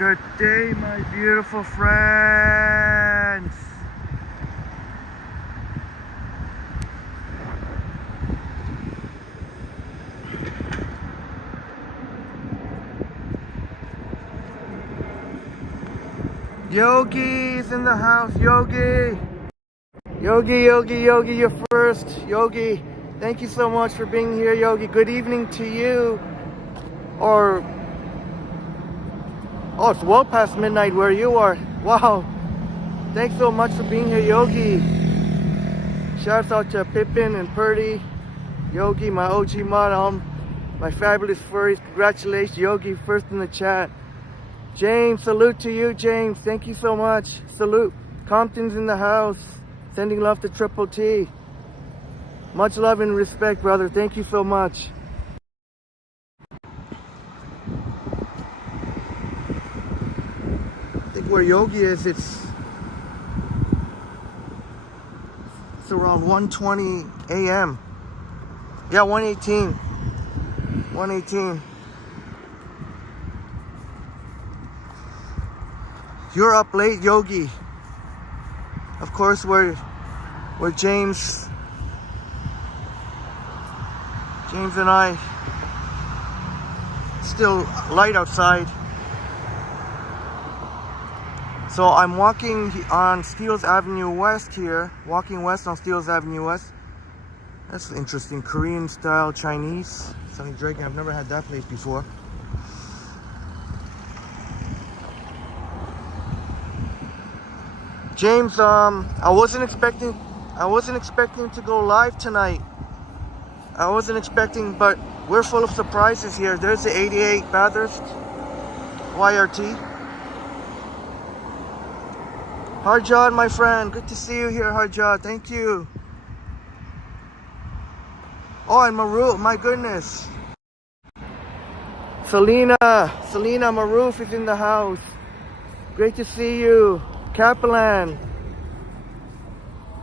Good day, my beautiful friends. Yogi's in the house. Yogi, you're first. Yogi, thank you so much for being here, Yogi. Good evening to you. Or, oh, it's well past midnight where you are. Wow. Thanks so much for being here, Yogi. Shouts out to Pippin and Purdy. Yogi, my OG mod, my fabulous furries. Congratulations, Yogi, first in the chat. James, salute to you, James. Thank you so much. Salute. Compton's in the house. Sending love to Triple T. Much love and respect, brother. Thank you so much. I think where Yogi is, it's around 1:20 a.m. Yeah, 1:18. 1:18. You're up late, Yogi. Of course, we're James and I, still light outside. So I'm walking on Steeles Avenue West here, walking west on Steeles Avenue West. That's interesting, Korean style Chinese. Something drinking, I've never had that place before. James, I wasn't expecting to go live tonight. I wasn't expecting, but we're full of surprises here. There's the 88 Bathurst YRT. Harjad, my friend, good to see you here, Harjad. Thank you. Oh, and Maroof, my goodness. Selena Maroof is in the house. Great to see you. Kaplan.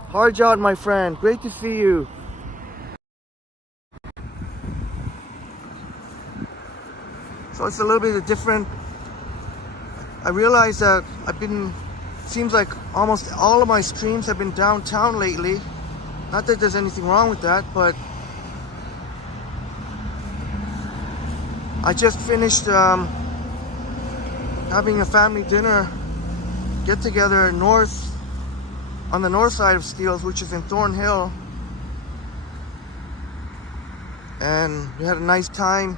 Harjad, my friend, great to see you. So it's a little bit different. I realize that seems like almost all of my streams have been downtown lately. Not that there's anything wrong with that, but I just finished having a family dinner get together on the north side of Steeles, which is in Thornhill, and we had a nice time.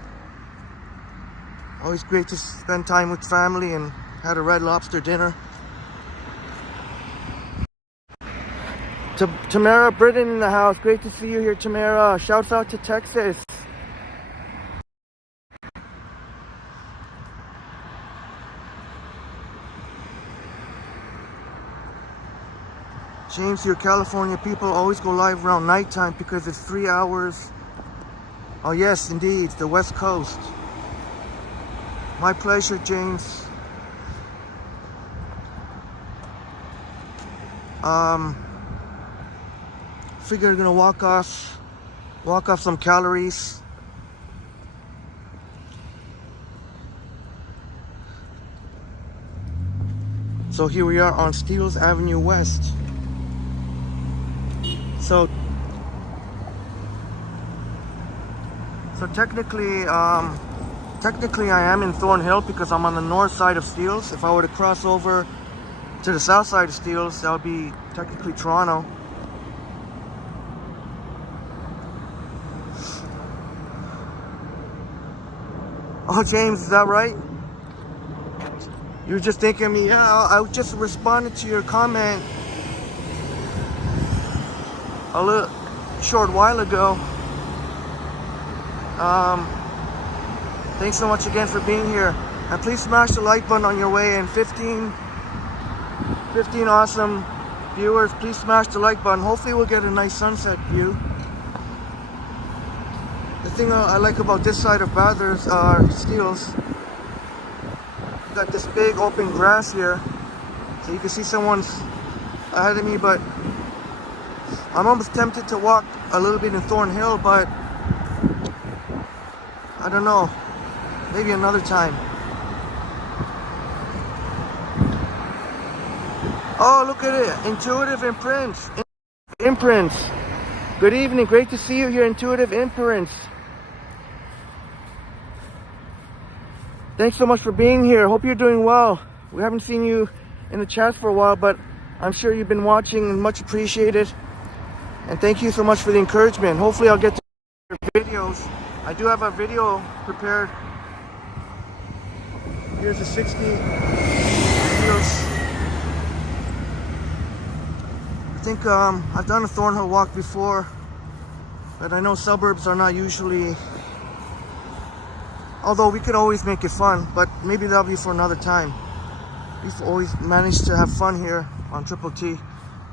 Always great to spend time with family, and had a Red Lobster dinner. Tamara Britton in the house. Great to see you here, Tamara. Shouts out to Texas. James, your California people always go live around nighttime because it's 3 hours. Oh yes, indeed, the West Coast. My pleasure, James. Figure I'm gonna walk off some calories. So here we are on Steeles Avenue West. So technically I am in Thornhill because I'm on the north side of Steeles. If I were to cross over to the south side of Steeles, that would be technically Toronto. Oh, James, is that right? You were just thinking of me. Yeah, I just responded to your comment a little short while ago. Thanks so much again for being here, and please smash the like button on your way. And 15 awesome viewers, please smash the like button. Hopefully we'll get a nice sunset view. The thing I like about this side of Bathurst Steeles, you got this big open grass here, so you can see someone's ahead of me, but I'm almost tempted to walk a little bit in Thornhill, but I don't know, maybe another time. Oh, look at it. Intuitive Imprints. Imprints. Good evening. Great to see you here, Intuitive Imprints. Thanks so much for being here. Hope you're doing well. We haven't seen you in the chat for a while, but I'm sure you've been watching and much appreciated. And thank you so much for the encouragement. Hopefully I'll get to your videos. I do have a video prepared. Here's the 60 videos. I think I've done a Thornhill walk before, but I know suburbs are not usually, although we could always make it fun, but maybe that'll be for another time. We've always managed to have fun here on Triple T,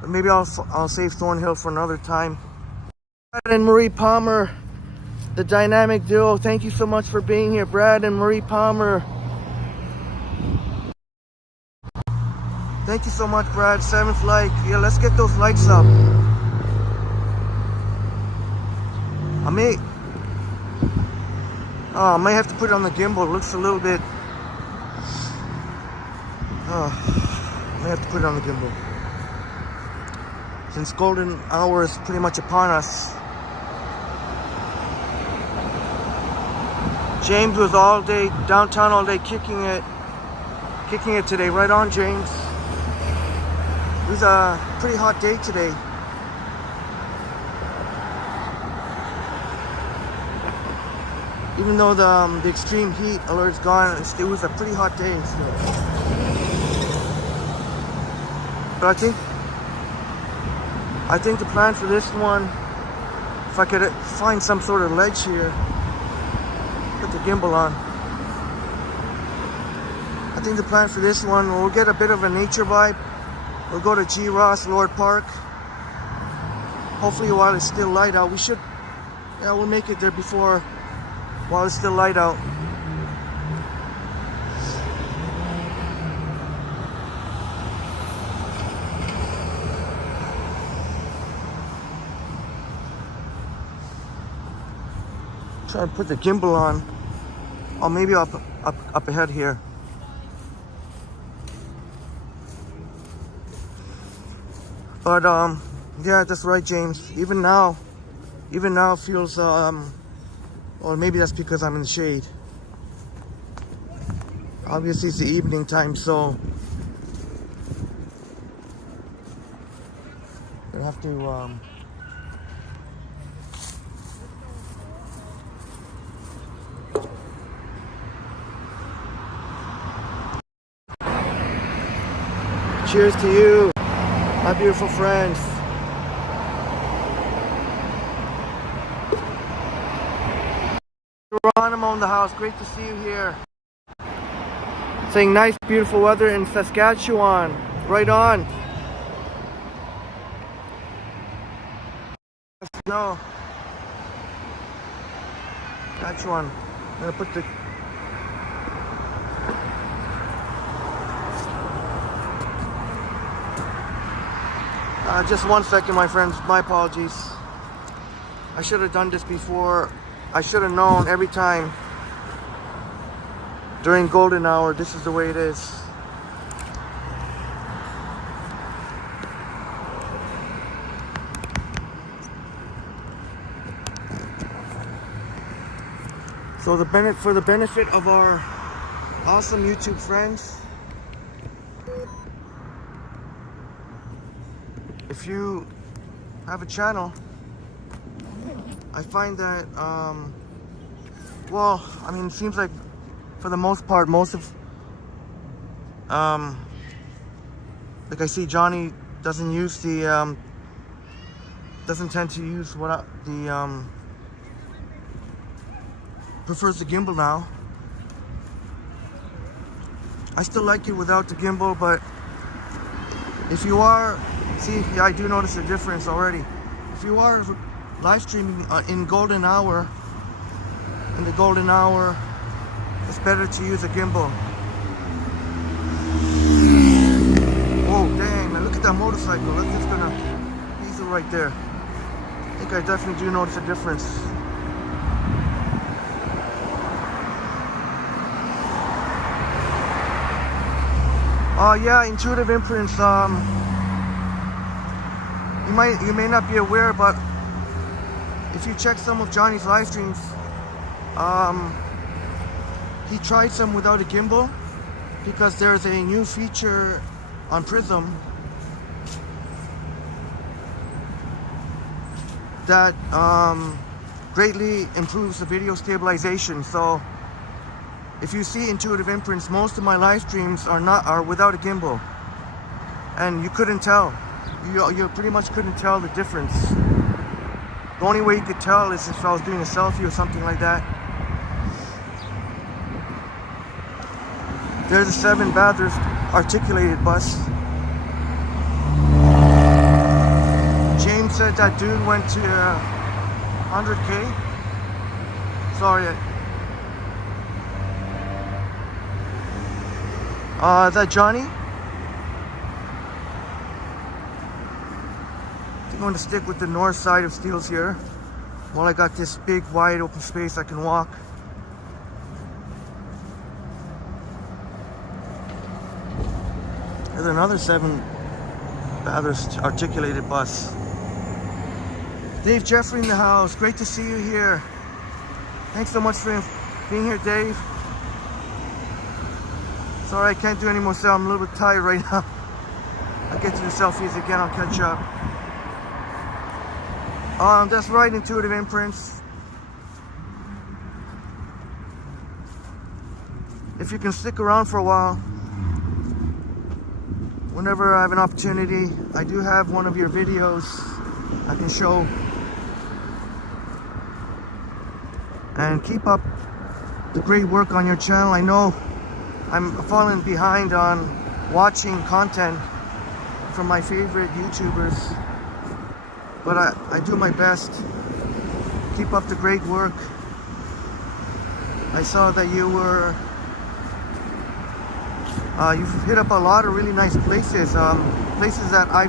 but maybe I'll save Thornhill for another time. Brad and Marie Palmer, the dynamic duo, thank you so much for being here. Brad and Marie Palmer. Thank you so much, Brad. 7th like. Yeah, let's get those likes up. I may have to put it on the gimbal. It looks a little bit. I may have to put it on the gimbal. Since golden hour is pretty much upon us. James was all day downtown all day kicking it today. Right on, James. It was a pretty hot day today. Even though the extreme heat alert's gone, it was a pretty hot day. But I think the plan for this one, if I could find some sort of ledge here, put the gimbal on. I think the plan for this one, we'll get a bit of a nature vibe. We'll go to G. Ross, Lord Park. Hopefully while it's still light out. We'll make it there before, while it's still light out. Try to put the gimbal on. Or maybe up ahead here. But yeah, that's right, James. Even now it feels or maybe that's because I'm in the shade. Obviously it's the evening time, so I have to cheers to you, my beautiful friends. Geronimo in the house, great to see you here. Saying nice, beautiful weather in Saskatchewan. Right on. No. Saskatchewan. I'm gonna put the just 1 second, my friends. My apologies. I should have done this before. I should have known every time during golden hour, this is the way it is. So for the benefit of our awesome YouTube friends, if you have a channel, I find that, well, I mean, it seems like for the most part, like I see Johnny doesn't use doesn't tend to use prefers the gimbal now. I still like it without the gimbal, but if you are, see, yeah, I do notice a difference already. If you are live streaming in the golden hour, it's better to use a gimbal. Whoa, dang, man, look at that motorcycle. That's just gonna diesel right there. I think I definitely do notice a difference. Yeah, Intuitive Imprints. You may not be aware, but if you check some of Johnny's live streams, he tried some without a gimbal because there's a new feature on Prism that greatly improves the video stabilization. So if you see Intuitive Imprints, most of my live streams are without a gimbal, and you couldn't tell. You pretty much couldn't tell the difference. The only way you could tell is if I was doing a selfie or something like that. There's a 7 Bathurst articulated bus. James said that dude went to 100K. Sorry. Is that Johnny? I'm going to stick with the north side of Steeles here while I got this big wide open space I can walk. There's another 7 Bathurst articulated bus. Dave Jeffrey in the house. Great to see you here. Thanks so much for being here, Dave. Sorry I can't do any more selfies. I'm a little bit tired right now. I'll get to the selfies again. I'll catch up. That's right, Intuitive Imprints. If you can stick around for a while, whenever I have an opportunity, I do have one of your videos I can show. And keep up the great work on your channel. I know I'm falling behind on watching content from my favorite YouTubers, but I do my best. Keep up the great work. I saw that you've hit up a lot of really nice places. Places that I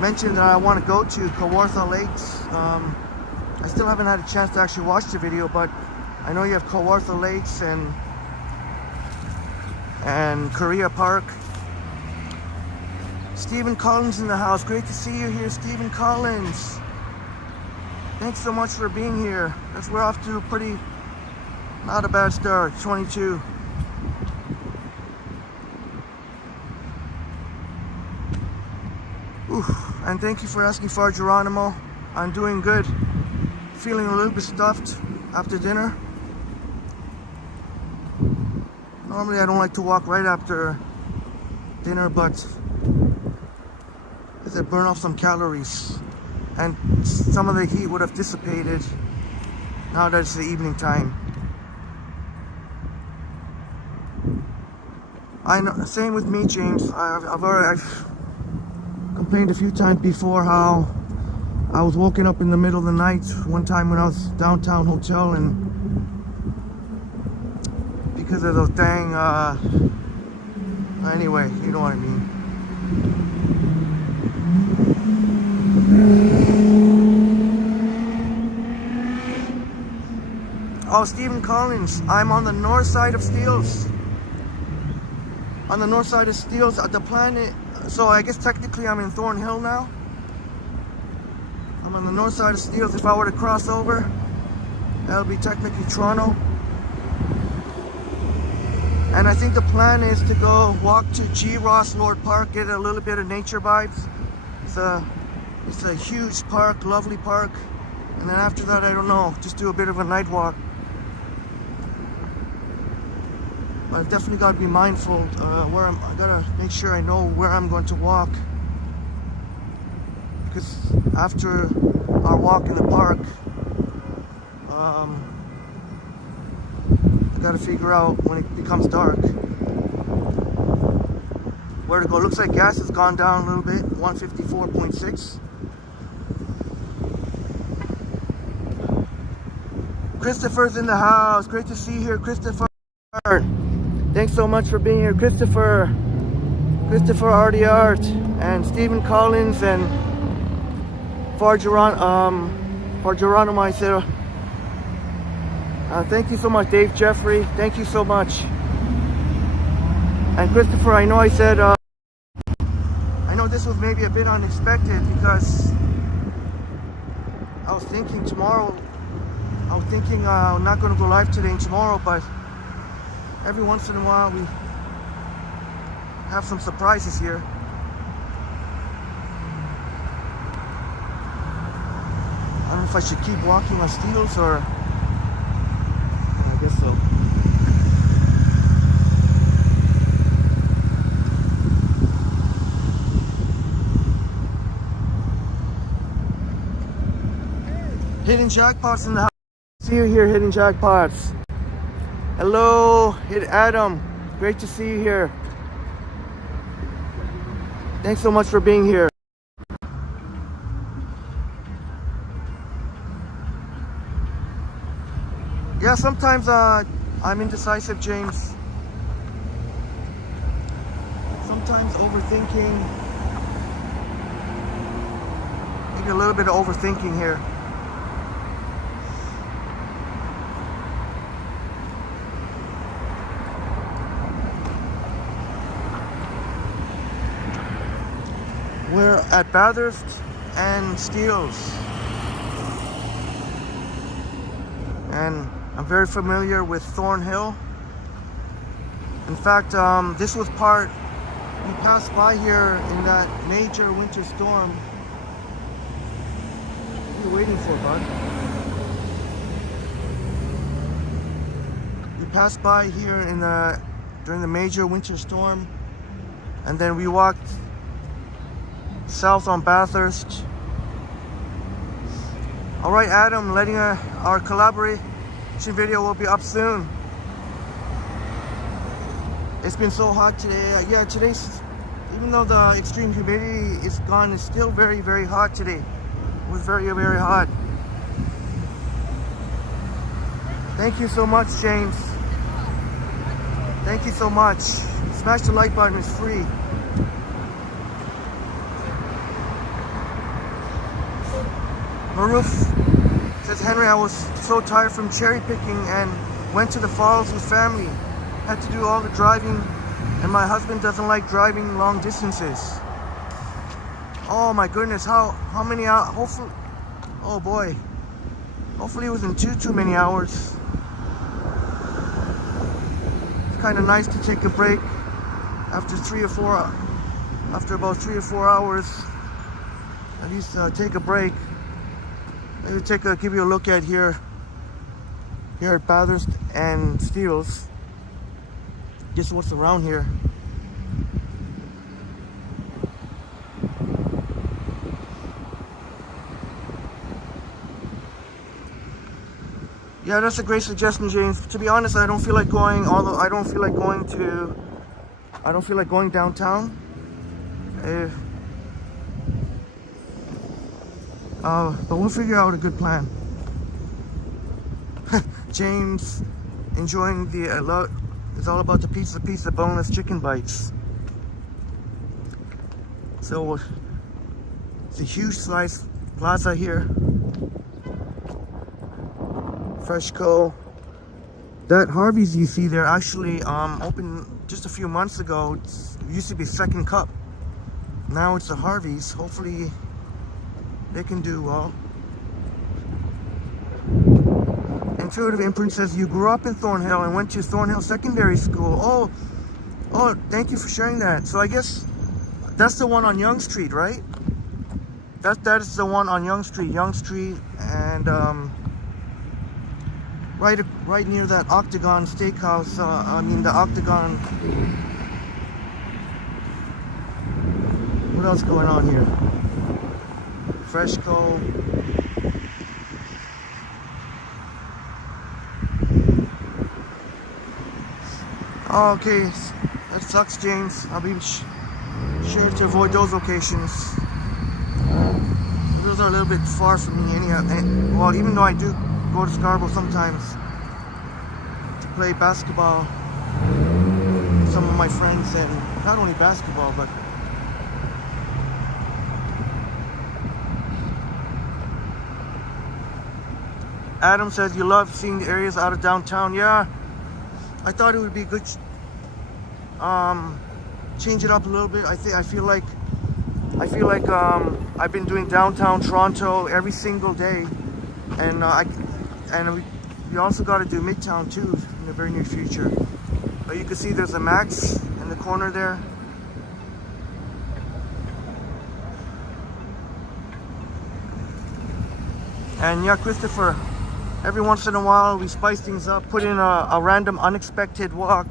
mentioned that I want to go to. Kawartha Lakes. I still haven't had a chance to actually watch the video, but I know you have Kawartha Lakes and Korea Park. Stephen Collins in the house. Great to see you here, Stephen Collins. Thanks so much for being here. We're off to a not a bad start, 22. Oof. And thank you for asking for Geronimo. I'm doing good. Feeling a little bit stuffed after dinner. Normally I don't like to walk right after dinner, but I burn off some calories, and some of the heat would have dissipated now that it's the evening time. I know, same with me, James. I've complained a few times before how I was woken up in the middle of the night one time when I was downtown hotel, and because of those dang anyway, you know what I mean. Oh, Stephen Collins, I'm on the north side of Steeles. On the north side of Steeles, the planet. So I guess technically I'm in Thornhill now. I'm on the north side of Steeles. If I were to cross over, that'll be technically Toronto. And I think the plan is to go walk to G. Ross Lord Park, get a little bit of nature vibes. It's a huge park, lovely park. And then after that, I don't know, just do a bit of a night walk. But I've definitely got to be mindful I gotta make sure I know where I'm going to walk. Because after our walk in the park, I gotta figure out when it becomes dark where to go. Looks like gas has gone down a little bit, 154.6. Christopher's in the house. Great to see you here, Christopher. Thanks so much for being here, Christopher Artie Art, and Stephen Collins, and for Geronimo, I said, thank you so much, Dave Jeffrey. Thank you so much. And Christopher, I know I said, I know this was maybe a bit unexpected because I was thinking tomorrow, I'm not going to go live today and tomorrow, but every once in a while we have some surprises here. I don't know if I should keep walking on Steels or I guess so. Hidden Jackpots in the house. See you here, Hidden Jackpots. Hello, Hit Adam. Great to see you here. Thanks so much for being here. Yeah, sometimes I'm indecisive, James. Sometimes overthinking. Maybe a little bit of overthinking here. We're at Bathurst and Steels. And I'm very familiar with Thornhill. In fact, this was part, we passed by here in that major winter storm. What are you waiting for, bud? We passed by here in during the major winter storm, and then we walked south on Bathurst. All right, Adam, letting our collaboration video will be up soon. It's been so hot today. Yeah, today's, even though the extreme humidity is gone, it's still very, very hot today. It was very, very hot. Thank you so much, James. Thank you so much. Smash the like button, it's free. Maruf says, Henry, I was so tired from cherry picking and went to the falls with family. Had to do all the driving, and my husband doesn't like driving long distances. Oh my goodness, how many hours? Hopefully, oh boy, hopefully it wasn't too many hours. It's kind of nice to take a break after after about 3 or 4 hours. At least take a break. Maybe give you a look at here at Bathurst and Steels. Just what's around here. Yeah, that's a great suggestion, James. To be honest, I don't feel like going. Although I don't feel like going downtown. But we'll figure out a good plan. James enjoying it's all about the pizza, boneless chicken bites. So it's a huge size plaza here. Freshco. That Harvey's you see there actually opened just a few months ago. It used to be Second Cup. Now it's a Harvey's. Hopefully they can do well. Intuitive Imprint says you grew up in Thornhill and went to Thornhill Secondary School. Oh, thank you for sharing that. So I guess that's the one on Yonge Street, right? That is the one on Yonge Street, and right near that Octagon Steakhouse. The Octagon. What else going on here? Freshco. Oh, okay, that sucks, James. I'll be sure to avoid those locations. Those are a little bit far from me anyhow. Well, even though I do go to Scarborough sometimes to play basketball with some of my friends, and not only basketball, but Adam says you love seeing the areas out of downtown. Yeah, I thought it would be good. change it up a little bit. I feel like I've been doing downtown Toronto every single day, and we also got to do Midtown too in the very near future. But you can see there's a Max in the corner there. And yeah, Christopher, every once in a while we spice things up, put in a random unexpected walk.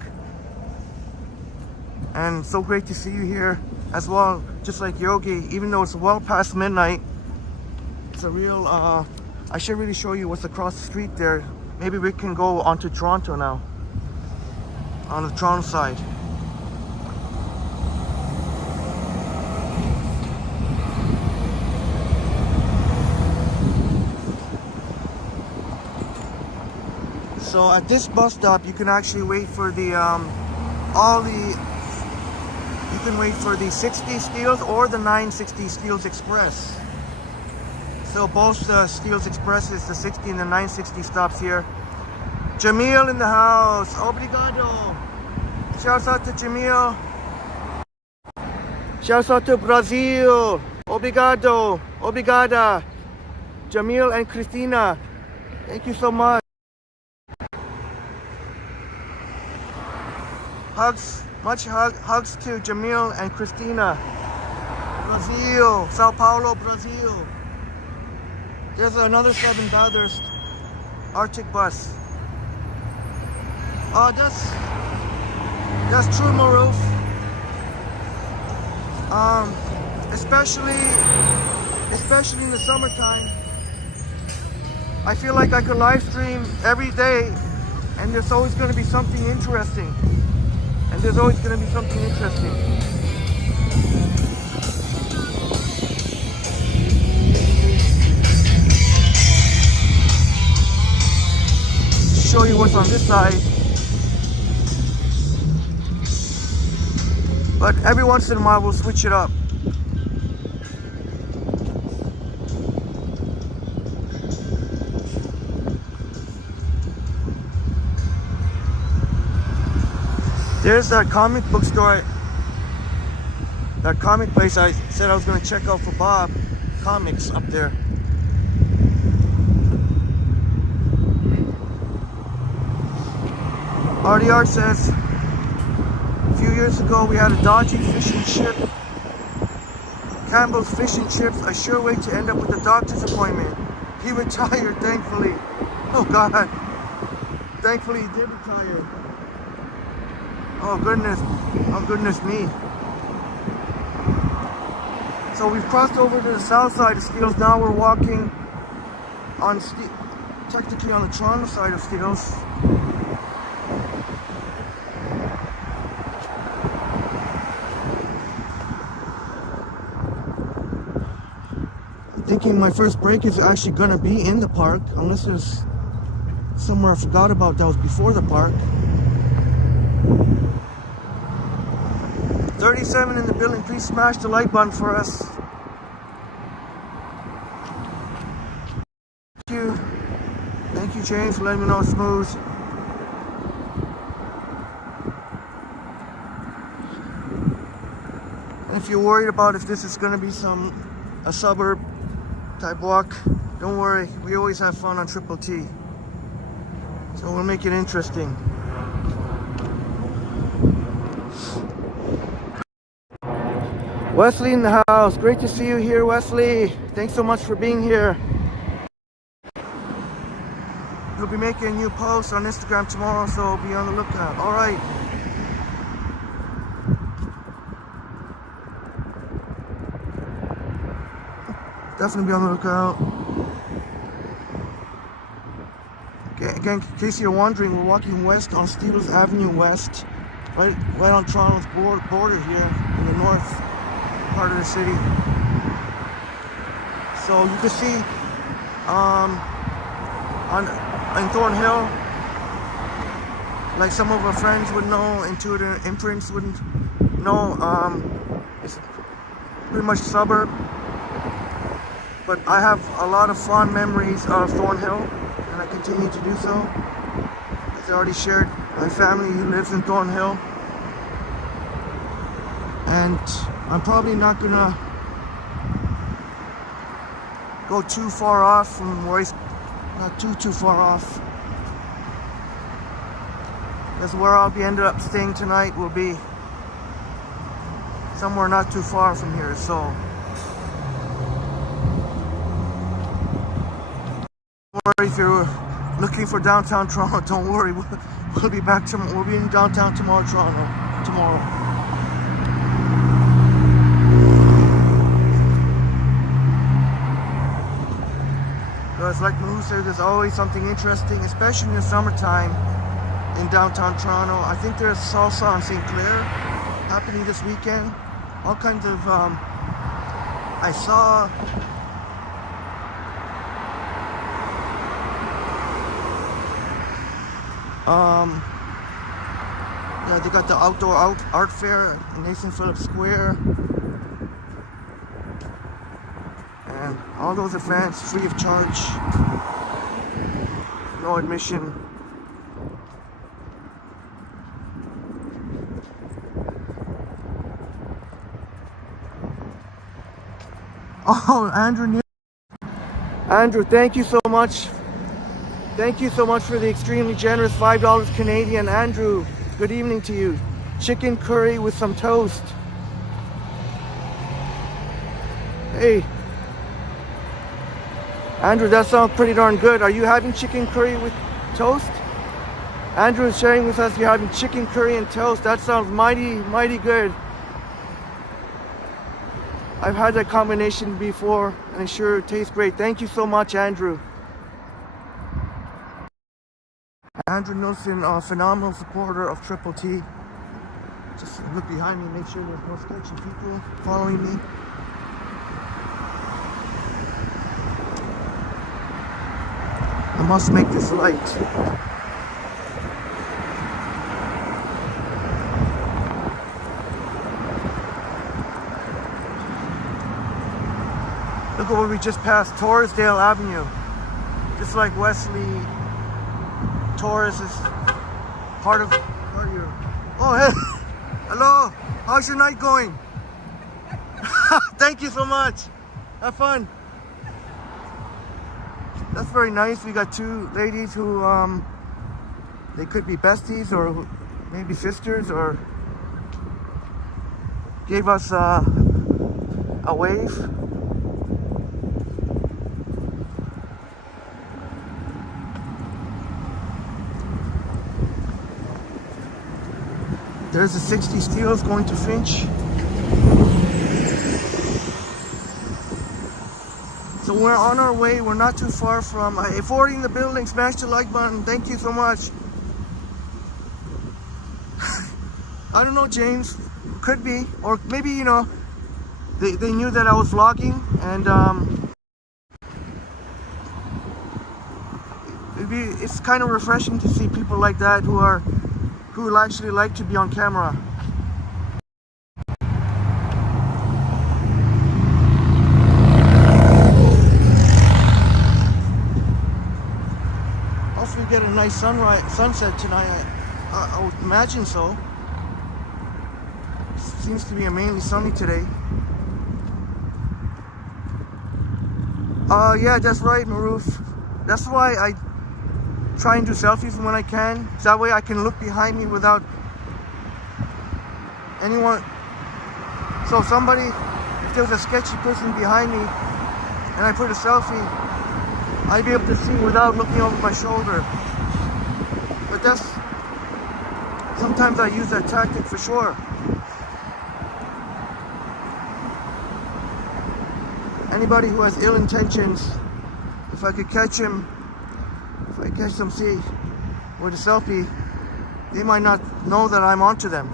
And so great to see you here as well, just like Yogi. Even though it's well past midnight, it's a real, I should really show you what's across the street there. Maybe we can go onto Toronto now, on the Toronto side. So at this bus stop, you can actually wait for the, you can wait for the 60 Steels or the 960 Steels Express. So both the Steels Expresses, the 60 and the 960 stops here. Jamil in the house, obrigado. Shouts out to Jamil. Shouts out to Brazil, obrigado, obrigada. Jamil and Christina, thank you so much. Hugs, hugs to Jamil and Christina. Brazil, Sao Paulo, Brazil. There's another 7 Bathurst Arctic bus. Oh, that's true, Maruf. Especially in the summertime. I feel like I could live stream every day, and there's always going to be something interesting. And there's always going to be something interesting. Show you what's on this side. But every once in a while we'll switch it up. There's that comic book store, that comic place I said I was going to check out for Bob comics up there. Artie Art says, a few years ago we had a dodgy fishing ship. Campbell's Fish and Chips, a sure way to end up with a doctor's appointment. He retired, thankfully. Oh God, thankfully he did retire. Oh goodness me. So we've crossed over to the south side of Steeles. Now we're walking on technically on the Toronto side of Steeles. I'm thinking my first break is actually gonna be in the park, unless there's somewhere I forgot about that was before the park. 37 in the building, please smash the like button for us. Thank you James for letting me know it's smooth. And if you're worried about if this is going to be a suburb type walk, don't worry, we always have fun on Triple T. So we'll make it interesting. Wesley in the house, great to see you here, Wesley. Thanks so much for being here. We'll be making a new post on Instagram tomorrow, so be on the lookout. All right. Definitely be on the lookout. Again, in case you're wondering, we're walking west on Steeles Avenue West, right on Toronto's border here in the north part of the city. So you can see in Thornhill, like some of our friends would know, Intuitive Imprints wouldn't know, it's pretty much a suburb. But I have a lot of fond memories of Thornhill, and I continue to do so. As I already shared, my family who lives in Thornhill. and I'm probably not gonna go too far off from where he's not too far off. That's where I'll be ended up staying tonight, will be somewhere not too far from here. So don't worry if you're looking for downtown Toronto, don't worry, we'll be back tomorrow. We'll be in downtown tomorrow. Because like Mahu said, there's always something interesting, especially in the summertime in downtown Toronto. I think there's salsa on St. Clair happening this weekend. All kinds of, I saw yeah, they got the outdoor art fair in Nathan Phillips Square. And all those events free of charge. No admission. Oh, Andrew, thank you so much. Thank you so much for the extremely generous $5 Canadian. Andrew, good evening to you. Chicken curry with some toast. Hey. Andrew, that sounds pretty darn good. Are you having chicken curry with toast? Andrew is sharing with us you're having chicken curry and toast. That sounds mighty good. I've had that combination before and it sure tastes great. Thank you so much, Andrew. Andrew Nelson, a phenomenal supporter of Triple T. Just look behind me, make sure there's no sketchy people following me. I must make this light. Look at what we just passed, Torresdale Avenue. Just like Wesley, Torres is part of your... Oh, hey! Hello! How's your night going? Thank you so much! Have fun! That's very nice. We got two ladies who, they could be besties or maybe sisters, or gave us a wave. There's a 60 Steels going to Finch. So we're on our way. We're not too far from A40 in the building. Smash the like button. Thank you so much. I don't know, James. Could be. Or maybe, you know, they knew that I was vlogging, and it's kind of refreshing to see people like that who actually like to be on camera. Hopefully we get a nice sunset tonight. I would imagine so. Seems to be mainly sunny today. Yeah, that's right, Maroof. That's why I try and do selfies when I can. So that way I can look behind me without anyone. So if there's a sketchy person behind me and I put a selfie, I'd be able to see without looking over my shoulder. But sometimes I use that tactic for sure. Anybody who has ill intentions, if I catch them see with a selfie, they might not know that I'm onto them.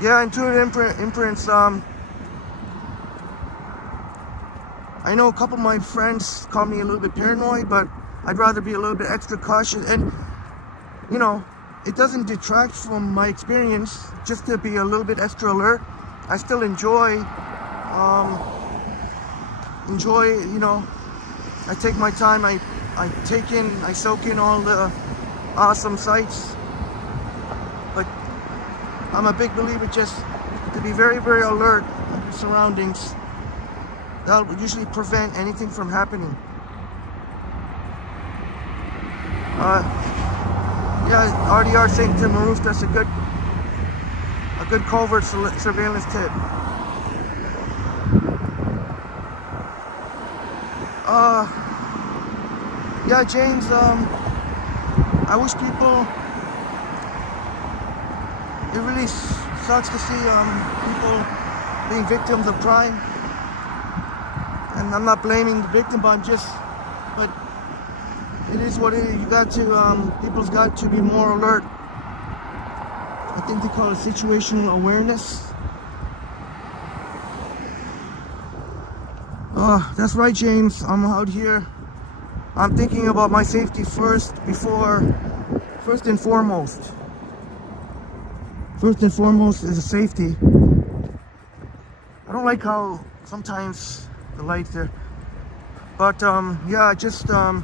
Yeah, intuitive imprints. I know a couple of my friends call me a little bit paranoid, but I'd rather be a little bit extra cautious. And you know, it doesn't detract from my experience just to be a little bit extra alert. I still enjoy, you know, I take my time, I soak in all the awesome sights. But I'm a big believer just to be very, very alert of your surroundings. That'll usually prevent anything from happening. Yeah, RDR St. Tim Roof, that's a good covert surveillance tip. Yeah, James, I wish people, it really sucks to see people being victims of crime. And I'm not blaming the victim, but it is what it is. You got to, people's got to be more alert. I think they call it situational awareness. That's right, James. I'm out here. I'm thinking about my safety first and foremost. First and foremost is the safety. I don't like how sometimes the lights there, but yeah, just I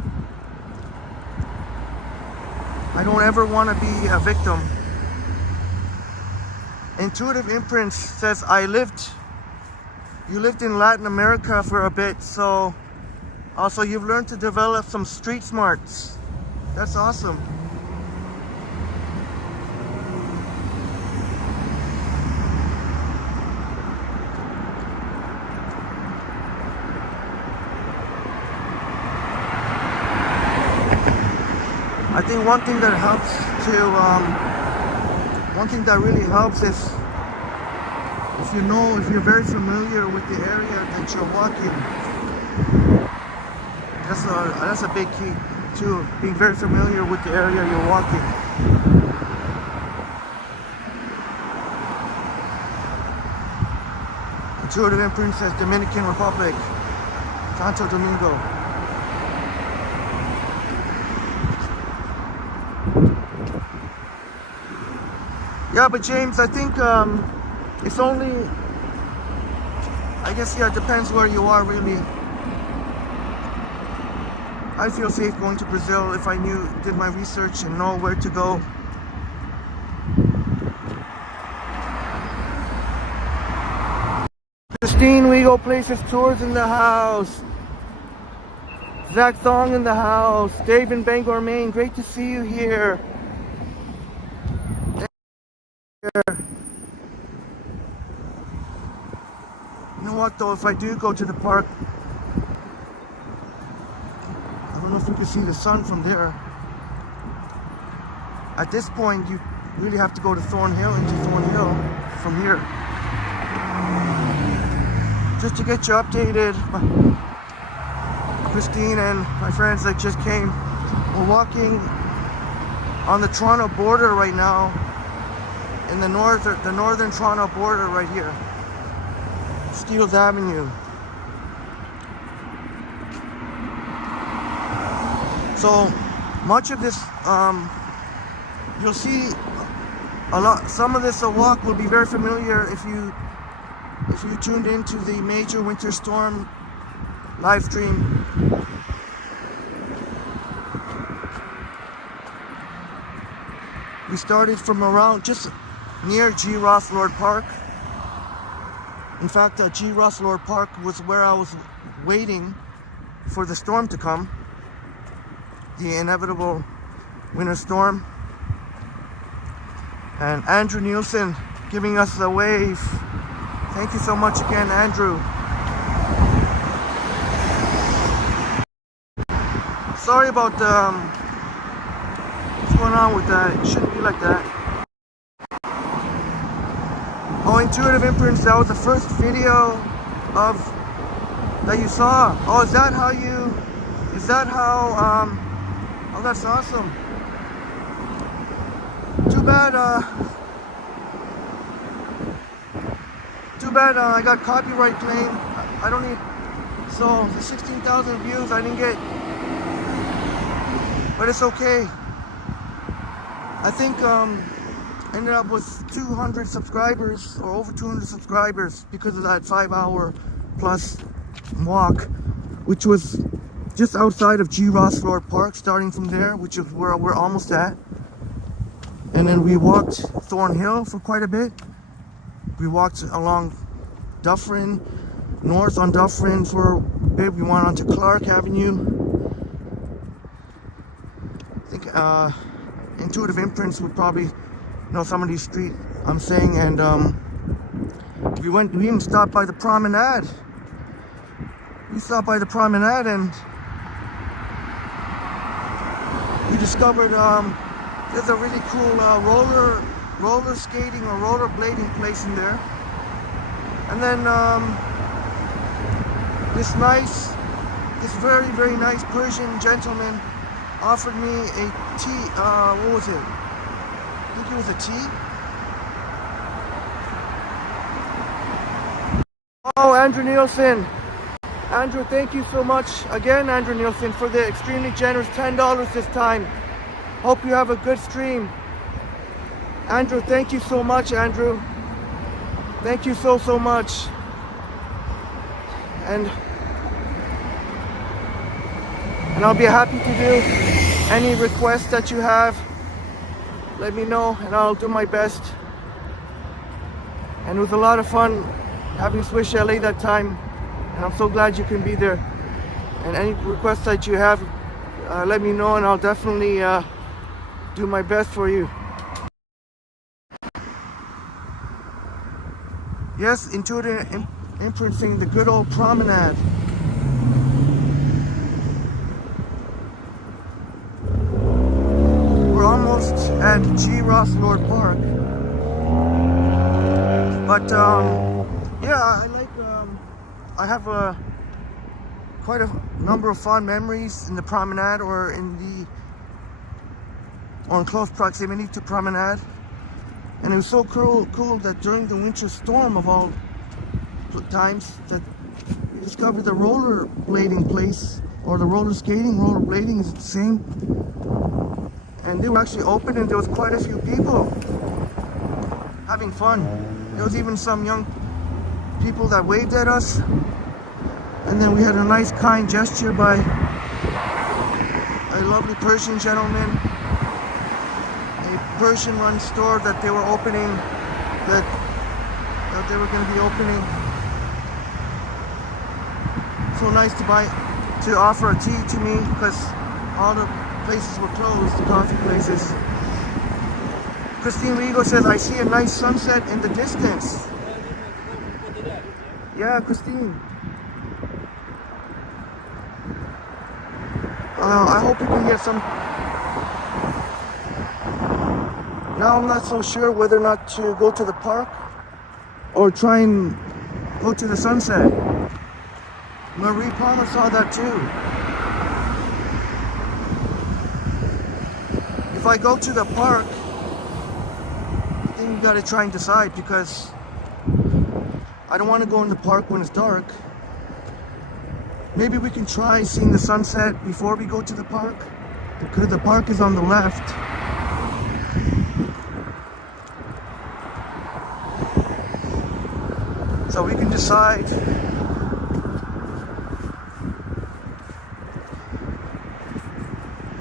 don't ever want to be a victim. Intuitive Imprints says you lived in Latin America for a bit, so also you've learned to develop some street smarts. That's awesome. I think one thing that helps one thing that really helps is if you're very familiar with the area that you're walking. That's a big key too, being very familiar with the area you're walking. Intuitive Imprint says Dominican Republic, Santo Domingo. Yeah, but James, I think it's only, I guess, yeah, it depends where you are really. I feel safe going to Brazil if I did my research and know where to go. Christine, we go places tours in the house. Zach Thong in the house. Dave in Bangor, Maine. Great to see you here. You know what though, if I do go to the park, I don't know if you can see the sun from there. At this point, you really have to go to Thornhill, into Thornhill from here. Just to get you updated, Christine and my friends that just came, we're walking on the Toronto border right now, in the northern Toronto border right here, Steeles Avenue. So much of this, you'll see a lot. Some of this walk will be very familiar if you tuned into the major winter storm live stream. We started from around just near G. Ross Lord Park. In fact, G. Ross Lord Park was where I was waiting for the storm to come, the inevitable winter storm. And Andrew Nielsen giving us a wave. Thank you so much again, Andrew. Sorry about what's going on with that. It shouldn't be like that. Oh, Intuitive Imprints, that was the first video that you saw. Oh, is that how oh, that's awesome. Too bad I got copyright claim. I don't need, so the 16,000 views I didn't get, but it's okay. I think ended up with 200 subscribers, or over 200 subscribers, because of that 5-hour plus walk, which was just outside of G. Ross Lord Park, starting from there, which is where we're almost at. And then we walked Thornhill for quite a bit. We walked along Dufferin, north on Dufferin for a bit. We went onto Clark Avenue. I think Intuitive Imprints would probably know some of these streets I'm saying. And we even stopped by the Promenade. We stopped by the Promenade and we discovered there's a really cool roller skating or roller blading place in there. And then this very, very nice Persian gentleman offered me a tea. What was it? I think it was a tea. Oh, Andrew Nielsen. Andrew, thank you so much again, Andrew Nielsen, for the extremely generous $10 this time. Hope you have a good stream. Andrew, thank you so much, Andrew. Thank you so much. And I'll be happy to do any requests that you have. Let me know and I'll do my best. And it was a lot of fun having Swish LA that time. And I'm so glad you can be there. And any requests that you have, let me know and I'll definitely do my best for you. Yes, Intuitive Imprinting, the good old Promenade. We're almost at G. Ross Lord Park. But yeah, I have quite a number of fond memories in the Promenade or in close proximity to Promenade. And it was so cool that during the winter storm of all times that we discovered the roller blading place, or the roller skating, roller blading is the same. And they were actually open and there was quite a few people having fun. There was even some young people that waved at us. And then we had a nice kind gesture by a lovely Persian gentleman, a Persian run store that they were opening, that they were going to be opening. So nice to offer a tea to me because all the places were closed, the coffee places. Christine Rigo says, I see a nice sunset in the distance. Yeah, Christine. I hope you can get some. Now I'm not so sure whether or not to go to the park or try and go to the sunset. Marie Palmer saw that too. If I go to the park, I think we gotta try and decide because I don't want to go in the park when it's dark. Maybe we can try seeing the sunset before we go to the park, because the park is on the left. So we can decide.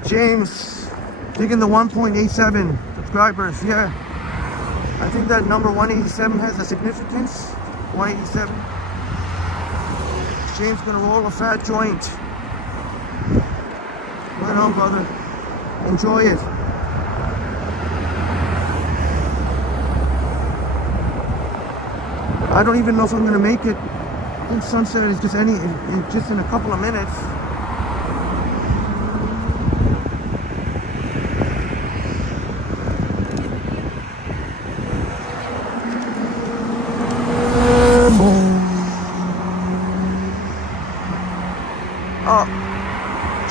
James, digging the 1.87 subscribers, yeah. I think that number 187 has a significance. 187. James gonna roll a fat joint. Right on, brother. Enjoy it. I don't even know if I'm gonna make it. I think sunset is just in a couple of minutes.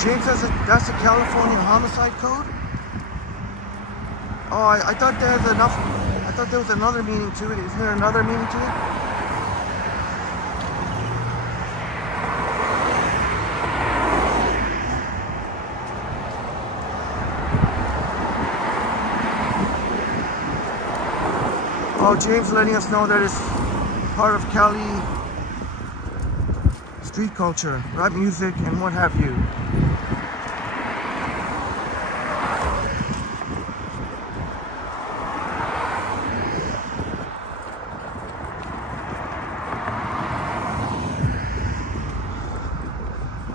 James says that's the California homicide code. Oh, I thought there's enough. I thought there was another meaning to it. Isn't there another meaning to it? Oh, James letting us know that it's part of Cali street culture, rap music, and what have you.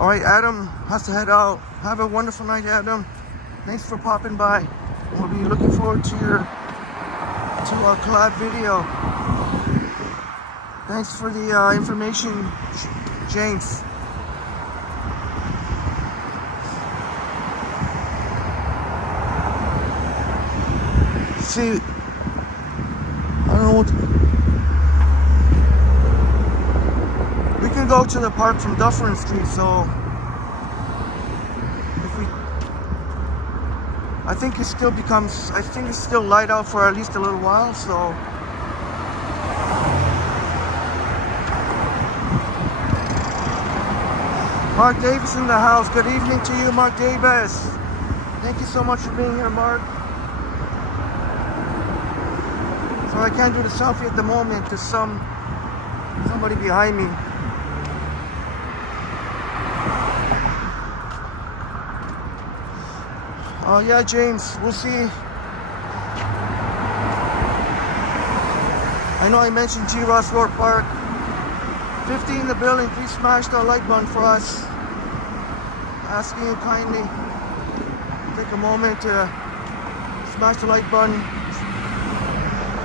All right, Adam has to head out. Have a wonderful night, Adam. Thanks for popping by. We'll be looking forward to our collab video. Thanks for the information, James. See, I don't know what. We can go to the park from Bathurst Street, so if we, I think it's still light out for at least a little while, so. Mark Davis in the house. Good evening to you, Mark Davis. Thank you so much for being here, Mark. So I can't do the selfie at the moment. There's somebody behind me. Oh yeah, James, we'll see. I know I mentioned G. Ross Road Park. 50 in the building, please smash the like button for us. Asking you kindly, take a moment to smash the like button.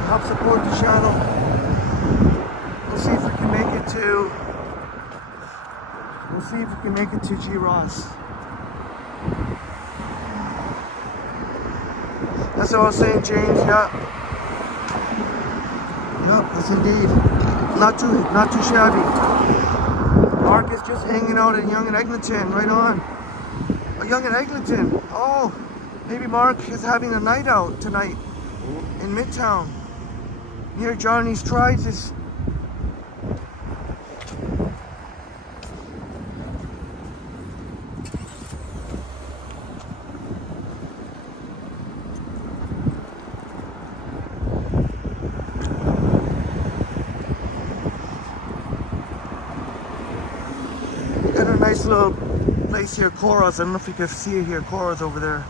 Help support the channel. We'll see if we can make it to G. Ross. That's what I was saying, James. Yeah. Yep, that's indeed. Not too shabby. Mark is just hanging out at Yonge and Eglinton. Right on. Oh, Yonge and Eglinton. Oh, maybe Mark is having a night out tonight in Midtown. Near Johnny's Tries is. Got a nice little place here, Cora's. I don't know if you can see it here. Cora's over there.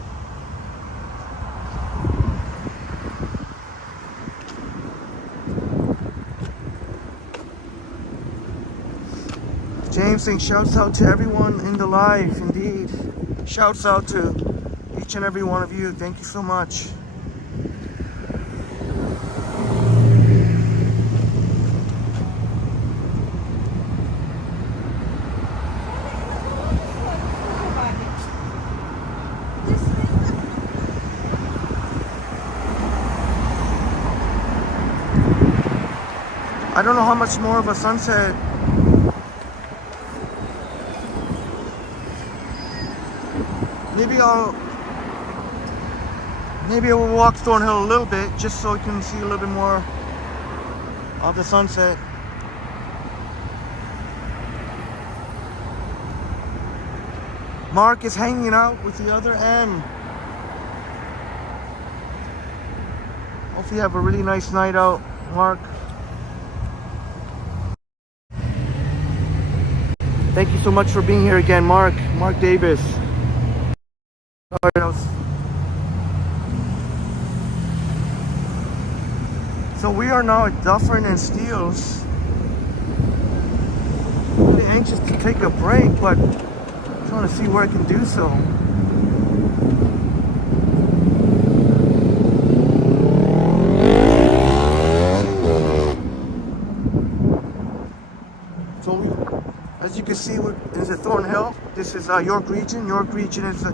James saying shouts out to everyone in the live. Indeed. Shouts out to each and every one of you. Thank you so much. I don't know how much more of a sunset. Maybe I will walk Thornhill a little bit just so you can see a little bit more of the sunset. Mark is hanging out with the other M. Hopefully you have a really nice night out, Mark. Thank you so much for being here again, Mark Davis. So we are now at Dufferin and Steele's. Really anxious to take a break, but I'm trying to see where I can do so. So as you can see, this is Thornhill. This is York Region. York Region is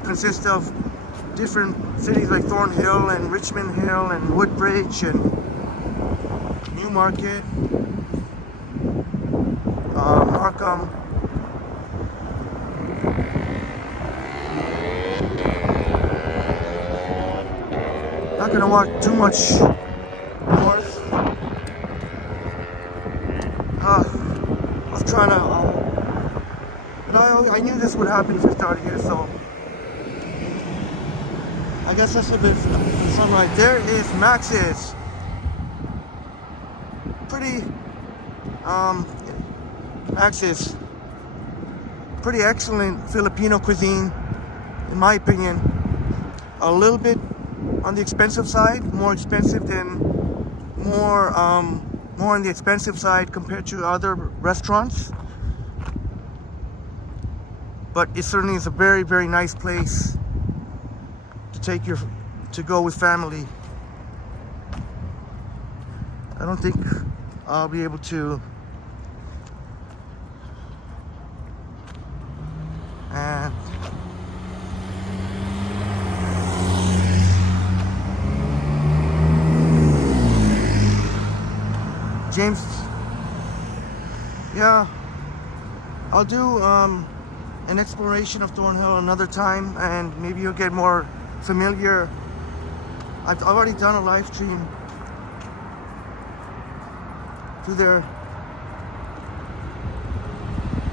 consists of different cities like Thornhill and Richmond Hill and Woodbridge and Newmarket, Markham. Not gonna walk too much north. I was trying to, but I knew this would happen if we started here, so. I guess that's a bit of sunlight. There is Max's. Pretty, Max's. Pretty excellent Filipino cuisine, in my opinion. A little bit on the expensive side, more on the expensive side compared to other restaurants. but it certainly is a very, very nice place to go with family. I don't think I'll be able to. And James, yeah, I'll do an exploration of Thornhill another time, and maybe you'll get more familiar. I've already done a live stream through there,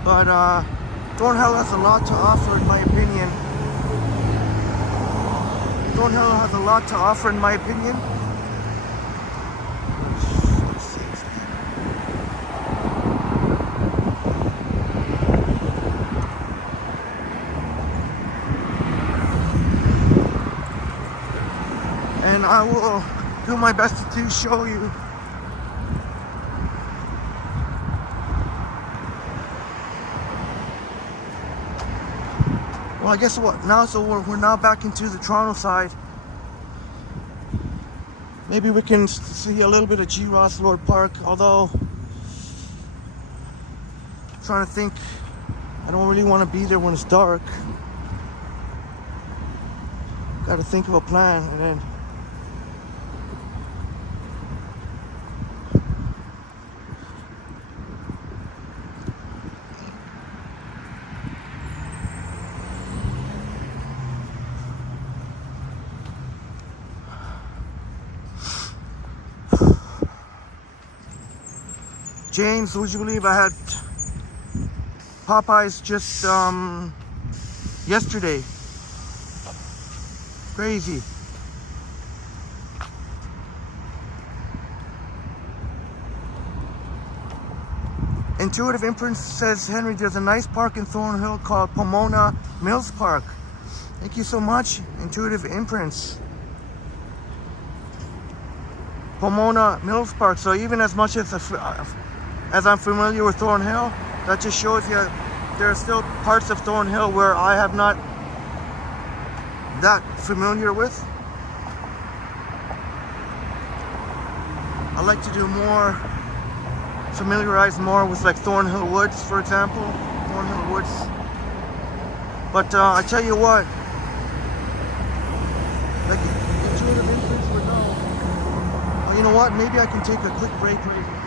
but Thornhill has a lot to offer, in my opinion. Thornhill has a lot to offer, in my opinion. And I will do my best to show you. Well, I guess what now? So we're now back into the Toronto side. Maybe we can see a little bit of G. Ross Lord Park. Although, I'm trying to think, I don't really want to be there when it's dark. Got to think of a plan, and then. James, would you believe I had Popeyes just yesterday? Crazy. Intuitive Imprints says, Henry, there's a nice park in Thornhill called Pomona Mills Park. Thank you so much, Intuitive Imprints. Pomona Mills Park. So even as much as I'm familiar with Thornhill, that just shows you there are still parts of Thornhill where I have not that familiar with. I like to do more, familiarize more with like Thornhill Woods, for example. Thornhill Woods. But I tell you what, like Intuitive Imprints would know. Oh, you know what? Maybe I can take a quick break right here.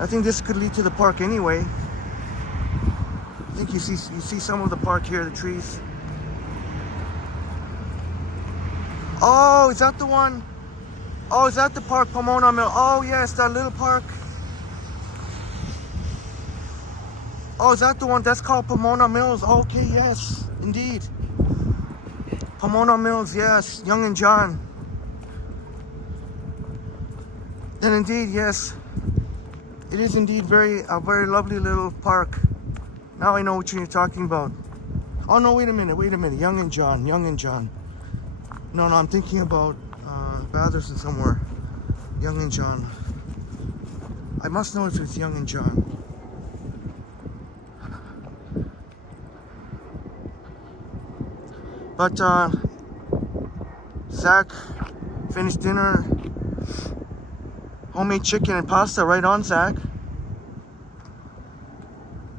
I think this could lead to the park anyway. I think you see some of the park here, the trees. Oh, is that the one? Oh, is that the park, Pomona Mill? Oh yes, that little park. Oh, is that the one? That's called Pomona Mills. Okay, yes, indeed. Pomona Mills, yes, Young and John. And indeed, yes. It is indeed a very lovely little park. Now I know what you're talking about. Oh no, wait a minute. Young and John. No, I'm thinking about Bathurst somewhere. Young and John. I must know if it's Young and John. But Zach finished dinner. Homemade chicken and pasta, right on, Zach.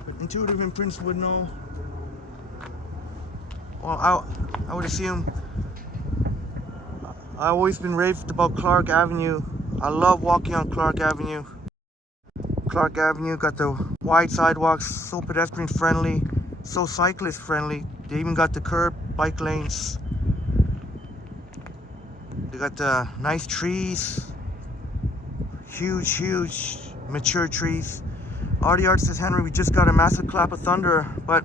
But Intuitive Imprints would know. Well, I would assume. I've always been raved about Clark Avenue. I love walking on Clark Avenue. Clark Avenue got the wide sidewalks, so pedestrian friendly, so cyclist friendly. They even got the curb bike lanes. They got the nice trees. Huge, mature trees. Artie Art says, Henry, we just got a massive clap of thunder, but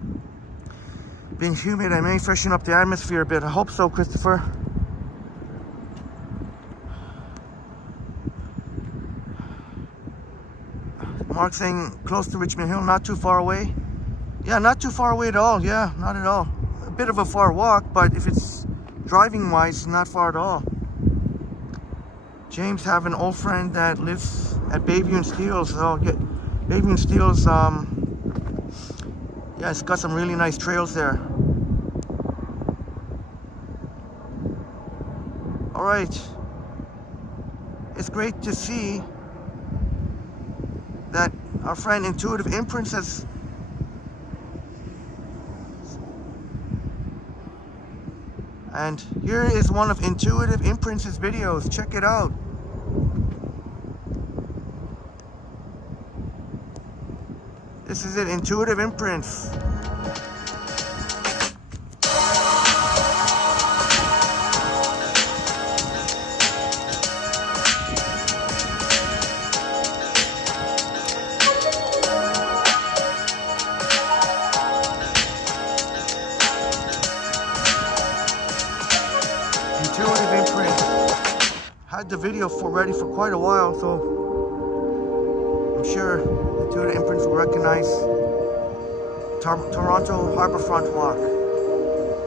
being humid, I may freshen up the atmosphere a bit. I hope so, Christopher. Mark saying close to Richmond Hill, not too far away. Yeah, not too far away at all. Yeah, not at all. A bit of a far walk, but if it's driving wise, not far at all. James have an old friend that lives at Bayview and Steeles. So Bayview and Steeles, Yeah, it's got some really nice trails there. All right. It's great to see that our friend Intuitive Imprints has and here is one of Intuitive Imprints' videos. Check it out. This is it, Intuitive Imprints. Intuitive Imprints. Had the video ready for quite a while, so I'm sure Intuitive Imprints will recognize Toronto Harbourfront Walk.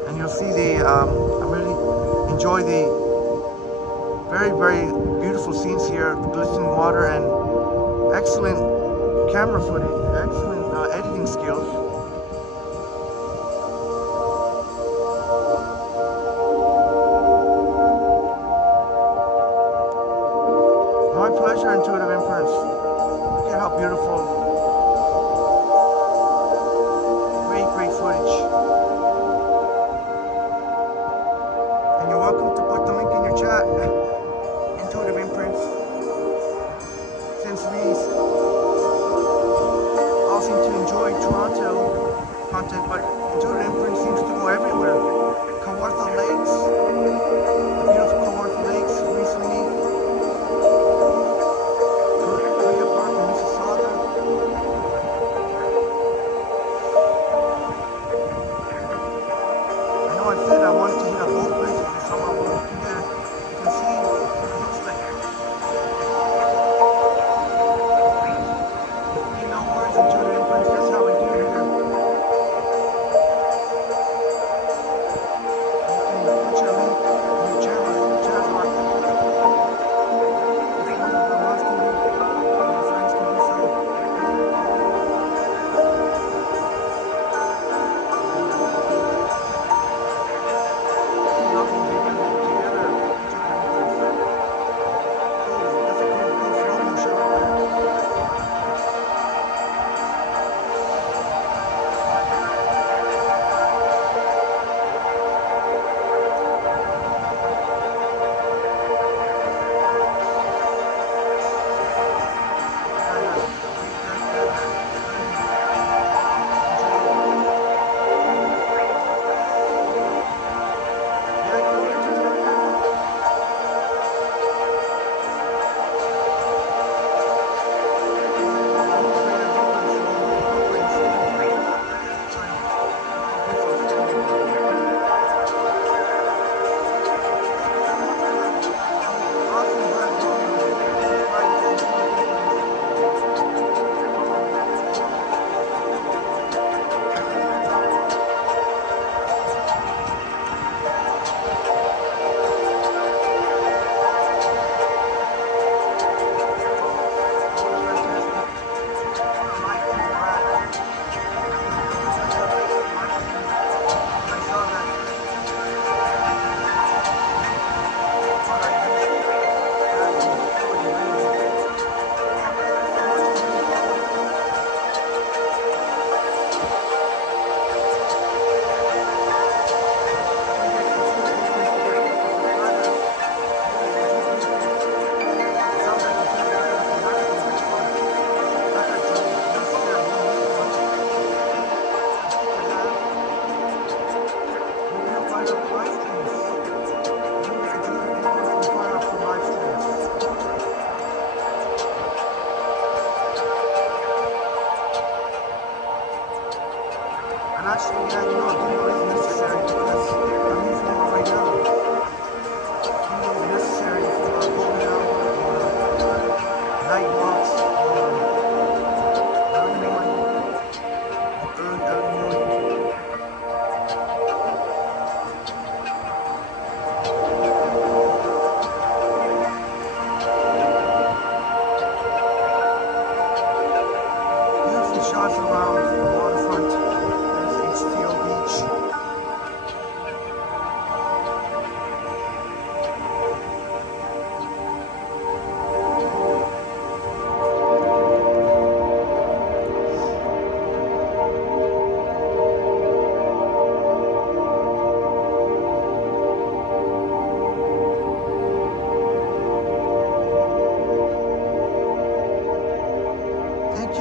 And you'll see I really enjoy the very, very beautiful scenes here, glistening water and excellent camera footage, excellent editing skills. My pleasure, Intuitive Imprints. Look at how beautiful. Great footage. And you're welcome to put the link in your chat. Intuitive Imprints. Since we all seem to enjoy Toronto content, but Intuitive Imprints seems to go everywhere. Kawartha Lakes, the beautiful Kawartha Lakes recently. Korea Park in Mississauga.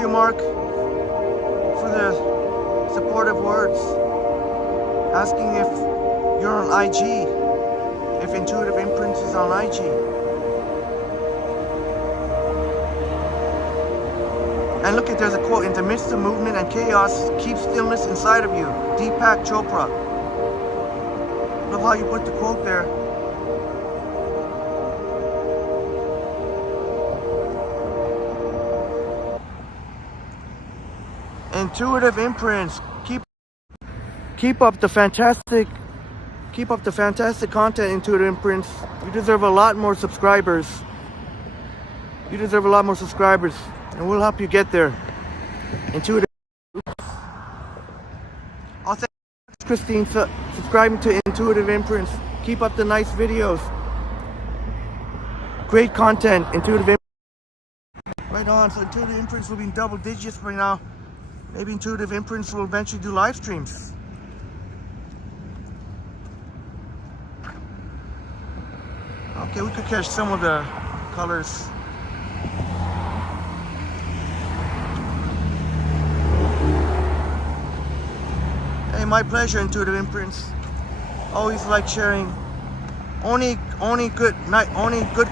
you, Mark, for the supportive words. Asking if you're on IG, if Intuitive Imprints is on IG. And look at, there's a quote: in the midst of movement and chaos, keep stillness inside of you. Deepak Chopra. Love how you put the quote there. Intuitive Imprints, keep up the fantastic content, Intuitive Imprints. You deserve a lot more subscribers. You deserve a lot more subscribers, and we'll help you get there. Intuitive. Oh, thank you, Christine, for subscribing to Intuitive Imprints. Keep up the nice videos. Great content, Intuitive Imprints. Right on. So Intuitive Imprints will be in double digits right now. Maybe Intuitive Imprints will eventually do live streams. Okay, we could catch some of the colors. Hey, my pleasure, Intuitive Imprints. Always like sharing only good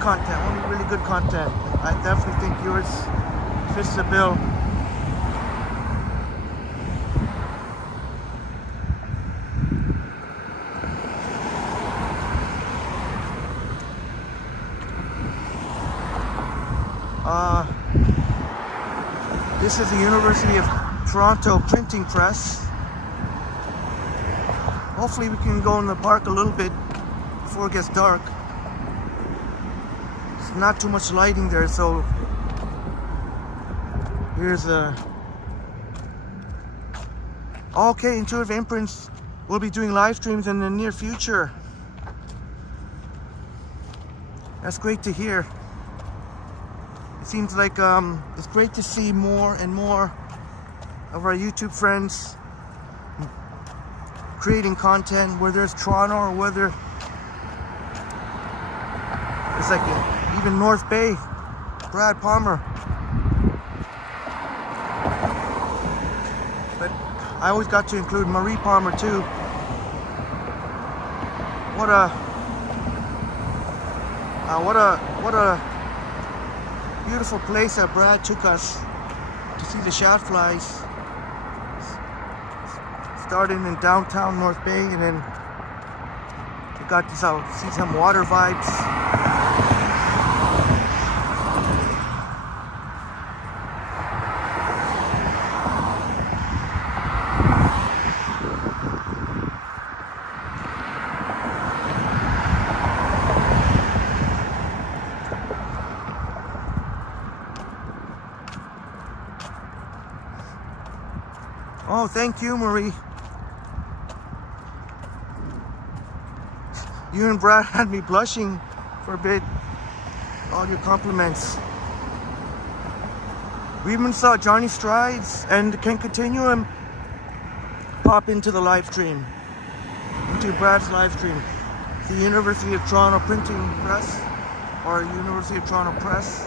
content, only really good content. I definitely think yours fits the bill. This is the University of Toronto printing press. Hopefully we can go in the park a little bit before it gets dark. There's not too much lighting there, so here's a... Okay, Intuitive Imprints will be doing live streams in the near future. That's great to hear. Seems like it's great to see more and more of our YouTube friends creating content, whether it's Toronto or whether it's like even North Bay. Brad Palmer. But I always got to include Marie Palmer too. What a beautiful place that Brad took us to see the shad flies. Starting in downtown North Bay, and then we got to see some water vibes. Oh, thank you, Marie. You and Brad had me blushing for a bit. All your compliments. We even saw Johnny Strides and can continue and pop into the live stream, into Brad's live stream. The University of Toronto Printing Press, or University of Toronto Press.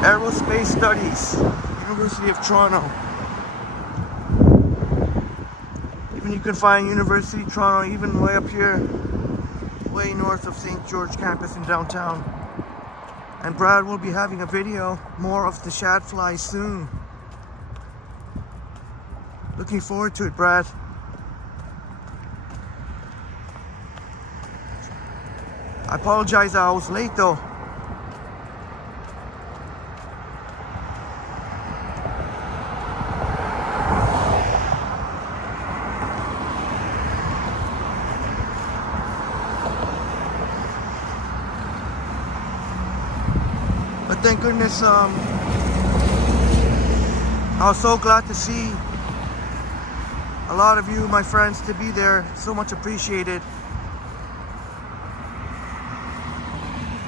Aerospace Studies, University of Toronto. Even you can find University of Toronto even way up here, way north of St. George campus in downtown. And Brad will be having a video more of the shad fly soon. Looking forward to it, Brad. I apologize I was late though. Thank goodness, I was so glad to see a lot of you, my friends, to be there. So much appreciated.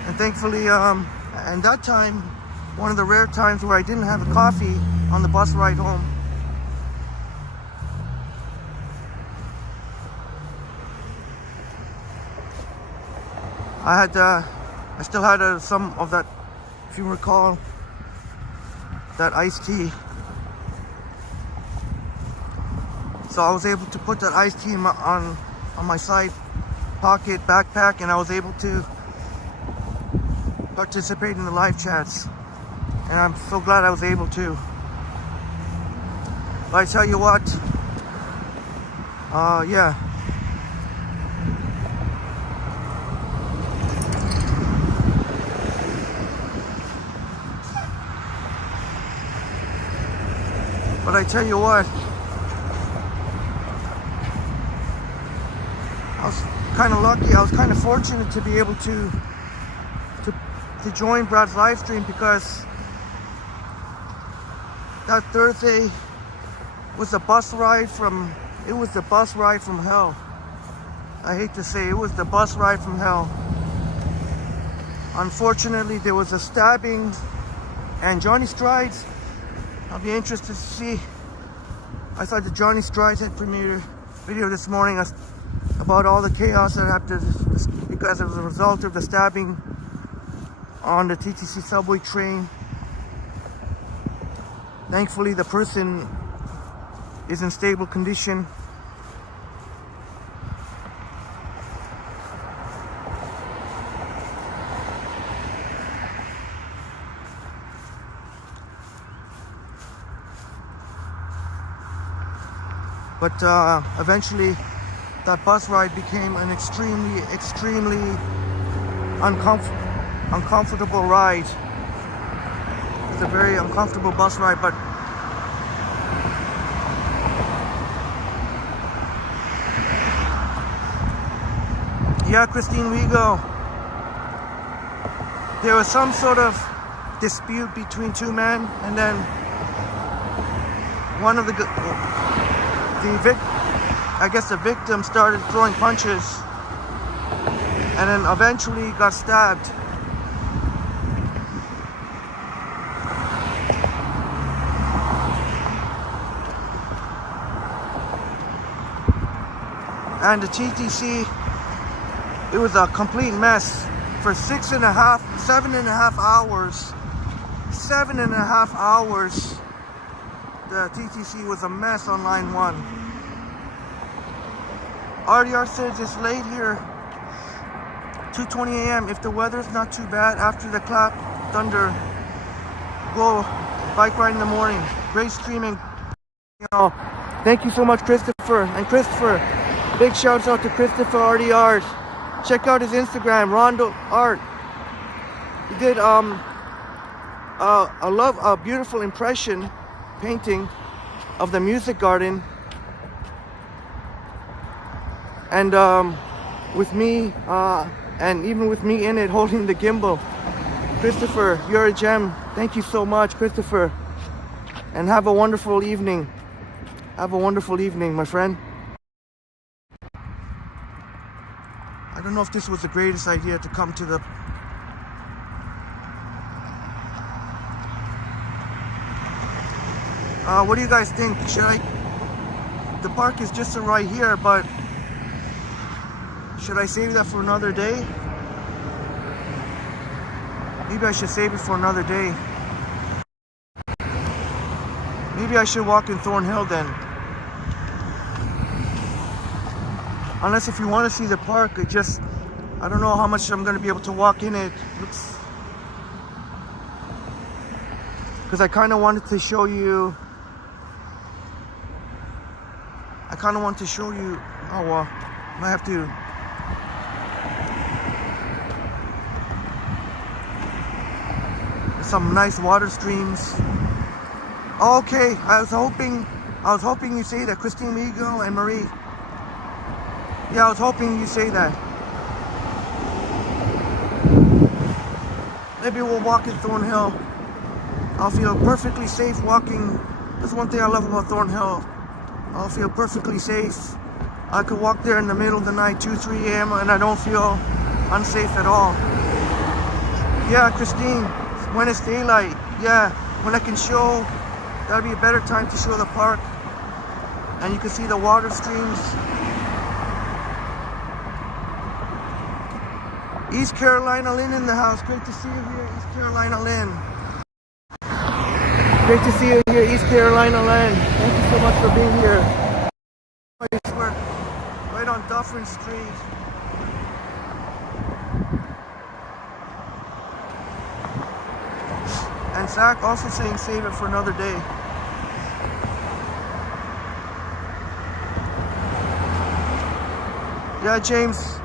And thankfully, and that time, one of the rare times where I didn't have a coffee on the bus ride home. I still had some of that, if you recall, that iced tea. So I was able to put that iced tea on my side pocket backpack, and I was able to participate in the live chats, and I'm so glad I was able to. But I tell you what, yeah. But I tell you what, I was kind of lucky. I was kind of fortunate to be able to join Brad's live stream, because that Thursday was the bus ride from hell. I hate to say it was the bus ride from hell. Unfortunately, there was a stabbing, and Johnny Strides, I'll be interested to see. I saw the Johnny Strides had premiere video this morning about all the chaos that happened because of the result of the stabbing on the TTC subway train. Thankfully, the person is in stable condition. But eventually, that bus ride became an extremely uncomfortable ride. It's a very uncomfortable bus ride, but yeah, Christine Rigo, there was some sort of dispute between two men, and then one of the victim started throwing punches, and then eventually got stabbed. And the TTC, it was a complete mess for 7.5 hours. 7.5 hours. The TTC was a mess on line 1. RDR says it's late here. 2:20 a.m. If the weather's not too bad after the clap thunder, go bike ride in the morning. Great streaming. Thank you so much, Christopher. And Christopher, big shouts out to Christopher RDR. Check out his Instagram, Rondo Art. He did a beautiful impression painting of the music garden, and with me, and even with me in it holding the gimbal. Christopher, you're a gem. Thank you so much, Christopher, and have a wonderful evening. Have a wonderful evening, my friend. I don't know if this was the greatest idea to come to the what do you guys think? The park is just right here, but should I save that for another day? Maybe I should save it for another day. Maybe I should walk in Thornhill then. Unless if you want to see the park, I don't know how much I'm going to be able to walk in it. Because I kind of wanted to show you. Oh well, I have to. Some nice water streams. Okay, I was hoping you say that, Christine Eagle and Marie. Yeah, I was hoping you say that. Maybe we'll walk in Thornhill. I'll feel perfectly safe walking. That's one thing I love about Thornhill. I'll feel perfectly safe. I could walk there in the middle of the night, 2, 3 a.m. and I don't feel unsafe at all. Yeah, Christine, when it's daylight, yeah, when I can show, that'll be a better time to show the park. And you can see the water streams. East Carolina Lynn in the house. Great to see you here, East Carolina Lynn. Great to see you here, East Carolina Lynn. Thank you so much for being here. We're right on Dufferin Street. And Zach also saying save it for another day. Yeah, James.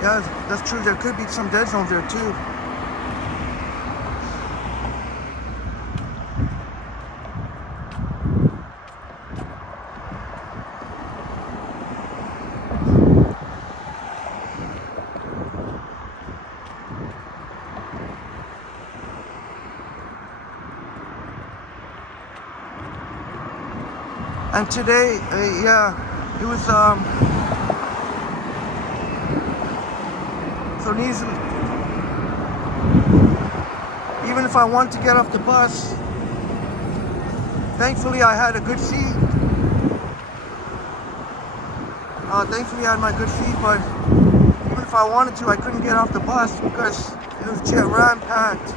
Yeah, that's true. There could be some dead zones there too. And today, yeah, it was so easy. Even if I wanted to get off the bus, thankfully I had a good seat. Thankfully I had my good seat, but even if I wanted to, I couldn't get off the bus because it was jam-packed.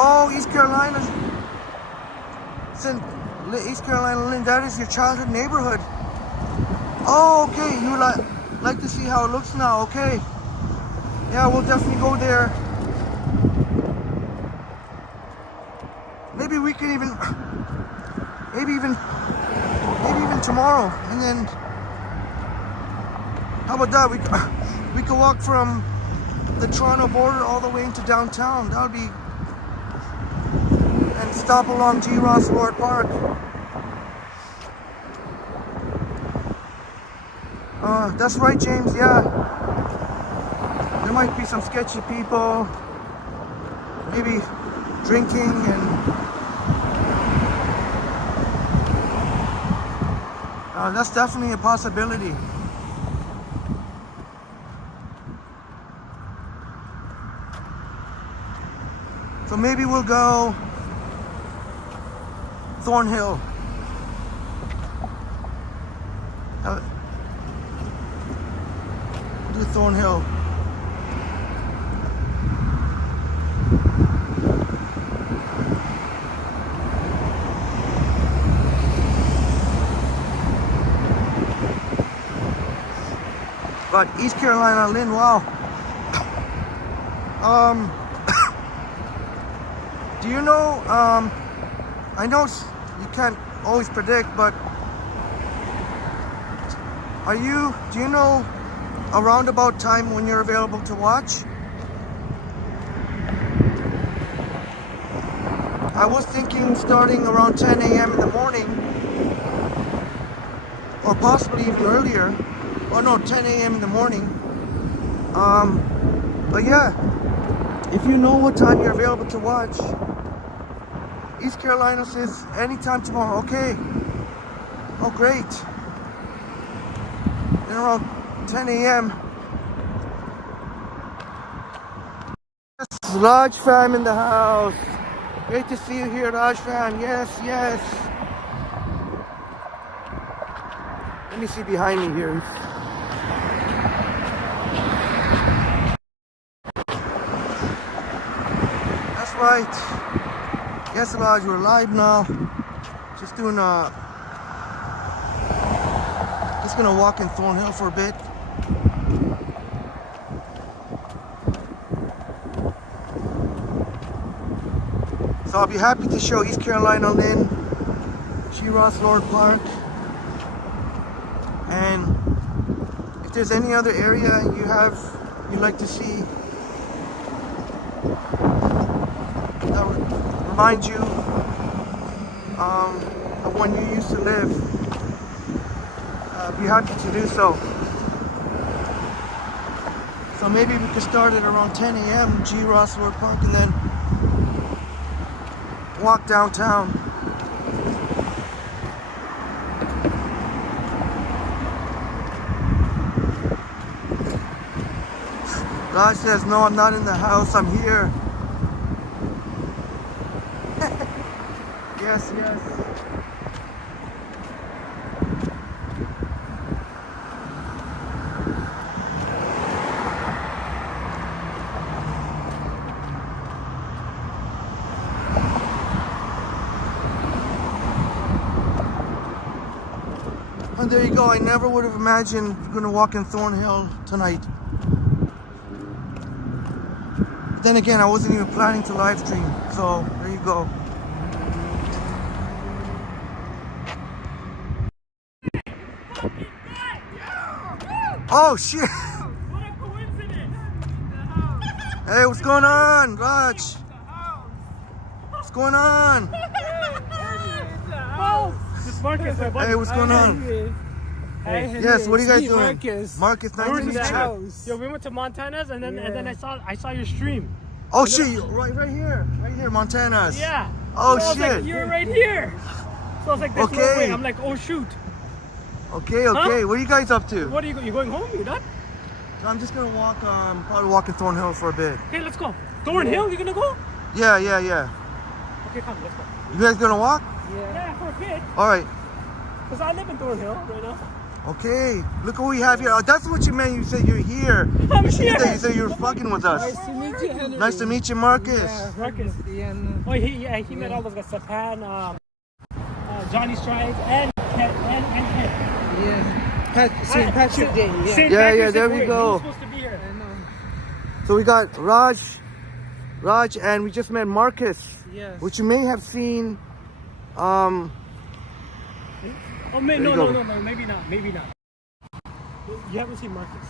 Oh, East Carolina. East Carolina Lynn, that is your childhood neighborhood. Oh, okay. You like to see how it looks now. Okay. Yeah, we'll definitely go there. Maybe we can maybe even tomorrow. And then, how about that? We could walk from the Toronto border all the way into downtown. That would be. And stop along G. Ross Lord Park. That's right, James, yeah. There might be some sketchy people, maybe drinking and that's definitely a possibility. So maybe we'll go Thornhill. Do Thornhill. But East Carolina Lynn, wow. Do you know, I know you can't always predict, but do you know a roundabout time when you're available to watch? I was thinking starting around 10 a.m. in the morning, or possibly even earlier. Oh no, 10 a.m. in the morning. But yeah, if you know what time you're available to watch, East Carolina says anytime tomorrow. Okay. Oh, great. Then around 10 a.m. Raj fam in the house. Great to see you here, Raj fam. Yes, yes. Let me see behind me here. That's right. Yes, Raj, we're live now. Just gonna walk in Thornhill for a bit. So I'll be happy to show East Carolina Lynn, G. Ross Lord Park, and if there's any other area you'd like to see that would remind you of when you used to live, be happy to do so. So maybe we could start at around 10 a.m. G. Ross Lord Park and then walk downtown. Raj says, no, I'm not in the house, I'm here. Yes, yes. And there you go. I never would have imagined going to walk in Thornhill tonight. But then again, I wasn't even planning to live stream. So there you go. Oh shit! What a coincidence! Hey, what's going on, Raj? What's going on? This Marcus, my buddy. Hey, what's going on? Hey. Yes, what are you guys doing? Marcus. Marcus, nice to meet you. Yo, we went to Montana's and then I saw your stream. Oh shit, right here, Montana's. Yeah. Oh so I was shit. like, you're right here. So I was like, there's no way. I'm like, oh shoot. Okay. What are you guys up to? What are you going home? You done? So I'm just gonna walk, probably walk in Thornhill for a bit. Okay, let's go. Thornhill, you're gonna go? Yeah. Okay, come, let's go. You guys gonna walk? Yeah, for a bit. All right. Because I live in Thornhill right now. Okay. Look what we have here. Oh, that's what you meant. You said you're here. I'm You here. said you were fucking with us. Nice to meet you, Henry. Nice to meet you, Marcus. Yeah, Marcus. Yeah, Oh, he met all those guys, Sapan, Johnny Strides, and Ken. yeah. St. Patrick Day. Yeah. St. Yeah, Patrick's there is we weird. go. He was supposed to be here. I know. So we got Raj, and we just met Marcus, Yes. which you may have seen. Oh, There no, you no, go. no, maybe not. You haven't seen Marcus.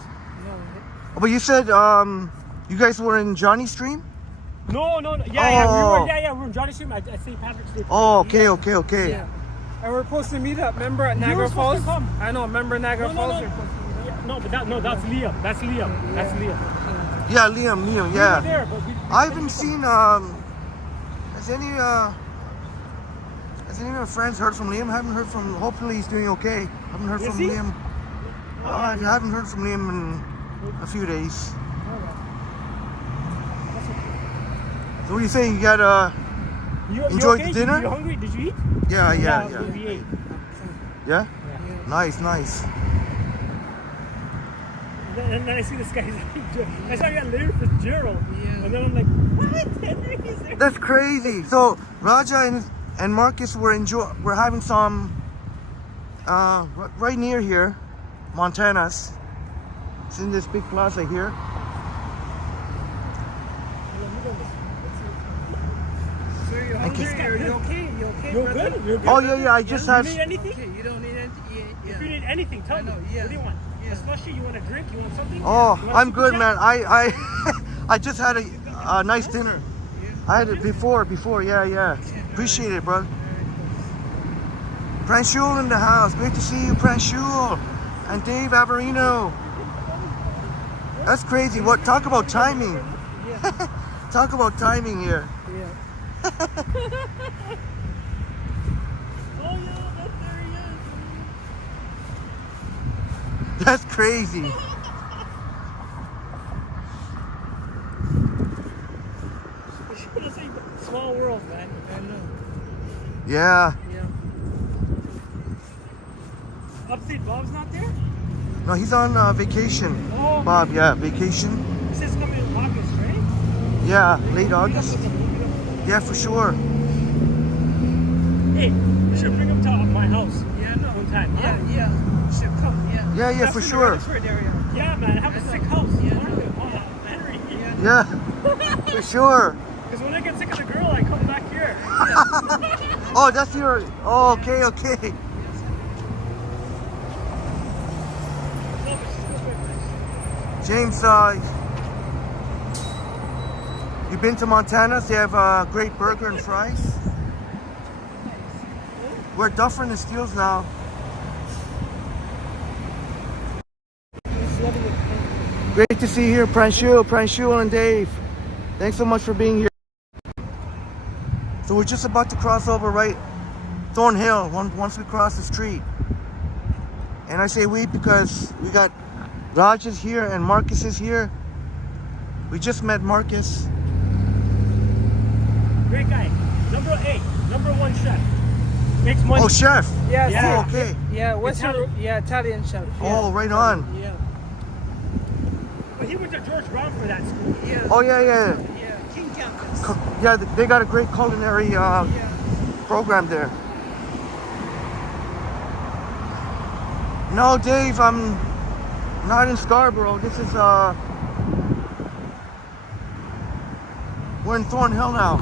But you said you guys were in Johnny's stream? No. Yeah, we were in Johnny Street at St. Patrick's Day. Oh, okay. Yeah. And we're supposed to meet up. Remember at You Niagara were supposed Falls? to come. I know. Remember Niagara Falls? Yeah, no, but that's Liam. That's Liam. That's Liam. Yeah, Liam, We were yeah. there, but we I haven't seen has any of my friends heard from Liam? Haven't heard from, hopefully he's doing okay. Haven't heard Is from he? Liam. I haven't heard from Liam in a few days. So what do you think? You got You enjoyed okay? the dinner? You hungry? Did you eat? Yeah. We ate. Yeah? Nice. And then I see this guy. I saw you got Larry Fitzgerald. Yeah. And then I'm like, what? Henry's there. That's crazy. So Raja and Marcus were having some right near here, Montana's. It's in this big plaza here. So you're Thank you. hungry? You okay? You okay, You're brother? good? You're good? Oh yeah, I just You had. need anything? Okay, you don't need anything? Yeah. If you need anything, tell I me. know, yeah. What do you want? Yeah. A slushy? You want a drink? You want something? Oh, You want I'm a good, super man. chat? I just had a nice dinner. I had it before. Yeah. Appreciate it, bro. Pranshul in the house. Great to see you, Pranshul. And Dave Averino. That's crazy. What? Talk about timing. Talk about timing here. Yeah. Oh, yeah, there he is. That's crazy. Small world, man. I know. Yeah. Yeah. Upstate Bob's not there? No, he's on vacation. Oh, Bob, yeah, vacation. He says coming in August, right? Yeah, late August. Yeah, for sure. Hey, you should bring him to my house Yeah, no. one time. Huh? Yeah. Should come. Yeah. Yeah, for sure. Oxford area. Yeah, man, have a sick house. Henry. Yeah, for sure. Because when I get sick of the girl, I come back here. Oh, that's your. Oh, okay. James, you been to Montana's? They have a great burger and fries. We're at Dufferin and Steele's now. Great to see you here, Pranshul and Dave. Thanks so much for being here. So we're just about to cross over right Thornhill once we cross the street. And I say we because we got Raj is here and Marcus is here. We just met Marcus. Great guy. Number 8. #1 chef. Makes money. Oh, chef. Yeah, Yeah. Oh, okay. Yeah, what's your Italian chef? Oh, right on. Yeah. But he went to George Brown for that school. Yeah. Oh, yeah. Yeah. King campus. Yeah, they got a great culinary program there. No, Dave, I'm not in Scarborough. This is we're in Thornhill now.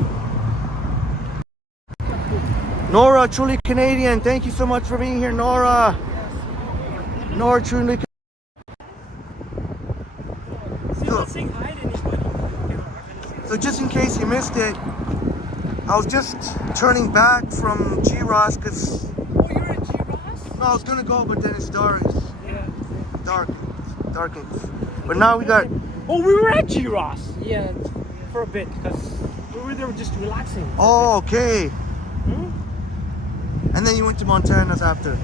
Nora, truly Canadian. Thank you so much for being here, Nora. Nora, truly. See, let's say hi to anybody. So just in case you missed it, I was just turning back from G-Ross because Oh, you're at G-Ross? no, I was gonna go, but then it's dark. Yeah. Darkens. But now we got. Oh, we were at G-Ross Yeah. for a bit because we were there just relaxing. Oh, okay. Hmm? And then you went to Montana's after.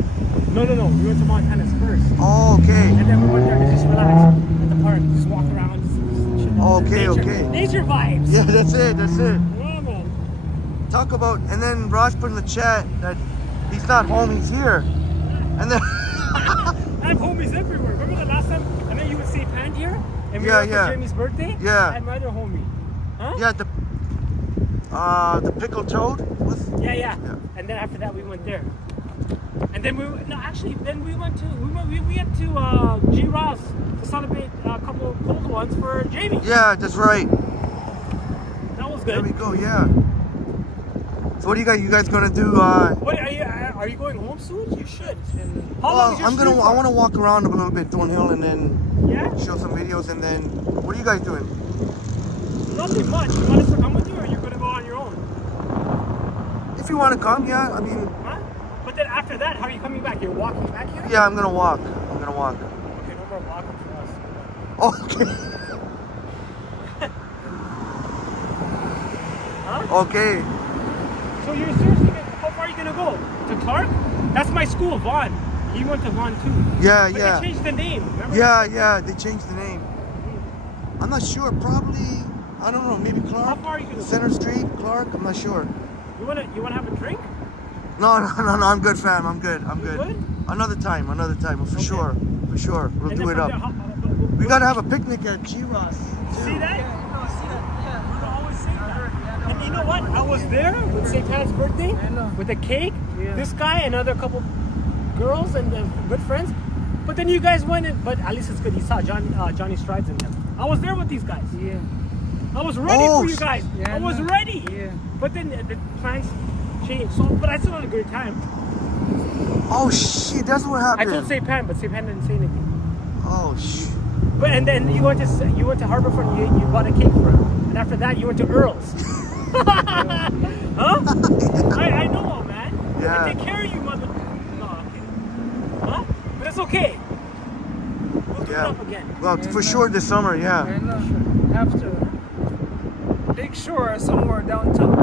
No. We went to Montana's first. Oh, okay. And then we went there to just relax at the park, just walk around, just chill out. Okay, nature, okay. Nature vibes. Yeah, that's it. Yeah, man. Talk about, and then Raj put in the chat that he's not home, he's here. And then, I have homies everywhere. Remember the last time I met you with St. Pan here? And we Yeah, went yeah. for Jamie's birthday? Yeah. I had my other homie. Huh? yeah, the pickled toad was. Yeah. Yeah. And then after that we went there. And then we went to G Ross to celebrate a couple of cold ones for Jamie. Yeah, that's right. That was There we good. go. Yeah. So what do you guys gonna do? What are you going home soon? You should. How long is your street I want to walk around a little bit Thornhill and then Yeah? show some videos and then. What are you guys doing? Nothing much. You want us to come with you or you're gonna go on your own? If you want to come, yeah. I mean, Huh? But then after that, how are you coming back? You're walking back here? yeah, I'm gonna walk. Okay, no more walking for us. Oh, okay. Huh? Okay. So you're seriously how far are you gonna go? To Clark? That's my school, Vaughan. You went to Vaughan too. Yeah, But yeah. they changed the name, remember? Yeah, they changed the name. I'm not sure, probably, I don't know, maybe How Clark? far are you gonna Center Street, Clark, I'm not sure. You wanna have a drink? No, I'm good, fam, I'm good. You good? Another time, for Okay. sure, we'll And do then it from up. there, We gotta have a picnic at G-Ross. see that? Yeah, no, see that? Yeah. You always say that. And you know what? I was there with St. Pat's birthday I know. with a cake. Yeah. This guy, another couple girls and good friends. But then you guys went in. But at least it's good. He saw Johnny Strides in them. I was there with these guys. Yeah. I was ready Oh, for you guys. yeah, I was no. ready. Yeah. But then the plans changed. So, but I still had a good time. Oh shit, that's what I happened. told St. Pan, but St. Pan didn't say anything. Oh shit. But and then you went to Harborfront. You bought a cake for him. And after that, you went to Earl's. Huh? I know, man. Yeah. I take care of you, mother. No, I'm kidding. Huh? But it's okay. We'll do it Yeah. up again. Well, Yeah, for no. sure this summer, yeah. I know. Have to. Lake Shore somewhere downtown.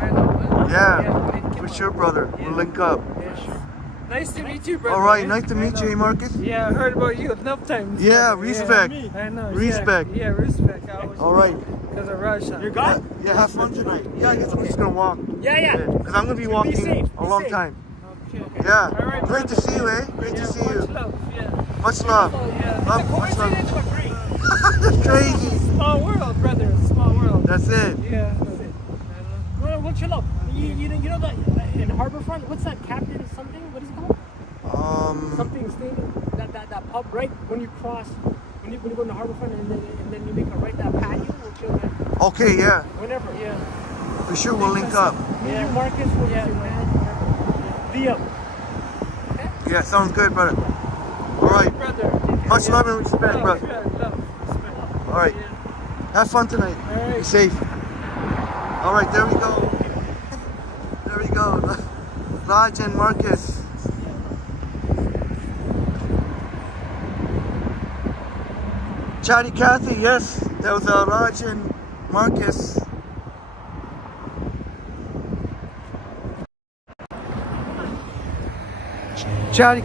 I know. Yeah, link it for up. sure, brother. We'll link up. Yeah. Nice to meet you, brother. All right, Yeah, nice to I meet know. you, hey, Marcus. Yeah, I heard about you enough times. Yeah, brother. respect. Me. I know. Respect. Yeah, respect. I was All right. Because of Russia. You're gone? Yeah, have fun tonight. Yeah, I guess I'm just gonna walk. Yeah. Because I'm gonna be walking safe, a be long safe. time. Okay. Yeah. All right, Great to see you, eh? Great to see much you. love. Yeah. Much love. Yeah. Love, much love. Coincidence, but great. That's crazy. Small world, brother. Small world. That's it. Yeah. We'll chill out. You know that in Harborfront, what's that Captain something? What is it called? Something stadium. That pub right when you cross when you go to Harborfront and then you make a right that patio. We'll chill there. Okay, yeah. Whenever. Yeah. For sure, we'll link up. Me and you, Marcus. We'll Yeah, see, man. Be up. Yeah, sounds good, brother. All right. Brother. Much love and respect, Love, brother. yeah, love, respect. All right. Have fun tonight. All right. Be safe. All right, there we go. There we go. Raj and Marcus. Chatty Cathy, yes. That was Raj and Marcus. Chatty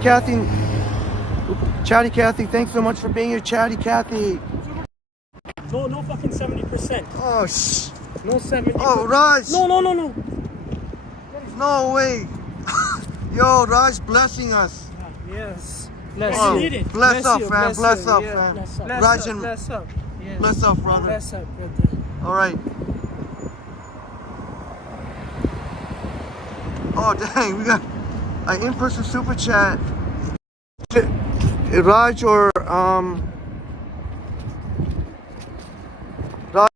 Cathy, thanks so much for being here, Chatty Cathy. No fucking 70%. Oh, shh. No 70%. Oh, Raj. No. No way. Yo, Raj blessing us. Yes. Bless Oh, you. Need it. bless up, you, fam. Bless you, up, yeah. fam. Bless up. Bless Raj up, and bless up. Yes. bless up, brother. Bless up, brother. All right. Oh, dang, we got an in-person super chat. Raj or Raj,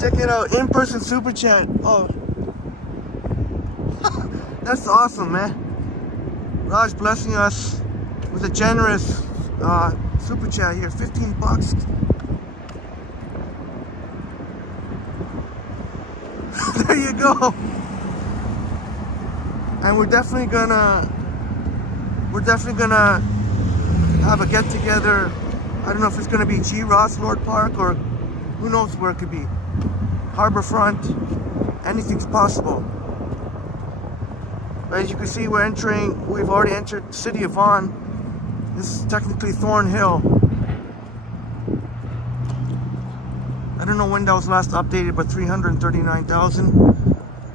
check it out, in-person super chat. Oh, that's awesome, man. Raj blessing us with a generous super chat here, 15 bucks. There you go. And we're definitely gonna have a get together. I don't know if it's gonna be G. Ross Lord Park or who knows where it could be. Harborfront, anything's possible. But as you can see, we've already entered the city of Vaughan. This is technically Thornhill. I don't know when that was last updated, but 339,000.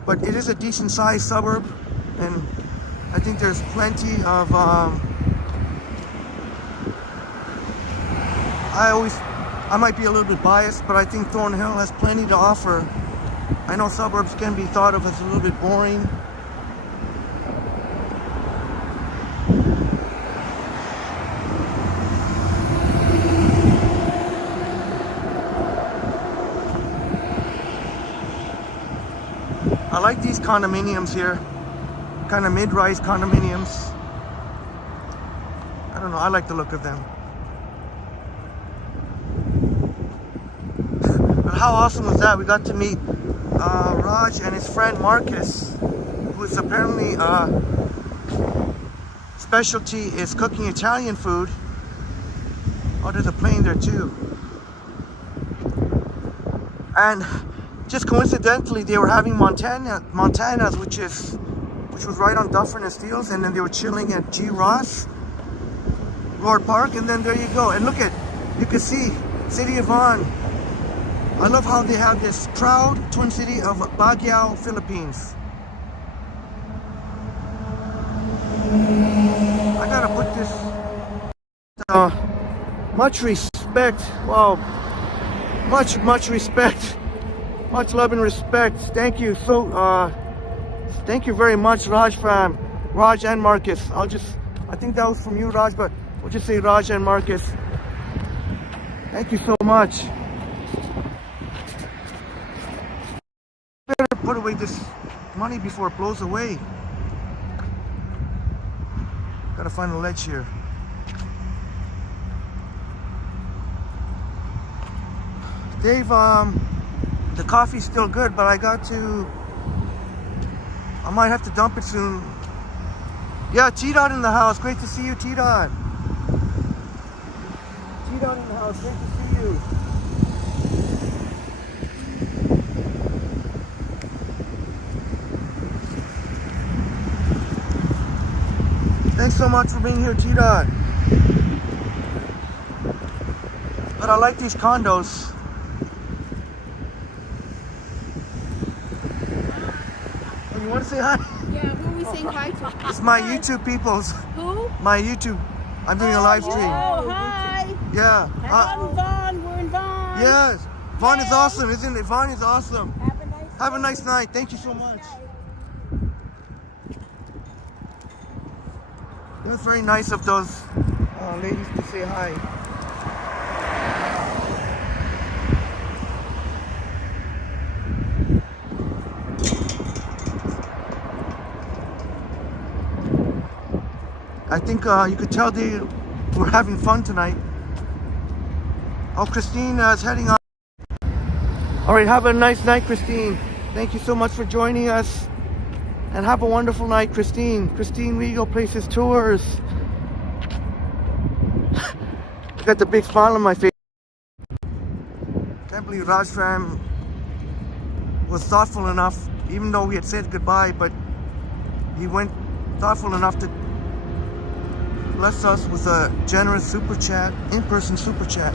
But it is a decent sized suburb, and I think there's plenty of I might be a little bit biased, but I think Thornhill has plenty to offer. I know suburbs can be thought of as a little bit boring. I like these condominiums here, kind of mid-rise condominiums. I don't know, I like the look of them. But how awesome was that? We got to meet Raj and his friend Marcus, who is apparently specialty is cooking Italian food. Oh, there's a plane there too. And just coincidentally, they were having Montana's, which was right on Dufferin and Steeles, and then they were chilling at G. Ross Lord Park, and then there you go. And you can see City of Vaughan. I love how they have this proud twin city of Baguio, Philippines. I gotta put this. Much respect. Wow. Much respect. Much love and respect. Thank you thank you very much, Raj fam. Raj and Marcus. I think that was from you, Raj, but we'll just say Raj and Marcus. Thank you so much. Better put away this money before it blows away. Gotta find a ledge here. Dave, the coffee's still good, but I might have to dump it soon. Yeah, T-Dot in the house. Great to see you, T-Dot. T-Dot in the house. Great to see you. Thanks so much for being here, T-Dot. But I like these condos. You want to say hi? Yeah, who are we saying hi to? It's my YouTube peoples. Who? My YouTube. I'm doing a live stream. Oh, hi. Yeah. I'm Vaughn. We're in Vaughn. Yes. Vaughn is awesome, isn't it? Vaughn is awesome. Have a nice Have a nice night. Thank you so much. It was very nice of those ladies to say hi. I think you could tell they were having fun tonight. Oh, Christine is heading on. All right, have a nice night, Christine. Thank you so much for joining us. And have a wonderful night, Christine. Christine Regal Places Tours. I got the big smile on my face. Can't believe Raj Fam was thoughtful enough, even though we had said goodbye, but he went thoughtful enough to bless us with a generous super chat, in-person super chat.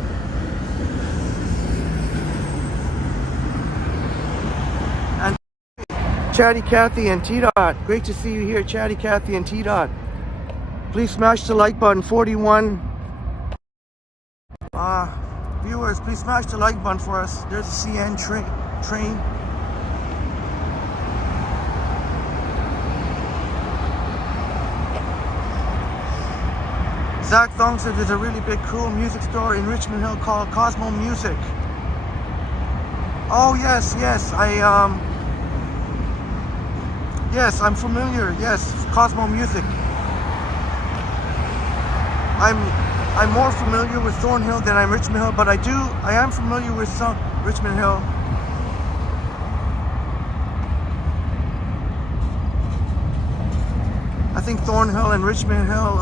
And Chatty Cathy and T-Dot. Great to see you here, Chatty Cathy and T-Dot. Please smash the like button. 41 viewers, please smash the like button for us. There's a CN train. Zach Thong said there's a really big cool music store in Richmond Hill called Cosmo Music. Oh yes, yes, I'm familiar. Yes, Cosmo Music. I'm more familiar with Thornhill than I'm Richmond Hill, but I am familiar with some Richmond Hill. I think Thornhill and Richmond Hill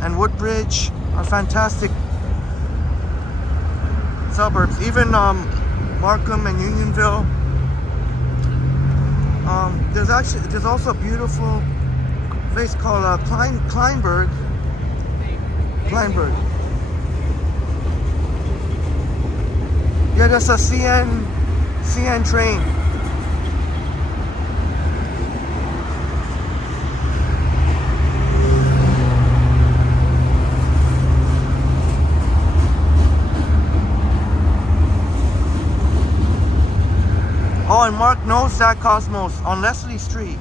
and Woodbridge are fantastic suburbs. Even Markham and Unionville. There's also a beautiful place called Kleinburg. Yeah, there's a CN train. Oh, and Mark knows that Cosmos on Leslie Street.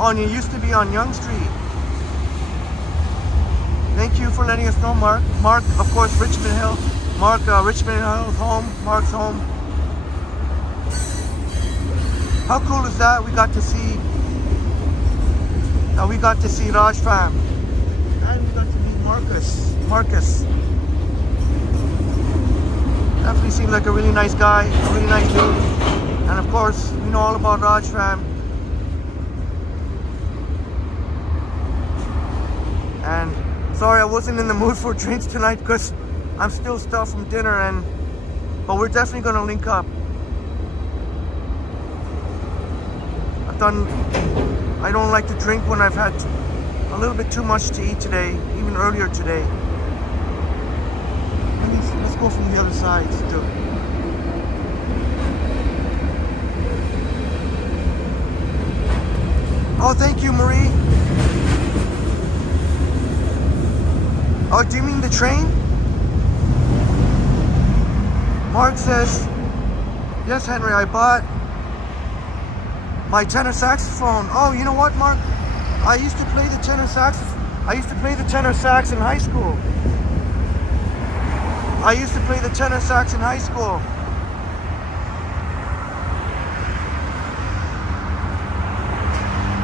Oh, and it used to be on Yonge Street. Thank you for letting us know, Mark. Mark, of course, Richmond Hill. Mark, Richmond Hill's home. Mark's home. How cool is that? We got to see Raj Fam. And we got to meet Marcus. Definitely seemed like a really nice guy, a really nice dude. And of course, we know all about Raj Fam. And sorry I wasn't in the mood for drinks tonight because I'm still stuffed from dinner, but we're definitely gonna link up. I don't like to drink when I've had a little bit too much to eat today, even earlier today. Let's go from the other side still. Oh, thank you, Marie. Oh, do you mean the train? Mark says, yes, Henry, I bought my tenor saxophone. Oh, you know what, Mark? I used to play the tenor sax in high school.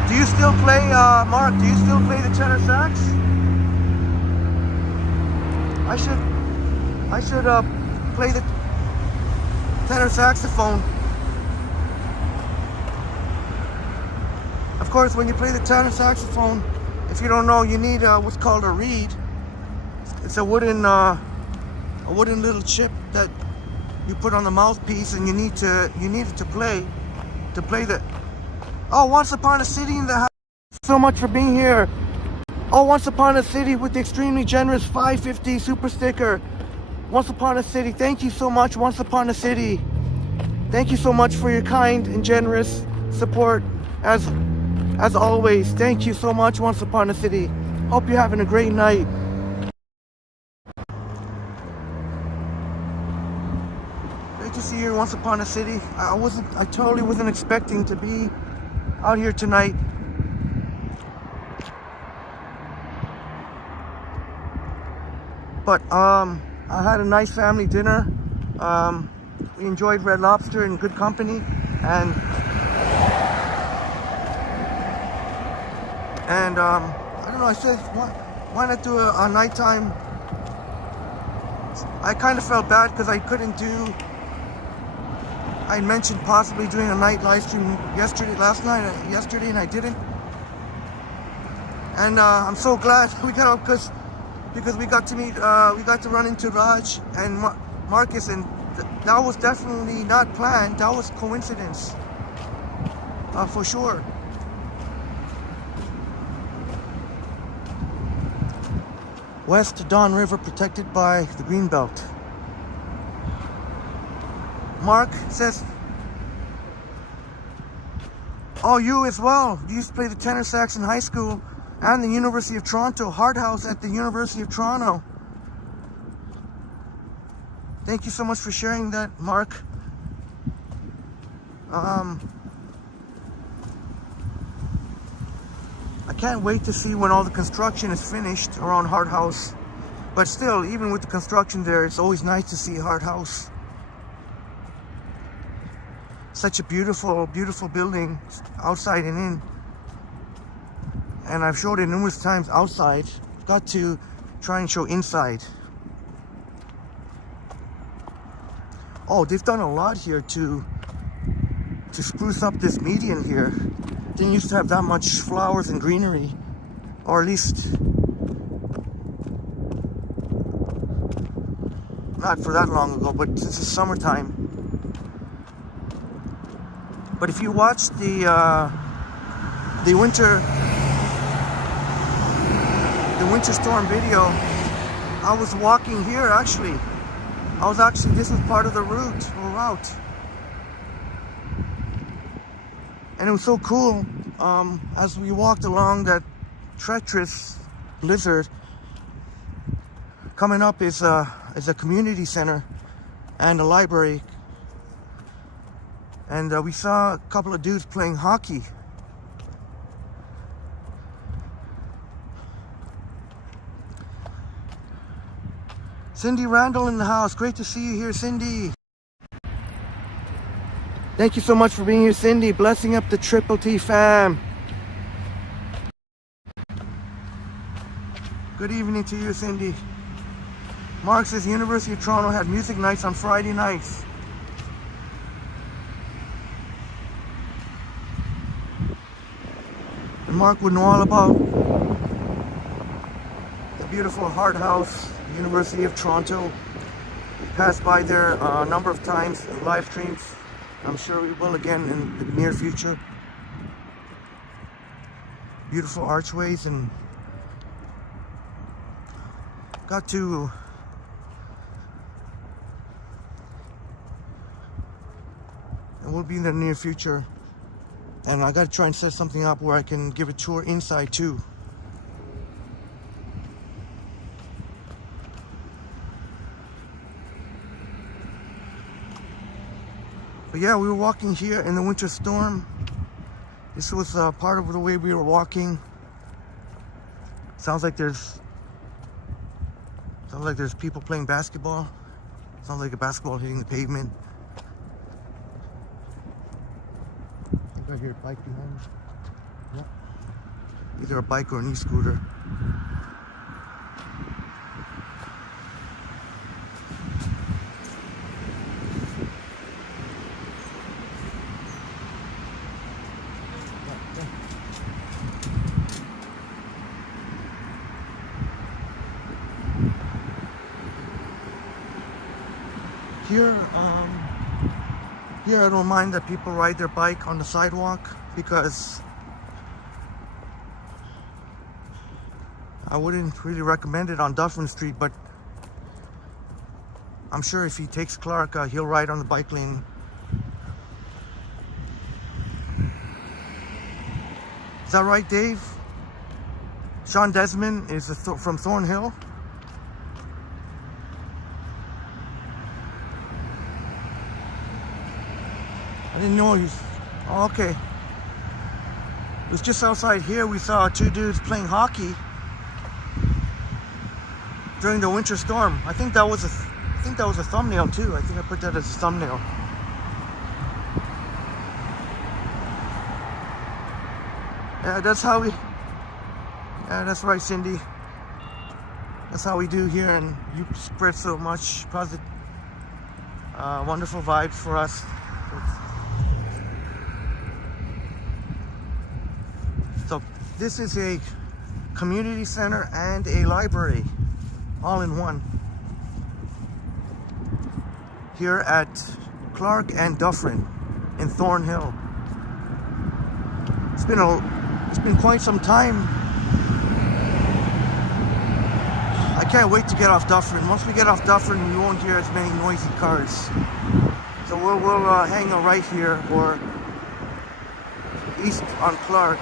Do you still play, Mark, do you still play the tenor sax? I should play the tenor saxophone. Of course, when you play the tenor saxophone, if you don't know, you need what's called a reed. It's a wooden little chip that you put on the mouthpiece, and you need it to play the. Oh, Once Upon a City in the house. So much for being here. Oh, Once Upon a City with the extremely generous 550 super sticker. Once Upon a City, thank you so much, Once Upon a City. Thank you so much for your kind and generous support as always. Thank you so much, Once Upon a City. Hope you're having a great night. Great to see you, Once Upon a City. I totally wasn't expecting to be out here tonight. But I had a nice family dinner. We enjoyed Red Lobster in good company, and I don't know. I said, why not do a nighttime? I kind of felt bad because I couldn't do. I mentioned possibly doing a night live stream yesterday, and I didn't. And I'm so glad we got out because we got to meet, we got to run into Raj and Marcus, and that was definitely not planned. That was coincidence, for sure. West Don River protected by the Greenbelt. Mark says, Oh, you as well. You used to play the tenor sax in high school and the University of Toronto, Hard House at the University of Toronto. Thank you so much for sharing that, Mark. I can't wait to see when all the construction is finished around Hard House. But still, even with the construction there, it's always nice to see Hard House. Such a beautiful, beautiful building, outside and in. And I've showed it numerous times outside. Got to try and show inside. Oh, they've done a lot here to spruce up this median here. Didn't used to have that much flowers and greenery, or at least not for that long ago, but since it's summertime. But if you watch the winter storm video, I was walking here actually. This was part of the route. And it was so cool as we walked along that treacherous blizzard. Coming up is a community center and a library. And we saw a couple of dudes playing hockey. Cindy Randall in the house. Great to see you here, Cindy. Thank you so much for being here, Cindy. Blessing up the Triple T fam. Good evening to you, Cindy. Mark says University of Toronto had music nights on Friday nights. And Mark would know all about the beautiful Hard House, University of Toronto. Passed by there a number of times in live streams. I'm sure we will again in the near future. Beautiful archways, and got to and we'll be in the near future. And I got to try and set something up where I can give a tour inside too. But yeah, we were walking here in the winter storm. This was part of the way we were walking. Sounds like there's people playing basketball. Sounds like a basketball hitting the pavement. I think I hear a bike behind me. Yeah. Either a bike or an e-scooter. Here I don't mind that people ride their bike on the sidewalk, because I wouldn't really recommend it on Dufferin Street, but I'm sure if he takes Clark, he'll ride on the bike lane. Is that right, Dave? Sean Desmond is from Thornhill. I didn't know he's... Oh, okay. It was just outside here. We saw two dudes playing hockey during the winter storm. I think that was a thumbnail too. I think I put that as a thumbnail. Yeah, that's how we... Yeah, that's right, Cindy. That's how we do here, and you spread so much positive, wonderful vibes for us. So this is a community center and a library, all in one. Here at Clark and Dufferin in Thornhill. It's been quite some time. I can't wait to get off Dufferin. Once we get off Dufferin, we won't hear as many noisy cars. So we'll hang a right here, or east on Clark.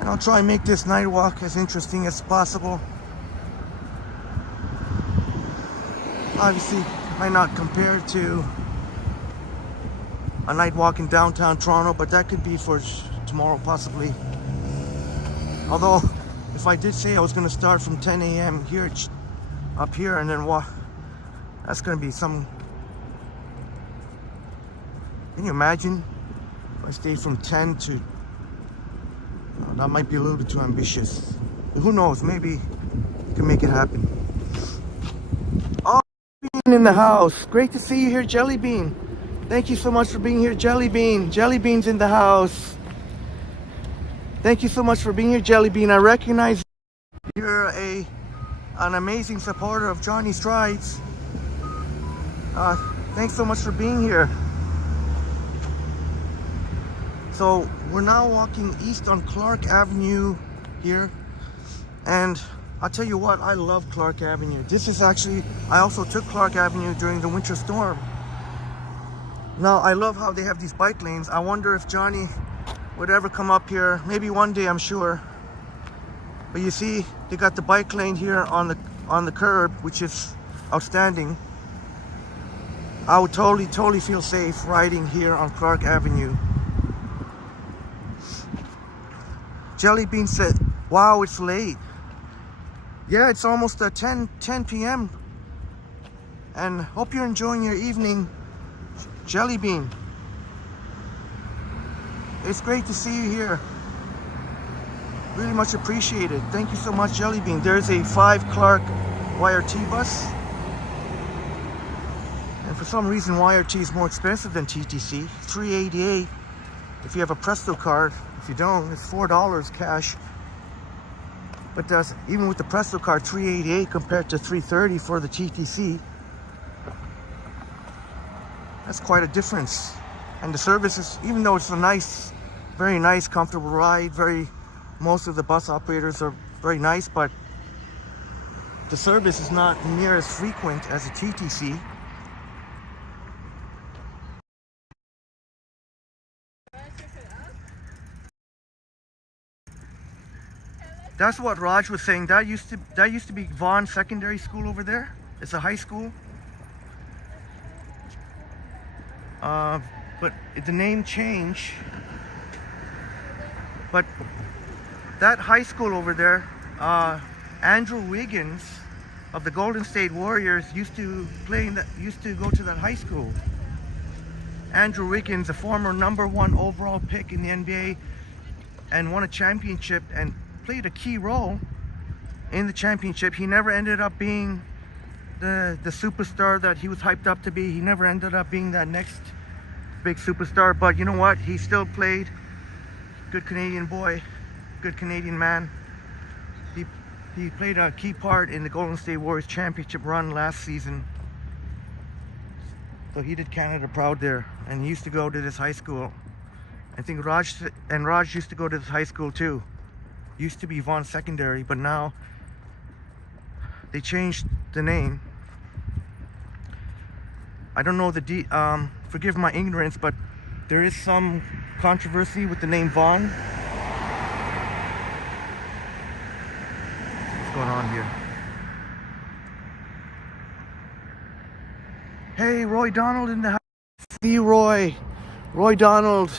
And I'll try and make this night walk as interesting as possible. Obviously, might not compare to a night walk in downtown Toronto, but that could be for tomorrow possibly. Although, if I did say I was going to start from 10 a.m. here, up here, and then walk, that's going to be some. Can you imagine if I stay from 10 to? Oh, that might be a little bit too ambitious. Who knows? Maybe you can make it happen. Oh, in the house. Great to see you here, Jelly Bean. Thank you so much for being here, Jelly Bean. Jelly Bean's in the house. Thank you so much for being here, Jelly Bean. I recognize you're an amazing supporter of Johnny Strides. Thanks so much for being here. So we're now walking east on Clark Avenue here, and I'll tell you what, I love Clark Avenue. This is actually, I also took Clark Avenue during the winter storm. Now I love how they have these bike lanes. I wonder if Johnny would ever come up here. Maybe one day, I'm sure. But you see, they got the bike lane here on the curb, which is outstanding. I would totally feel safe riding here on Clark Avenue. Jelly Bean said, wow, it's late. Yeah, it's almost 10 p.m. And hope you're enjoying your evening, Jelly Bean. It's great to see you here. Really much appreciated. Thank you so much, Jelly Bean. There's a 5 Clark YRT bus. And for some reason, YRT is more expensive than TTC. $3.88 if you have a Presto card. If you don't, it's $4 cash. But that's, even with the Presto card, $3.88 compared to $3.30 for the TTC. That's quite a difference. And the service is, even though it's a nice, very nice, comfortable ride, most of the bus operators are very nice, but the service is not near as frequent as a TTC. That's what Raj was saying. That used to be Vaughan Secondary School over there. It's a high school. But the name changed. But that high school over there, Andrew Wiggins of the Golden State Warriors used to go to that high school. Andrew Wiggins, a former #1 overall pick in the NBA, and won a championship and played a key role in the championship. He never ended up being the superstar that he was hyped up to be. He never ended up being that next big superstar, but you know what? He still played. Good Canadian boy, good Canadian man. He played a key part in the Golden State Warriors championship run last season. So he did Canada proud there, and he used to go to this high school. I think Raj used to go to this high school too. Used to be Vaughan Secondary, but now they changed the name. I don't know forgive my ignorance, but there is some controversy with the name Vaughan. What's going on here? Hey, Roy Donald in the house. See you, Roy. Roy Donald.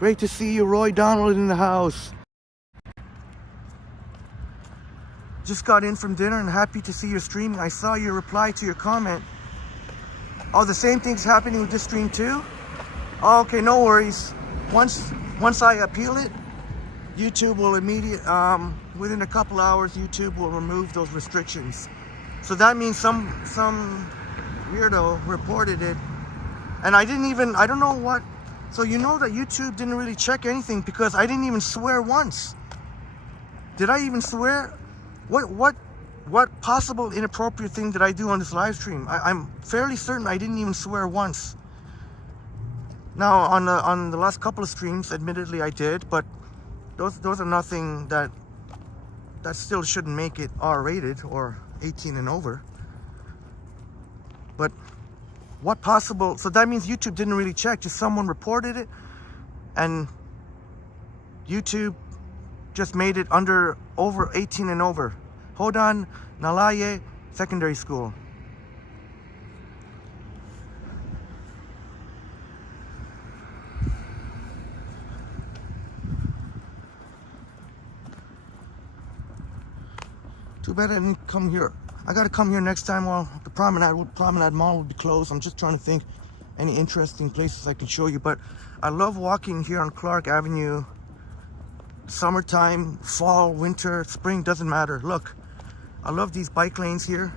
Great to see you, Roy Donald in the house. Just got in from dinner and happy to see your streaming. I saw your reply to your comment. Oh, the same thing's happening with this stream too? Oh, okay, no worries. Once I appeal it, YouTube will within a couple hours, YouTube will remove those restrictions. So that means some weirdo reported it. And I don't know what. So you know that YouTube didn't really check anything because I didn't even swear once. Did I even swear? What possible inappropriate thing did I do on this live stream? I'm fairly certain I didn't even swear once. Now on the last couple of streams, admittedly I did, but those are nothing that still shouldn't make it R-rated or 18 and over. But what possible? So that means YouTube didn't really check. Just someone reported it, and YouTube just made it over 18 and over. Hodan Nalaye Secondary School. Too bad I didn't come here. I gotta come here next time while the Promenade Mall will be closed. I'm just trying to think any interesting places I can show you. But I love walking here on Clark Avenue. Summertime, fall, winter, spring, doesn't matter. Look, I love these bike lanes here.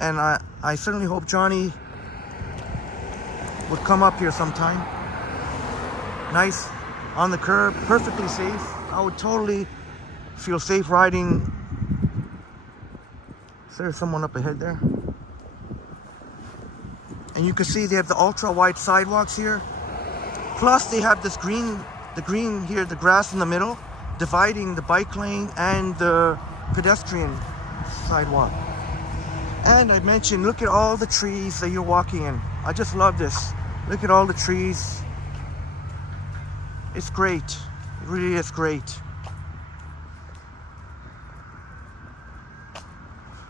And I certainly hope Johnny would come up here sometime. Nice, on the curb, perfectly safe. I would totally feel safe riding. Is there someone up ahead there? And you can see they have the ultra wide sidewalks here. Plus they have this the green here, the grass in the middle, dividing the bike lane and the pedestrian sidewalk. And I mentioned, look at all the trees that you're walking in. I just love this. Look at all the trees. It's great. It really is great.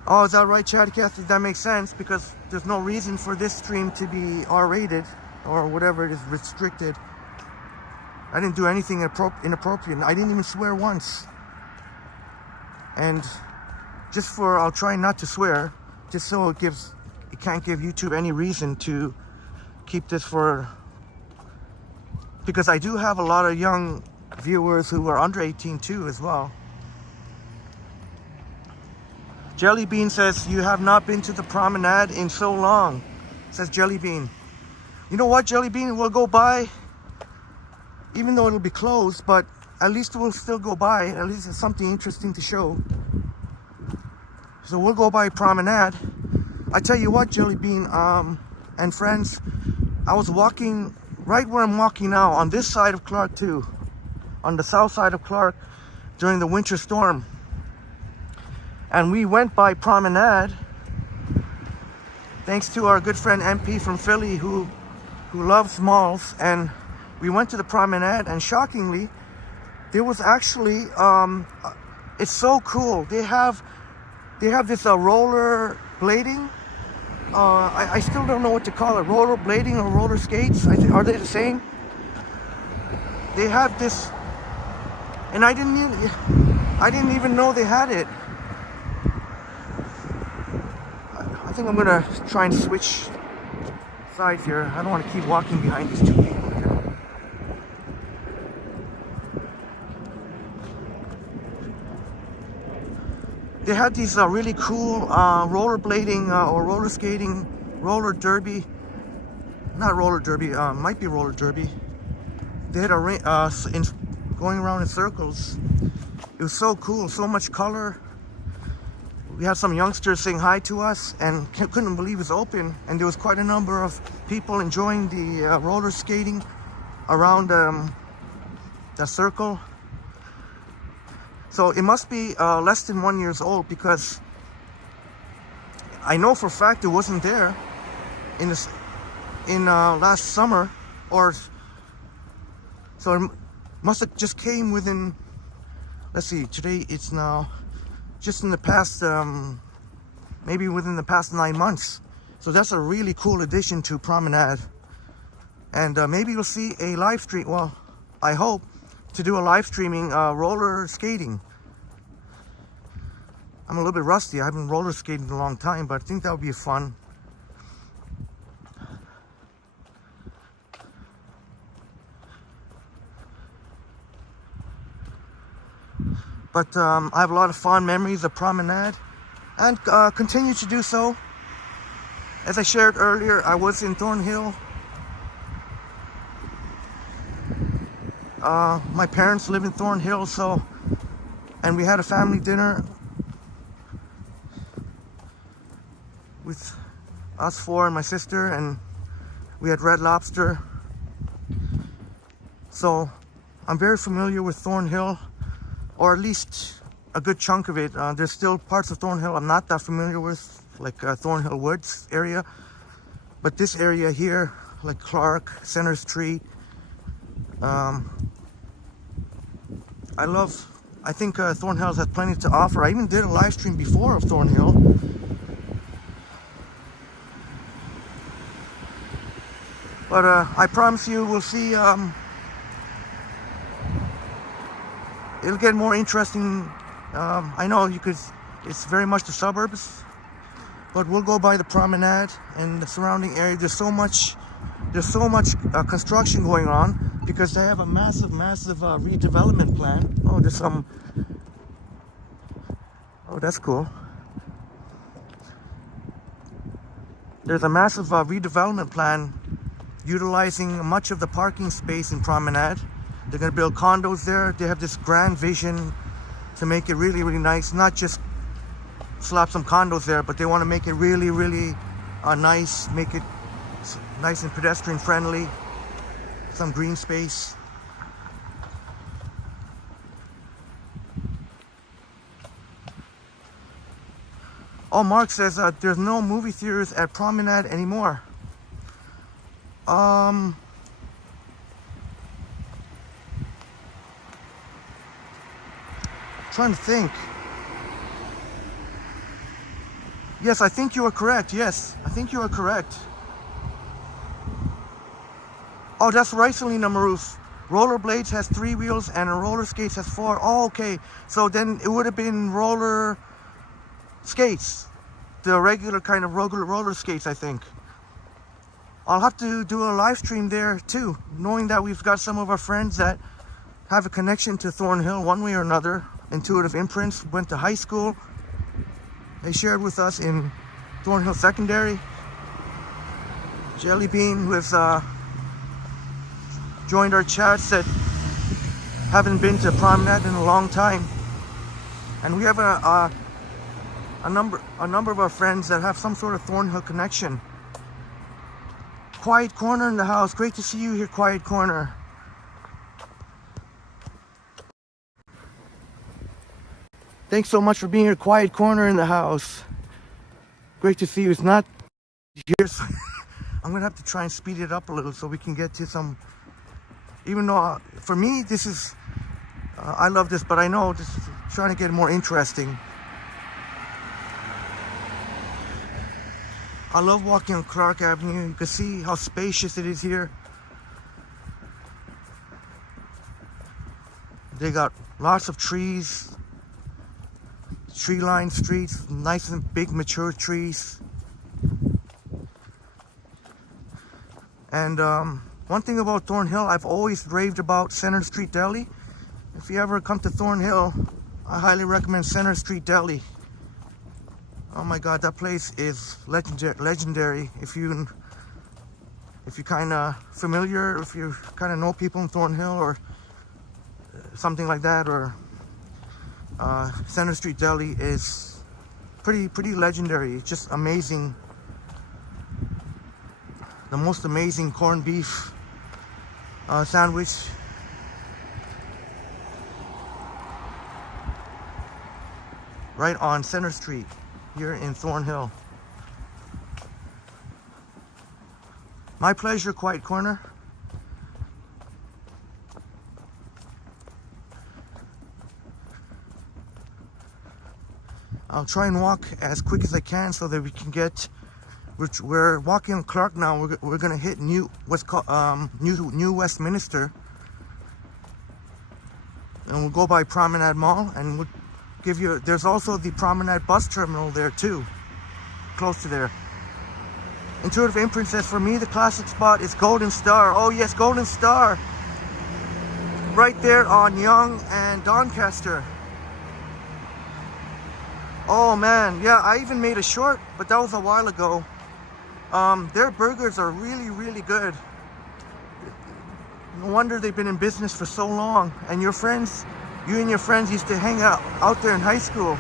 Oh, is that right, Chad Kathy? That makes sense, because there's no reason for this stream to be R-rated or whatever it is, restricted. I didn't do anything inappropriate. I didn't even swear once. And I'll try not to swear, just so it can't give YouTube any reason to keep this for, because I do have a lot of young viewers who are under 18 too as well. Jelly Bean says, you have not been to the Promenade in so long, says Jelly Bean. You know what, Jelly Bean, we'll go by, even though it'll be closed, but at least we'll still go by. At least it's something interesting to show. So we'll go by Promenade. I tell you what, Jelly Bean and friends, I was walking right where I'm walking now, on this side of Clark too, on the south side of Clark during the winter storm. And we went by Promenade thanks to our good friend MP from Philly who loves malls. And we went to the Promenade, and shockingly, there was actually, it's so cool. They have this roller blading. I still don't know what to call it, roller blading or roller skates. Are they the same? They have this, and I didn't even know they had it. I think I'm gonna try and switch sides here. I don't want to keep walking behind these two people here. They had these really cool rollerblading or roller skating, roller derby. Not roller derby, might be roller derby. They had going around in circles. It was so cool, so much color. We had some youngsters saying hi to us and couldn't believe it was open. And there was quite a number of people enjoying the roller skating around the circle. So it must be less than 1 year old, because I know for a fact it wasn't there in last summer, or so it must have just came within, let's see, today it's now just in the past, maybe within the past 9 months. So that's a really cool addition to Promenade. And maybe you'll see a live stream, well, I hope to do a live streaming roller skating. I'm a little bit rusty. I haven't roller skated in a long time, but I think that would be fun. But I have a lot of fond memories of Promenade, and continue to do so. As I shared earlier, I was in Thornhill. My parents live in Thornhill, and we had a family dinner with us four and my sister, and We had Red Lobster. So I'm very familiar with Thornhill, or at least a good chunk of it. There's still parts of Thornhill I'm not that familiar with, like Thornhill Woods area. But this area here, like Clark, Center Street, I think Thornhill has plenty to offer. I even did a live stream before of Thornhill. But I promise you, we'll see. It'll get more interesting. I know it's very much the suburbs, but we'll go by the Promenade and the surrounding area. There's so much construction going on because they have a massive redevelopment plan. Oh, there's some. Oh, that's cool. There's a massive redevelopment plan utilizing much of the parking space in Promenade. They're going to build condos there. They have this grand vision to make it really, really nice. Not just slap some condos there, but they want to make it really, really nice. Make it nice and pedestrian friendly. Some green space. Oh, Mark says there's no movie theaters at Promenade anymore. Trying to think. Yes, I think you are correct. Yes, I think you are correct. Oh, that's right, Selena Maroof. Rollerblades has 3 wheels and a roller skates has 4. Oh, okay. So then it would have been roller skates. The regular kind of roller skates, I think. I'll have to do a live stream there too, knowing that we've got some of our friends that have a connection to Thornhill one way or another. Intuitive Imprints went to high school. They shared with us in Thornhill Secondary. Jelly Bean, who has joined our chat, said haven't been to Promenade in a long time. And we have a number of our friends that have some sort of Thornhill connection. Quiet Corner in the house. Great to see you here, Quiet Corner. Thanks so much for being here, Quiet Corner in the house. Great to see you. It's not here, so I'm gonna have to try and speed it up a little so we can get to some. Even though for me this is, I love this, but I know this is trying to get more interesting. I love walking on Clark Avenue. You can see how spacious it is here. They got lots of trees. Tree-lined streets, nice and big mature trees. And one thing about Thornhill, I've always raved about Center Street Deli. If you ever come to Thornhill, I highly recommend Center Street Deli. Oh my God, that place is legendary. If you kind of familiar, if you kind of know people in Thornhill or something like that, or Center Street Deli is pretty legendary. It's just amazing. The most amazing corned beef sandwich. Right on Center Street here in Thornhill. My pleasure, Quiet Corner. I'll try and walk as quick as I can so that we can get. We're walking on Clark now. We're gonna hit New Westminster, and we'll go by Promenade Mall, and we'll give you. There's also the Promenade bus terminal there too, close to there. Intuitive Imprint says, for me the classic spot is Golden Star. Oh yes, Golden Star, right there on Yonge and Doncaster. Oh man, yeah, I even made a short, but that was a while ago. Their burgers are really good. No wonder they've been in business for so long. And your friends, you and your friends used to hang out there in high school.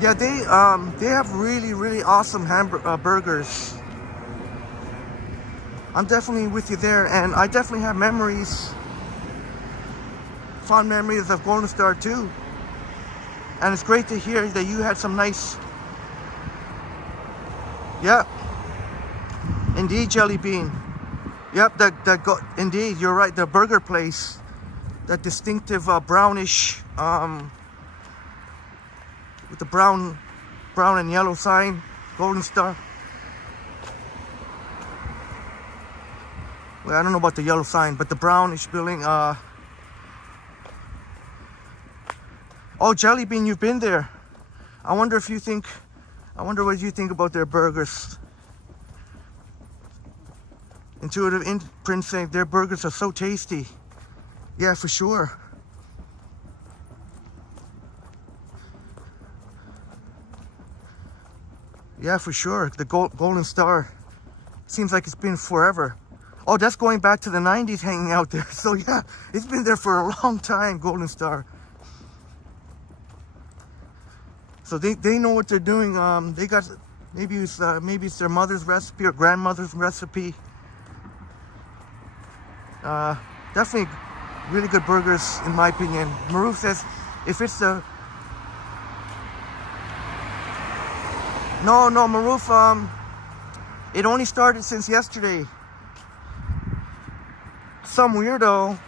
Yeah, they have really awesome burgers. I'm definitely with you there, and I definitely have memories, fond memories of Golden Star too. And it's great to hear that you had some nice, yeah, indeed, Jelly Bean. Yep, indeed, you're right, the burger place, that distinctive brownish, with the brown and yellow sign, Golden Star. Well, I don't know about the yellow sign, but the brownish building. Oh, Jelly Bean, you've been there. I wonder what you think about their burgers. Intuitive Imprint saying their burgers are so tasty. Yeah, for sure. Yeah, for sure. The Golden Star seems like it's been forever. Oh, that's going back to the 90s hanging out there. So yeah, it's been there for a long time, Golden Star. So they know what they're doing. They got, maybe it's their mother's recipe or grandmother's recipe. Definitely really good burgers in my opinion. Maruf says if it's the No, Maruf, it only started since yesterday. Some weirdo,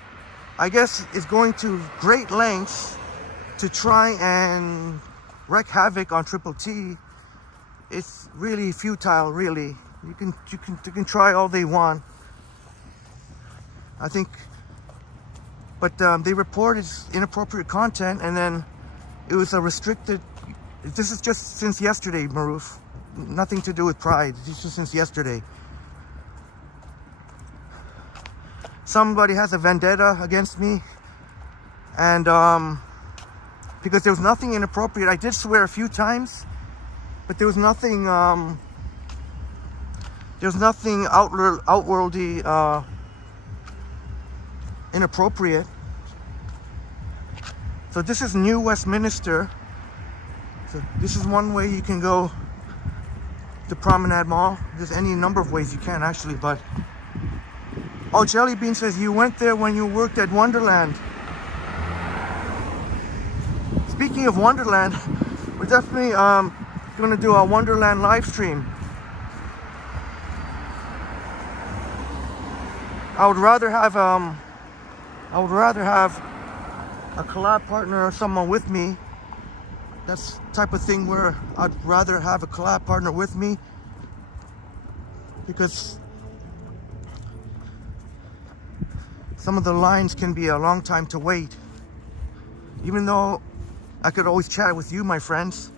I guess, is going to great lengths to try and wreak havoc on Triple T. It's really futile, really. You can try all they want. I think, but they reported inappropriate content, and then it was a restricted. This is just since yesterday, Maruf. Nothing to do with Pride. This is since yesterday. Somebody has a vendetta against me, and because there was nothing inappropriate. I did swear a few times, but there was nothing. There's nothing outworldly inappropriate. So this is New Westminster. So this is one way you can go to Promenade Mall. There's any number of ways you can actually, but oh, Jelly Bean says you went there when you worked at Wonderland. Speaking of Wonderland, we're definitely going to do a Wonderland live stream. I would rather have a collab partner or someone with me. That's the type of thing where I'd rather have a collab partner with me, because some of the lines can be a long time to wait. Even though I could always chat with you, my friends.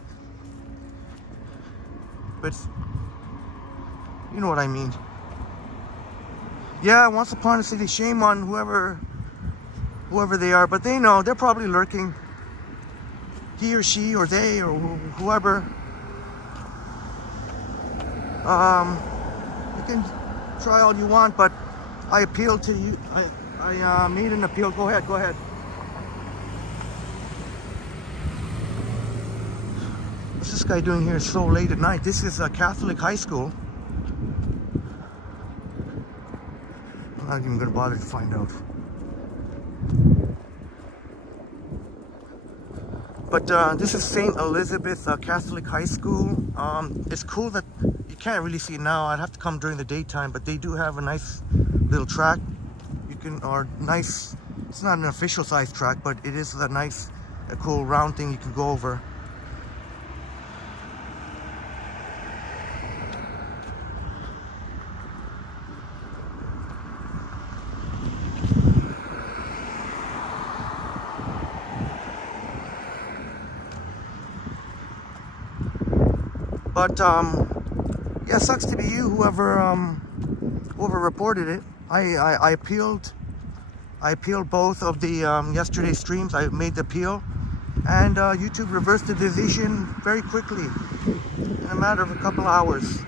But you know what I mean. Yeah, once upon a city, shame on whoever they are, but they know, they're probably lurking. He or she or they or whoever. You can try all you want, but I appeal to you. I made an appeal. Go ahead. What's this guy doing here so late at night? This is a Catholic high school. I'm not even gonna bother to find out. But this is St. Elizabeth Catholic High School. It's cool that you can't really see it now. I'd have to come during the daytime, but they do have a nice little track. It's not an official size track, but it is a cool round thing you can go over. But yeah, sucks to be you, whoever reported it. I appealed both of the yesterday's streams. I made the appeal, and YouTube reversed the decision very quickly, in a matter of a couple hours.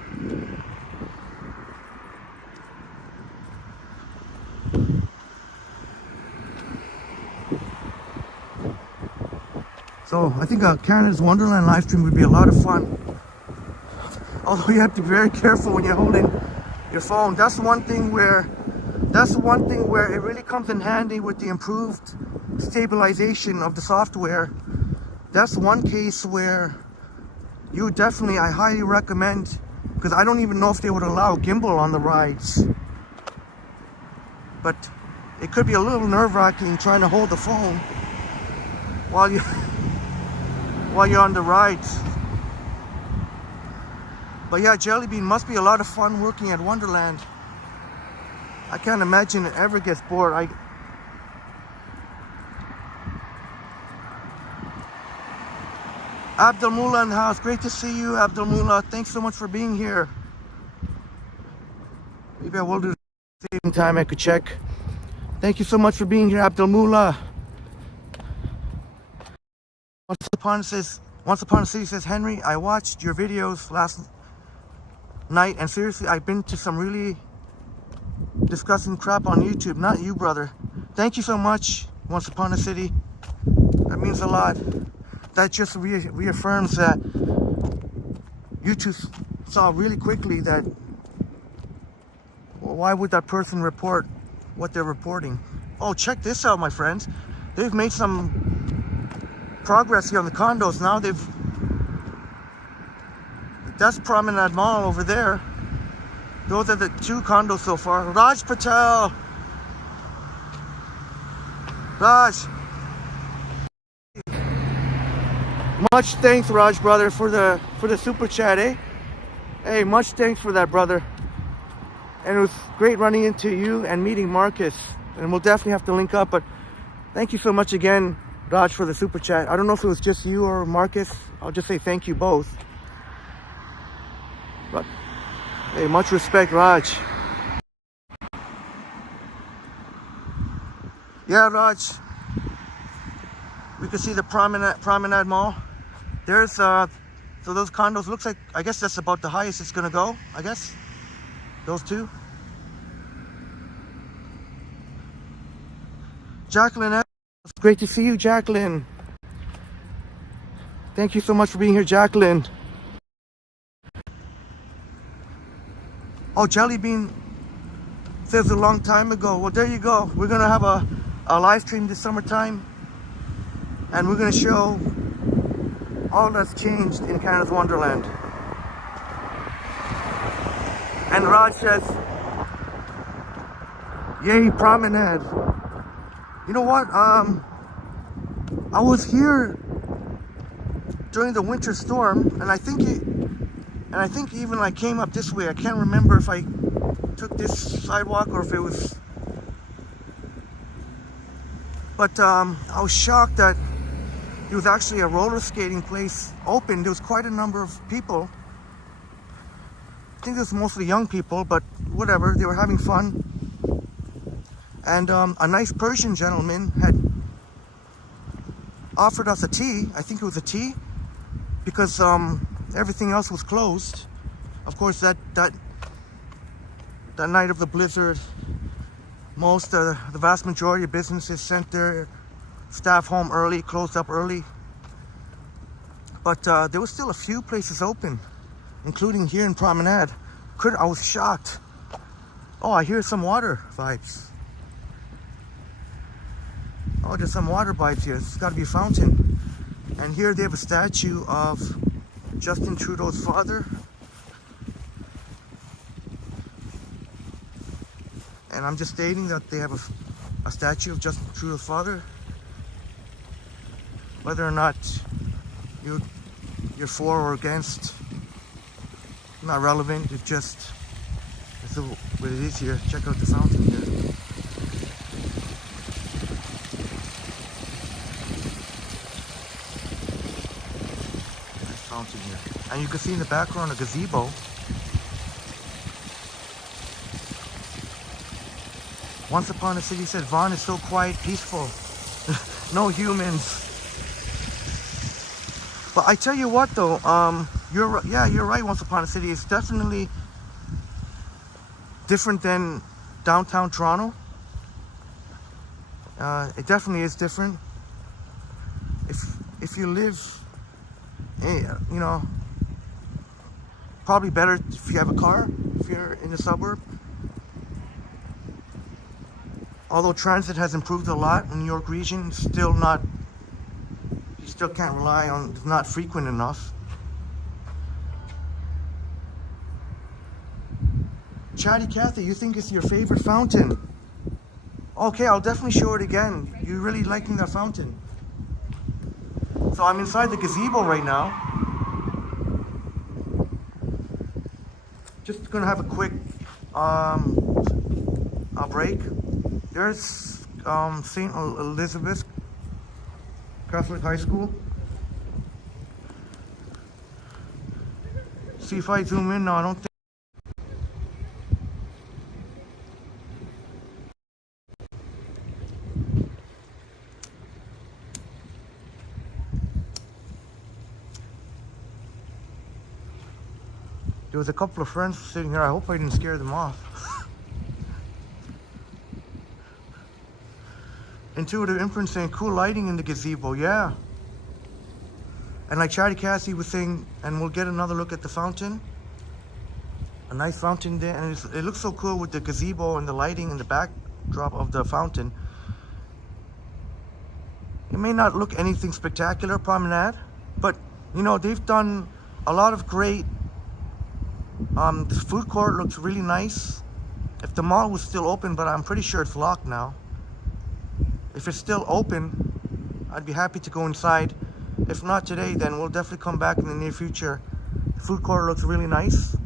So I think Canada's Wonderland live stream would be a lot of fun. Although you have to be very careful when you're holding your phone. That's one thing where it really comes in handy with the improved stabilization of the software. That's one case where I highly recommend, because I don't even know if they would allow gimbal on the rides. But it could be a little nerve-wracking trying to hold the phone while you're on the rides. But yeah, Jelly Bean must be a lot of fun working at Wonderland. I can't imagine it ever gets bored. Abdul Mullah in the house. Great to see you, Abdul Mullah. Thanks so much for being here. Maybe I will do the same time I could check. Thank you so much for being here, Abdul Mullah. Once Upon a City says, Henry, I watched your videos last night, and seriously, I've been to some really disgusting crap on YouTube. Not you, brother. Thank you so much, Once Upon a City. That means a lot. That just reaffirms that YouTube saw really quickly that, well, why would that person report what they're reporting? Oh, check this out, my friends. They've made some progress here on the condos. Now that's Promenade Mall over there. Those are the 2 condos so far. Raj Patel. Raj. Much thanks, Raj, brother, for the super chat, eh? Hey, much thanks for that, brother. And it was great running into you and meeting Marcus. And we'll definitely have to link up. But thank you so much again, Raj, for the super chat. I don't know if it was just you or Marcus. I'll just say thank you both. But hey, much respect, Raj. Yeah, Raj. We can see the Promenade Mall. There's so those condos, looks like, I guess that's about the highest it's gonna go, I guess. Those 2. Jacqueline, it's great to see you, Jacqueline. Thank you so much for being here, Jacqueline. Oh, Jelly Bean says a long time ago. Well, there you go. We're gonna have a live stream this summertime, and we're gonna show all that's changed in Canada's Wonderland. And Raj says, yay, Promenade. You know what? I was here during the winter storm, and I think even I came up this way. I can't remember if I took this sidewalk or if it was. But I was shocked that there was actually a roller skating place open. There was quite a number of people. I think it was mostly young people, but whatever, they were having fun. And a nice Persian gentleman had offered us a tea. I think it was a tea, because everything else was closed. Of course, that night of the blizzard, the vast majority of businesses sent their staff home early, closed up early. But there was still a few places open, including here in Promenade. I was shocked. Oh, I hear some water vibes. Oh, there's some water vibes here. It's got to be a fountain. And here they have a statue of Justin Trudeau's father. And I'm just stating that they have a statue of Justin Trudeau's father. Whether or not you're for or against, not relevant. It's what it is here. Check out the fountain here. Nice fountain here. And you can see in the background a gazebo. Once Upon a City said, Vaughan is so quiet, peaceful. No humans. But I tell you what though, you're right, Once Upon a City is definitely different than downtown Toronto. It definitely is different. If you live, probably better if you have a car. if you're in the suburb. Although transit has improved a lot in New York region, still not, you still can't rely on, it's not frequent enough. Chatty Cathy, you think it's your favorite fountain? Okay, I'll definitely show it again. You're really liking that fountain. So I'm inside the gazebo right now. Just gonna have a quick break. There's St. Elizabeth's Catholic High School. See if I zoom in. No, I don't think. There was a couple of friends sitting here. I hope I didn't scare them off. Intuitive Imprint saying cool lighting in the gazebo. Yeah. And like Chatty Cathy was saying, and we'll get another look at the fountain. A nice fountain there, and it looks so cool with the gazebo and the lighting and the backdrop of the fountain. It may not look anything spectacular, Promenade, but you know, they've done a lot of great. The food court looks really nice. If the mall was still open, but I'm pretty sure it's locked now. If it's still open, I'd be happy to go inside. If not today, then we'll definitely come back in the near future. The food court looks really nice.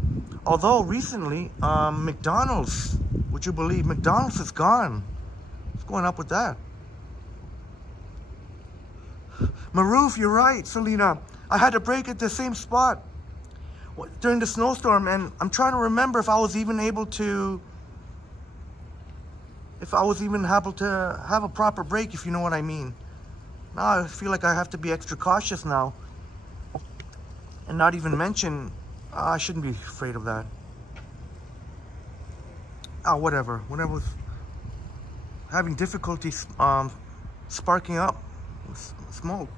Although recently, McDonald's, would you believe, McDonald's is gone. What's going up with that? Maroof, you're right, Selena. I had a break at the same spot during the snowstorm, and I'm trying to remember if I was even able to have a proper break, if you know what I mean. Now I feel like I have to be extra cautious now and not even mention. I shouldn't be afraid of that. Whatever was having difficulties sparking up smoke.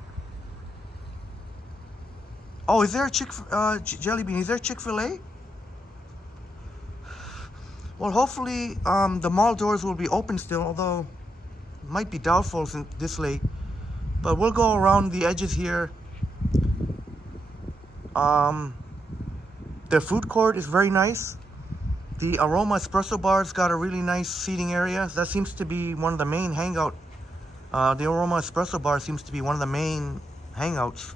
Oh, is there a Jelly Bean? Is there Chick-fil-A? Well, hopefully the mall doors will be open still, although it might be doubtful since this late. But we'll go around the edges here. The food court is very nice. The Aroma Espresso Bar's got a really nice seating area. That seems to be one of the main hangout. The Aroma Espresso Bar seems to be one of the main hangouts.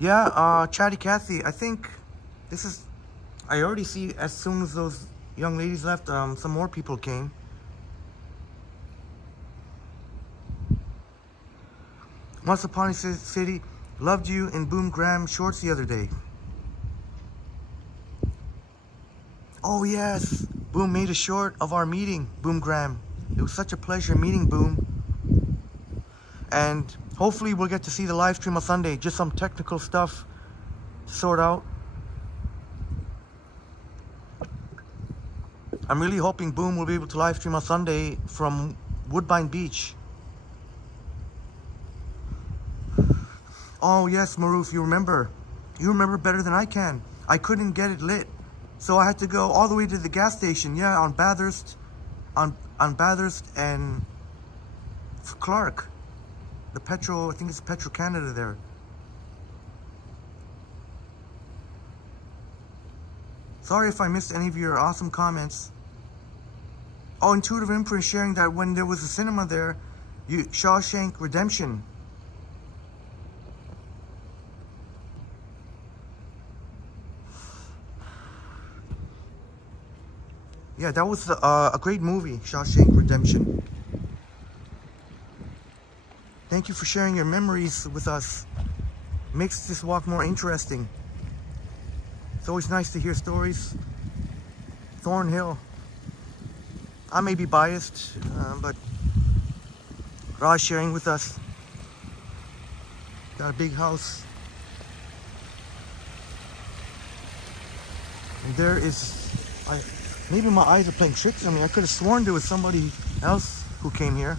Yeah, Chatty Cathy, I think this is, I already see as soon as those young ladies left, some more people came. Once Upon a City, loved you in Boom Graham shorts the other day. Oh yes, Boom made a short of our meeting, Boom Graham. It was such a pleasure meeting Boom. And hopefully we'll get to see the live stream on Sunday. Just some technical stuff to sort out. I'm really hoping Boom will be able to live stream on Sunday from Woodbine Beach. Oh yes, Maroof, you remember. You remember better than I can. I couldn't get it lit. So I had to go all the way to the gas station, yeah, on Bathurst, on Bathurst and Clark. The Petro, I think it's Petro Canada there. Sorry if I missed any of your awesome comments. Oh, Intuitive Imprint sharing that when there was a cinema there, Shawshank Redemption. Yeah, that was a great movie, Shawshank Redemption. Thank you for sharing your memories with us. Makes this walk more interesting. It's always nice to hear stories. Thornhill. I may be biased, but Raj sharing with us. Got a big house. And there is, maybe my eyes are playing tricks on me. I could have sworn there was somebody else who came here.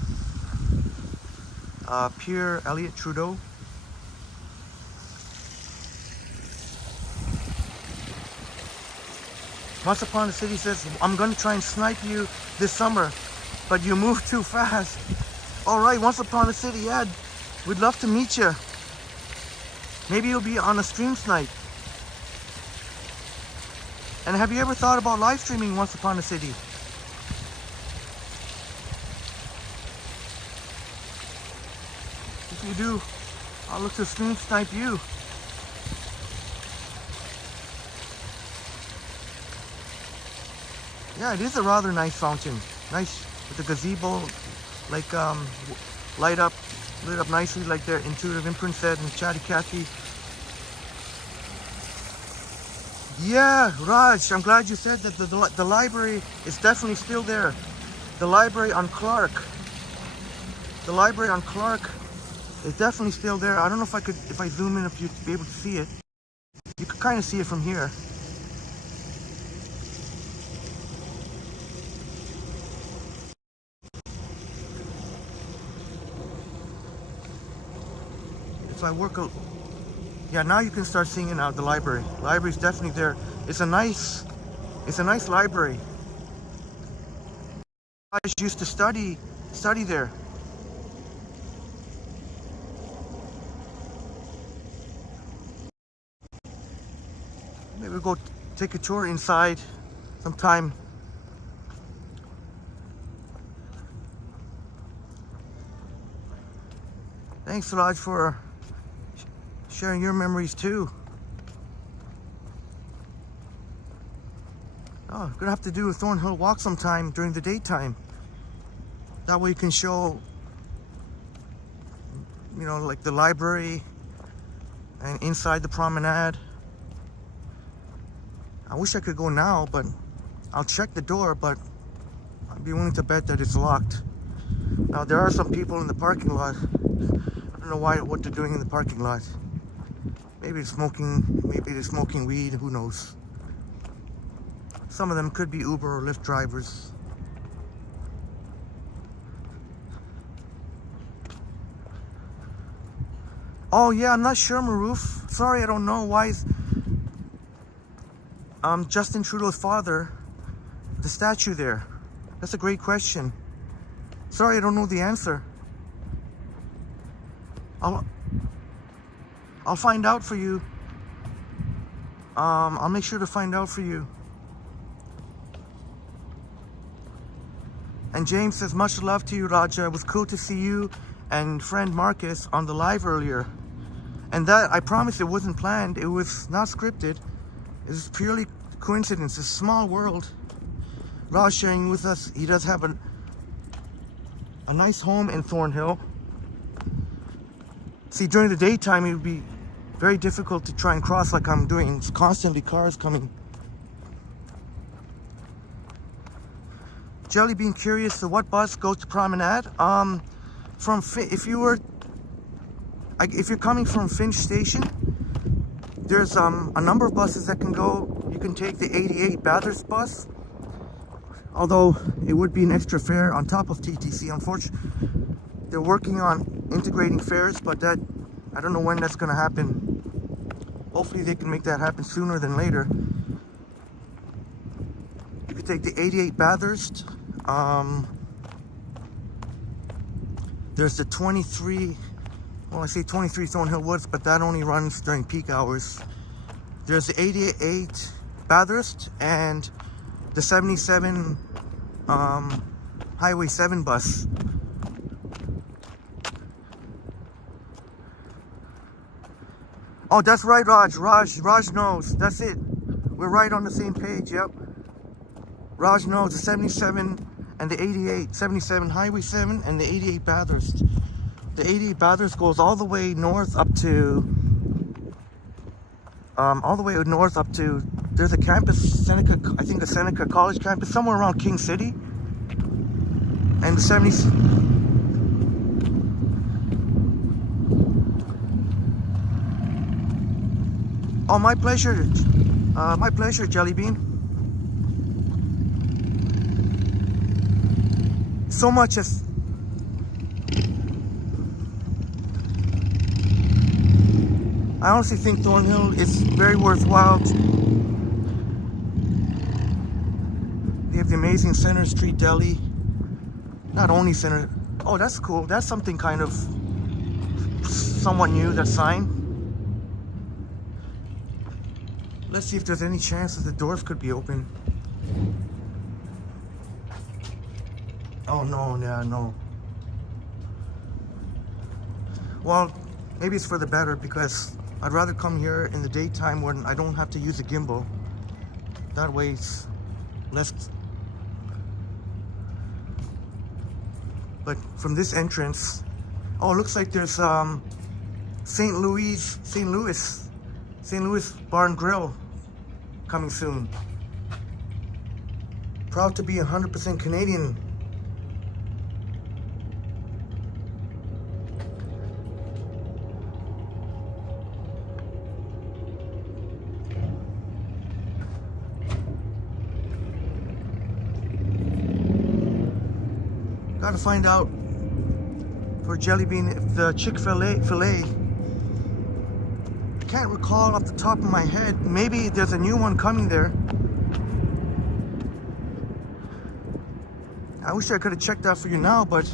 Pierre Elliott Trudeau. Once Upon a City says, I'm going to try and snipe you this summer, but you move too fast. All right, Once Upon a City, yeah, we'd love to meet you. Maybe you'll be on a stream snipe. And have you ever thought about live streaming Once Upon a City? If you do, I'll look to stream snipe you. Yeah, it is a rather nice fountain. Nice with the gazebo, like lit up nicely, like their Intuitive Imprint said, and Chatty Cathy. Yeah, Raj, I'm glad you said that the library is definitely still there. The library on Clark. The library on Clark is definitely still there. I don't know if I zoom in, if you'd be able to see it. You could kind of see it from here. If I work out, yeah, now you can start seeing it now. The library. Library's definitely there. It's a nice library. I used to study there. Maybe we'll go take a tour inside sometime. Thanks, Raj, for sharing your memories too. Oh, gonna have to do a Thornhill walk sometime during the daytime. That way you can show, you know, like the library and inside the promenade. I wish I could go now, but I'll check the door, but I'd be willing to bet that it's locked. Now there are some people in the parking lot. I don't know what they're doing in the parking lot. Maybe they're smoking weed, who knows. Some of them could be Uber or Lyft drivers. Oh yeah, I'm not sure, Maroof. Sorry, I don't know. Why is Justin Trudeau's father, the statue there? That's a great question. Sorry, I don't know the answer. I'll find out for you. I'll make sure to find out for you. And James says, much love to you, Raja. It was cool to see you and friend Marcus on the live earlier. And that, I promise, it wasn't planned. It was not scripted. It was purely coincidence. It's a small world. Raj sharing with us, he does have a nice home in Thornhill. See, during the daytime, it would be very difficult to try and cross like I'm doing. It's constantly cars coming. Jelly Bean curious, so what bus goes to Promenade? If you're coming from Finch Station, there's a number of buses that can go. You can take the 88 Bathurst bus, although it would be an extra fare on top of TTC. Unfortunately, they're working on integrating fares, but that, I don't know when that's going to happen. Hopefully they can make that happen sooner than later. You could take the 88 Bathurst. There's the 23, well, I say 23 Thornhill Woods, but that only runs during peak hours. There's the 88 Bathurst and the 77 Highway 7 bus. Oh, that's right, Raj knows. That's it. We're right on the same page, yep. Raj knows the 77 and the 88. 77 Highway 7 and the 88 Bathurst. The 88 Bathurst goes all the way north up to... there's a campus, Seneca, I think the Seneca College campus, somewhere around King City. And the 70s... Oh, my pleasure, Jelly Bean. So much as... I honestly think Thornhill is very worthwhile. the amazing Center Street Deli. Not only Center. Oh, that's cool. That's something kind of somewhat new, that sign. Let's see if there's any chance that the doors could be open. Oh no, yeah, no. Well, maybe it's for the better, because I'd rather come here in the daytime when I don't have to use a gimbal. That way it's less. But from this entrance, oh, it looks like there's St. Louis Bar and Grill coming soon. Proud to be 100% Canadian. Gotta find out for Jelly Bean if the Chick-fil-A fillet. I can't recall off the top of my head. Maybe there's a new one coming there. I wish I could have checked that for you now, but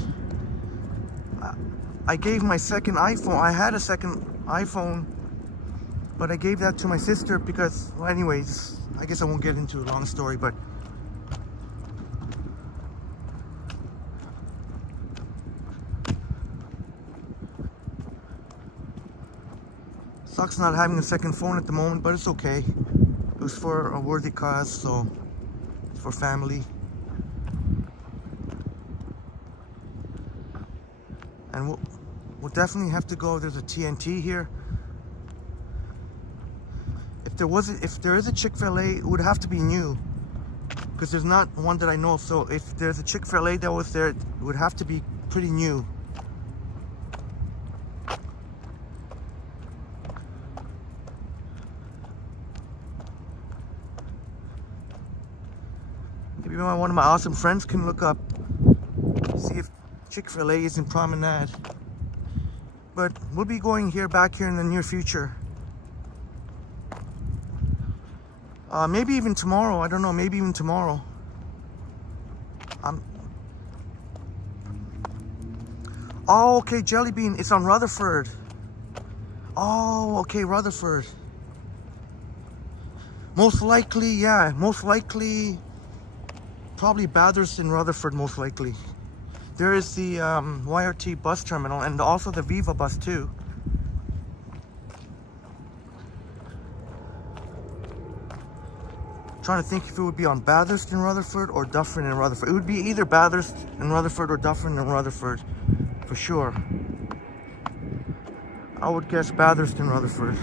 I gave my second iPhone. I had a second iPhone, but I gave that to my sister because, well, anyways, I guess I won't get into a long story, but sucks not having a second phone at the moment, but it's okay. It was for a worthy cause, so it's for family. And we'll definitely have to go. There's a TNT here. If there is a Chick-fil-A, it would have to be new, because there's not one that I know of. So if there's a Chick-fil-A that was there, it would have to be pretty new. Maybe one of my awesome friends can look up, see if Chick-fil-A is in Promenade. But we'll be going back here in the near future. Maybe even tomorrow. I don't know. Maybe even tomorrow. Oh, okay. Jelly Bean. It's on Rutherford. Oh, okay. Rutherford. Most likely, yeah. Most likely, probably Bathurst and Rutherford. Most likely. There is the YRT bus terminal and also the Viva bus too. Trying to think if it would be on Bathurst and Rutherford or Dufferin and Rutherford. It would be either Bathurst and Rutherford or Dufferin and Rutherford, for sure. I would guess Bathurst and Rutherford.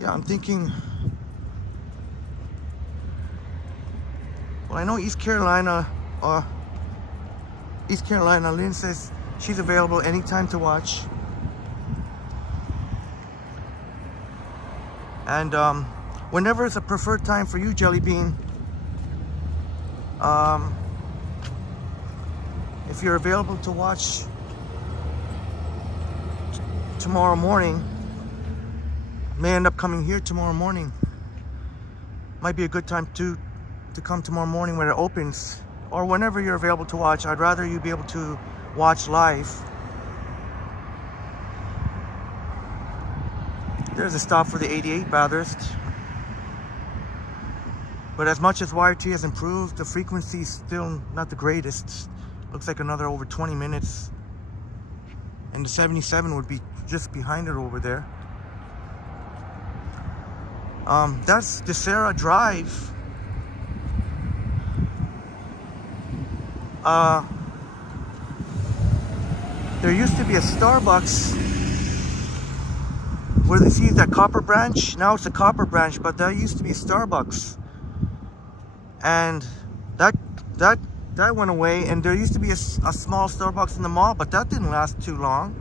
Yeah, I'm thinking, well, I know East Carolina, Lynn says she's available anytime to watch. And whenever it's a preferred time for you, Jelly Bean, if you're available to watch tomorrow morning, may end up coming here tomorrow morning. Might be a good time to come tomorrow morning when it opens, or whenever you're available to watch. I'd rather you be able to watch live. There's a stop for the 88 Bathurst. But as much as YRT has improved, the frequency is still not the greatest. Looks like another over 20 minutes. And the 77 would be just behind it over there. That's the Sarah Drive. There used to be a Starbucks where they see that Copper Branch. Now it's a Copper Branch, but there used to be a Starbucks, and that went away. And there used to be a small Starbucks in the mall, but that didn't last too long.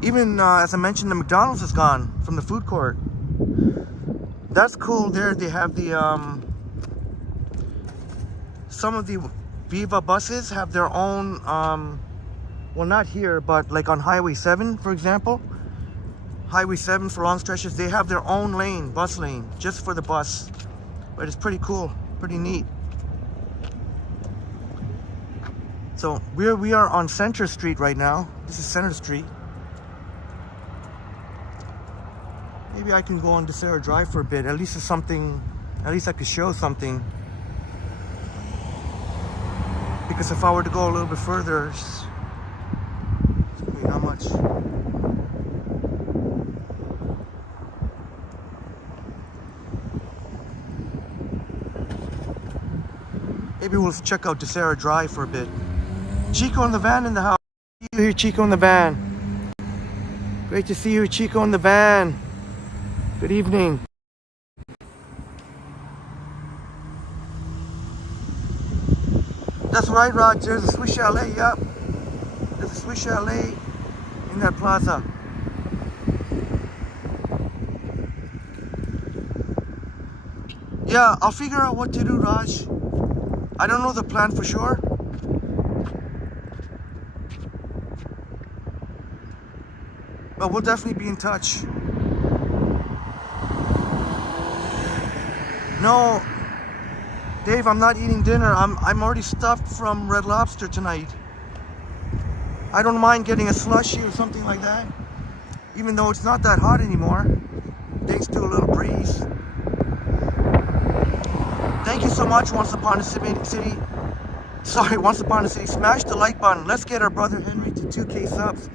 Even as I mentioned, the McDonald's is gone from the food court. That's cool. There they have the some of the Viva buses have their own well, not here, but like on Highway 7, for example. Highway 7 for long stretches, they have their own lane, bus lane, just for the bus. But it's pretty cool, pretty neat. So we are on Center Street right now. This is Center Street. Maybe I can go on DeSera Drive for a bit. At least it's something, at least I could show something. Because if I were to go a little bit further, it's really not much. Maybe we'll check out DeSera Drive for a bit. Chico in the van in the house. You here, Chico in the van. Great to see you, Chico in the van. Good evening. That's right, Raj. There's a Swiss Chalet. Yep. There's a Swiss Chalet in that plaza. Yeah, I'll figure out what to do, Raj. I don't know the plan for sure. But we'll definitely be in touch. No, Dave, I'm not eating dinner. I'm already stuffed from Red Lobster tonight. I don't mind getting a slushy or something like that, even though it's not that hot anymore, thanks to a little breeze. Thank you so much, Once Upon a City. Once Upon a City. Smash the like button. Let's get our brother Henry to 2K subs.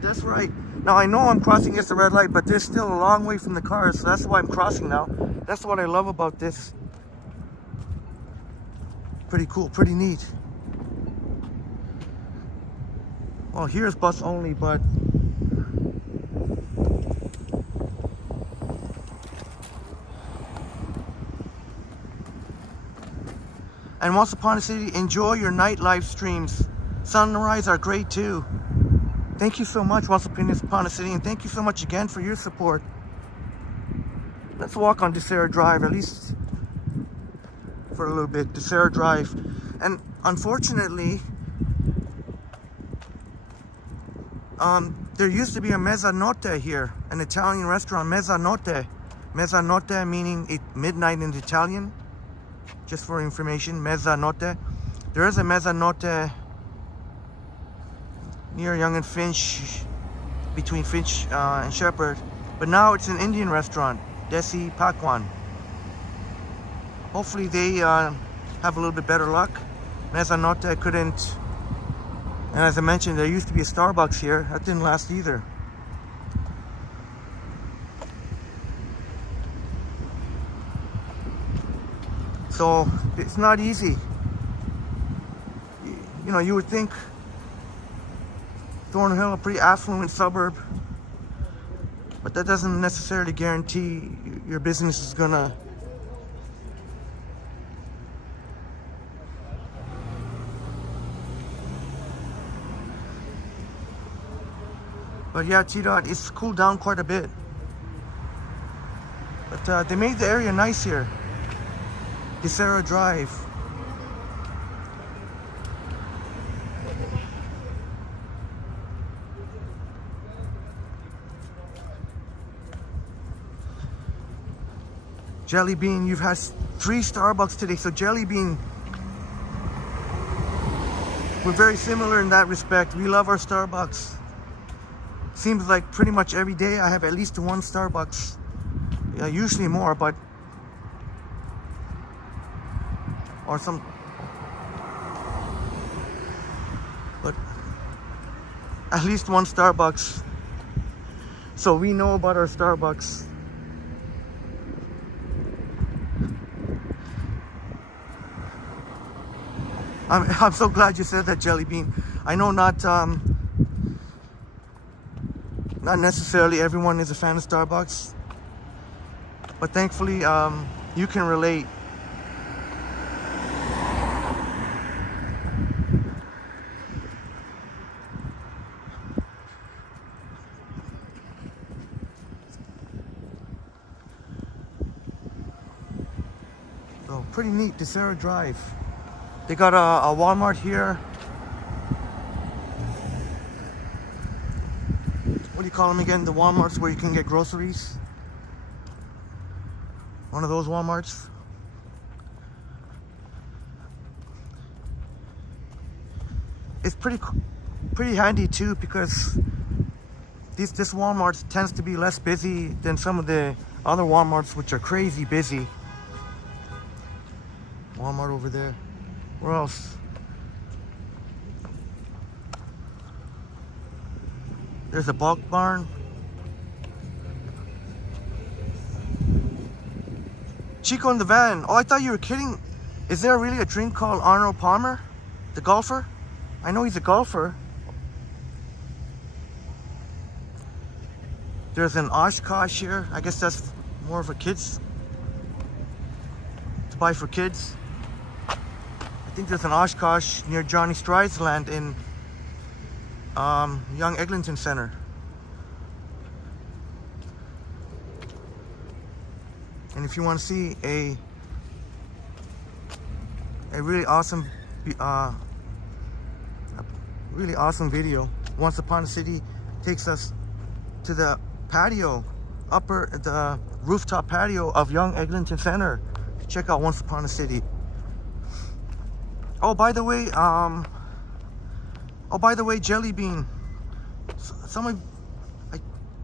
That's right. Now I know I'm crossing against the red light, but there's still a long way from the cars, so that's why I'm crossing now. That's what I love about this. Pretty cool, pretty neat. Well, here's bus only, but and Once Upon a City, enjoy your night live streams. Sunrise are great too. Thank you so much, Once Upon a City, and thank you so much again for your support. Let's walk on DeSera Drive, at least for a little bit. DeSera Drive. And unfortunately, there used to be a mezzanotte here, an Italian restaurant, mezzanotte. Mezzanotte meaning midnight in Italian. Just for information, mezzanotte. There is a mezzanotte near Young and Finch, between Finch and Shepherd. But now it's an Indian restaurant, Desi Pakwan. Hopefully they have a little bit better luck. Mezzanotte couldn't, and as I mentioned, there used to be a Starbucks here. That didn't last either. So it's not easy. You know, you would think Thornhill, a pretty affluent suburb, but that doesn't necessarily guarantee your business is gonna but yeah, T-Dot, it's cooled down quite a bit. But they made the area nice here. DeSera Drive. Jelly Bean, you've had 3 Starbucks today, so Jelly Bean, we're very similar in that respect. We love our Starbucks. Seems like pretty much every day I have at least 1 Starbucks. Yeah, usually more, but or some, but at least 1 Starbucks. So we know about our Starbucks. I'm so glad you said that, Jelly Bean. I know not necessarily everyone is a fan of Starbucks, but thankfully you can relate. So pretty neat, Desera Drive. They got a Walmart here. What do you call them again? The Walmarts where you can get groceries. One of those Walmarts. It's pretty handy too, because this Walmart tends to be less busy than some of the other Walmarts, which are crazy busy. Walmart over there. Where else? There's a bulk barn. Chico in the van. Oh, I thought you were kidding. Is there really a drink called Arnold Palmer? The golfer? I know he's a golfer. There's an Oshkosh here. I guess that's more of a kids. To buy for kids. I think there's an Oshkosh near Johnny Stride's land in Young Eglinton Center. And if you want to see a really awesome video, Once Upon a City takes us to the patio, the rooftop patio of Young Eglinton Center. Check out Once Upon a City. Oh, by the way, Jelly Bean.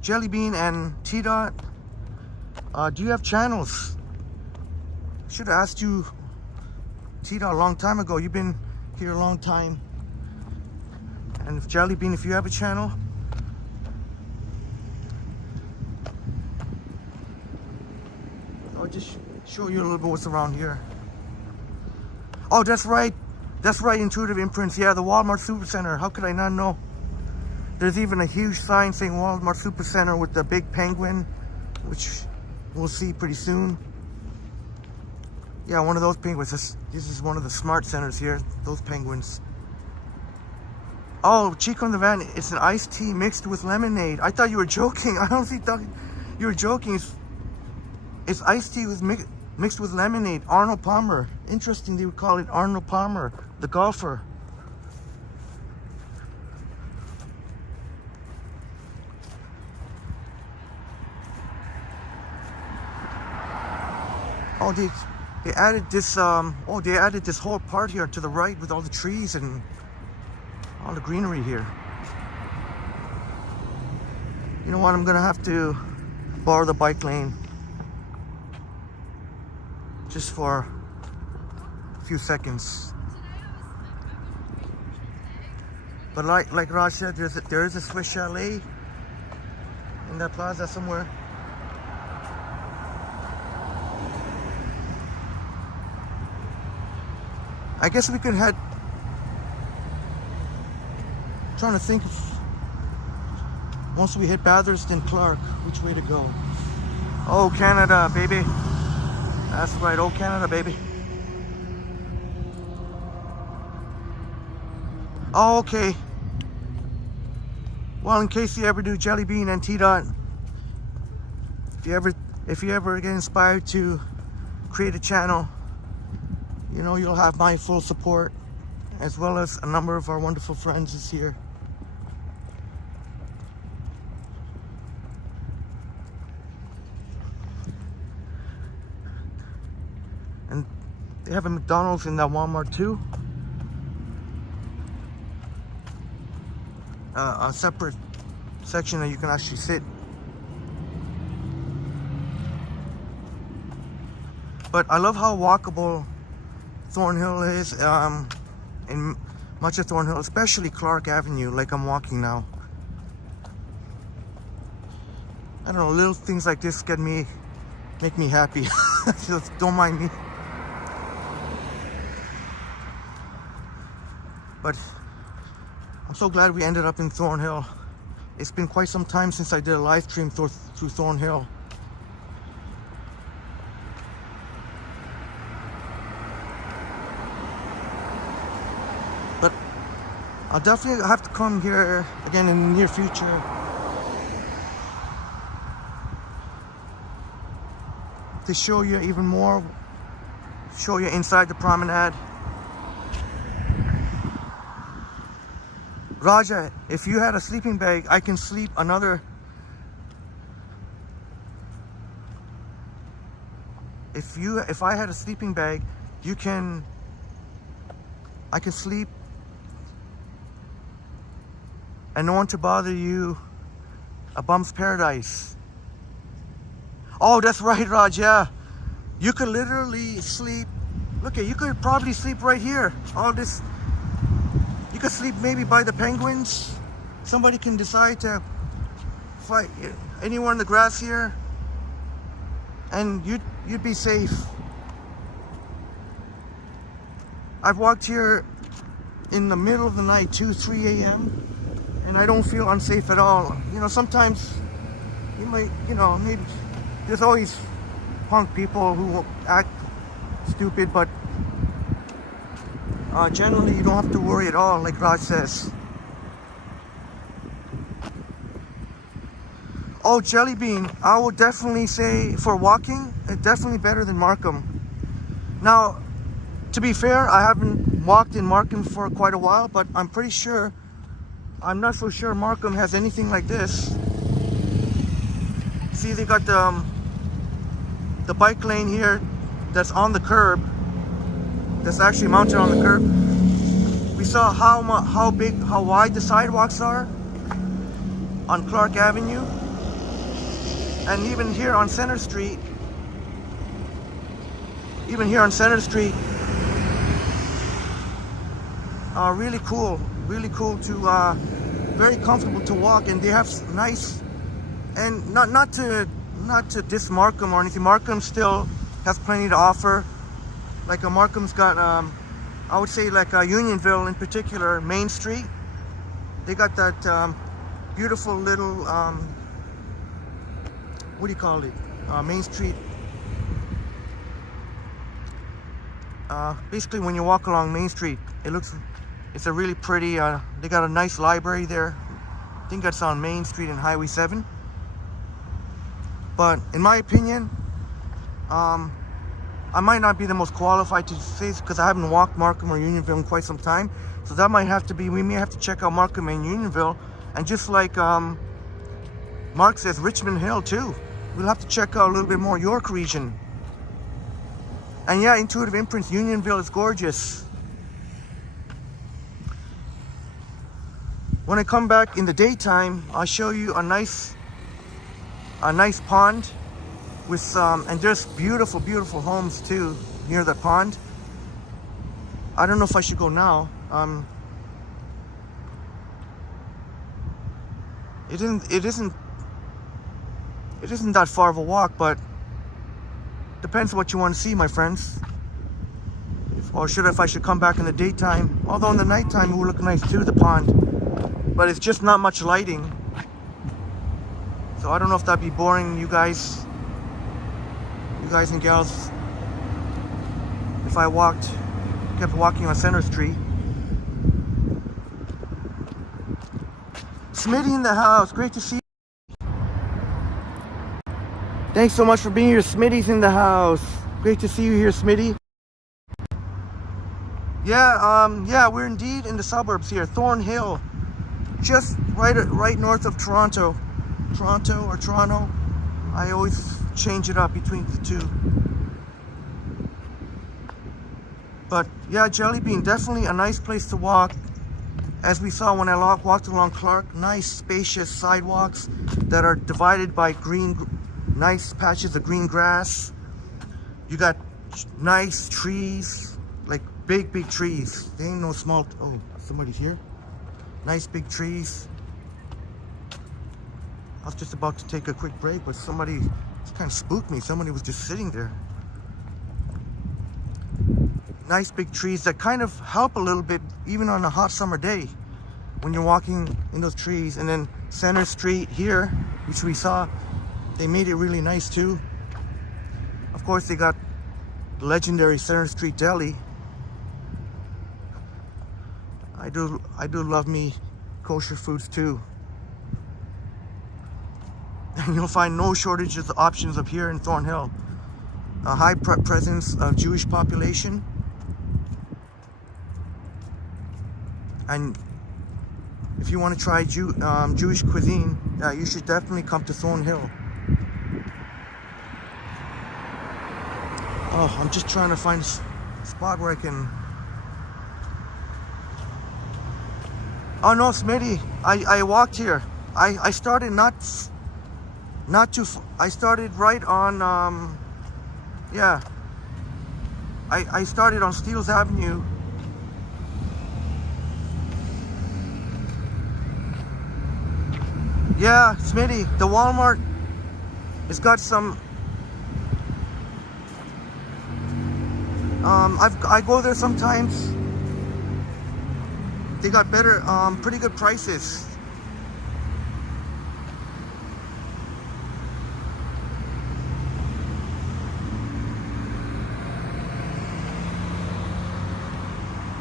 Jelly Bean and T-Dot. Do you have channels? Should have asked you, T-Dot, a long time ago. You've been here a long time. And if Jelly Bean, if you have a channel, I'll just show you a little bit what's around here. Oh, that's right. That's right, Intuitive Imprints. Yeah, the Walmart Supercenter. How could I not know? There's even a huge sign saying Walmart Supercenter with the big penguin, which we'll see pretty soon. Yeah, one of those penguins. This is one of the smart centers here. Those penguins. Oh, Chico in the van. It's an iced tea mixed with lemonade. I thought you were joking. I honestly thought you were joking. It's iced tea with mixed with lemonade. Arnold Palmer. Interesting they would call it Arnold Palmer, the golfer. Oh, they added this they added this whole part here to the right with all the trees and all the greenery here. You know what? I'm gonna have to borrow the bike lane just for a few seconds. But like Raj said, there is a Swiss chalet in that plaza somewhere. I guess we could head. Trying to think of, once we hit Bathurst and Clark, which way to go. Oh, Canada, baby. That's right, oh Canada, baby. Oh, okay. Well, in case you ever do Jelly Bean and T-Dot, if you ever get inspired to create a channel, you know, you'll have my full support, as well as a number of our wonderful friends is here. And they have a McDonald's in that Walmart too. A separate section that you can actually sit. But I love how walkable Thornhill is, in much of Thornhill, especially Clark Avenue, like I'm walking now. I don't know, little things like this make me happy. So don't mind me. But I'm so glad we ended up in Thornhill. It's been quite some time since I did a live stream through Thornhill. But I'll definitely have to come here again in the near future to show you even more show you inside the promenade. Raja, if you had a sleeping bag, I can sleep another. If I had a sleeping bag, I can sleep and no one to bother you. A bum's paradise. Oh, that's right, Raj. Yeah, you could literally sleep. Look at, you could probably sleep right here. All this, you could sleep maybe by the penguins. Somebody can decide to fight anywhere in the grass here, and you'd be safe. I've walked here in the middle of the night, 2, 3 a.m. and I don't feel unsafe at all. You know, sometimes you might, you know, maybe there's always punk people who act stupid, but generally you don't have to worry at all, like Raj says. Oh, Jelly Bean, I would definitely say for walking, it's definitely better than Markham. Now, to be fair, I haven't walked in Markham for quite a while, but I'm pretty sure, I'm not so sure Markham has anything like this. See, they got the bike lane here that's on the curb, that's actually mounted on the curb. We saw how wide the sidewalks are on Clark Avenue, and even here on Center Street. Really cool to, very comfortable to walk, and they have nice, and not to diss Markham or anything. Markham still has plenty to offer. Like Markham's got, I would say like Unionville in particular, Main Street. They got that beautiful little, what do you call it? Main Street. Basically, when you walk along Main Street, it's a really pretty, they got a nice library there. I think that's on Main Street and Highway 7. But in my opinion, I might not be the most qualified to say this because I haven't walked Markham or Unionville in quite some time. So that might have to be, we may have to check out Markham and Unionville. And just like Mark says, Richmond Hill too. We'll have to check out a little bit more York region. And yeah, Intuitive Imprints, Unionville is gorgeous. When I come back in the daytime, I'll show you a nice pond with and there's beautiful homes too near the pond. I don't know if I should go now. It isn't that far of a walk, but depends what you want to see, my friends. If I should come back in the daytime. Although in the nighttime it will look nice too, the pond. But it's just not much lighting. So I don't know if that'd be boring you guys and gals, if I kept walking on Center Street. Smitty in the house, great to see you. Thanks so much for being here. Smitty's in the house. Great to see you here, Smitty. Yeah, we're indeed in the suburbs here. Thornhill, just right north of Toronto. Toronto. I always change it up between the two. But yeah, Jelly Bean, definitely a nice place to walk. As we saw when I walked along Clark, nice spacious sidewalks that are divided by nice patches of green grass. You got nice trees, like big trees. They ain't no small, oh, somebody's here. Nice big trees. I was just about to take a quick break, but somebody kind of spooked me. Somebody was just sitting there. Nice big trees that kind of help a little bit, even on a hot summer day, when you're walking in those trees. And then Center Street here, which we saw, they made it really nice too. Of course, they got the legendary Center Street Deli. I do love me kosher foods too. And you'll find no shortage of options up here in Thornhill. a high presence of Jewish population. And if you want to try Jewish cuisine, you should definitely come to Thornhill. Oh, I'm just trying to find a spot where I can... Oh no, Smitty, I walked here. I started not too... I started right on, yeah. I started on Steeles Avenue. Yeah, Smitty, the Walmart has got some... I go there sometimes. They got better, pretty good prices.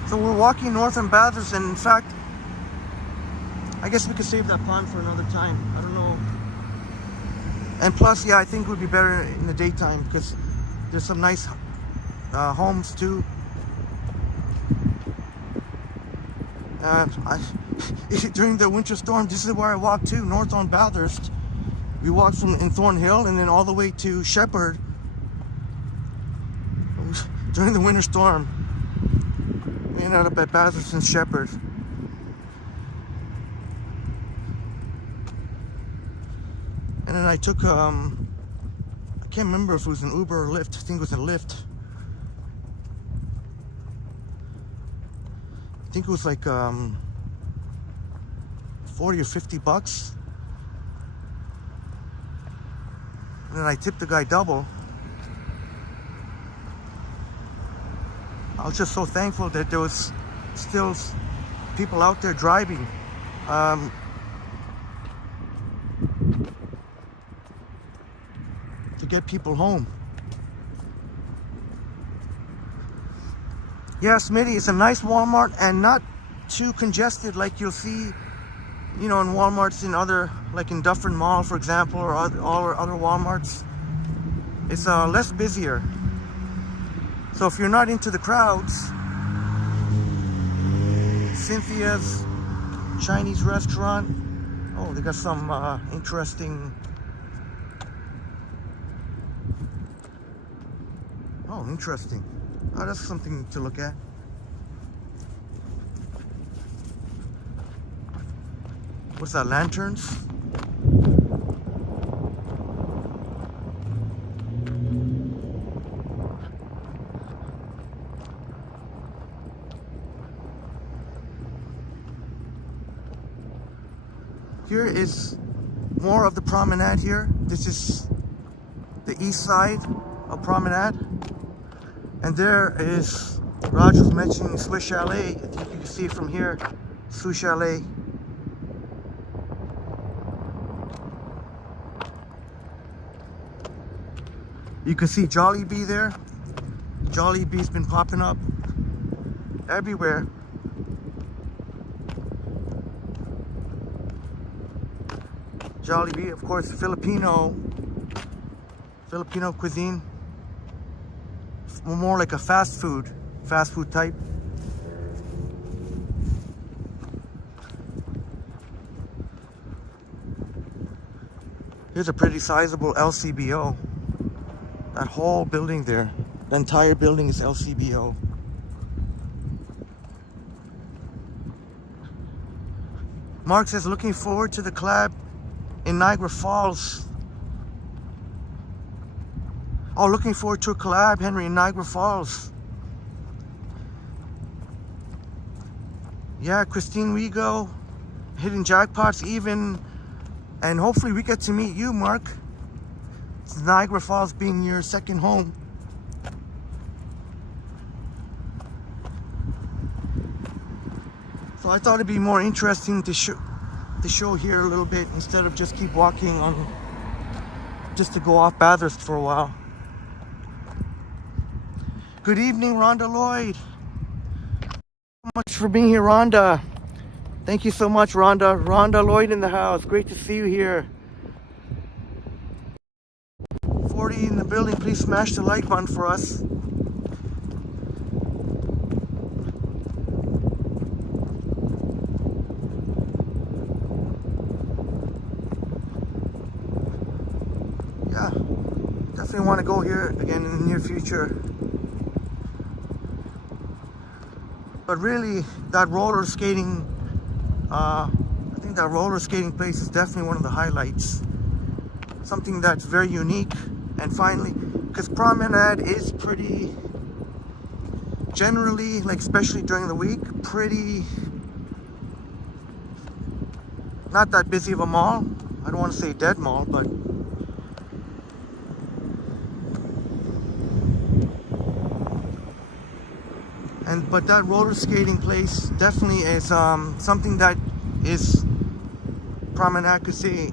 So we're walking north in Bathurst, and in fact, I guess we could save that pond for another time. I don't know. And plus, yeah, I think it would be better in the daytime because there's some nice homes too. During the winter storm, this is where I walked to, north on Bathurst. We walked from in Thornhill and then all the way to Shepherd during the winter storm. We ended up at Bathurst and Shepherd. And then I took, I can't remember if it was an Uber or Lyft. I think it was a Lyft. I think it was like 40 or 50 bucks. And then I tipped the guy double. I was just so thankful that there was still people out there driving. To get people home. Yeah, Smitty, it's a nice Walmart and not too congested like you'll see, you know, in Walmarts in other, like in Dufferin Mall, for example, or other Walmarts. It's less busier. So if you're not into the crowds, Cynthia's Chinese restaurant. Oh, they got some interesting. Oh, interesting. Oh, that's something to look at. What's that, lanterns? Here is more of the promenade here. This is the east side of Promenade. And there is, Raj was mentioning Swiss Chalet. I think you can see it from here, Swiss Chalet. You can see Jollibee there. Jollibee's been popping up everywhere. Jollibee, of course, Filipino cuisine. More like a fast food type. Here's a pretty sizable LCBO. That whole building there, the entire building is LCBO. Mark says, looking forward to the collab in Niagara Falls. Oh, looking forward to a collab, Henry, in Niagara Falls. Yeah, Christine Rigo, hitting jackpots even, and hopefully we get to meet you, Mark. Niagara Falls being your second home. So I thought it'd be more interesting to show here a little bit instead of just keep walking on, just to go off Bathurst for a while. Good evening, Rhonda Lloyd. Thank you so much for being here, Rhonda. Thank you so much, Rhonda. Rhonda Lloyd in the house. Great to see you here. 40 in the building, please smash the like button for us. Yeah, definitely want to go here again in the near future. But really, that roller skating, I think that roller skating place is definitely one of the highlights. Something that's very unique. And finally, because Promenade is pretty, generally, like especially during the week, pretty, not that busy of a mall. I don't want to say dead mall, but but that roller skating place definitely is something that is Promenade. Could see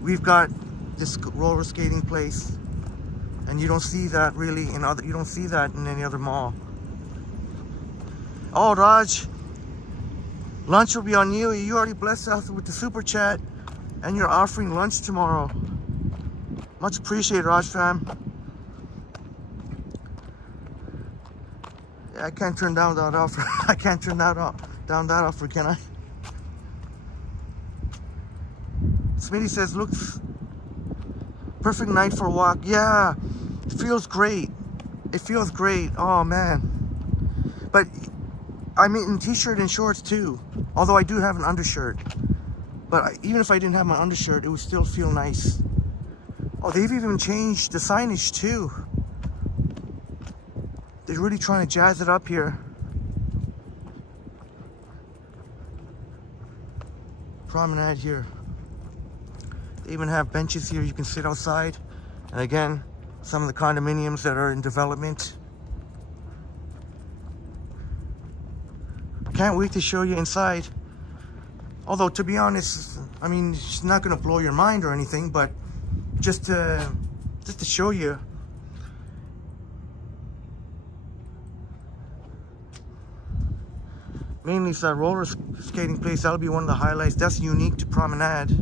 we've got this roller skating place, and you don't see that really in other. You don't see that in any other mall. Oh, Raj, lunch will be on you. You already blessed us with the super chat, and you're offering lunch tomorrow. Much appreciated, Raj fam. I can't turn down that offer. I can't turn down that offer, can I? Smitty says, looks perfect night for a walk. Yeah, it feels great. It feels great. Oh man. But I'm in t-shirt and shorts too. Although I do have an undershirt. But even if I didn't have my undershirt, it would still feel nice. Oh, they've even changed the signage too. They're really trying to jazz it up here. Promenade here. They even have benches here you can sit outside. And again, some of the condominiums that are in development. Can't wait to show you inside. Although, to be honest, I mean, it's not going to blow your mind or anything, but just to show you. Mainly it's that roller skating place. That'll be one of the highlights. That's unique to Promenade.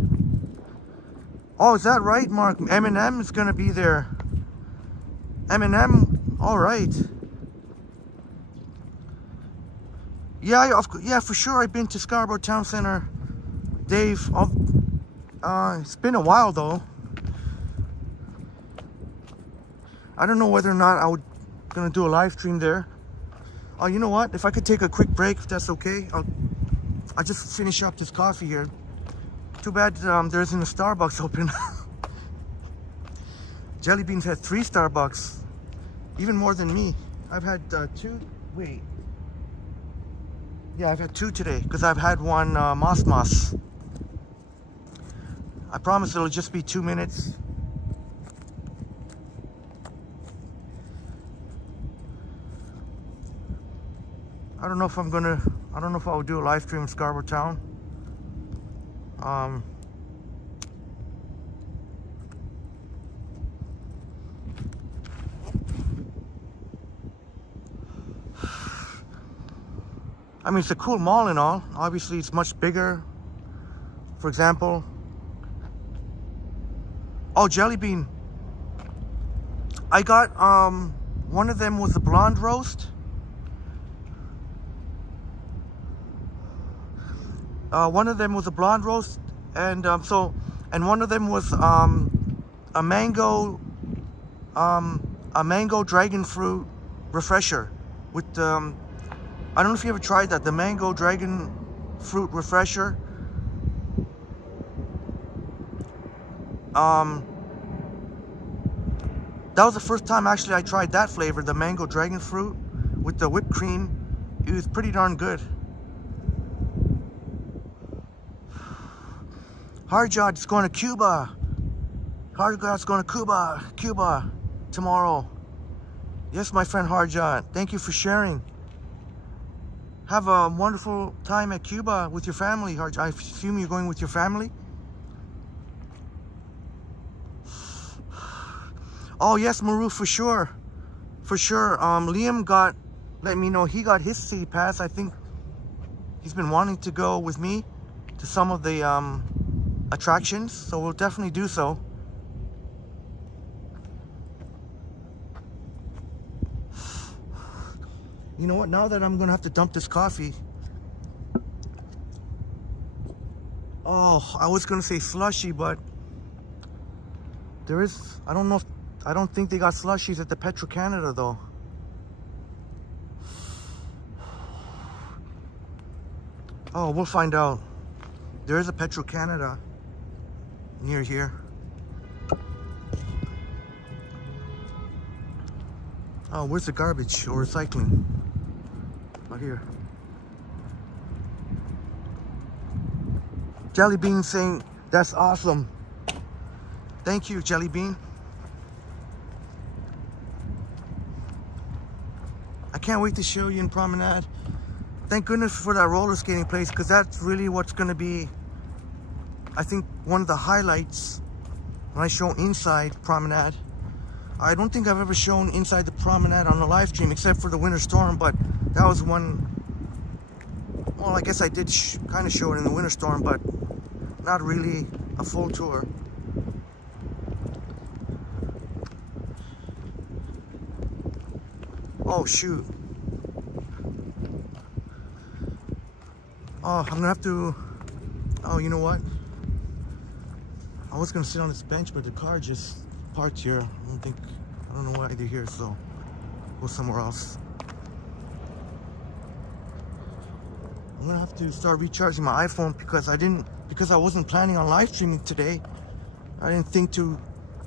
Oh, is that right, Mark? M&M is going to be there. M&M, all right. Yeah, for sure. I've been to Scarborough Town Center, Dave. It's been a while though. I don't know whether or not I'm gonna do a live stream there. Oh, you know what? If I could take a quick break, if that's okay, I'll just finish up this coffee here. Too bad there isn't a Starbucks open. Jelly Beans had 3 Starbucks, even more than me. I've had 2. Wait. Yeah, I've had 2 today because I've had one Moss. I promise it'll just be 2 minutes. I don't know if I'll do a live stream in Scarborough Town. I mean, it's a cool mall and all. Obviously, it's much bigger. For example, oh, Jelly Bean. I got one of them was a blonde roast. One of them was a blonde roast, and one of them was a mango dragon fruit refresher with I don't know if you ever tried that, the mango dragon fruit refresher. That was the first time actually I tried that flavor, the mango dragon fruit with the whipped cream. It was pretty darn good. Harjot's going to Cuba. Harjot's going to Cuba tomorrow. Yes, my friend Harjot. Thank you for sharing. Have a wonderful time at Cuba with your family, Harjot. I assume you're going with your family. Oh yes, Maru, for sure. For sure. Liam let me know he got his city pass. I think he's been wanting to go with me to some of the attractions, so we'll definitely do so. You know what? Now that I'm gonna have to dump this coffee. Oh, I was gonna say Slushy, but there is. I don't think they got slushies at the Petro-Canada though. Oh, we'll find out. There is a Petro-Canada near here. Oh, where's the garbage or recycling? Oh, here. Jelly Bean saying, that's awesome. Thank you, Jelly Bean. I can't wait to show you in Promenade. Thank goodness for that roller skating place, because that's really what's going to be, I think, one of the highlights when I show inside Promenade. I don't think I've ever shown inside the Promenade on a live stream except for the winter storm, but that was one. Well, I guess I did kind of show it in the winter storm, but not really a full tour. Oh shoot. Oh, I'm gonna have to. Oh, you know what? I was gonna sit on this bench, but the car just parked here. I don't know why they're here, so go somewhere else. I'm gonna have to start recharging my iPhone because I wasn't planning on live streaming today. I didn't think to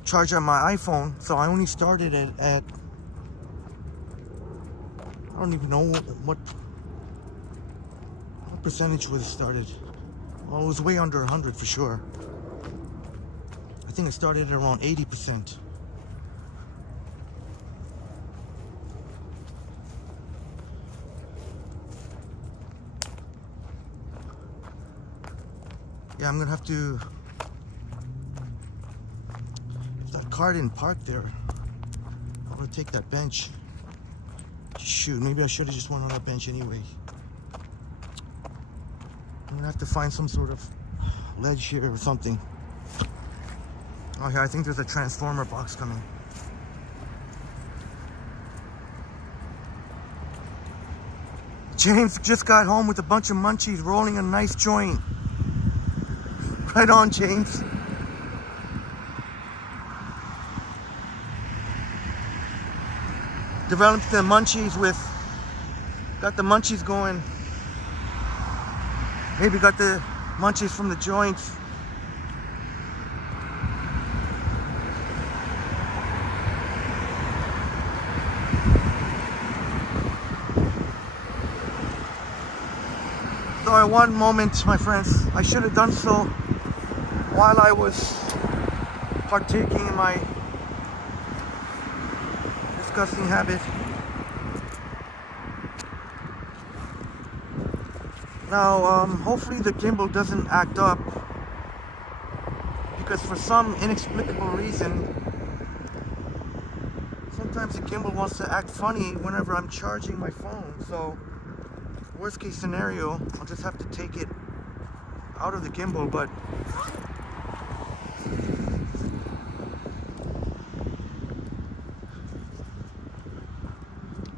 charge on my iPhone, so I only started it at, I don't even know what percentage was it started. Well, it was way under 100 for sure. I think it started at around 80%. Yeah, I'm gonna have to. If that car didn't park there, I'm gonna take that bench. Shoot, maybe I should have just went on that bench anyway. I'm gonna have to find some sort of ledge here or something. Oh yeah, I think there's a transformer box coming. James just got home with a bunch of munchies, rolling a nice joint. Right on, James. Developed the munchies with, got the munchies going. Maybe got the munchies from the joints. So at one moment, my friends, I should have done so while I was partaking in my disgusting habit. Now, hopefully the gimbal doesn't act up, because for some inexplicable reason, sometimes the gimbal wants to act funny whenever I'm charging my phone. So, worst case scenario, I'll just have to take it out of the gimbal, but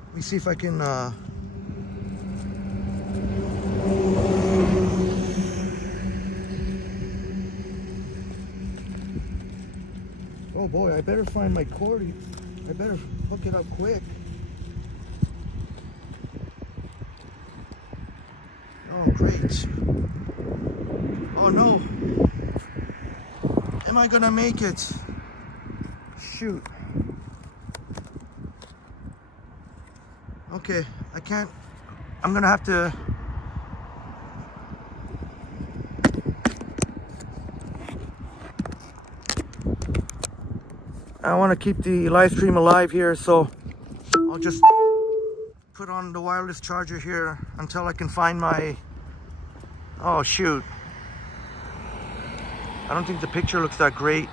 let me see if I can oh boy, I better find my cord. I better hook it up quick. Oh great. Oh no. Am I gonna make it? Shoot. Okay, I can't. I'm gonna have to. I want to keep the live stream alive here, so I'll just put on the wireless charger here until I can find my. Oh shoot. I don't think the picture looks that great.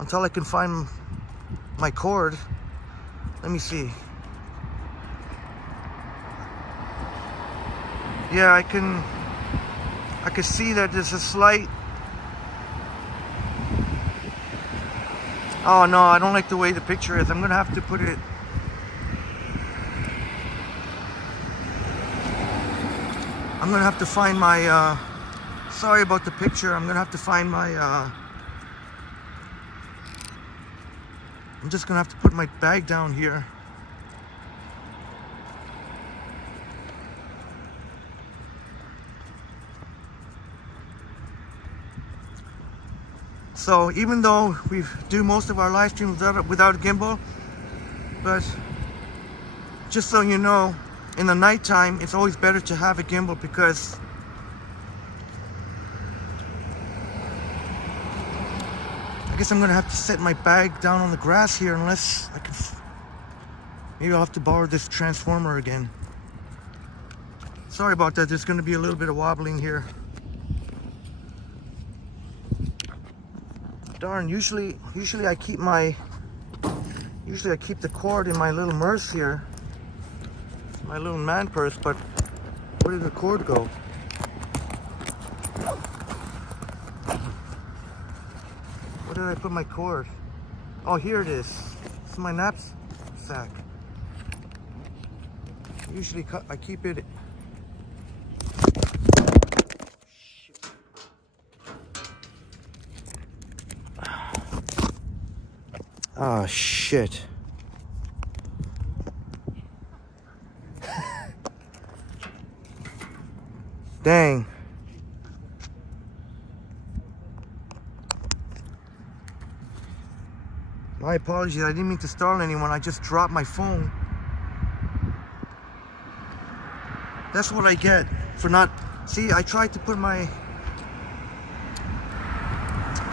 Until I can find my cord. Let me see. Yeah, I can see that there's a slight Oh no, I don't like the way the picture is. I'm gonna have to put it. I'm gonna have to find my, sorry about the picture. I'm gonna have to find my, I'm just gonna have to put my bag down here. So even though we do most of our live streams without a gimbal, but just so you know, in the nighttime, it's always better to have a gimbal because I guess I'm gonna have to set my bag down on the grass here unless I can, maybe I'll have to borrow this transformer again. Sorry about that, there's gonna be a little bit of wobbling here. Darn, usually I keep the cord in my little purse here. My little man purse, but where did the cord go? Where did I put my cord? Oh, here it is. It's my knapsack. Usually I keep it. Oh shit. Dang. My apologies, I didn't mean to startle anyone, I just dropped my phone. That's what I get for not... See, I tried to put my...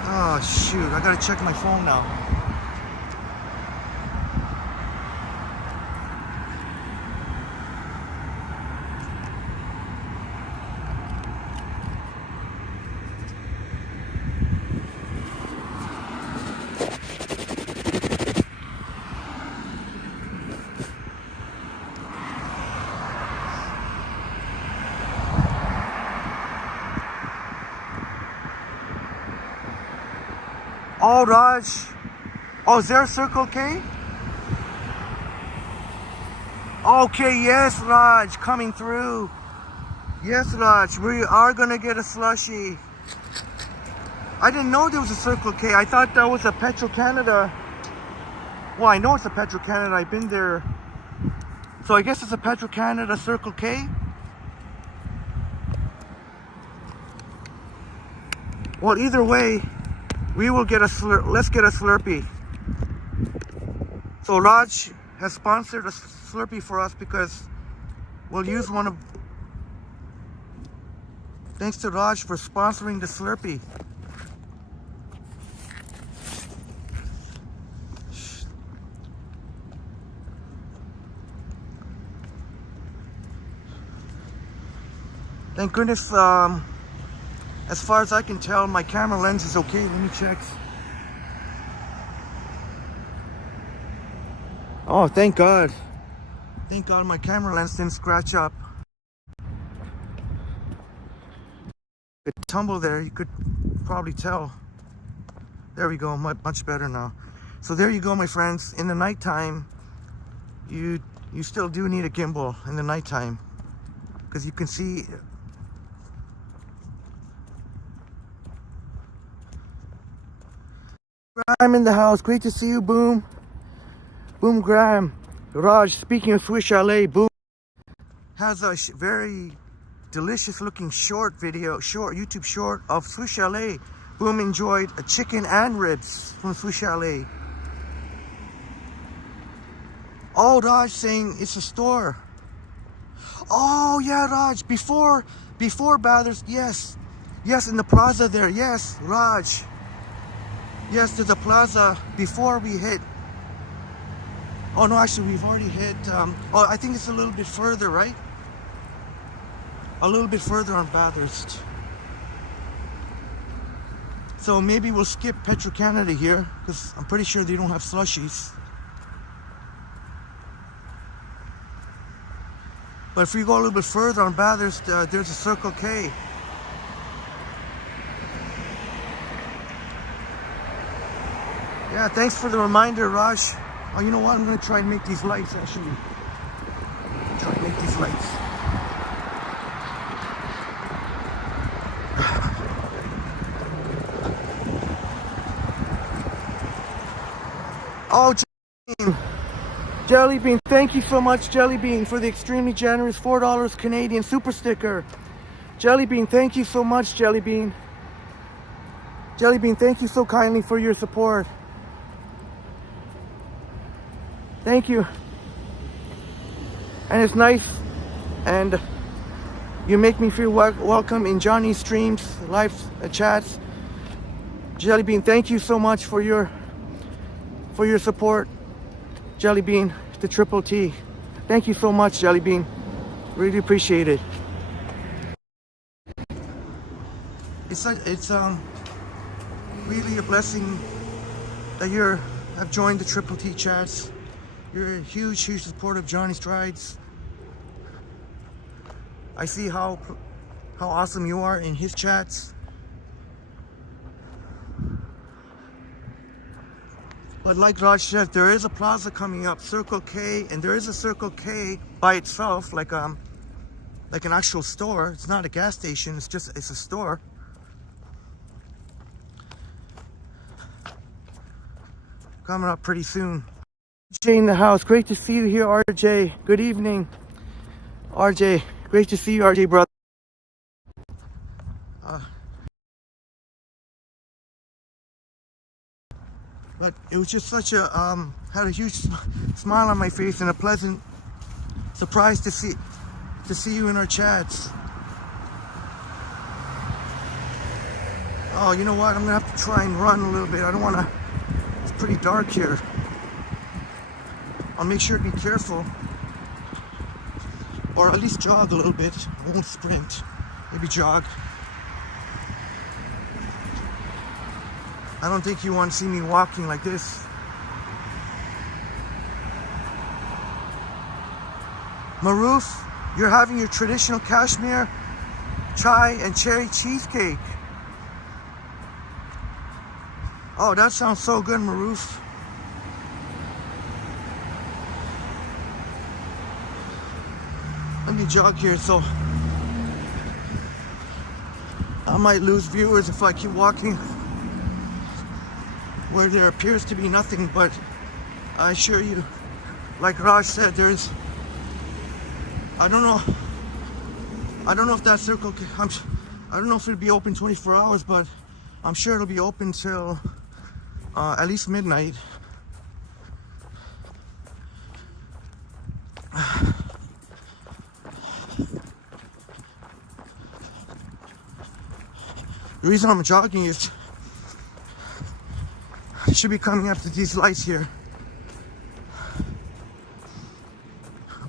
Oh shoot, I gotta check my phone now. Oh, Raj. Oh, is there a Circle K? Okay, yes, Raj, coming through. Yes, Raj, we are gonna get a Slushy. I didn't know there was a Circle K. I thought that was a Petro-Canada. Well, I know it's a Petro-Canada. I've been there. So I guess it's a Petro-Canada Circle K. Well, either way, we will get let's get a Slurpee. So Raj has sponsored a Slurpee for us because we'll use one of... Thanks to Raj for sponsoring the Slurpee. Thank goodness, as far as I can tell, my camera lens is okay. Let me check. Oh, thank God. Thank God my camera lens didn't scratch up. It tumbled there, you could probably tell. There we go, much better now. So there you go, my friends. In the nighttime, you still do need a gimbal in the nighttime, because you can see... I'm in the house. Great to see you, Boom. Boom Graham. Raj, speaking of Swiss Chalet, Boom has a very delicious looking YouTube short of Swiss Chalet. Boom enjoyed a chicken and ribs from Swiss Chalet. Oh, Raj saying it's a store. Oh yeah, Raj, before Bathurst, yes, in the plaza there, yes, Raj. Yes, there's a plaza before we hit. Oh no, actually we've already hit, oh, I think it's a little bit further, right? A little bit further on Bathurst. So maybe we'll skip Petro-Canada here, because I'm pretty sure they don't have slushies. But if we go a little bit further on Bathurst, there's a Circle K. Yeah, thanks for the reminder, Raj. Oh, you know what? I'm gonna try and make these lights actually. Try and make these lights. Oh, Jelly Bean, thank you so much, Jelly Bean, for the extremely generous $4 Canadian super sticker. Jelly Bean, thank you so much, Jelly Bean. Jelly Bean, thank you so kindly for your support. Thank you. And it's nice, and you make me feel welcome in Johnny's streams, live chats. Jelly Bean, thank you so much for your support. Jelly Bean, the Triple T. Thank you so much, Jelly Bean. Really appreciate it. It's really a blessing that you have joined the Triple T chats. You're a huge supporter of Johnny Strides. I see how awesome you are in his chats. But like Raj said, there is a plaza coming up, Circle K, and there is a Circle K by itself, like an actual store. It's not a gas station, it's a store. Coming up pretty soon. RJ in the house, great to see you here, RJ. Good evening, RJ. Great to see you, RJ, brother. But it was just such a had a huge smile on my face and a pleasant surprise to see you in our chats. Oh, you know what? I'm gonna have to try and run a little bit. I don't want to. It's pretty dark here. I'll make sure to be careful, or at least jog a little bit. I won't sprint. Maybe jog. I don't think you want to see me walking like this. Maruf, you're having your traditional cashmere, chai, and cherry cheesecake. Oh, that sounds so good, Maruf. Let me jog here, so I might lose viewers if I keep walking where there appears to be nothing, but I assure you, like Raj said, there's, I don't know if that Circle K, I don't know if it'll be open 24 hours, but I'm sure it'll be open till at least midnight. The reason I'm jogging is I should be coming up to these lights here,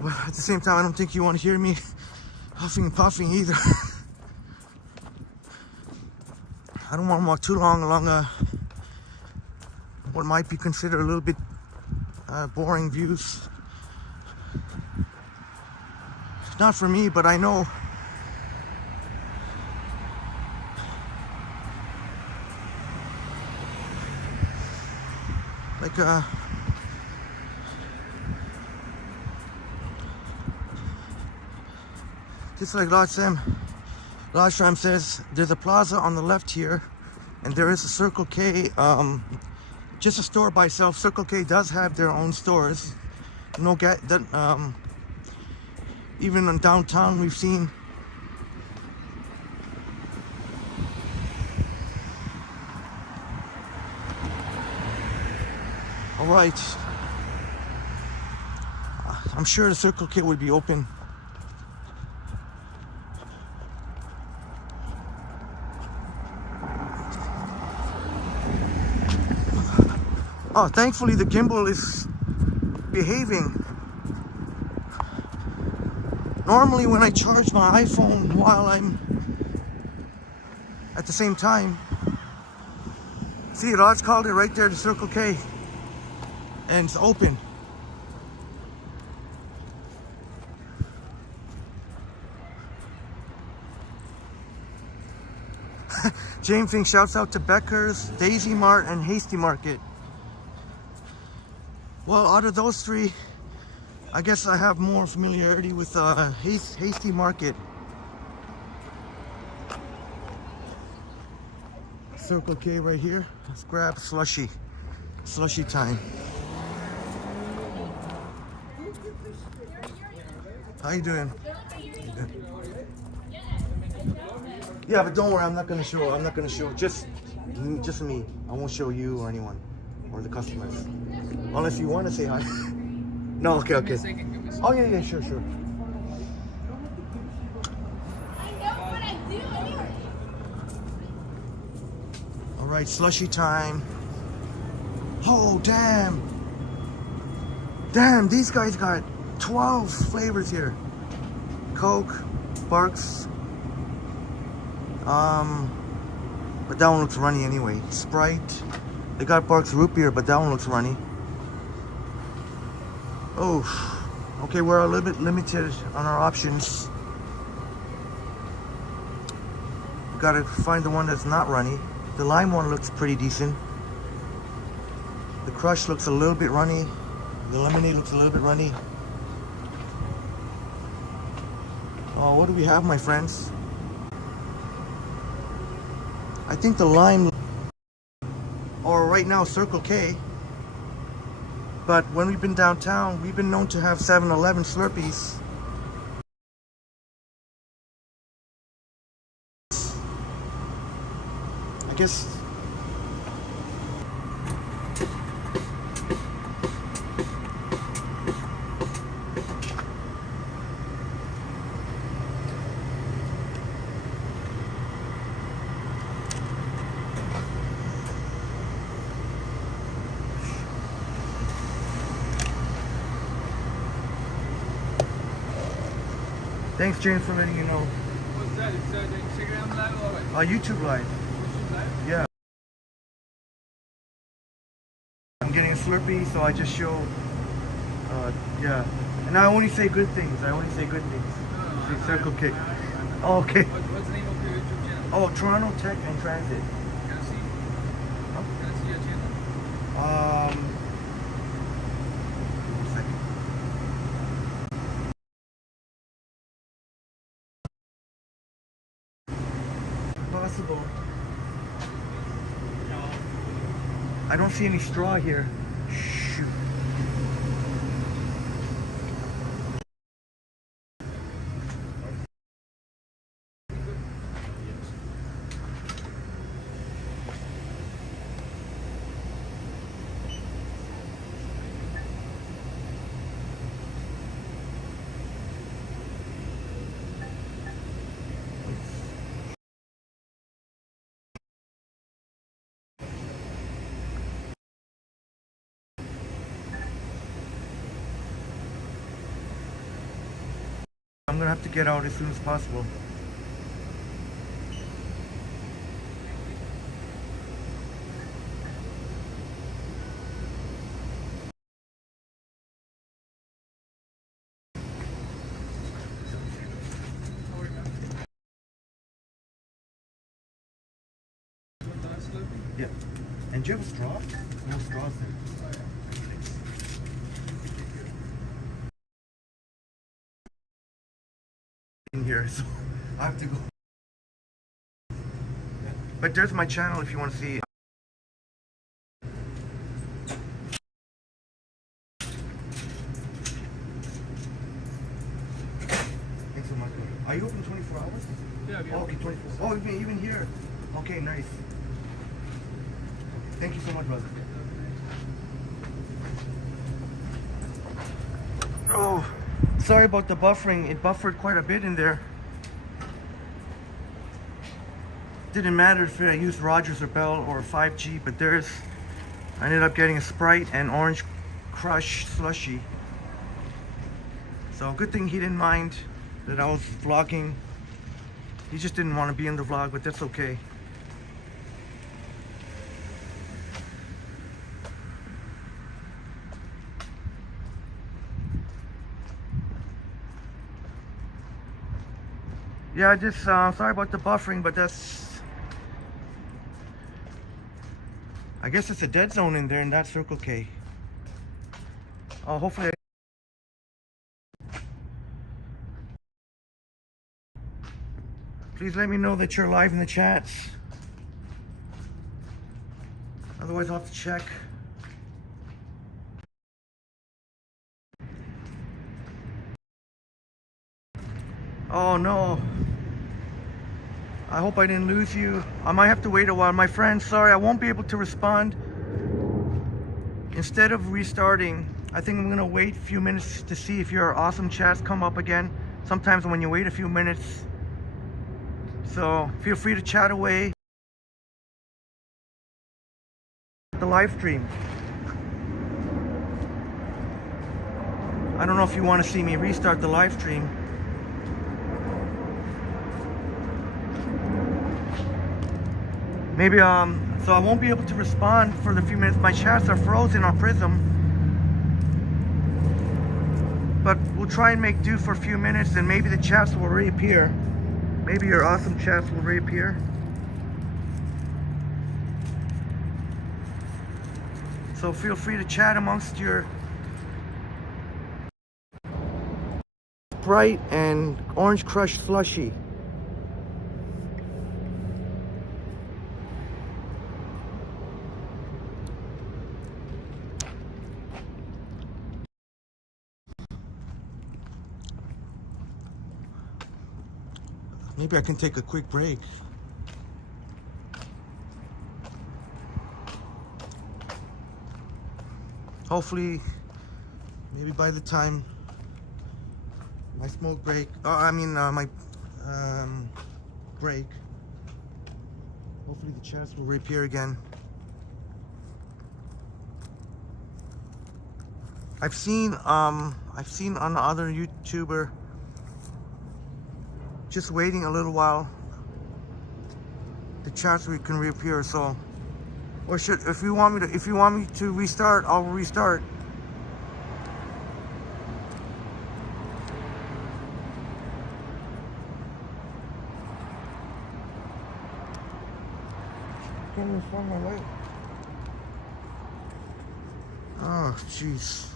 but at the same time I don't think you want to hear me huffing and puffing either. I don't want to walk too long along what might be considered a little bit boring views. Not for me, but I know like just like Rajram says, there's a plaza on the left here, and there is a Circle K, just a store by itself. Circle K does have their own stores. Even in downtown we've seen all right. I'm sure the Circle K would be open. Oh, thankfully the gimbal is behaving. Normally when I charge my iPhone while I'm at the same time, see, Raj called it right there, the Circle K, and it's open. James Fink shouts out to Becker's, Daisy Mart, and Hasty Market. Well, out of those three, I guess I have more familiarity with Hasty Market. Circle K right here. Let's grab Slushy. Slushy time. How you doing? Yeah, but don't worry, I'm not gonna show just me. I won't show you or anyone or the customers. Unless you want to say hi. No, okay. Oh yeah, sure. All right, Slushy time. Oh, damn, these guys got 12 flavors here. Coke, Barks, but that one looks runny anyway. Sprite, they got Barks root beer, but that one looks runny. Oh, okay, we're a little bit limited on our options. We gotta find the one that's not runny. The lime one looks pretty decent. The crush looks a little bit runny. The lemonade looks a little bit runny. Oh, what do we have, my friends? I think the lime, or right now Circle K. But when we've been downtown, we've been known to have 7-Eleven Slurpees. I guess. Thanks, James, for letting you know. What's that? Is that Instagram live or what? YouTube Live. YouTube live? Yeah. I'm getting a Slurpee, so I just show. Yeah. And I only say good things. Say Circle K. Oh, okay. What's the name of your YouTube channel? Oh, Toronto Tech and Transit. Can I see? Huh? Can I see your channel? One second. Possible. I don't see any straw here. Shoot. I'm gonna have to get out as soon as possible. Yeah. And do you have a straw? No straws there. In here, so I have to go. But there's my channel if you want to see. Thanks so much. Are you open 24 hours? Yeah, Oh, okay, 24. Oh, even here. Okay, nice. Thank you so much, brother. Oh, sorry about the buffering. It buffered quite a bit in there. Didn't matter if I used Rogers or Bell or 5G, but I ended up getting a Sprite and Orange Crush Slushy. So good thing he didn't mind that I was vlogging. He just didn't want to be in the vlog, but that's okay. Yeah, just sorry about the buffering, but I guess it's a dead zone in there in that Circle K. hopefully. Please let me know that you're live in the chats. Otherwise, I'll have to check. Oh no. I hope I didn't lose you. I might have to wait a while. My friend, sorry, I won't be able to respond. Instead of restarting, I think I'm gonna wait a few minutes to see if your awesome chats come up again. Sometimes when you wait a few minutes. So feel free to chat away. The live stream. I don't know if you want to see me restart the live stream. Maybe so I won't be able to respond for the few minutes. My chats are frozen on Prism. But we'll try and make do for a few minutes and maybe the chats will reappear. Maybe your awesome chats will reappear. So feel free to chat amongst your Sprite and Orange Crush Slushy. Maybe I can take a quick break. Hopefully, maybe by the time my smoke break, my break, hopefully the chats will reappear again. I've seen on the other YouTuber just waiting a little while. The chats can reappear. So, or if you want me to restart, I'll restart. Can't even find my light. Oh, jeez.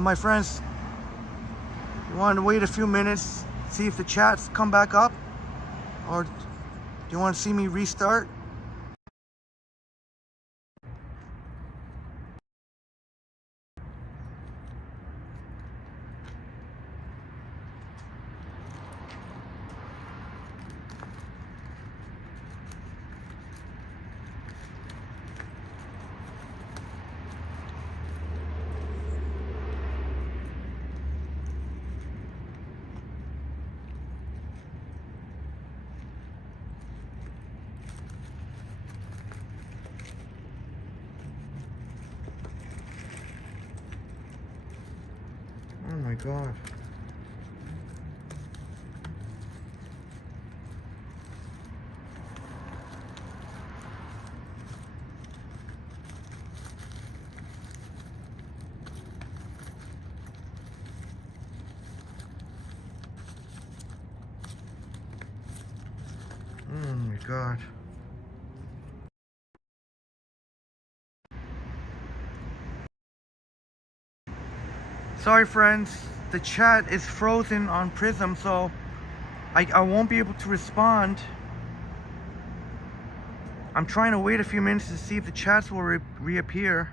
My friends, you want to wait a few minutes, see if the chats come back up, or do you want to see me restart? Oh my God. Oh my God. Sorry friends, the chat is frozen on Prism, so I won't be able to respond. I'm trying to wait a few minutes to see if the chats will reappear.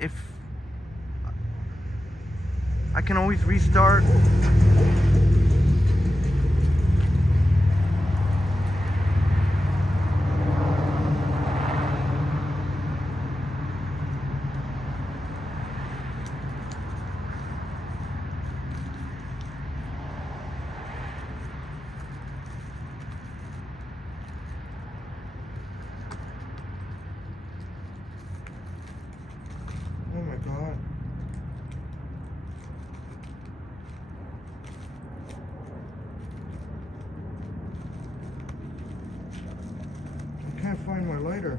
If I can always restart. Oh my God. I can't find my lighter.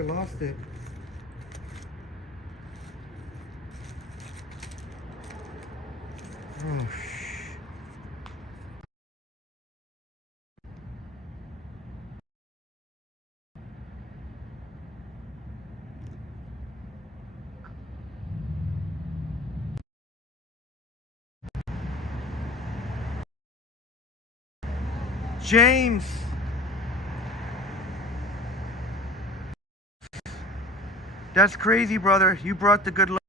I lost it. Oh, James. That's crazy, brother. You brought the good luck.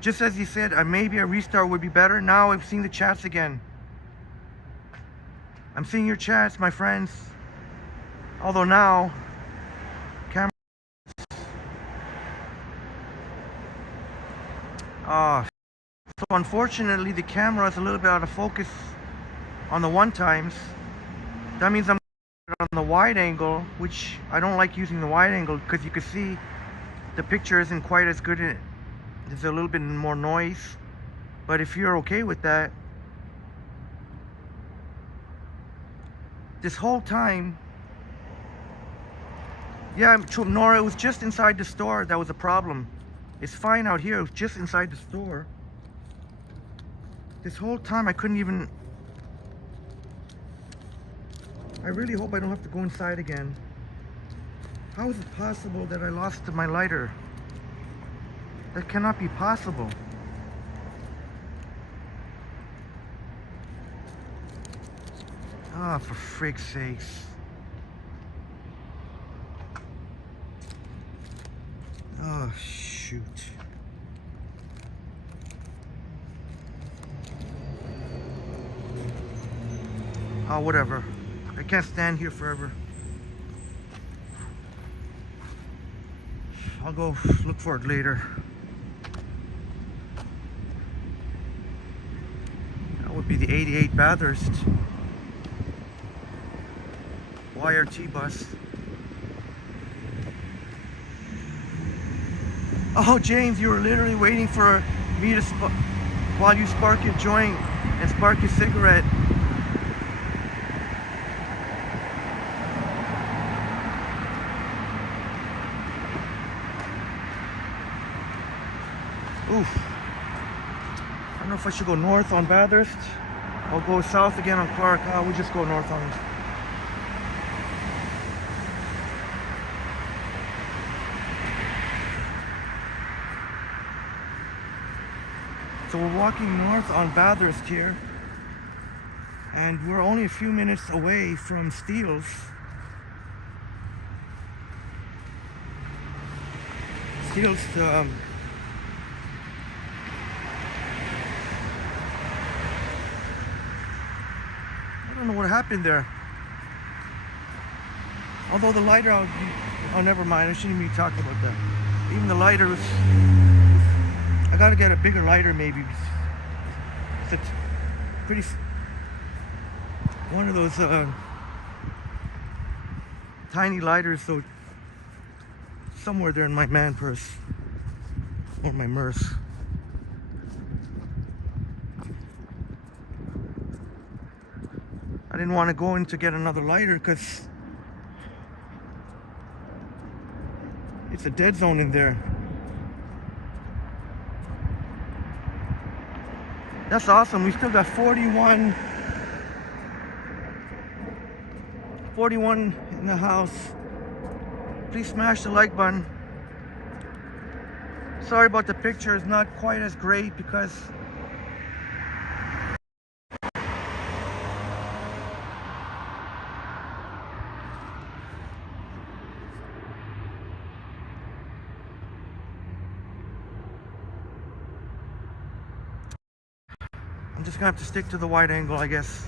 Just as you said, maybe a restart would be better. Now I'm seeing the chats again. I'm seeing your chats, my friends. Although now, camera. So unfortunately, the camera is a little bit out of focus on the one times. That means I'm on the wide angle, which I don't like using the wide angle because you can see the picture isn't quite as good. There's a little bit more noise, but if you're okay with that, this whole time, yeah, Nora, it was just inside the store that was a problem. It's fine out here. It was just inside the store. This whole time I couldn't even. I really hope I don't have to go inside again. How is it possible that I lost my lighter? That cannot be possible. Ah, for frig's sakes. Oh, shoot. Oh, whatever. I can't stand here forever. I'll go look for it later. That would be the 88 Bathurst YRT bus. Oh, James, you were literally waiting for me to while you spark your joint and spark your cigarette. Oof. I don't know if I should go north on Bathurst or go south again on Clark. We'll just go north on. So we're walking north on Bathurst here, and we're only a few minutes away from Steele's. Steele's I don't know what happened there. Although the lighter, oh, never mind. I shouldn't be talking about that. Even the lighter was. I gotta get a bigger lighter, maybe. It's a pretty. One of those tiny lighters, so somewhere there in my man purse or my Merce. I didn't want to go in to get another lighter because it's a dead zone in there. That's awesome. We still got 41 in the house. Please smash the like button. Sorry about the picture. It's not quite as great because I'm just gonna have to stick to the wide angle, I guess.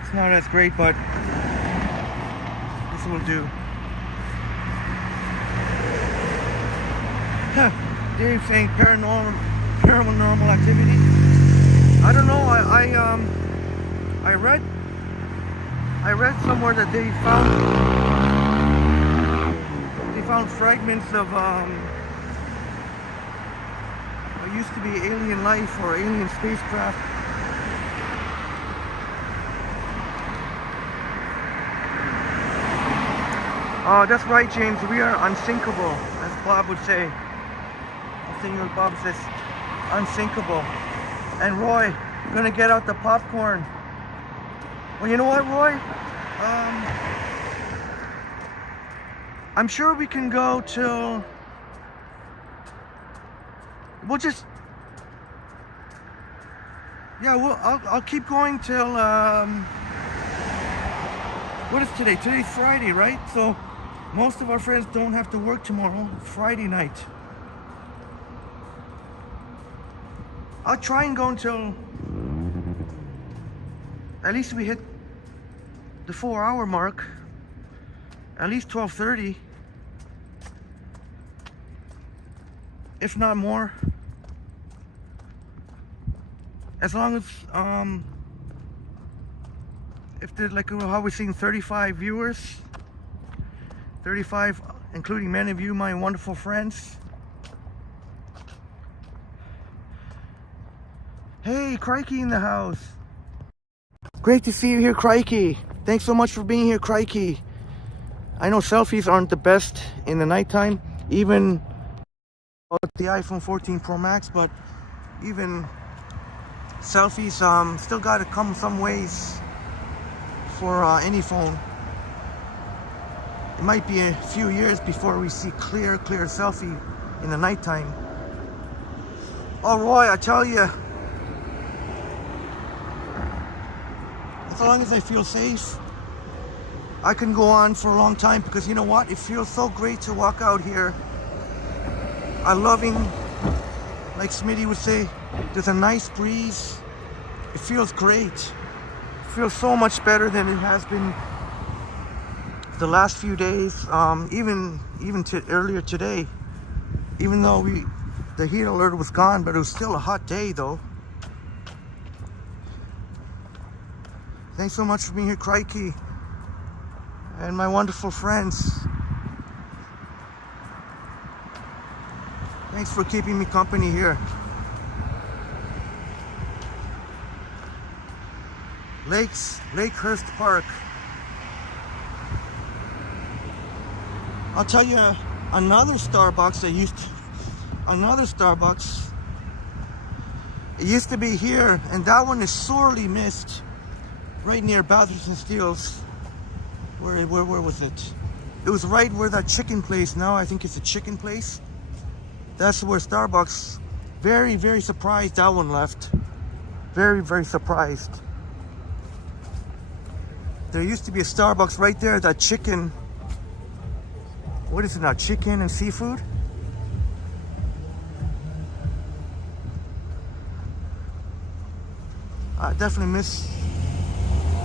It's not as great, but this will do. Dave saying paranormal activity. I don't know. I read somewhere that they found fragments of what used to be alien life or alien spacecraft Oh, that's right, James. We are unsinkable, as Bob would say. I think what Bob says, unsinkable. And Roy, gonna get out the popcorn. Well, you know what, Roy? I'm sure we can go till. We'll just. Yeah, I'll keep going till. What is today? Today's Friday, right? So most of our friends don't have to work tomorrow. It's Friday night. I'll try and go until at least we hit the 4-hour mark. At least 12:30, if not more. As long as if there's like how we're seeing 35 viewers, 35 including many of you, my wonderful friends. Hey, Crikey in the house. Great to see you here, Crikey. Thanks so much for being here, Crikey. I know selfies aren't the best in the nighttime, even with the iPhone 14 Pro Max, but even selfies still got to come some ways for any phone. It might be a few years before we see clear selfie in the nighttime. Oh, Roy, I tell you, as long as I feel safe, I can go on for a long time, because you know what? It feels so great to walk out here. I'm loving, like Smitty would say, there's a nice breeze. It feels great. It feels so much better than it has been the last few days. Even earlier today, even though the heat alert was gone, but it was still a hot day though. Thanks so much for being here, Crikey. And my wonderful friends. Thanks for keeping me company here. Lakehurst Park. I'll tell you another Starbucks it used to be here, and that one is sorely missed, right near Bathurst Street. Where was it? It was right where that chicken place, now I think it's a chicken place. That's where Starbucks, very, very surprised that one left. Very, very surprised. There used to be a Starbucks right there, that chicken, what is it now, chicken and seafood? I definitely miss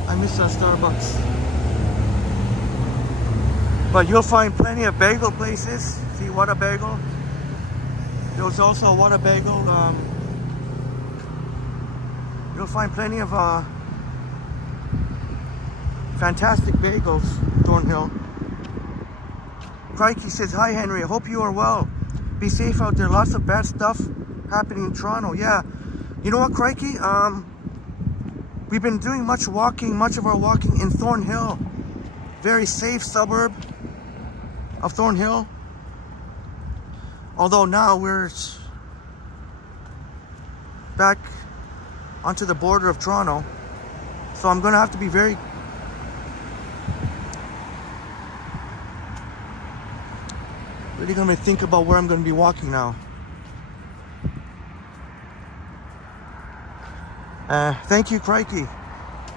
that Starbucks. But you'll find plenty of bagel places. See, what a bagel. There was also a What a Bagel. You'll find plenty of fantastic bagels, Thornhill. Crikey says, hi Henry, I hope you are well. Be safe out there. Lots of bad stuff happening in Toronto. Yeah. You know what, Crikey? We've been doing much of our walking in Thornhill. Very safe suburb of Thornhill. Although now we're back onto the border of Toronto. So I'm gonna have to be really gonna think about where I'm gonna be walking now. Thank you, Crikey.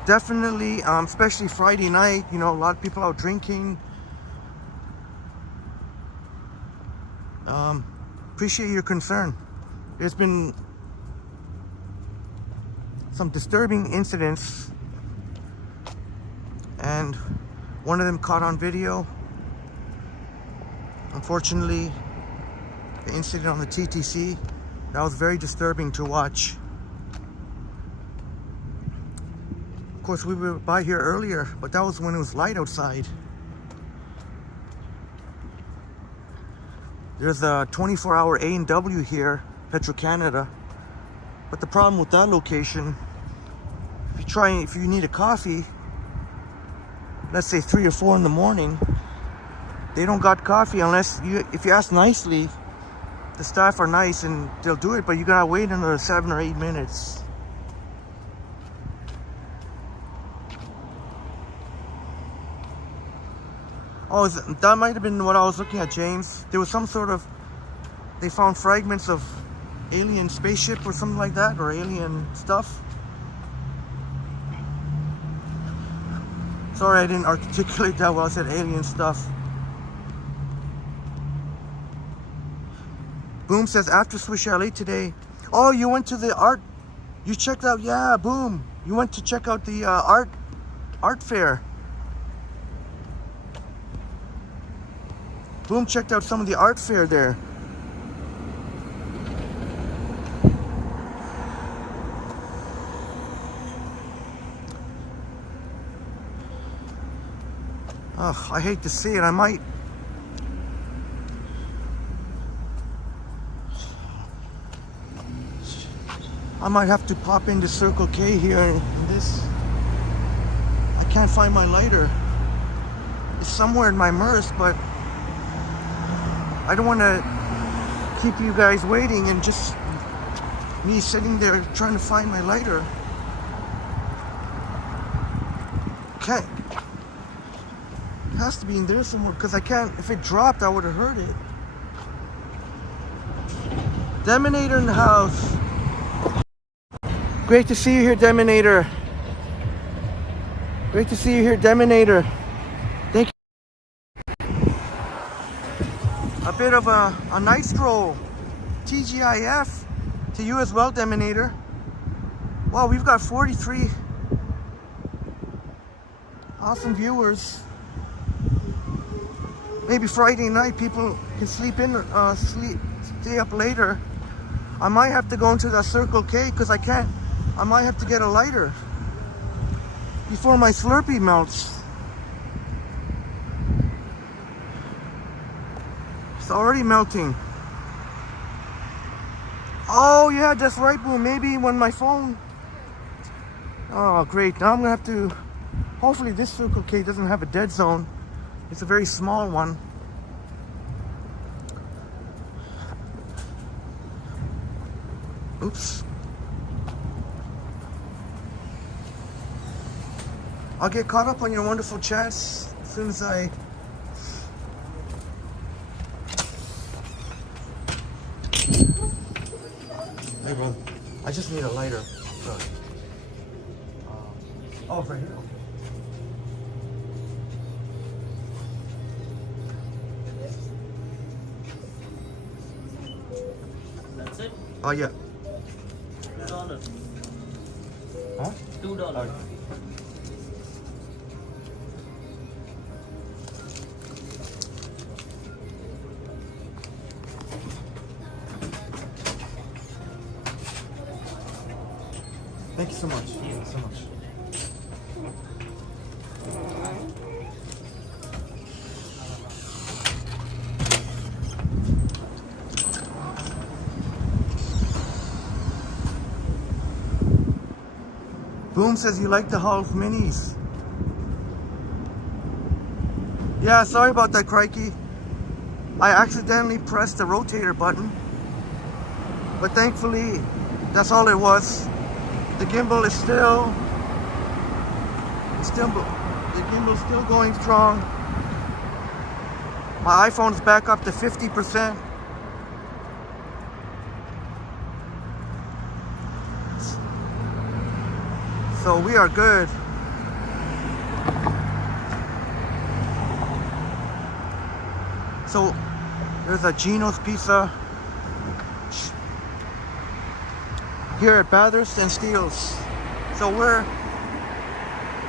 Definitely, especially Friday night, you know, a lot of people out drinking. Appreciate your concern. There's been some disturbing incidents, and one of them caught on video. Unfortunately, the incident on the TTC, that was very disturbing to watch. Of course, we were by here earlier, but that was when it was light outside. There's a 24-hour A&W here, Petro-Canada. But the problem with that location, if you need a coffee, let's say 3 or 4 in the morning, they don't got coffee unless if you ask nicely. The staff are nice and they'll do it, but you gotta wait another 7 or 8 minutes. Oh, that might have been what I was looking at, James. There was some sort of, they found fragments of alien spaceship or something like that, or alien stuff. Sorry I didn't articulate that well. I said alien stuff. Boom says, after Swiss Chalet today. Oh, you went to the art, you checked out, yeah, Boom. You went to check out the art fair. Boom checked out some of the art fair there. Ugh, I hate to see it. I might have to pop into Circle K here and this. I can't find my lighter. It's somewhere in my Merce, but I don't want to keep you guys waiting and just me sitting there trying to find my lighter. Okay. It has to be in there somewhere because I can't, if it dropped I would have heard it. Deminator in the house. Great to see you here, Deminator. Great to see you here, Deminator. Thank you. A bit of a night stroll. TGIF to you as well, Deminator. Wow, we've got 43 awesome viewers. Maybe Friday night people can stay up later. I might have to go into that Circle K because I might have to get a lighter before my Slurpee melts. It's already melting. Oh yeah, that's right, Boom. Maybe when my phone... Oh great, now I'm gonna have to... Hopefully this Circle K doesn't have a dead zone. It's a very small one. Oops. I'll get caught up on your wonderful chats as soon as I... Hey, bro. I just need a lighter. Sorry. Oh, right here. Okay. That's it? Oh, yeah. $2. Huh? $2. Okay. Thank you so much. Thank you so much. Boom says you like the Halls minis. Yeah, sorry about that, crikey. I accidentally pressed the rotator button, but thankfully that's all it was. The gimbal is still going strong. My iPhone's back up to 50%. So we are good. So there's a Gino's Pizza here at Bathurst and Steele's. So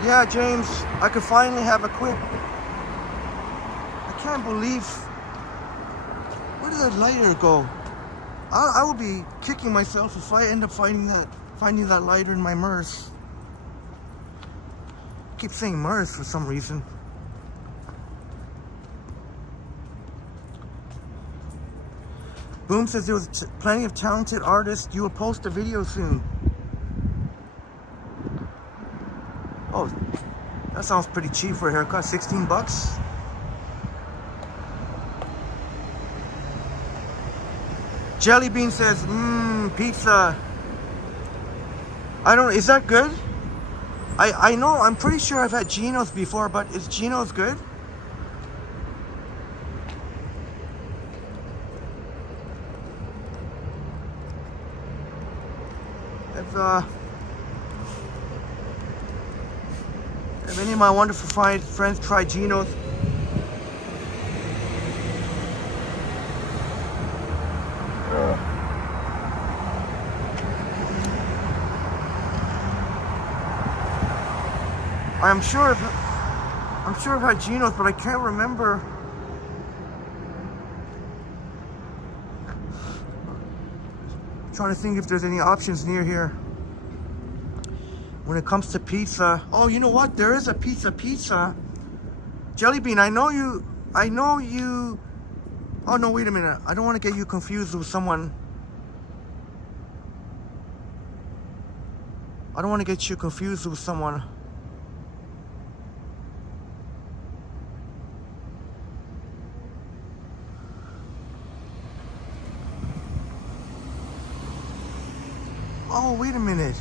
yeah, James, I could finally have a quick... I can't believe... Where did that lighter go? I would be kicking myself if I end up finding that lighter in my Merce. I keep saying Merce for some reason. Boom says there was plenty of talented artists. You will post a video soon. Oh, that sounds pretty cheap for a haircut. 16 bucks. Jelly Bean says, pizza. I don't, is that good? I know, I'm pretty sure I've had Gino's before, but is Gino's good? If any of my wonderful friends try Gino's, I'm sure I've had Gino's, but I can't remember. Trying to think if there's any options near here. When it comes to pizza, oh, you know what? There is a pizza. Jelly Bean, I know you. Oh no, wait a minute. I don't want to get you confused with someone. I don't want to get you confused with someone. Oh, wait a minute.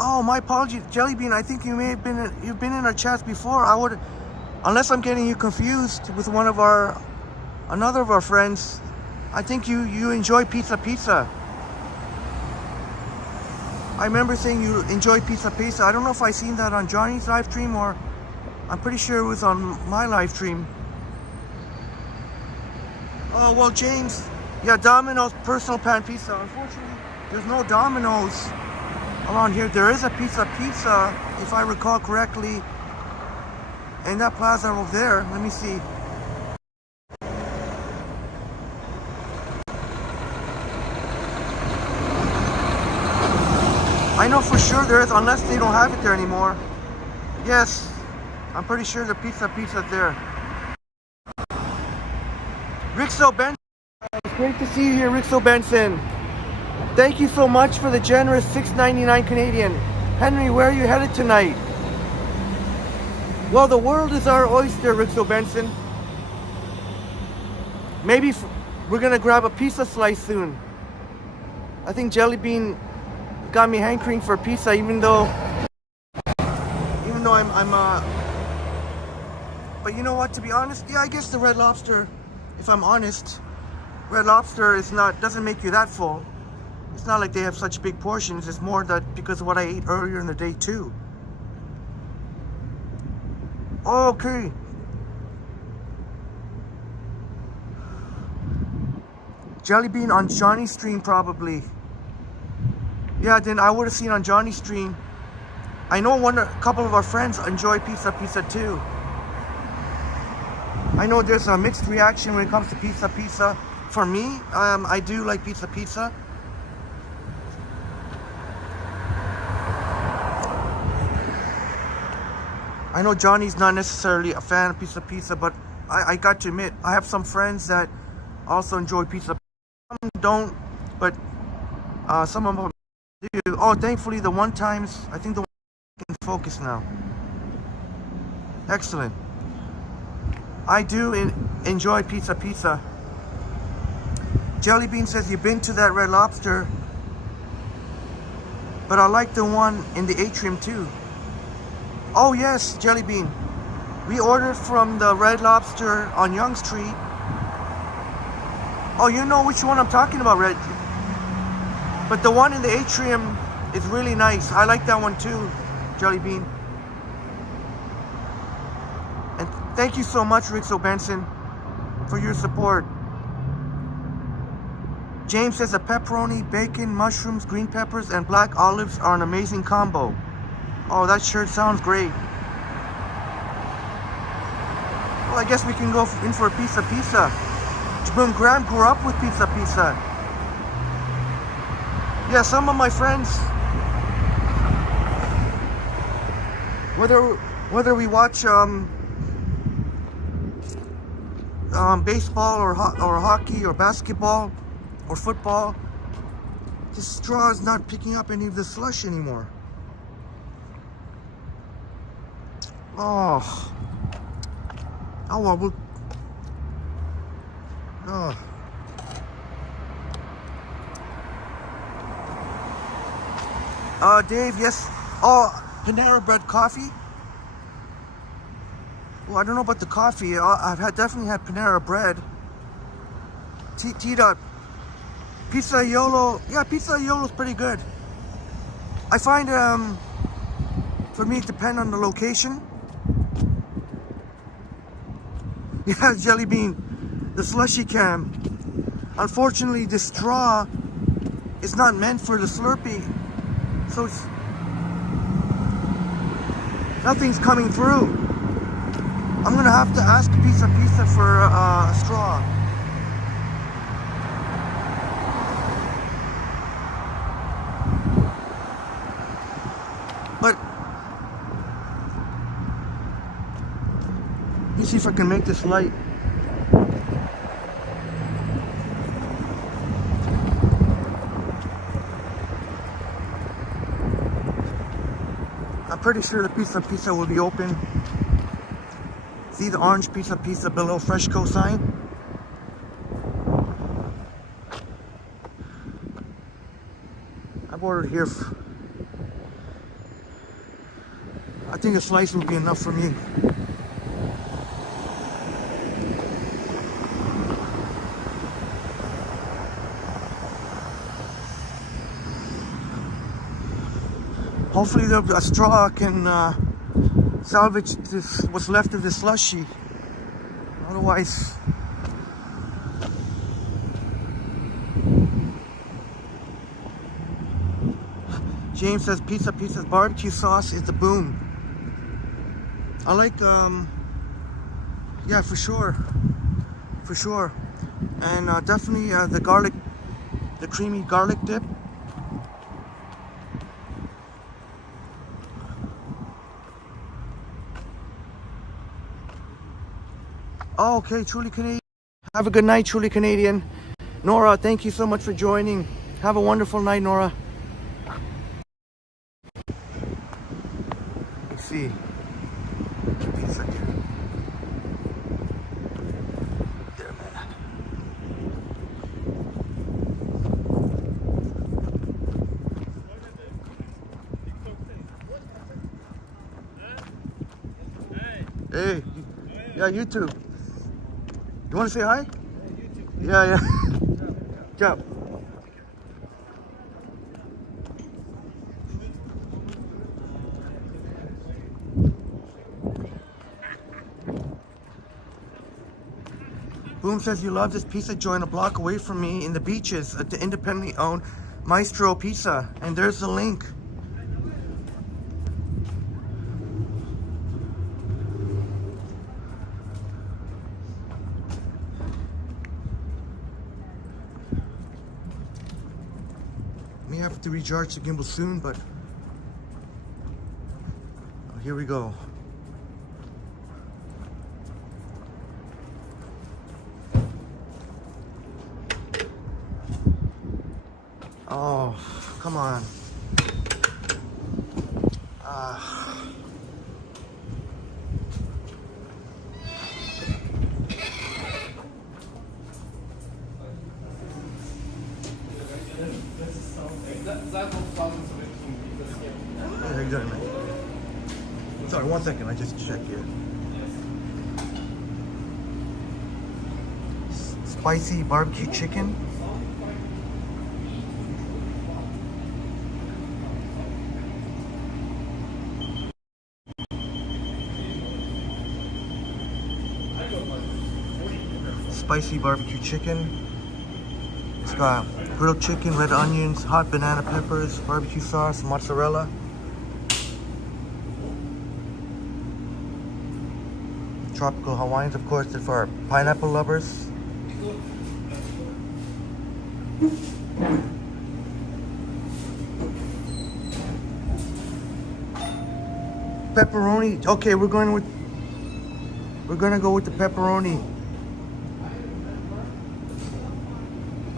Oh, my apologies, Jelly Bean. I think you've been in our chats before. I would, unless I'm getting you confused with another of our friends. I think you enjoy pizza. I remember saying you enjoy pizza. I don't know if I seen that on Johnny's live stream, or I'm pretty sure it was on my live stream. Oh, well, James, yeah, Domino's personal pan pizza. Unfortunately, there's no Domino's around here. There is a pizza, if I recall correctly, in that plaza over there. Let me see. I know for sure there is, unless they don't have it there anymore. Yes, I'm pretty sure the pizza's there. Rixo Benson, it's great to see you here, Rixo Benson. Thank you so much for the generous $6.99 Canadian. Henry, where are you headed tonight? Well, the world is our oyster, Rixo Benson. Maybe we're gonna grab a pizza slice soon. I think Jelly Bean got me hankering for pizza, even though I'm but you know what, to be honest, yeah, I guess the Red Lobster, if I'm honest, Red Lobster doesn't make you that full. It's not like they have such big portions. It's more that because of what I ate earlier in the day too. Okay. Jelly Bean on Johnny's stream probably. Yeah, then I would have seen on Johnny's stream. I know a couple of our friends enjoy pizza too. I know there's a mixed reaction when it comes to pizza. For me, I do like pizza. I know Johnny's not necessarily a fan of pizza, but I got to admit, I have some friends that also enjoy pizza. Some don't, but some of them do. Oh, thankfully the one times, I think the one can focus now. Excellent. I do enjoy pizza. Jelly Bean says you've been to that Red Lobster, but I like the one in the atrium too. Oh yes, Jelly Bean. We ordered from the Red Lobster on Yonge Street. Oh, you know which one I'm talking about, Red. But the one in the atrium is really nice. I like that one too, Jelly Bean. And thank you so much, Rixo Benson, for your support. James says a pepperoni, bacon, mushrooms, green peppers, and black olives are an amazing combo. Oh, that sure sounds great. Well, I guess we can go in for a pizza. Jabun Graham grew up with pizza. Yeah, some of my friends, whether we watch baseball or hockey or basketball or football, the straw is not picking up any of the slush anymore. Oh well, Oh. Dave, yes. Oh, Panera Bread coffee. Well, I don't know about the coffee. I've definitely had Panera Bread. T-Dot. Pizza Yolo. Yeah, Pizza Yolo's pretty good. I find, for me, it depends on the location. Yeah, Jelly Bean. The slushy cam. Unfortunately, the straw is not meant for the Slurpee. So it's, nothing's coming through. I'm gonna have to ask Pizza for a straw. But let me see if I can make this light. I'm pretty sure the Pizza will be open. See the orange Pizza below Freshco sign? I've ordered here. I think a slice would be enough for me. Hopefully a straw can salvage this, what's left of the slushy. Otherwise, James says Pizza's barbecue sauce is the boom. I like, yeah, for sure, and definitely the garlic, the creamy garlic dip. Oh, okay, Truly Canadian. Have a good night, Truly Canadian. Nora, thank you so much for joining. Have a wonderful night, Nora. Let's see. There, man. Hey. Yeah, you too. You want to say hi? Yeah. Ciao. Boom says you love this pizza joint a block away from me in the beaches at the independently owned Maestro Pizza. And there's the link. May have to recharge the gimbal soon, but here we go. Oh, come on. Hey, how you doing, man? Sorry, 1 second, I just checked here. Spicy barbecue chicken. Spicy barbecue chicken. It's got grilled chicken, red onions, hot banana peppers, barbecue sauce, mozzarella. Tropical Hawaiians, of course, they're for our pineapple lovers. Pepperoni. Okay, we're gonna go with the pepperoni.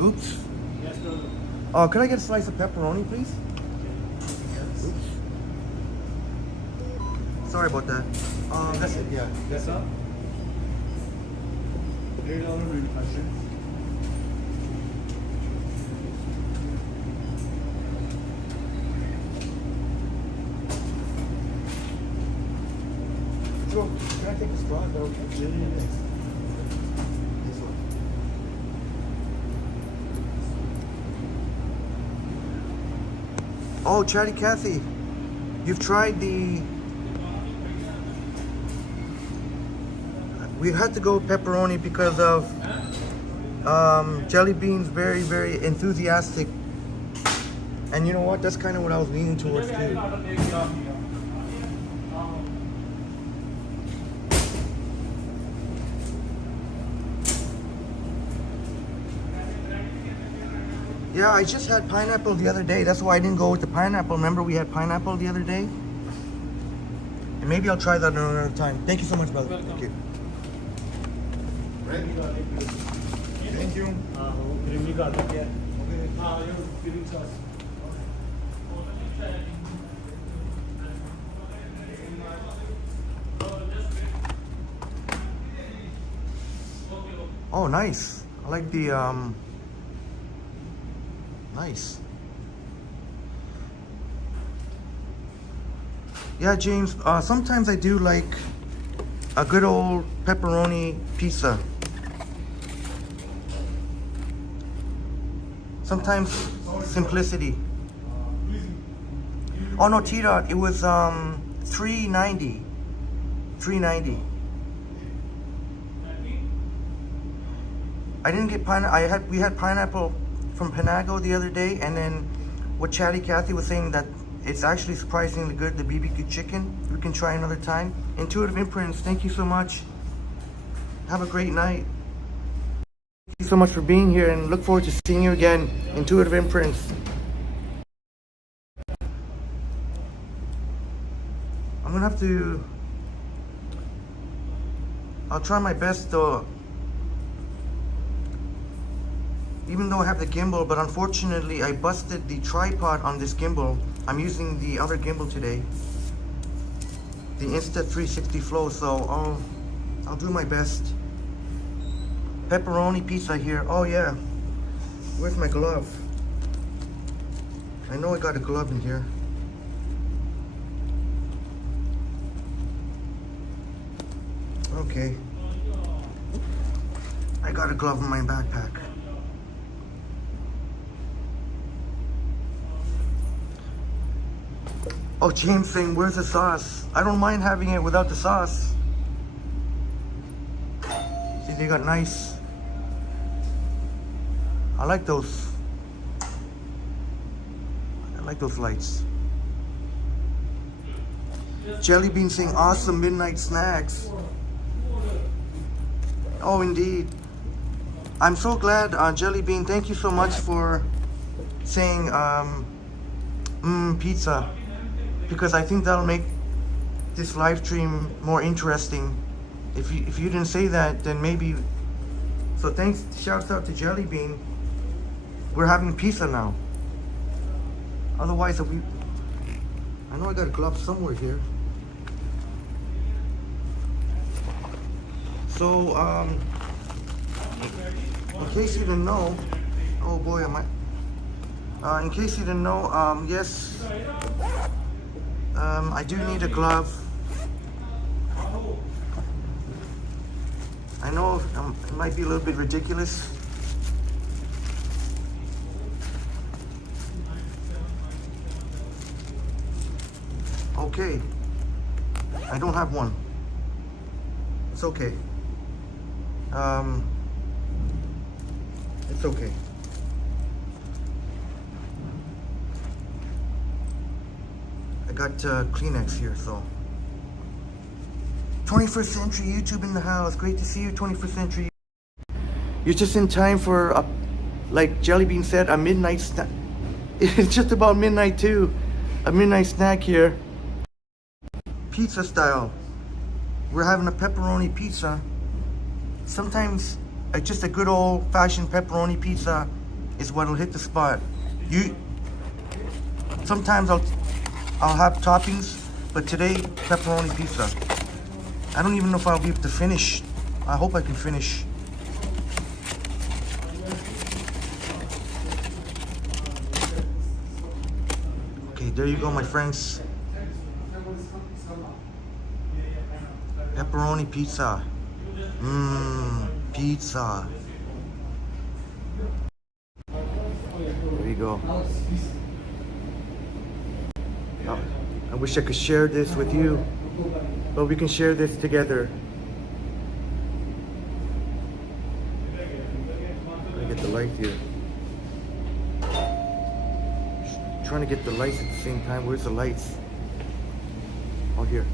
Oops. Oh, could I get a slice of pepperoni, please? Oops. Sorry about that. That's it, yeah. That's all? $8 manufacturing. front, though. This one. Oh, Chatty Cathy, you've tried the... We had to go with pepperoni because of Jelly Bean's very, very enthusiastic. And you know what? That's kind of what I was leaning towards too. Yeah, I just had pineapple the other day. That's why I didn't go with the pineapple. Remember we had pineapple the other day? And maybe I'll try that another time. Thank you so much, brother. Thank you. Thank you. Oh, nice. I like the nice. Yeah, James, sometimes I do like a good old pepperoni pizza. Sometimes simplicity. Oh no, T-Dot, it was $3.90. $3.90. I didn't get pineapple. We had pineapple from Panago the other day, and then what Chatty Cathy was saying that it's actually surprisingly good, the BBQ chicken. We can try another time. Intuitive Imprints, thank you so much. Have a great night. Thank you so much for being here, and look forward to seeing you again. Intuitive Imprints. I'm gonna have to... I'll try my best though. Even though I have the gimbal, but unfortunately I busted the tripod on this gimbal. I'm using the other gimbal today, the Insta360 Flow, so I'll do my best. Pepperoni pizza here. Oh yeah, where's my glove? I know I got a glove in here. Okay, I got a glove in my backpack. Oh, James saying, where's the sauce? I don't mind having it without the sauce. See, they got nice. I like those. I like those lights. Jelly Bean saying, awesome midnight snacks. Oh, indeed. I'm so glad, Jelly Bean. Thank you so much for saying, pizza. Because I think that'll make this live stream more interesting. If you didn't say that, then maybe. So thanks, shouts out to Jelly Bean. We're having pizza now. Otherwise, I know I got a glove somewhere here. So in case you didn't know, oh boy, I might. In case you didn't know, yes. I do need a glove. I know it might be a little bit ridiculous. Okay. I don't have one. It's okay. It's okay. I got Kleenex here, so. 21st Century YouTube in the house. Great to see you, 21st Century. You're just in time for, like Jelly Bean said, a midnight snack. It's just about midnight too. A midnight snack here. Pizza style. We're having a pepperoni pizza. Sometimes just a good old fashioned pepperoni pizza is what'll hit the spot. Sometimes I'll have toppings, but today, pepperoni pizza. I don't even know if I'll be able to finish. I hope I can finish. Okay, there you go, my friends. Pepperoni pizza. Pizza. There you go. Oh, I wish I could share this with you, but we can share this together. I get the light here. Trying to get the lights at the same time. Where's the lights? Oh, here.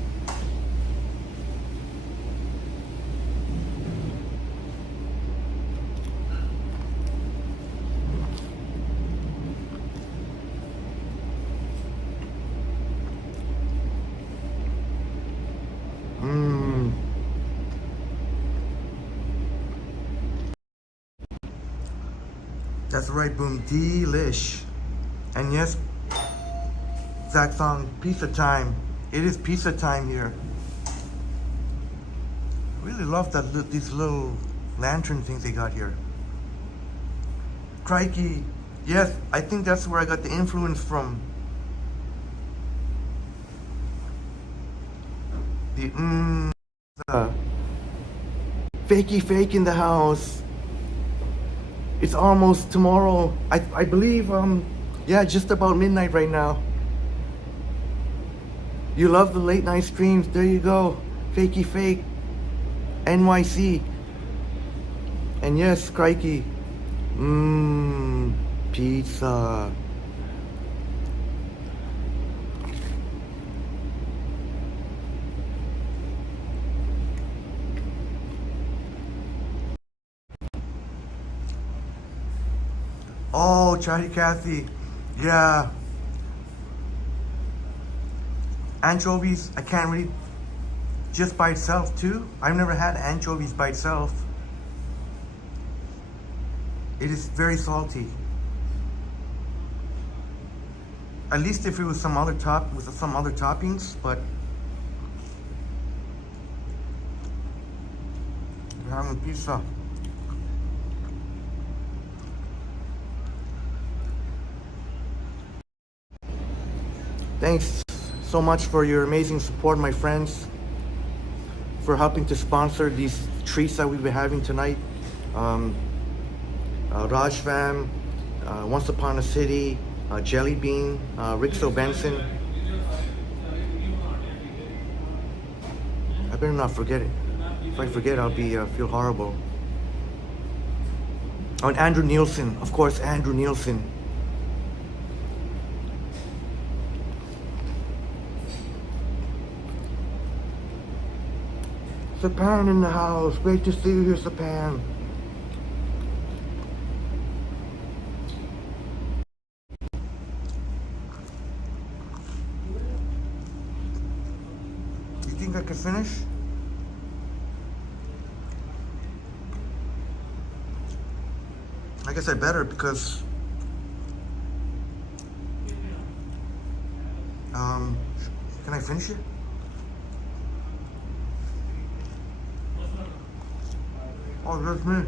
That's right, boom, delish. And yes, Zach song, pizza time. It is pizza time here. Really love that these little lantern things they got here. Crikey. Yes, I think that's where I got the influence from. The fakey fake in the house. It's almost tomorrow. I believe, yeah, just about midnight right now. You love the late night streams. There you go. Fakey fake. NYC. And yes, crikey. Pizza. Oh, Chatty Cathy. Yeah. Anchovies, I can't really, just by itself too. I've never had anchovies by itself. It is very salty. At least if it was some other toppings, but we're having pizza. Thanks so much for your amazing support, my friends, for helping to sponsor these treats that we've been having tonight. Raj Fam, Once Upon a City, Jelly Bean, Rixo Benson. I better not forget it. If I forget, I'll be feel horrible. Oh, and Andrew Nielsen, of course, Andrew Nielsen. Sapan in the house. Great to see you here, Sapan. You think I can finish? I guess I better because can I finish it? Oh, that's me.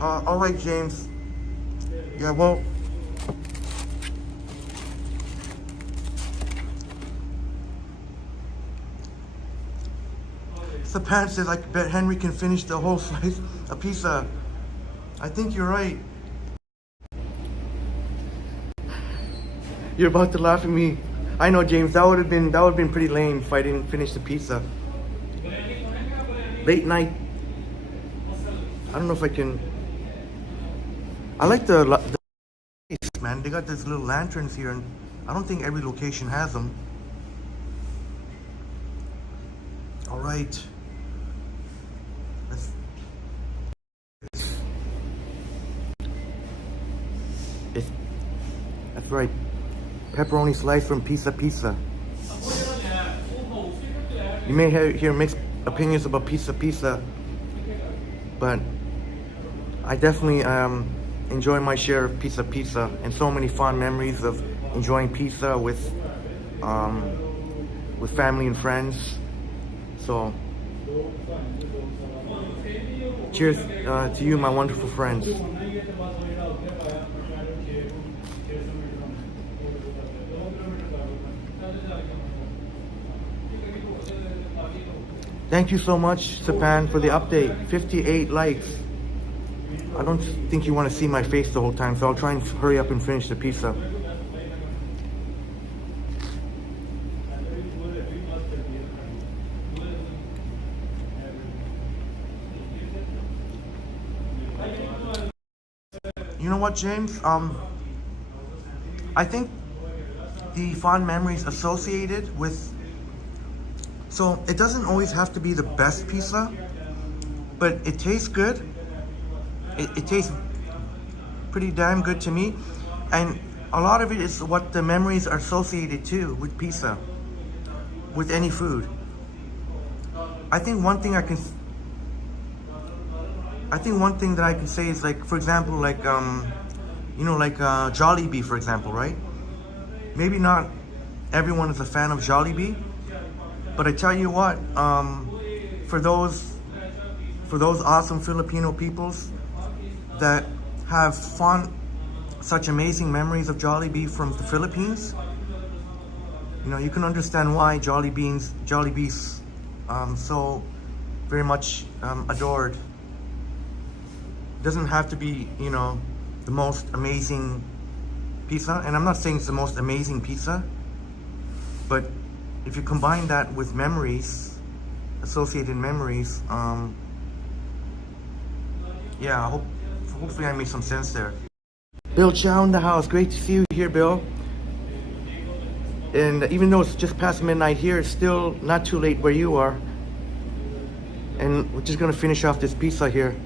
All right, James. Yeah, well, Sapan says, I bet Henry can finish the whole slice of pizza. I think you're right. You're about to laugh at me. I know, James. That would have been pretty lame if I didn't finish the pizza. Late night. I don't know if I can. I like the man. They got these little lanterns here, and I don't think every location has them. All right. That's right. Pepperoni slice from Pizza Pizza. You may hear mixed opinions about Pizza, but I definitely enjoy my share of Pizza, and so many fond memories of enjoying pizza with family and friends. So Cheers to you, my wonderful friends. Thank you so much, Sapan, for the update. 58 likes. I don't think you want to see my face the whole time, so I'll try and hurry up and finish the pizza. You know what, James? I think the fond memories associated with... So, it doesn't always have to be the best pizza, but it tastes good. It tastes pretty damn good to me. And a lot of it is what the memories are associated to with pizza, with any food. I think one thing that I can say is, like, for example, like, Jollibee, for example, right? Maybe not everyone is a fan of Jollibee, but I tell you what, for those awesome Filipino peoples that have such amazing memories of Jollibee from the Philippines, you know, you can understand why Jollibee's so very much adored. Doesn't have to be, you know, the most amazing pizza, and I'm not saying it's the most amazing pizza, but if you combine that with memories, associated memories, yeah, hopefully I made some sense there. Bill Chow in the house. Great to see you here, Bill. And even though it's just past midnight here, it's still not too late where you are. And we're just gonna finish off this pizza here.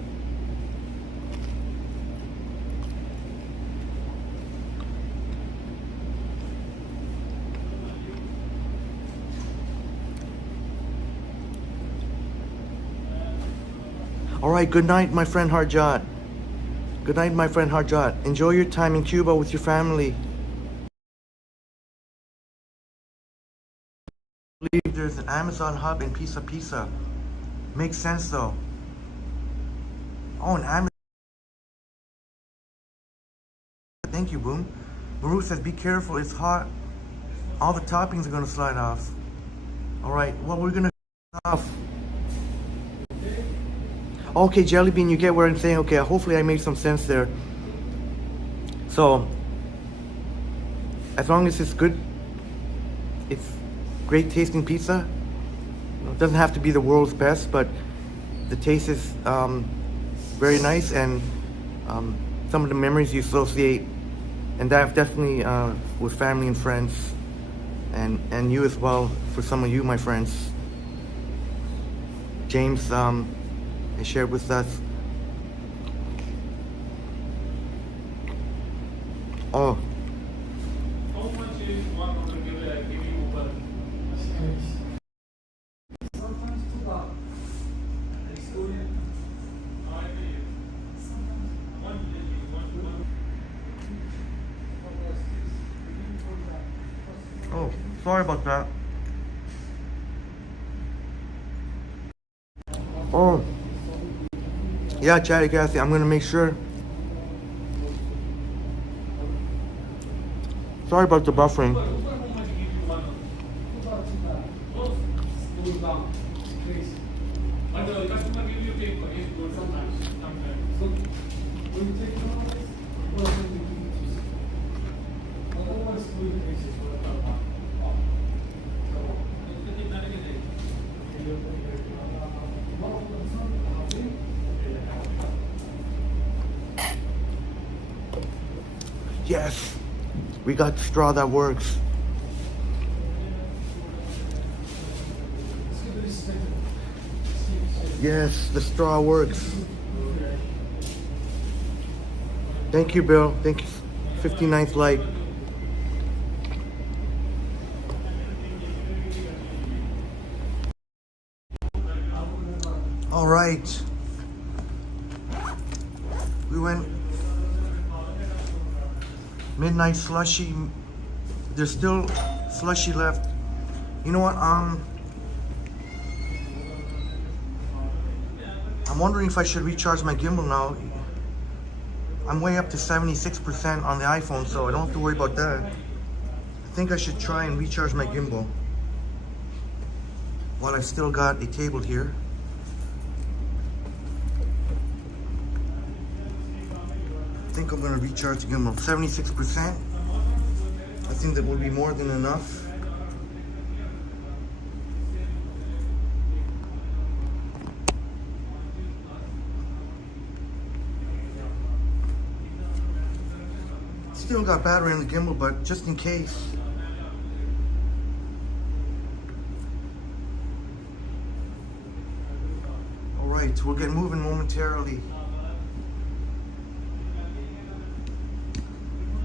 All right, good night, my friend Harjat. Good night, my friend Harjat. Enjoy your time in Cuba with your family. I believe there's an Amazon hub in Pisa Pisa. Makes sense though. Oh, an Amazon. Thank you, Boom. Maru says, be careful, it's hot. All the toppings are gonna slide off. All right, well, we're gonna off. Okay, Jelly Bean, you get what I'm saying. Okay, hopefully I made some sense there. So, as long as it's good, it's great tasting pizza. You know, it doesn't have to be the world's best, but the taste is very nice, and some of the memories you associate, and that definitely with family and friends, and you as well, for some of you, my friends. James shared with us. Oh. Oh, sorry about that. Oh. Yeah, Chatty Cassie, I'm gonna make sure. Sorry about the buffering. Yes, we got the straw that works. Yes, the straw works. Thank you, Bill. Thank you. 59th like. All right. We went midnight slushy. There's still slushy left. You know what? I'm wondering if I should recharge my gimbal now. I'm way up to 76% on the iPhone, so I don't have to worry about that. I think I should try and recharge my gimbal while I've still got a table here. I think I'm gonna recharge the gimbal. 76%. I think that will be more than enough. Still got battery in the gimbal, but just in case. All right, we'll get moving momentarily.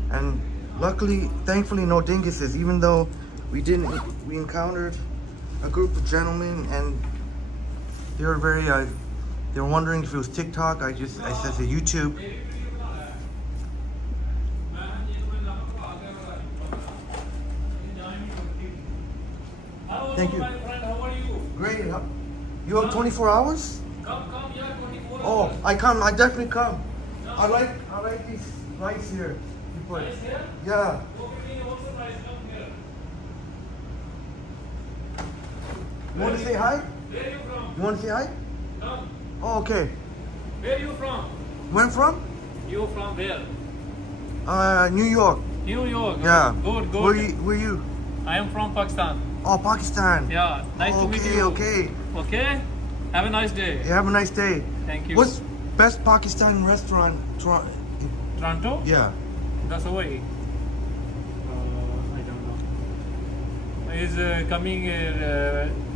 And luckily, thankfully, no dinguses. Even though we encountered a group of gentlemen, and they were very, they were wondering if it was TikTok. I said it's YouTube. Thank you. My friend, how are you? Great. You have 24 hours? Come, yeah, 24 Oh, hours. I come. I definitely come. I like these lights here. You put. Nice here? Yeah. Okay, also nice. Come here. You want to say hi? Where you from? You want to say hi? Come. Oh, okay. Where you from? Where from? You from where? New York. New York. Yeah. Good. Where you? I am from Pakistan. Oh, Pakistan. Yeah. Nice to meet Okay, you. okay. Okay. Have a nice day. You have a nice day. Thank you. What's best Pakistan restaurant? Toronto? Yeah. That's away. I don't know. Is coming.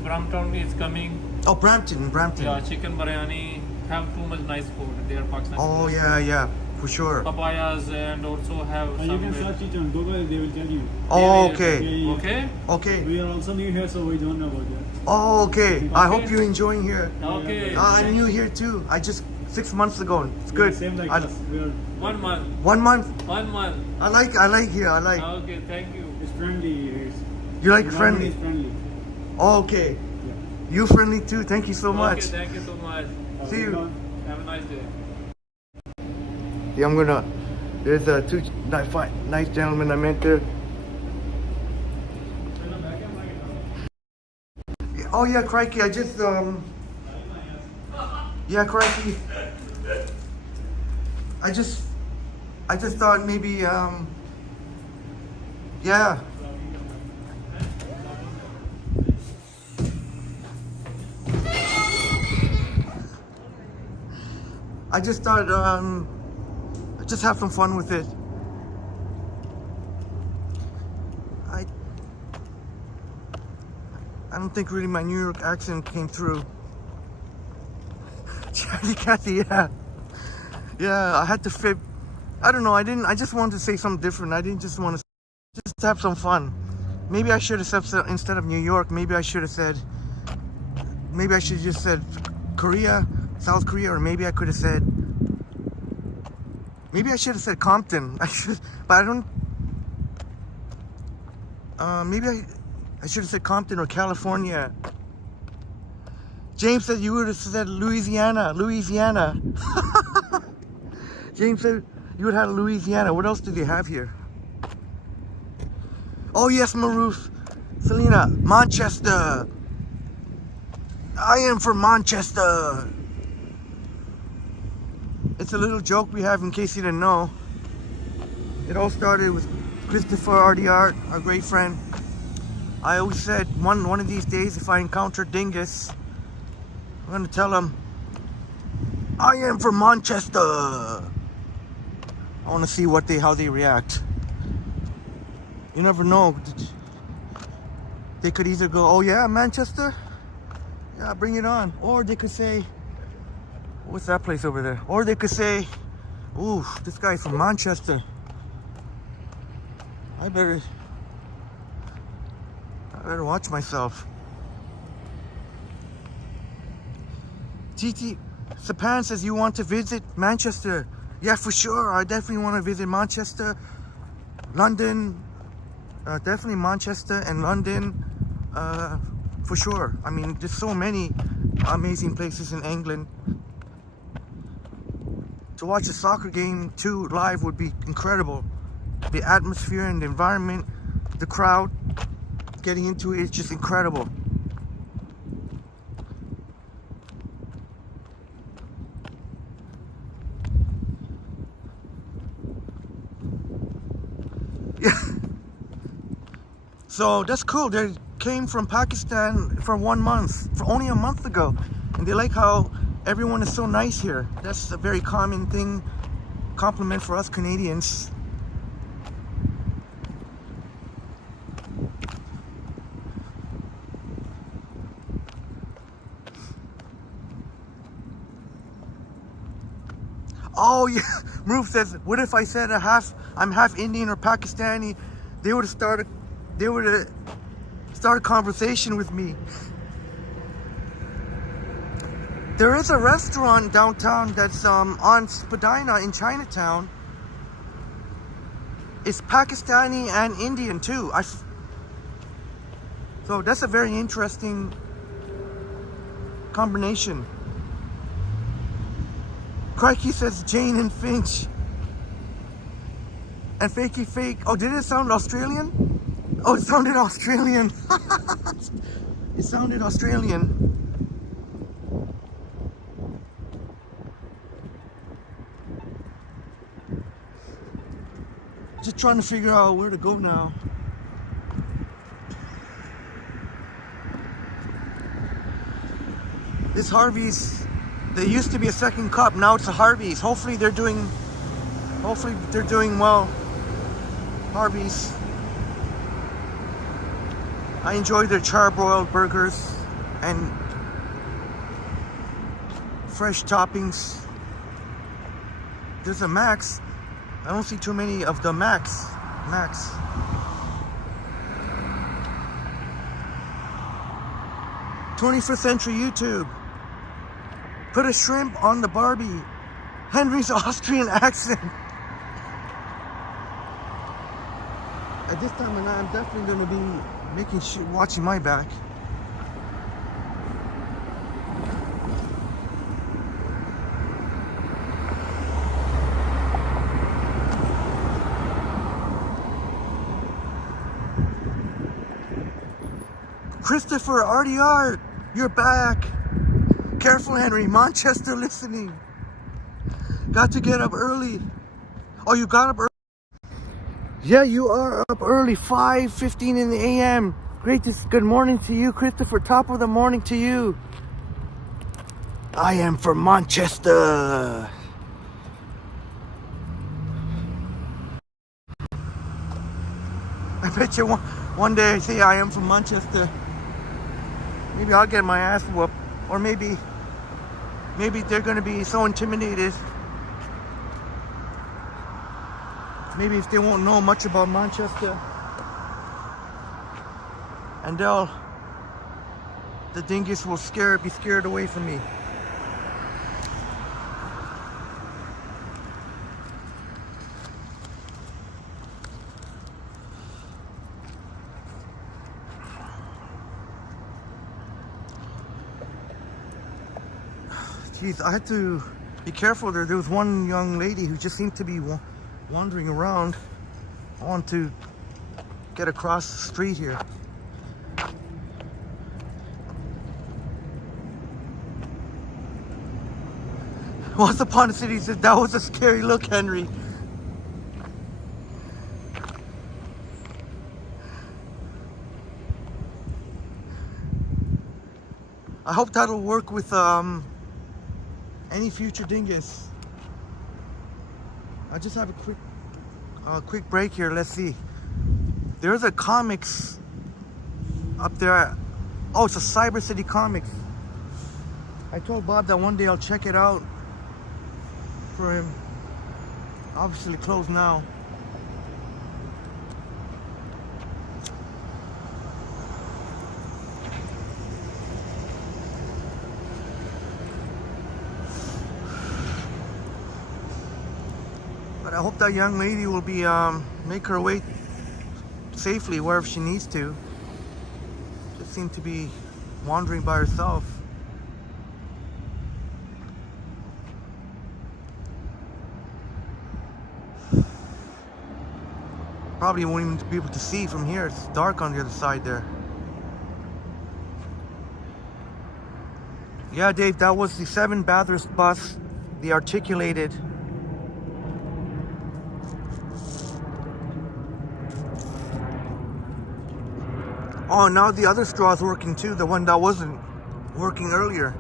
Brampton is coming. Oh, Brampton. Yeah, chicken biryani. Have too much nice food. They are Pakistan. Oh, yeah, for sure. Papayas and also have some. You can search it on Google, they will tell you. Oh, okay. Yeah. Okay. Okay. We are also new here, so we don't know about that. Oh, okay. I Okay. hope you're enjoying here. Okay. I'm new here too. I just 6 months ago. It's good. Same like I- us. We are, 1 month. 1 month. 1 month. I like here. I like. Okay. Thank you. it's friendly. You like It's friendly? friendly. Oh, okay. You friendly too. Thank you so much. Okay. Thank you so much. See you. Have a nice day. Yeah, I'm gonna. There's two nice gentlemen I met there. Oh yeah, crikey! I just Yeah, crikey! I just thought maybe yeah. I just thought just have some fun with it. I don't think really my New York accent came through. Charlie Cathy, yeah. Yeah, I had to fit. I don't know, I just wanted to say something different. I didn't just want to just have some fun. Maybe I should have said, instead of New York, maybe I should have just said Korea, South Korea, or maybe I could have said, maybe I should have said Compton. I should, but I don't. Maybe I should have said Compton or California. James said you would have said Louisiana. James said you would have Louisiana. What else do they have here? Oh yes, Maruf. Selena, Manchester. I am from Manchester. It's a little joke we have in case you didn't know. It all started with Christopher RDR, our great friend. I always said one of these days if I encounter Dingus, I'm gonna tell him I am from Manchester. I want to see how they react. You never know. They could either go, "Oh yeah, Manchester, yeah, bring it on," or they could say, "What's that place over there?" Or they could say, "Ooh, this guy's from Manchester. I better watch myself." TT Sapan says you want to visit Manchester. Yeah, for sure. I definitely want to visit Manchester, London. Definitely Manchester and London, for sure. I mean, there's so many amazing places in England. to watch a soccer game too live would be incredible. The atmosphere and the environment, the crowd getting into it is just incredible. Yeah. So that's cool. They came from Pakistan for 1 month, for only a month ago, and they like how everyone is so nice here. That's a very common thing, compliment for us Canadians. Oh yeah, Maruf says, what if I said I'm half Indian or Pakistani? They would have started a conversation with me. There is a restaurant downtown that's on Spadina in Chinatown. It's Pakistani and Indian too. So that's a very interesting combination. Crikey says Jane and Finch. And Fakey Fake. Oh, did it sound Australian? Oh, it sounded Australian. It sounded Australian. Just trying to figure out where to go now. This Harvey's, there used to be a second cup, now it's a Harvey's. Hopefully they're doing well. Harvey's. I enjoy their charbroiled burgers and fresh toppings. There's a Max. I don't see too many of the Max. 21st century YouTube. Put a shrimp on the Barbie. Henry's Austrian accent. At this time of night, I'm definitely going to be watching my back. Christopher, RDR, you're back. Careful, Henry. Manchester listening. Got to get up early. Oh, you got up early? Yeah, you are up early. 5:15 in the a.m. Good morning to you, Christopher. Top of the morning to you. I am from Manchester. I bet you one day I say I am from Manchester. Maybe I'll get my ass whooped. Or maybe they're going to be so intimidated. Maybe if they won't know much about Manchester. And the dingus will be scared away from me. Jeez, I had to be careful there. There was one young lady who just seemed to be wandering around. I want to get across the street here. Once upon a city said, that was a scary look, Henry. I hope that'll work with any future dingus. I just have a quick break here. Let's see. There's a comics up there. Oh, it's a Cyber City Comics. I told Bob that one day I'll check it out for him. Obviously closed now. But I hope that young lady will be make her way safely wherever she needs to. Just seemed to be wandering by herself. Probably won't even be able to see from here. It's dark on the other side there. Yeah, Dave, that was the 7 Bathurst bus, the articulated. Oh, now the other straw is working too, the one that wasn't working earlier.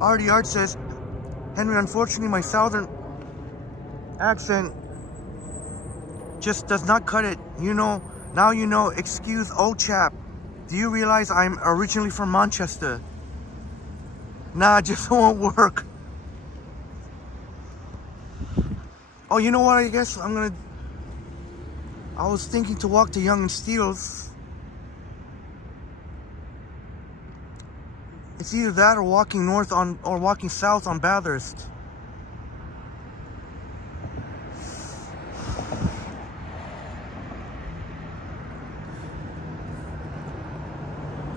Artie Art says, Henry, unfortunately my southern accent just does not cut it. You know, now you know, excuse old chap. Do you realize I'm originally from Manchester? Nah, just won't work. Oh, you know what, I guess I was thinking to walk to Young and Steeles. It's either that or walking north on, or walking south on Bathurst.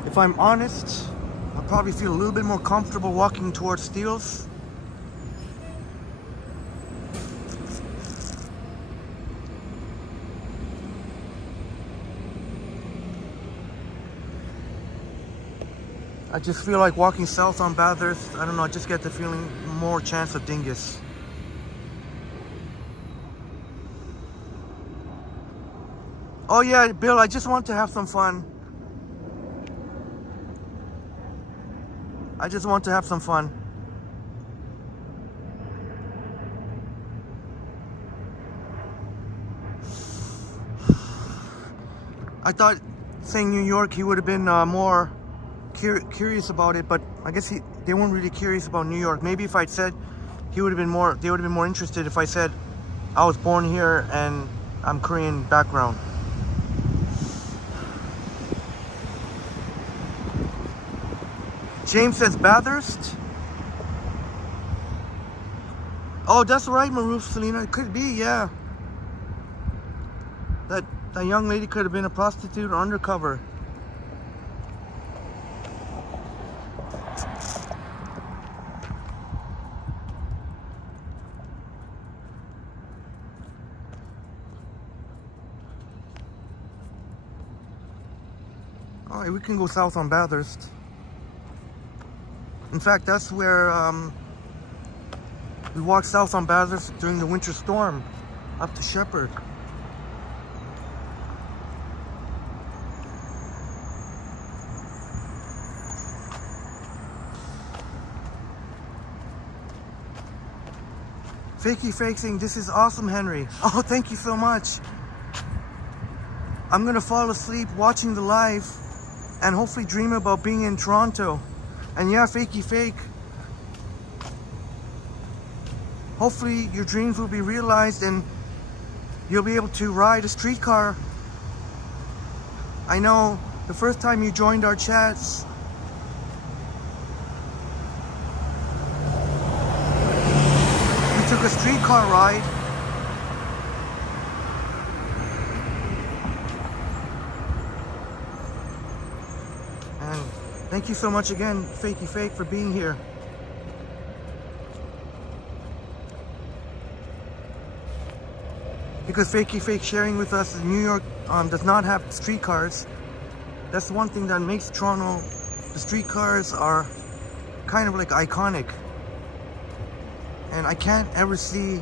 If I'm honest, I'll probably feel a little bit more comfortable walking towards Steeles. I just feel like walking south on Bathurst, I don't know, I just get the feeling more chance of dingus. Oh yeah, Bill, I just want to have some fun. I just want to have some fun. I thought saying New York, he would have been more curious about it, but I guess they weren't really curious about New York. Maybe if I'd said, they would have been more interested if I said I was born here and I'm Korean background. James says Bathurst. Oh, that's right, Maruf Selena. It could be, yeah. That young lady could have been a prostitute or undercover. All right, we can go south on Bathurst. In fact, that's where we walked south on Bathurst during the winter storm up to Shepherd. Fakey Fake saying, this is awesome, Henry. Oh, thank you so much. I'm gonna fall asleep watching the live and hopefully dream about being in Toronto. And yeah, Fakey Fake, hopefully your dreams will be realized and you'll be able to ride a streetcar. I know the first time you joined our chats, we took a streetcar ride. And thank you so much again, Fakey Fake, for being here. Because Fakey Fake sharing with us that New York does not have streetcars. That's one thing that makes Toronto, the streetcars are kind of like iconic. And I can't ever see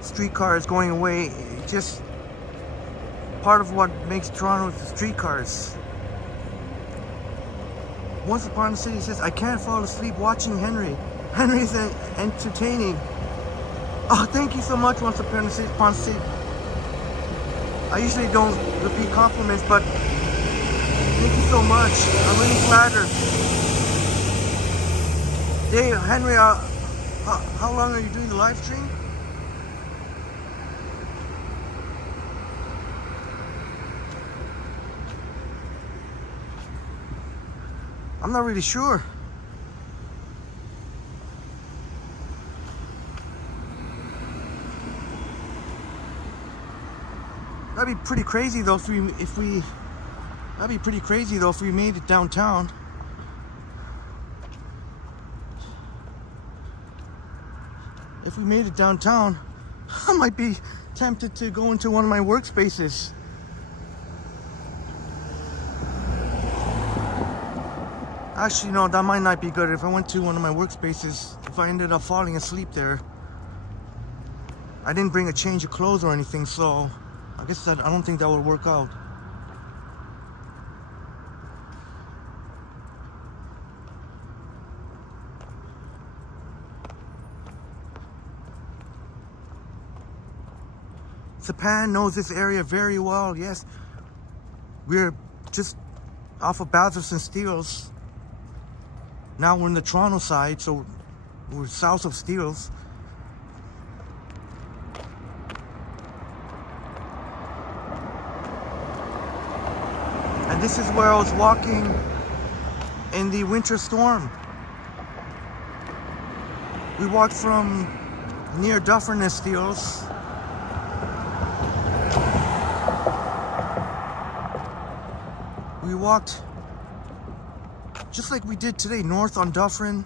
streetcars going away. It's just part of what makes Toronto the streetcars. Once Upon a City says, I can't fall asleep watching Henry. Henry's entertaining. Oh, thank you so much, Once Upon a City. I usually don't repeat compliments, but thank you so much. I'm really flattered. Dave, Henry, how long are you doing the live stream? I'm not really sure. That'd be pretty crazy though if we that'd be pretty crazy though if we made it downtown. if we made it downtown, I might be tempted to go into one of my workspaces. Actually, no, that might not be good. If I went to one of my workspaces, if I ended up falling asleep there, I didn't bring a change of clothes or anything, so I guess I don't think that would work out. Japan knows this area very well. Yes, we're just off of Bathurst and Steeles. Now we're in the Toronto side, so we're south of Steeles. And this is where I was walking in the winter storm. We walked from near Dufferin and Steeles. We walked just like we did today, north on Dufferin,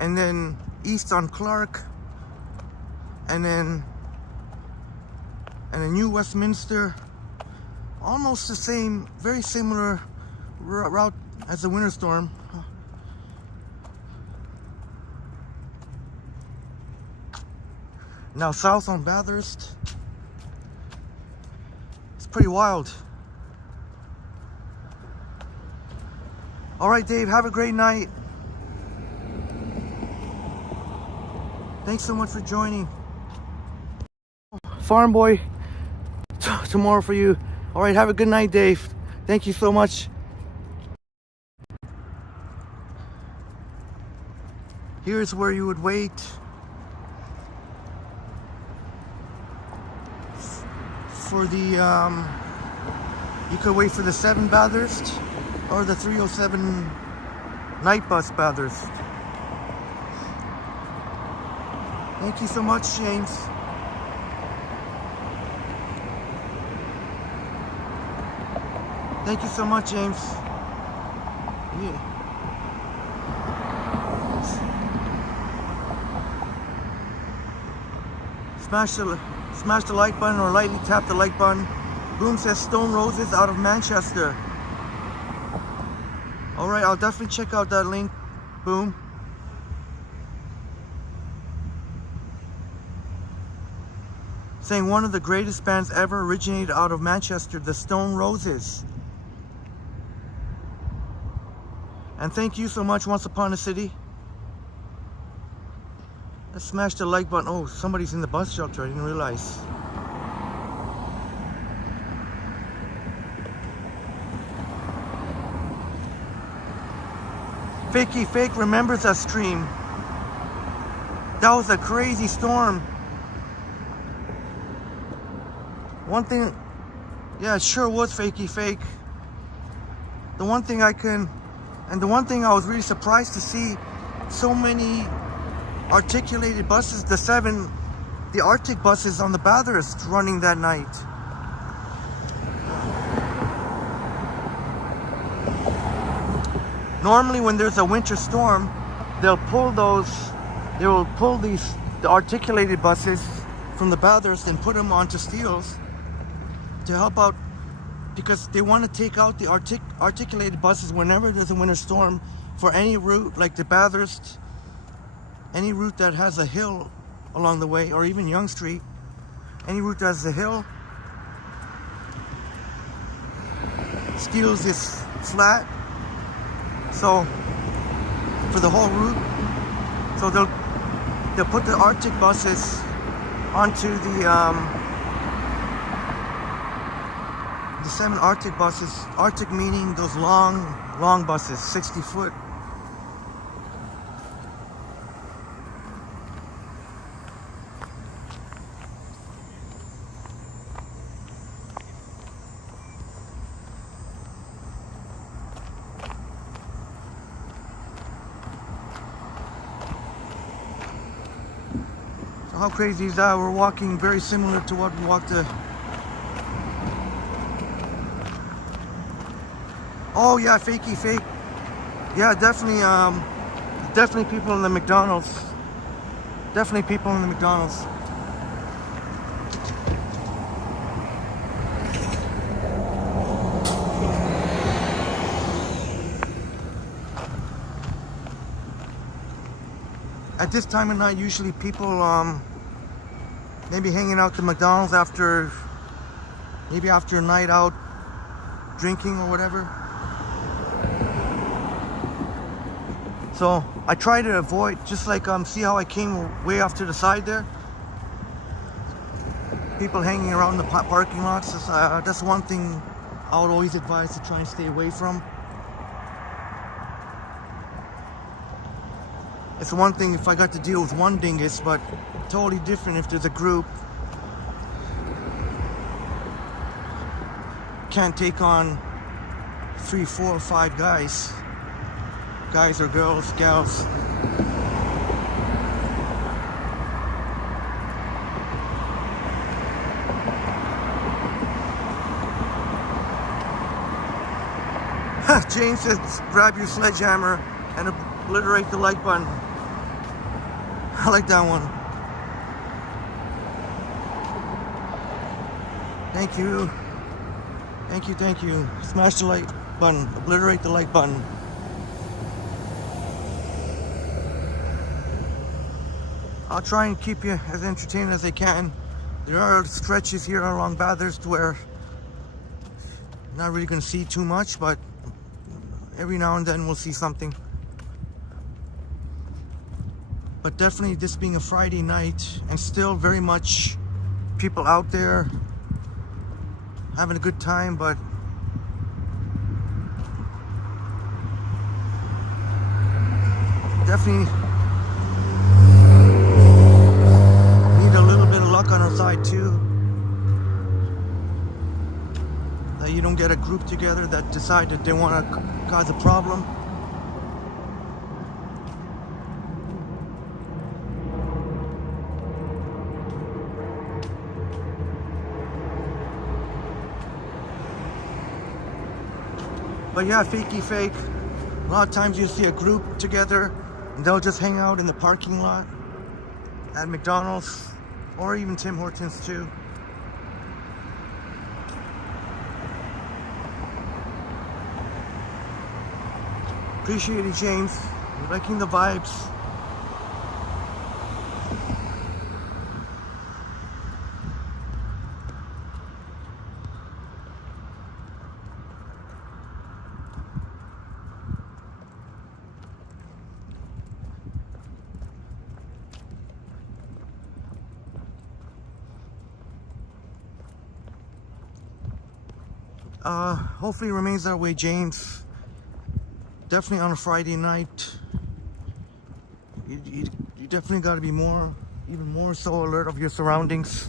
and then east on Clark, and then New Westminster. Almost the same, very similar route as the winter storm. Now south on Bathurst. It's pretty wild. All right, Dave, have a great night. Thanks so much for joining. Farm boy, tomorrow for you. All right, have a good night, Dave. Thank you so much. Here's where you would wait for the, you could wait for the 7 Bathurst or the 307 night bus Bathurst. Thank you so much, James. Thank you so much, James. Yeah. Smash the like button or lightly tap the like button. Boom says Stone Roses out of Manchester. Alright, I'll definitely check out that link. Boom. Saying one of the greatest bands ever originated out of Manchester, the Stone Roses. And thank you so much, Once Upon a City. Let's smash the like button. Oh, somebody's in the bus shelter. I didn't realize. Fakey Fake remembers that stream. That was a crazy storm. One thing, yeah, it sure was Fakey Fake. The one thing I was really surprised to see so many articulated buses, the Arctic buses on the Bathurst running that night. Normally when there's a winter storm, the articulated buses from the Bathurst and put them onto Steeles to help out, because they want to take out the articulated buses whenever there's a winter storm for any route like the Bathurst, any route that has a hill along the way, or even Yonge Street, any route that has a hill. Steeles is flat, so for the whole route, so they'll put the Arctic buses onto the 7 Arctic buses. Arctic meaning those long buses, 60 foot. So how crazy is that? We're walking very similar to what we walked to. Oh yeah, Fakey Fake. Yeah, definitely people in the McDonald's. Definitely people in the McDonald's. At this time of night, usually people maybe hanging out to McDonald's after a night out drinking or whatever. So I try to avoid, just like see how I came way off to the side there. People hanging around the parking lots. That's one thing I would always advise to try and stay away from. It's one thing if I got to deal with one dingus, but totally different if there's a group. Can't take on 3, 4, 5 guys or girls, gals. Jane says grab your sledgehammer and obliterate the like button. I like that one. Thank you. Thank you, thank you. Smash the like button. Obliterate the like button. I'll try and keep you as entertained as I can. There are stretches here along Bathurst where I'm not really going to see too much, but every now and then we'll see something. But definitely this being a Friday night and still very much people out there having a good time, but definitely need a little bit of luck on our side too. That you don't get a group together that decide that they want to cause a problem. But yeah, fakey fake. A lot of times you see a group together and they'll just hang out in the parking lot at McDonald's or even Tim Hortons too. Appreciate it, James. You're liking the vibes. Hopefully it remains that way, James. Definitely on a Friday night. You definitely got to be even more so alert of your surroundings.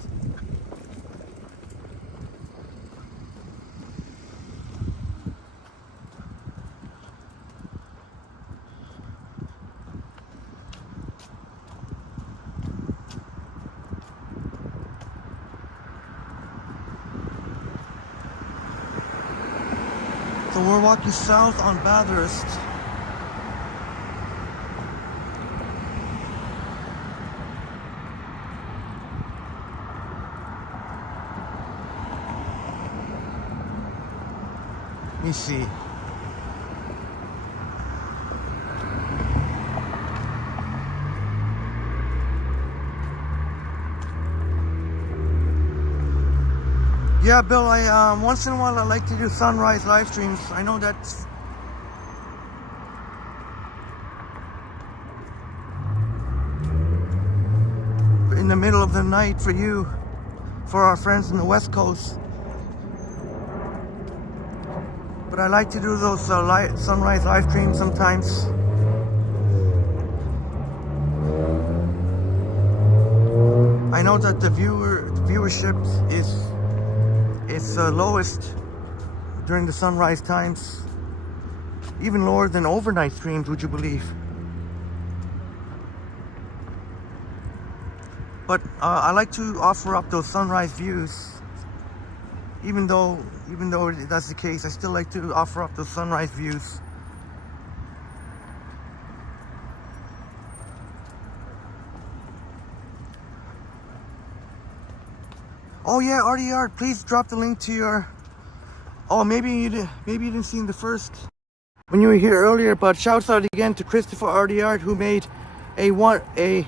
So we're walking south on Bathurst. Let me see. Yeah, Bill, I once in a while I like to do sunrise live streams. I know that's in the middle of the night for you, for our friends in the West Coast. But I like to do those sunrise live streams sometimes. I know that the viewership is lowest during the sunrise times, even lower than overnight streams, would you believe? But I like to offer up those sunrise views. Even though that's the case, I still like to offer up those sunrise views. Oh yeah, RDR, please drop the link to your... Oh, maybe you didn't see in the first... When you were here earlier, but shouts out again to Christopher RDR, who made a really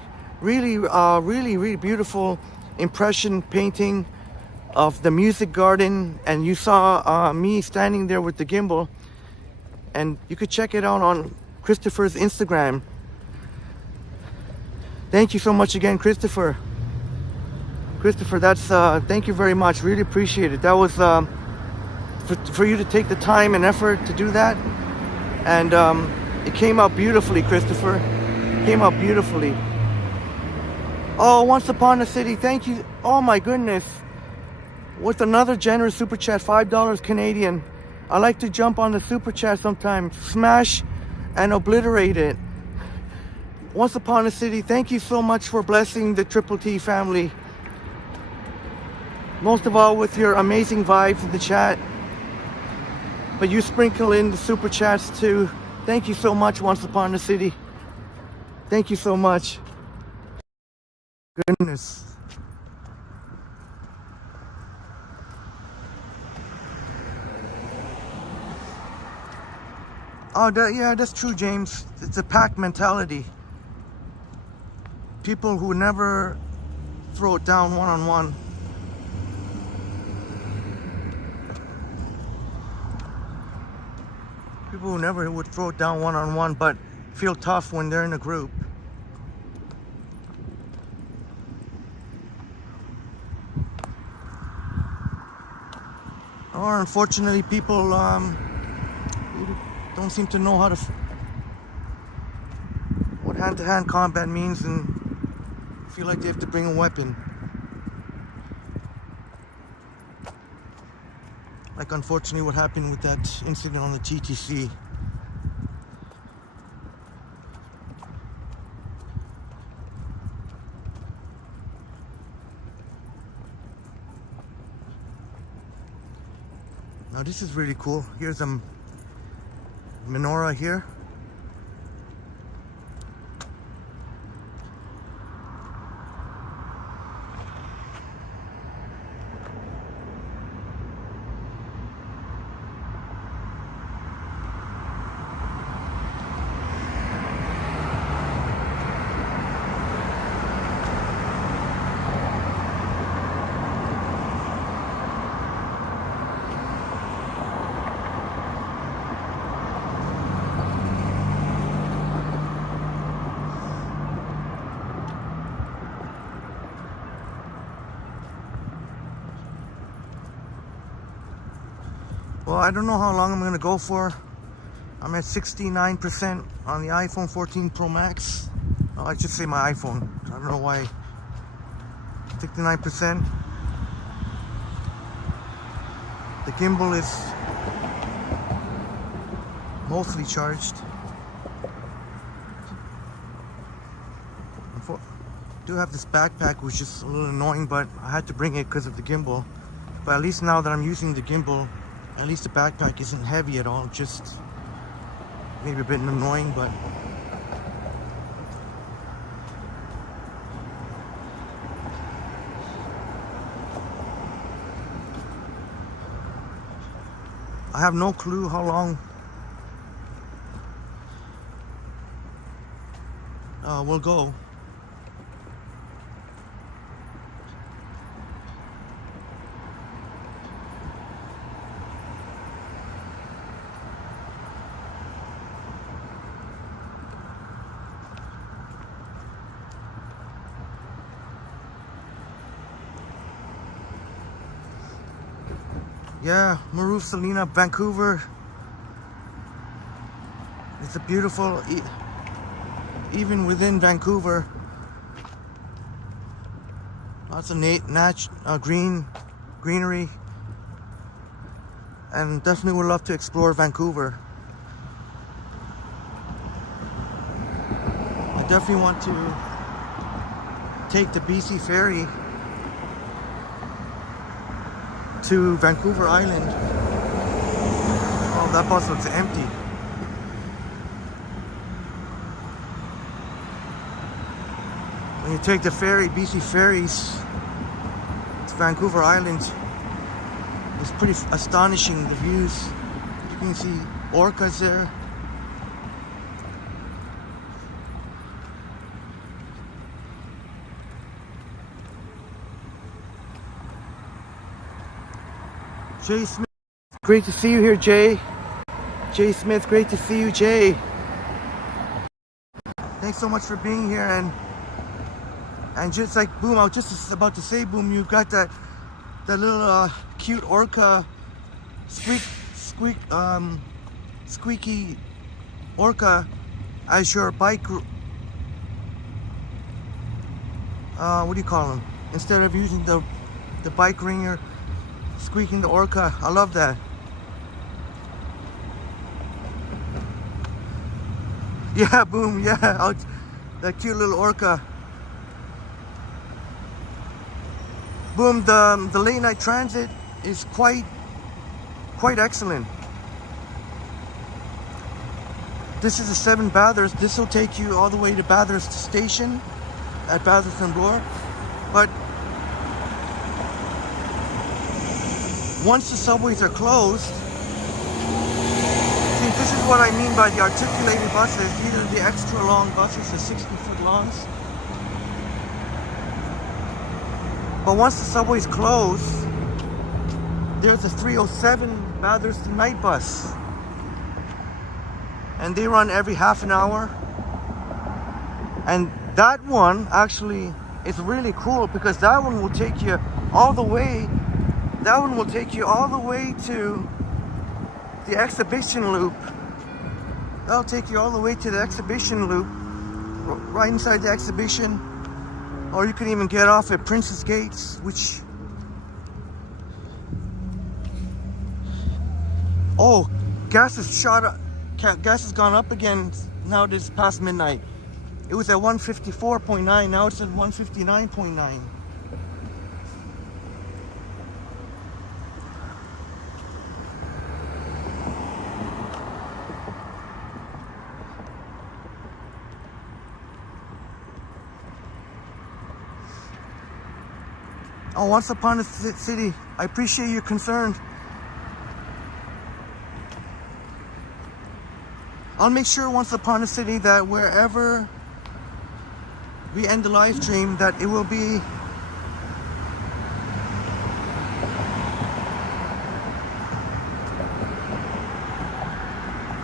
beautiful impression painting of the music garden, and you saw me standing there with the gimbal, and you could check it out on Christopher's Instagram. Thank you so much again, Christopher. That's thank you very much, really appreciate it. That was for you to take the time and effort to do that, and it came out beautifully, Christopher. It came out beautifully. Oh, Once Upon a City, thank you. Oh my goodness, with another generous super chat, $5 Canadian. I like to jump on the super chat sometimes, smash and obliterate it. Once Upon a City, thank you so much for blessing the Triple T family. Most of all with your amazing vibes in the chat. But you sprinkle in the super chats too. Thank you so much, Once Upon a City. Thank you so much. Goodness. Oh, yeah, that's true, James. It's a pack mentality. People who never throw it down one-on-one. People who never would throw it down one-on-one, but feel tough when they're in a group. Or unfortunately, people don't seem to know how to what hand-to-hand combat means, and feel like they have to bring a weapon. Like unfortunately what happened with that incident on the TTC. Now this is really cool. Here's a menorah here. Well, I don't know how long I'm gonna go for. I'm at 69% on the iPhone 14 Pro Max. Oh, I should say my iPhone. I don't know why. 69%. The gimbal is mostly charged. I do have this backpack, which is a little annoying, but I had to bring it because of the gimbal. But at least now that I'm using the gimbal, at least the backpack isn't heavy at all, just maybe a bit annoying, but I have no clue how long we'll go. Yeah, Maroof Salina, Vancouver. It's a beautiful, even within Vancouver, lots of greenery, and definitely would love to explore Vancouver. I definitely want to take the BC ferry to Vancouver Island. Oh, that bus looks empty. When you take the ferry, BC ferries, it's Vancouver Island is pretty astonishing, the views. You can see orcas there. Jay Smith, great to see you here, Jay. Jay Smith, great to see you, Jay. Thanks so much for being here, and just like Boom, I was just about to say, Boom, you've got that little cute orca squeaky orca as your bike. What do you call them? Instead of using the bike ringer, squeaking the orca. I love that. Yeah, Boom, yeah. That cute little orca. Boom, the late night transit is quite excellent. This is a 7 Bathurst. This will take you all the way to Bathurst Station at Bathurst and Bloor. But once the subways are closed, see, this is what I mean by the articulated buses. These are the extra long buses, the 60-foot longs. But once the subways close, there's a 307 Bathurst night bus. And they run every half an hour. And that one actually is really cool because that one will take you all the way. That one will take you all the way to the exhibition loop. That'll take you all the way to the exhibition loop, right inside the exhibition. Or you can even get off at Princess Gates, which... Oh, gas has shot up. Gas has gone up again now this past midnight. It was at 154.9, now it's at 159.9. Oh, Once Upon a City, I appreciate your concern. I'll make sure Once Upon a City that wherever we end the live stream, that it will be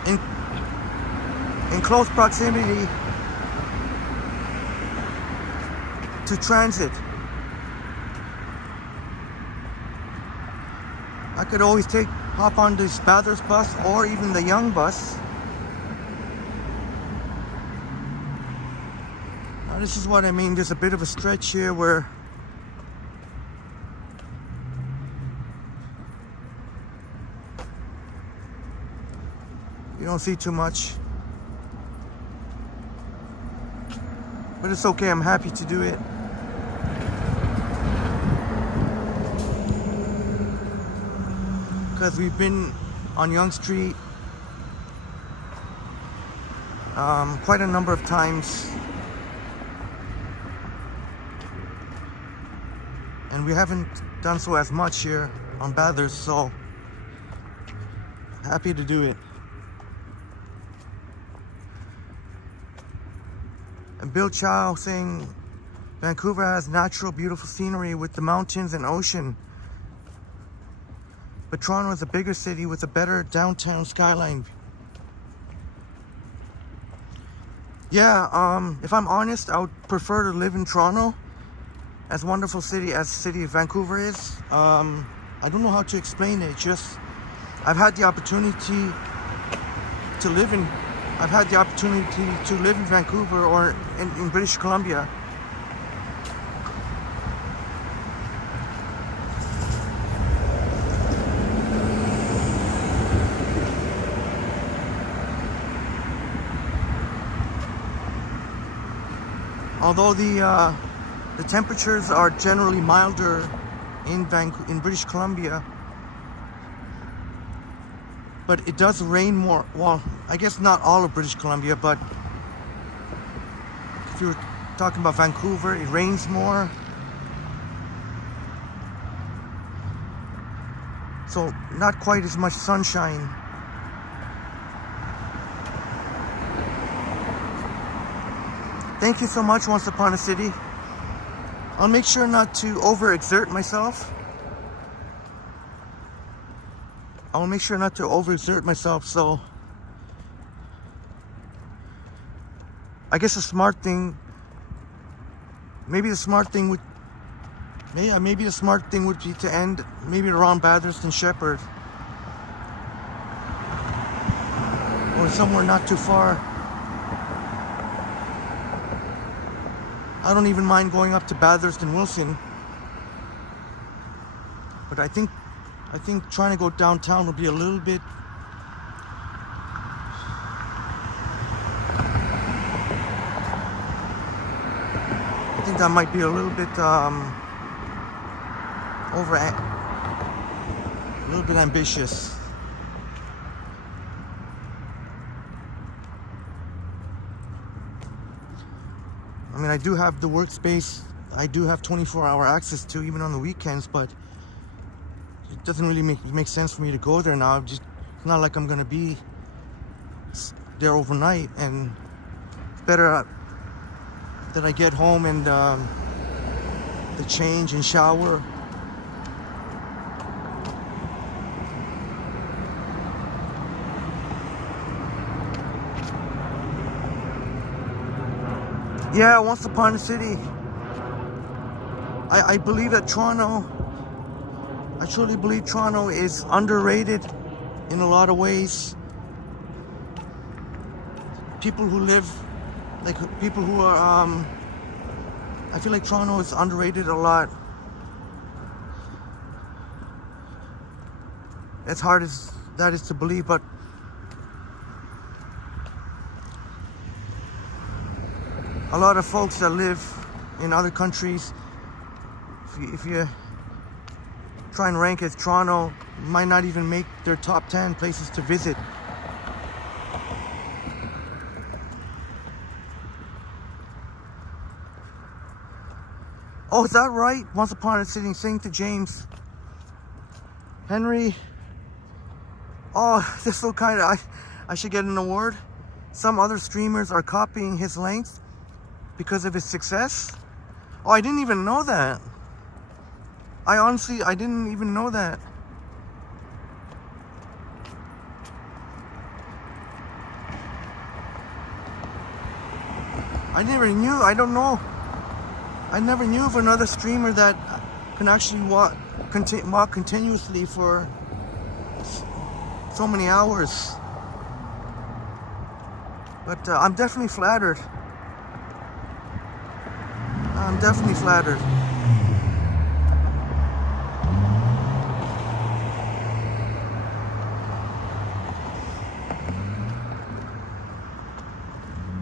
in close proximity to transit. I could always hop on this Bathurst bus or even the Young bus. Now this is what I mean. There's a bit of a stretch here where you don't see too much. But it's okay, I'm happy to do it. Because we've been on Yonge Street quite a number of times, and we haven't done so as much here on Bathurst, so happy to do it. And Bill Chow saying Vancouver has natural beautiful scenery with the mountains and ocean. But Toronto is a bigger city with a better downtown skyline. Yeah, if I'm honest, I would prefer to live in Toronto, as wonderful city as the city of Vancouver is. I don't know how to explain it. Just, I've had the opportunity to live in Vancouver or in British Columbia. Although the temperatures are generally milder in British Columbia, but it does rain more. Well, I guess not all of British Columbia, but if you're talking about Vancouver, it rains more. so not quite as much sunshine. Thank you so much, Once Upon a City. I'll make sure not to overexert myself. I'll make sure not to overexert myself, so I guess the smart thing, maybe the smart thing would be to end maybe around Bathurst and Shepherd, or somewhere not too far. I don't even mind going up to Bathurst and Wilson, but I think trying to go downtown would be a little bit. I think that might be a little bit a little bit ambitious. I mean, I do have the workspace. I do have 24-hour access to, even on the weekends, but it doesn't really make sense for me to go there now. It's not like I'm gonna be there overnight, and it's better that I get home and the change and shower. Yeah, Once Upon a City. I believe that I truly believe Toronto is underrated in a lot of ways. People who live, like people who are, I feel like Toronto is underrated a lot. As hard as that is to believe, but a lot of folks that live in other countries, if you try and rank as Toronto, might not even make their top 10 places to visit. Oh, is that right? Once Upon a City, saying to James, Henry, oh, this is so kind of, I should get an award. Some other streamers are copying his length because of his success. Oh, I didn't even know that. I didn't even know that. I never knew of another streamer that can actually walk continuously for so many hours. But I'm definitely flattered. I'm definitely flattered.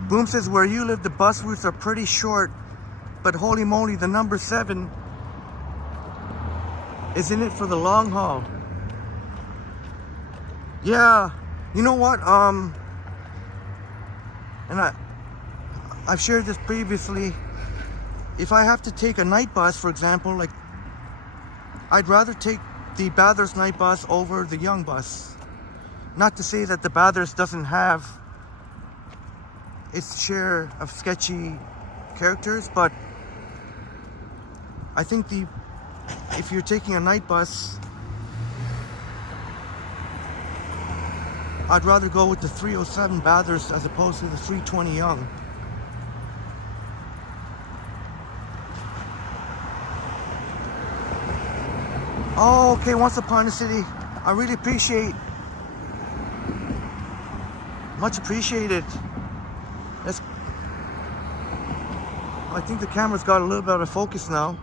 Boom says, where you live, the bus routes are pretty short, but holy moly, the number 7 is in it for the long haul. Yeah, you know what? And I've shared this previously. If I have to take a night bus, for example, like, I'd rather take the Bathurst night bus over the Young bus. Not to say that the Bathurst doesn't have its share of sketchy characters, but I think if you're taking a night bus, I'd rather go with the 307 Bathurst as opposed to the 320 Young. Oh, okay, Once Upon a City. I really appreciate, much appreciated. I think the camera's got a little bit out of focus now.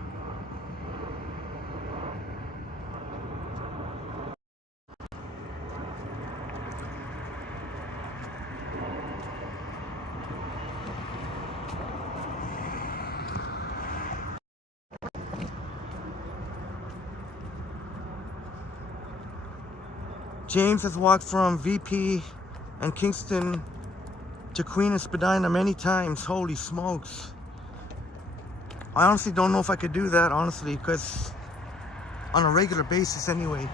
James has walked from VP and Kingston to Queen and Spadina many times. Holy smokes. I honestly don't know if I could do that, honestly, because on a regular basis anyway.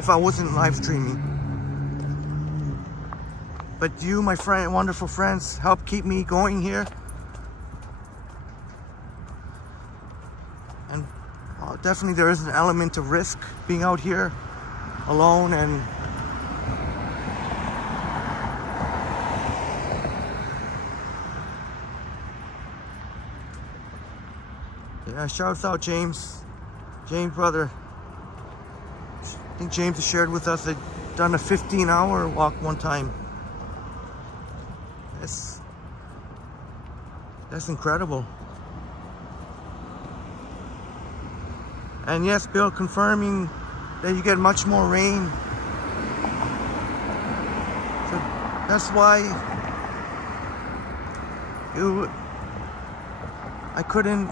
if I wasn't live streaming. But you, my friend, wonderful friends, help keep me going here. And definitely there is an element of risk being out here alone, and yeah, shouts out James, brother. I think James has shared with us that done a 15-hour walk one time. That's incredible. And yes, Bill confirming that you get much more rain. So that's why I couldn't,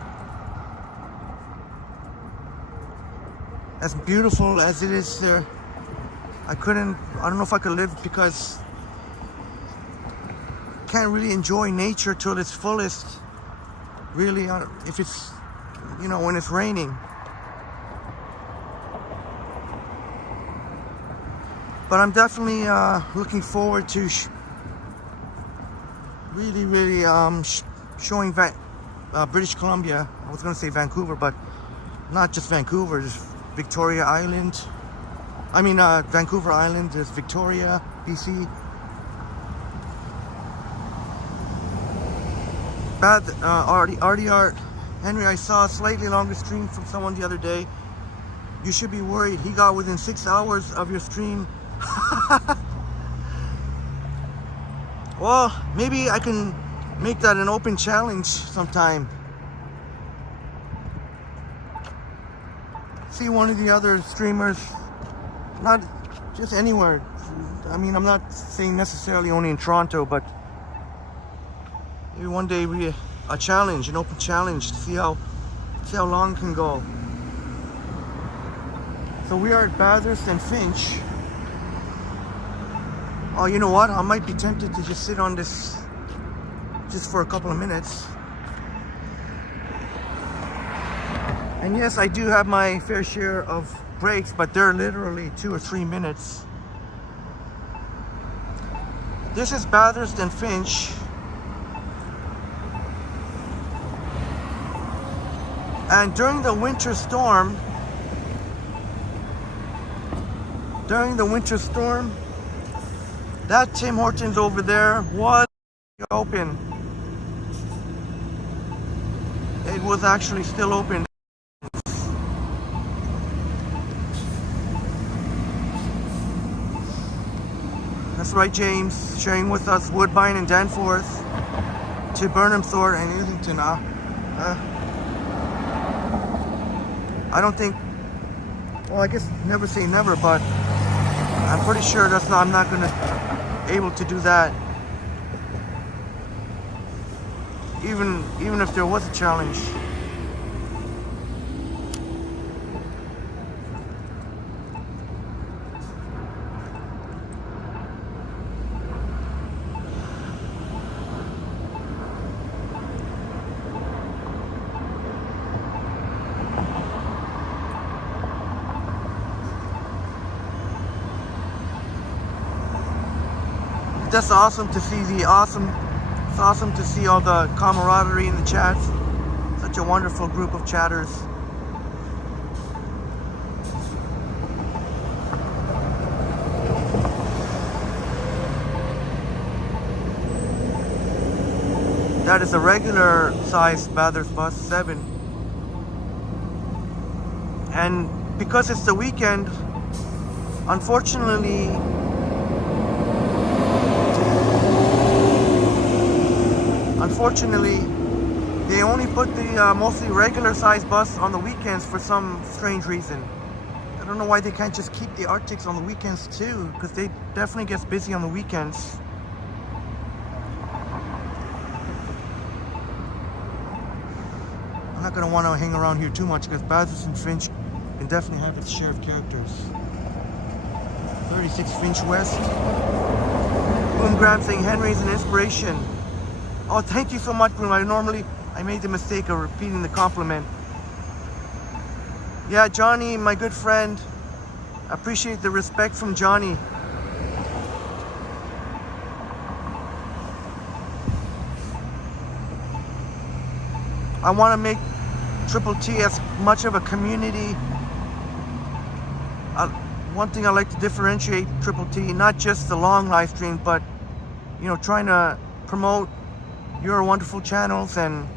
as beautiful as it is there, I don't know if I could live, because I can't really enjoy nature to its fullest, really, if it's, when it's raining. But I'm definitely looking forward to really showing British Columbia. I was going to say Vancouver, but not just Vancouver, just Victoria Island. I mean, Vancouver Island, there's Victoria, BC. RDR, Henry, I saw a slightly longer stream from someone the other day. You should be worried. He got within 6 hours of your stream. Well, maybe I can make that an open challenge sometime. See one of the other streamers, not just anywhere. I mean, I'm not saying necessarily only in Toronto, but maybe one day a challenge, an open challenge, to see how long it can go. So we are at Bathurst and Finch. Oh, you know what? I might be tempted to just sit on this just for a couple of minutes. And yes, I do have my fair share of breaks, but they're literally 2 or 3 minutes. This is Bathurst and Finch. And during the winter storm, that Tim Hortons over there was open. It was actually still open. That's right, James, sharing with us Woodbine and Danforth to Burnham, Thorpe, and Islington. I don't think, well, I guess never say never, but I'm pretty sure I'm not gonna able to do that. Even if there was a challenge. That's awesome to see it's awesome to see all the camaraderie in the chats. Such a wonderful group of chatters. That is a regular size Bathurst bus, 7. And because it's the weekend, unfortunately, they only put the mostly regular size bus on the weekends for some strange reason. I don't know why they can't just keep the Arctics on the weekends too, because they definitely gets busy on the weekends. I'm not going to want to hang around here too much, because Bathurst and Finch can definitely have its share of characters. 36 Finch West. Boom Grab saying Henry's an inspiration. Oh, thank you so much, Boom. I made the mistake of repeating the compliment. Yeah, Johnny, my good friend, Appreciate the respect from Johnny. I want to make Triple T as much of a community. One thing I like to differentiate Triple T, not just the long live stream, but you know, trying to promote your wonderful channels and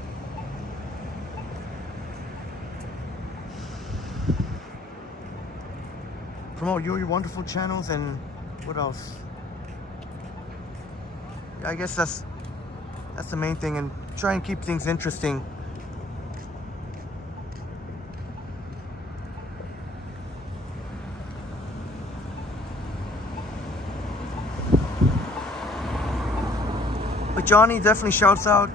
promote your wonderful channels and what else? I guess that's the main thing, and try and keep things interesting. But Johnny definitely shouts out.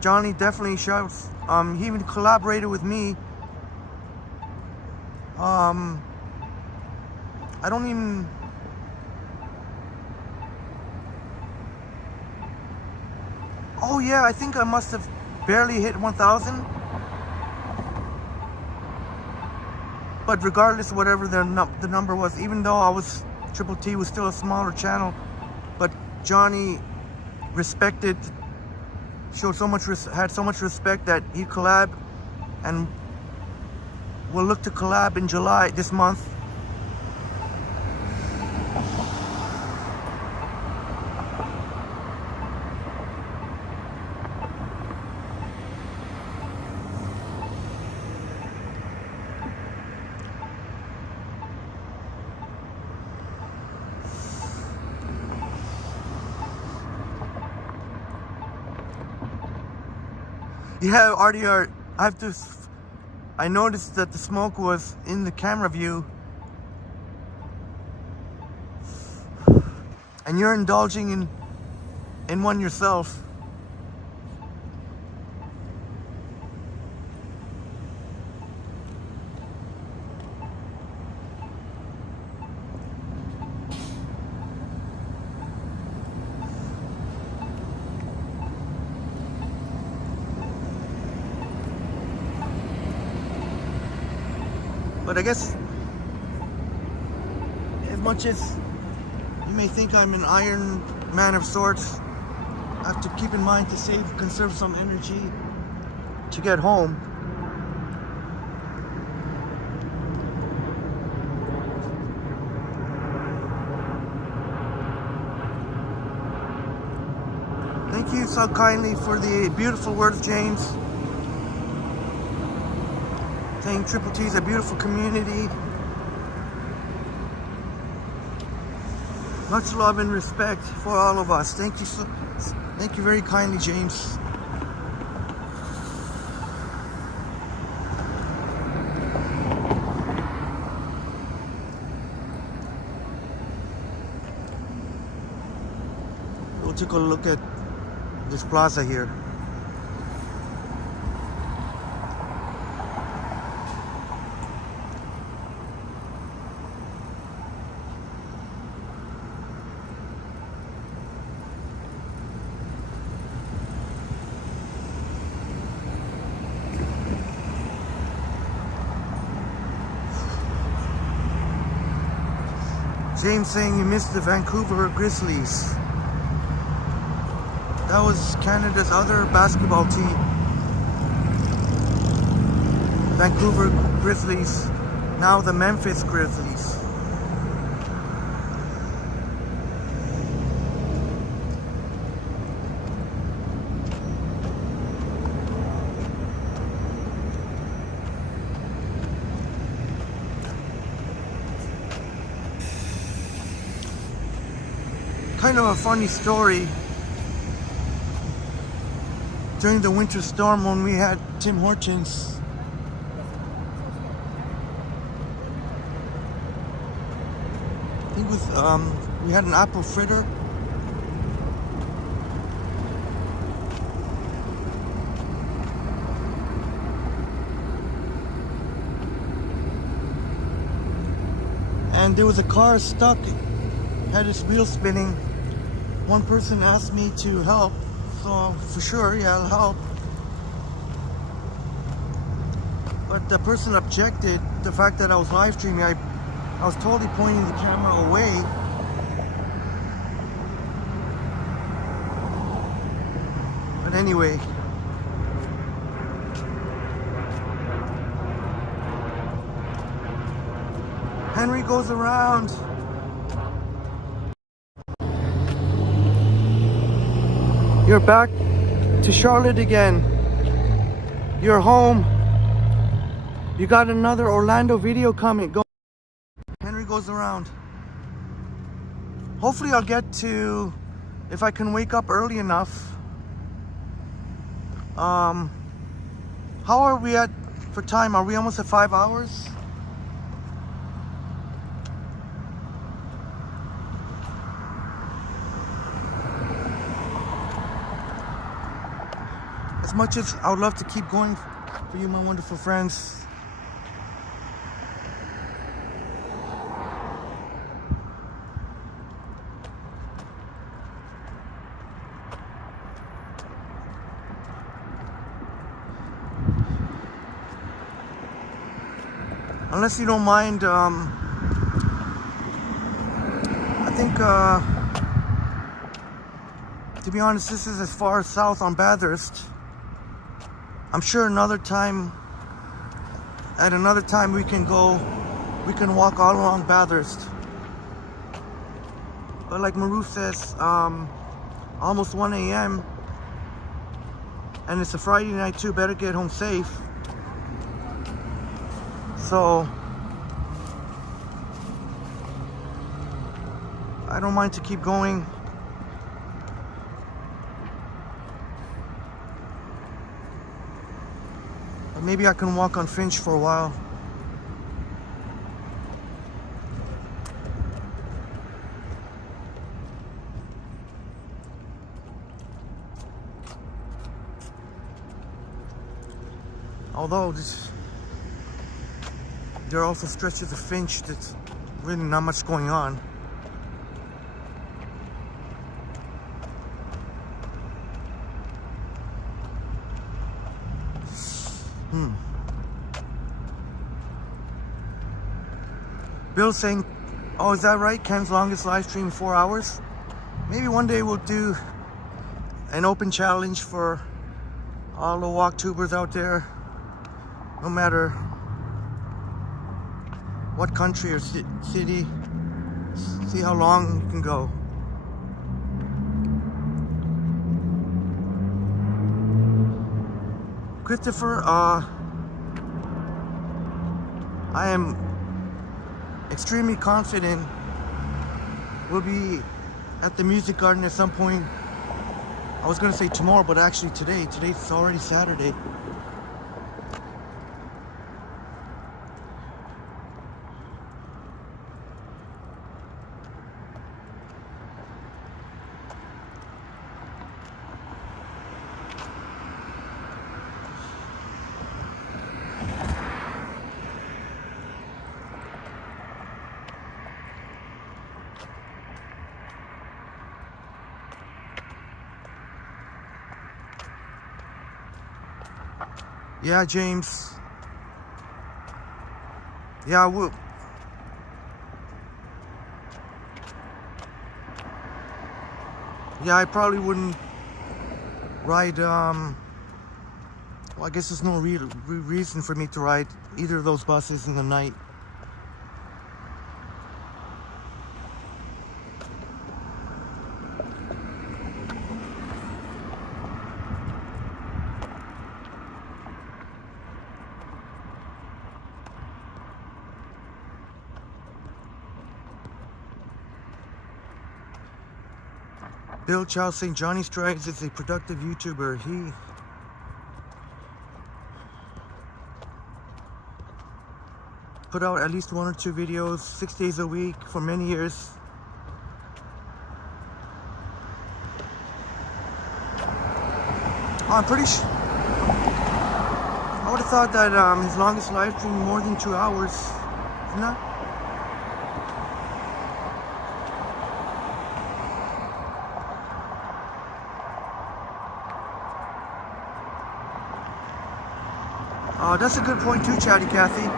Johnny definitely shouts. He even collaborated with me. I don't even. Oh yeah, I think I must have barely hit 1,000. But regardless, whatever the number was, even though Triple T was still a smaller channel, but Johnny respected, had so much respect that he collab, and we'll look to collab in July this month. Yeah, RDR, I noticed that the smoke was in the camera view. And you're indulging in one yourself. But I guess, as much as you may think I'm an Iron Man of sorts, I have to keep in mind to conserve some energy to get home. Thank you so kindly for the beautiful words, James. Saying Triple T is a beautiful community. Much love and respect for all of us. Thank you very kindly, James. We'll take a look at this plaza here. James saying you missed the Vancouver Grizzlies. That was Canada's other basketball team. Vancouver Grizzlies, now the Memphis Grizzlies. Kind of a funny story. During the winter storm when we had Tim Hortons, I think we had an apple fritter. And there was a car stuck, had its wheel spinning. One person asked me to help, so for sure, yeah, I'll help. But the person objected the fact that I was live streaming. I was totally pointing the camera away. But anyway. Henry goes around. You're back to Charlotte again. You're home. You got another Orlando video coming. Go. Henry goes around. Hopefully I'll get to, if I can wake up early enough. How are we at for time? Are we almost at 5 hours? As much as I would love to keep going for you, my wonderful friends, unless you don't mind, I think, to be honest, this is as far south on Bathurst. I'm sure another time we can walk all along Bathurst. But like Maruf says, almost 1 a.m. and it's a Friday night too, better get home safe. So I don't mind to keep going. But maybe I can walk on Finch for a while. Although there are also stretches of Finch that's really not much going on. Bill's saying, oh, is that right? Ken's longest live stream, 4 hours? Maybe one day we'll do an open challenge for all the walktubers out there, no matter what country or city. See how long you can go. Christopher, I am extremely confident we'll be at the Music Garden at some point. I was gonna say tomorrow, but actually today. Today's already Saturday. Yeah, James. Yeah, I will. Yeah, I probably wouldn't ride, well, I guess there's no reason for me to ride either of those buses in the night. Bill Chow saying Johnny Strides is a productive YouTuber. He put out at least 1 or 2 videos 6 days a week for many years. I'm pretty sure. I would have thought that his longest live stream more than 2 hours. Isn't that? That's a good point too, Chatty Cathy.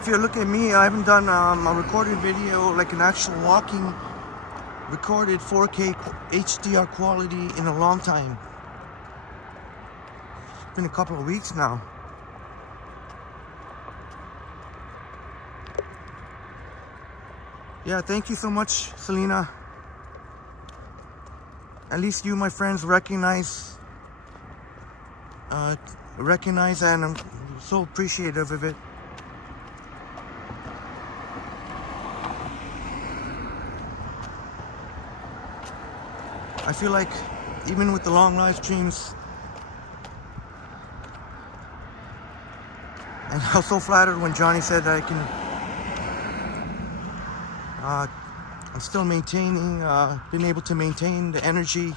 If you look at me, I haven't done a recorded video, like an actual walking recorded 4K HDR quality in a long time. It's been a couple of weeks now. Yeah, thank you so much, Selena. At least you, my friends, recognize and I'm so appreciative of it. I feel like even with the long live streams, and I was so flattered when Johnny said that I'm still maintaining, been able to maintain the energy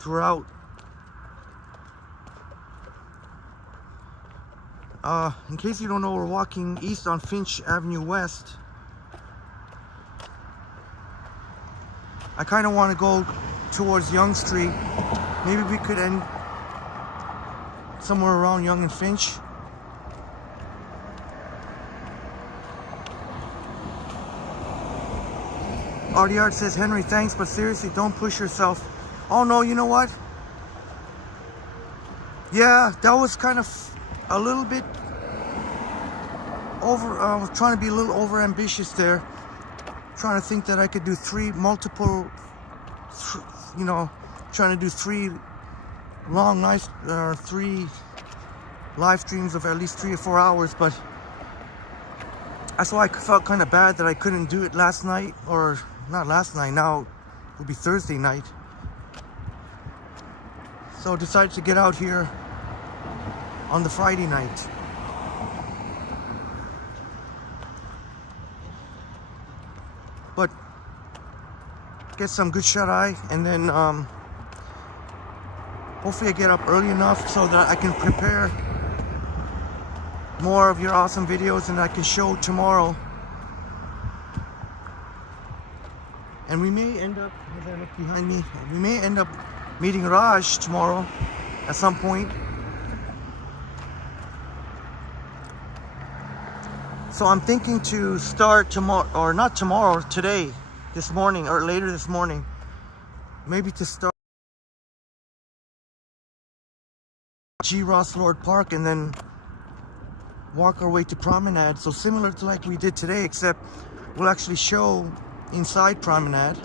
throughout. In case you don't know, we're walking east on Finch Avenue West. I kind of want to go towards Yonge Street. Maybe we could end somewhere around Yonge and Finch. RDR says, Henry, thanks, but seriously, don't push yourself. Oh no, you know what? Yeah, that was kind of a little bit over, I was trying to be a little over ambitious there. Trying to think that I could do three live streams of at least 3 or 4 hours, but that's why I felt kind of bad that I couldn't do it last night, or not last night, now it will be Thursday night. So I decided to get out here on the Friday night. But get some good shut-eye, and then hopefully I get up early enough so that I can prepare more of your awesome videos and I can show tomorrow. And we may end up, as I look behind me, we may end up meeting Raj tomorrow at some point. So I'm thinking to start tomorrow, or not tomorrow, today, this morning, or later this morning. Maybe to start G. Ross Lord Park and then walk our way to Promenade. So similar to like we did today, except we'll actually show inside Promenade.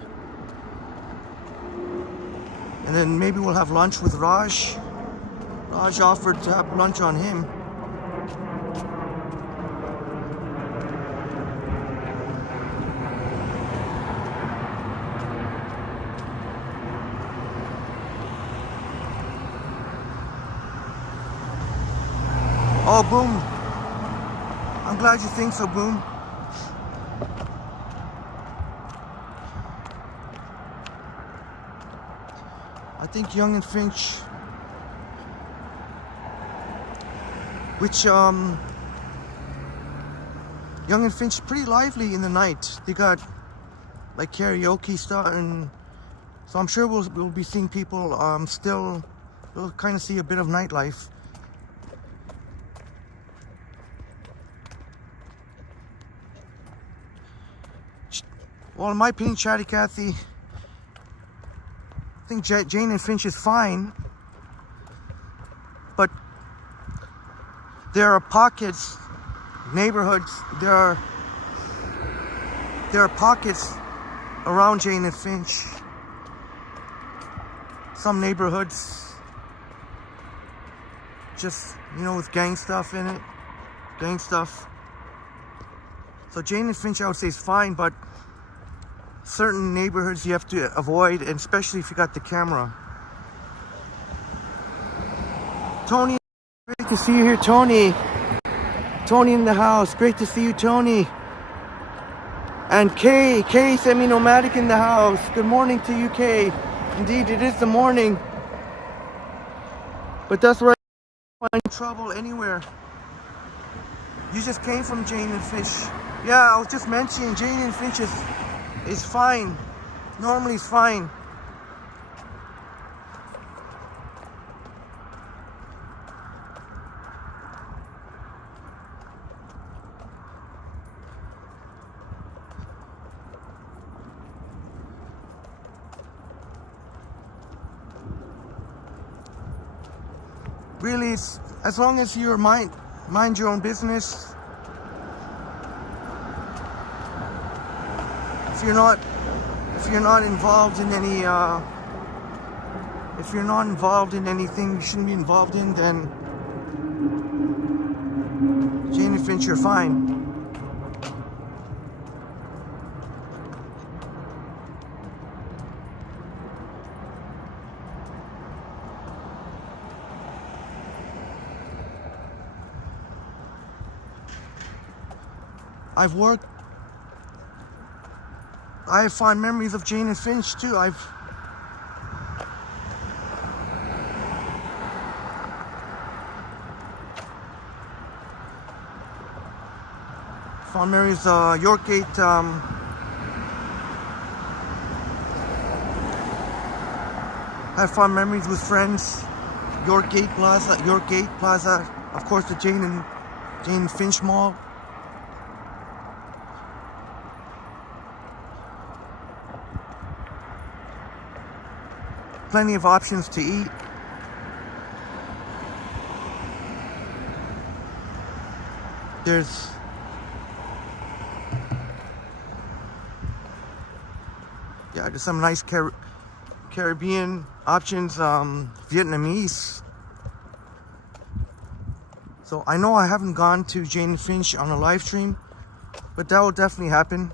And then maybe we'll have lunch with Raj. Raj offered to have lunch on him. Oh, Boom. I'm glad you think so, Boom. I think Yonge and Finch, which Yonge and Finch is pretty lively in the night. They got like karaoke stuff, and so I'm sure we'll be seeing people still. We'll kind of see a bit of nightlife. Well, in my opinion, Chatty Cathy, I think Jane and Finch is fine, but there are pockets, neighborhoods, there are pockets around Jane and Finch. Some neighborhoods just, you know, with gang stuff in it, gang stuff. So Jane and Finch, I would say, is fine, but certain neighborhoods you have to avoid, and especially if you got the camera. Tony, great to see you here, Tony. Tony in the house, great to see you, Tony. And Kay semi-nomadic in the house. Good morning to you, Kay. Indeed, it is the morning. But that's right, find trouble anywhere. You just came from Jane and Finch. Yeah, I was just mentioning Jane and Finch is fine. Normally it's fine. really, it's, as long as you mind your own business. If you're not involved in any if you're not involved in anything you shouldn't be involved in, then Jane and Finch, you're fine. I have fond memories of Jane and Finch too. Fond memories, Yorkgate, I have fond memories with friends. Yorkgate Plaza, of course the Jane and Finch Mall. Plenty of options to eat. There's some nice Caribbean options, Vietnamese. So I know I haven't gone to Jane and Finch on a live stream, but that will definitely happen.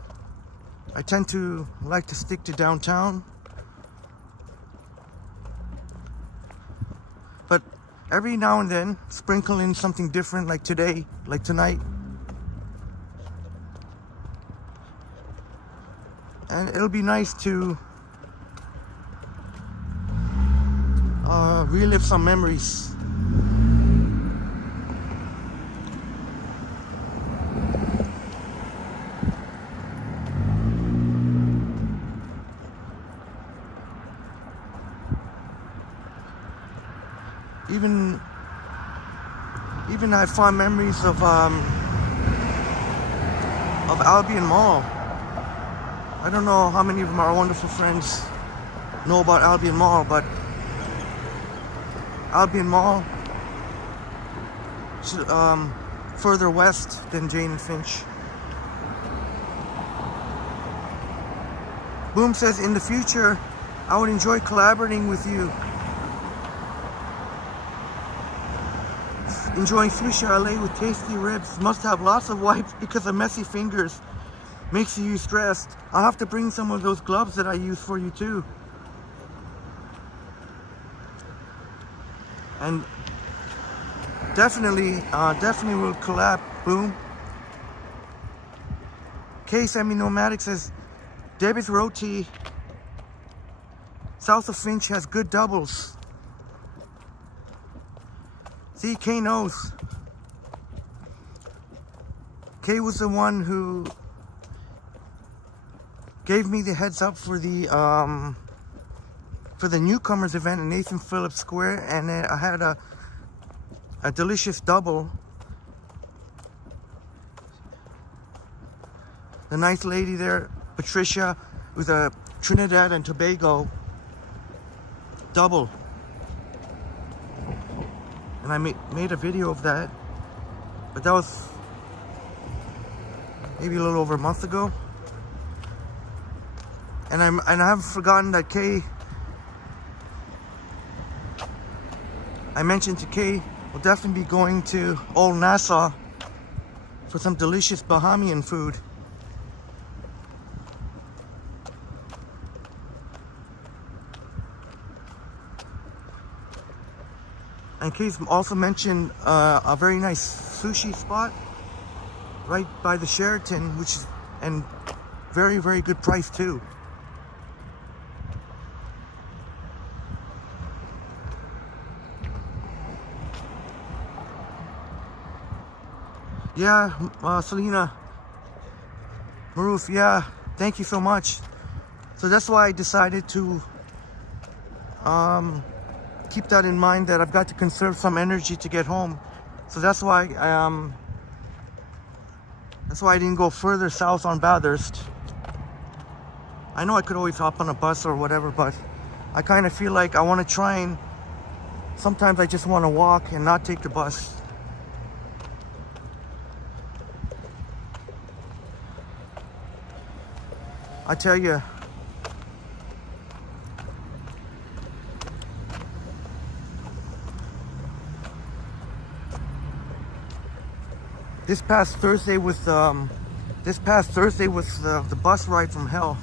I tend to like to stick to downtown. But every now and then, sprinkle in something different, like today, like tonight. And it'll be nice to relive some memories. Even I have fond memories of Albion Mall. I don't know how many of my wonderful friends know about Albion Mall, but Albion Mall is further west than Jane and Finch. Boom says, in the future, I would enjoy collaborating with you. Enjoying sushi LA with tasty ribs. Must have lots of wipes because of messy fingers. Makes you stressed. I'll have to bring some of those gloves that I use for you too. And definitely will collab. Boom. K Semi-Nomadic says, Debbie's Roti south of Finch has good doubles. See, Kay knows. Kay was the one who gave me the heads up for the newcomers event in Nathan Phillips Square, and I had a delicious double. The nice lady there, Patricia, with a Trinidad and Tobago double. And I made a video of that, but that was maybe a little over a month ago. And I haven't forgotten that Kay, I mentioned to Kay, we'll definitely be going to Old Nassau for some delicious Bahamian food. And Kay's also mentioned a very nice sushi spot right by the Sheraton, which is, and very, very good price too. Yeah, Selena, Maruf, yeah, thank you so much. So that's why I decided to keep that in mind, that I've got to conserve some energy to get home. So that's why I didn't go further south on Bathurst. I know I could always hop on a bus or whatever, but I kind of feel like I want to try and sometimes I just want to walk and not take the bus. I tell you, this past Thursday was the bus ride from hell.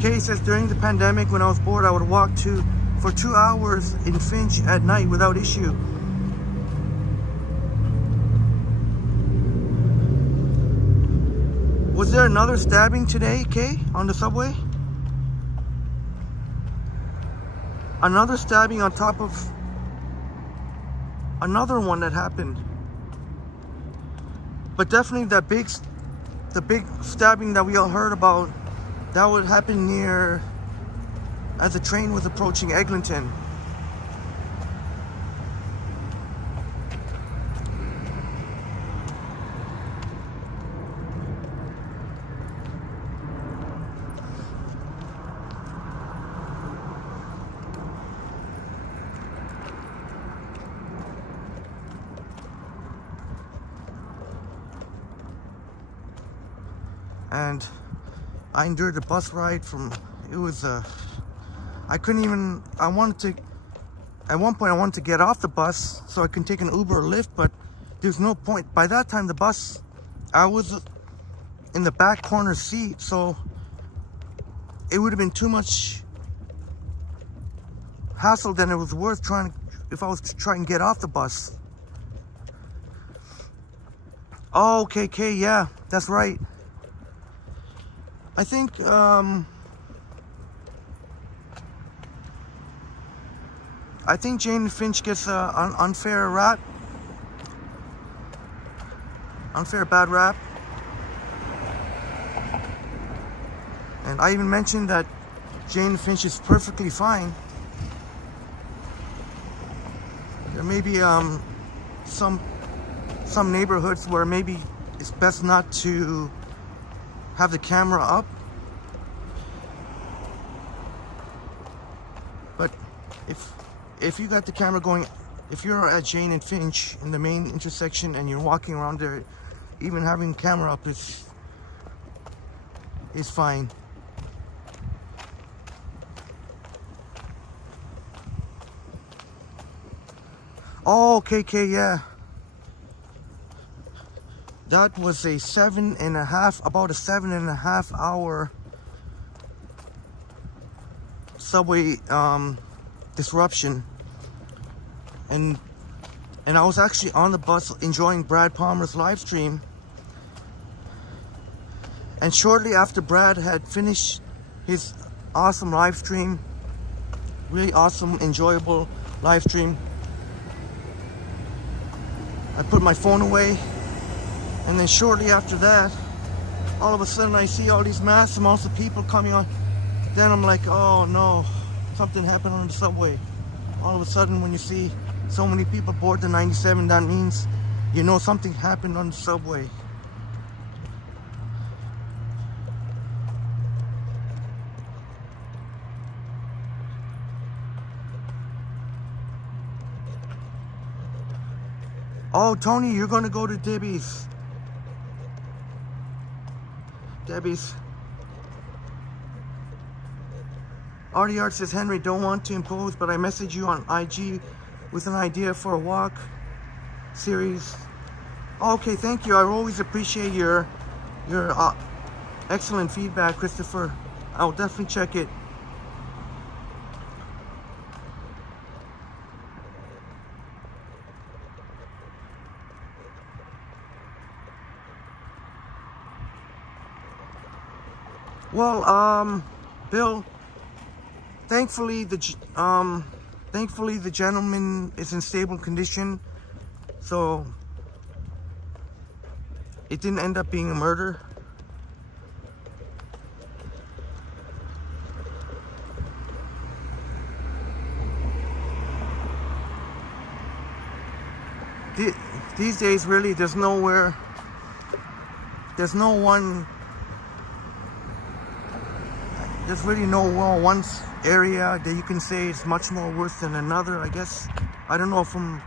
Kay says during the pandemic, when I was bored, I would walk for 2 hours in Finch at night without issue. Was there another stabbing today, Kay, on the subway? Another stabbing on top of another one that happened. But definitely the big stabbing that we all heard about, that would happen near as the train was approaching Eglinton. And I endured the bus ride from, it was, I couldn't even, at one point I wanted to get off the bus so I can take an Uber or Lyft, but there's no point. By that time, I was in the back corner seat, so it would have been too much hassle than it was worth if I was to try and get off the bus. Oh, okay, yeah, that's right. I think Jane Finch gets an unfair bad rap. And I even mentioned that Jane Finch is perfectly fine. There may be some neighborhoods where maybe it's best not to have the camera up, but if you got the camera going, if you're at Jane and Finch in the main intersection and you're walking around there, even having the camera up is fine. Oh, okay, yeah. That was about a 7.5 hour subway disruption. And I was actually on the bus enjoying Brad Palmer's live stream. And shortly after Brad had finished his awesome live stream, really awesome, enjoyable live stream, I put my phone away. And then shortly after that, all of a sudden I see all these mass amounts of people coming on. Then I'm like, oh no, something happened on the subway. All of a sudden when you see so many people board the 97, that means you know something happened on the subway. Oh, Tony, you're gonna go to Debbie's. Artie Art says, Henry, don't want to impose, but I messaged you on IG with an idea for a walk series. Okay, thank you. I always appreciate your excellent feedback, Christopher. I'll definitely check it. Well, Bill, thankfully the gentleman is in stable condition, so it didn't end up being a murder. These days, really, there's no one there's really no one area that you can say is much more worse than another, I guess. I don't know from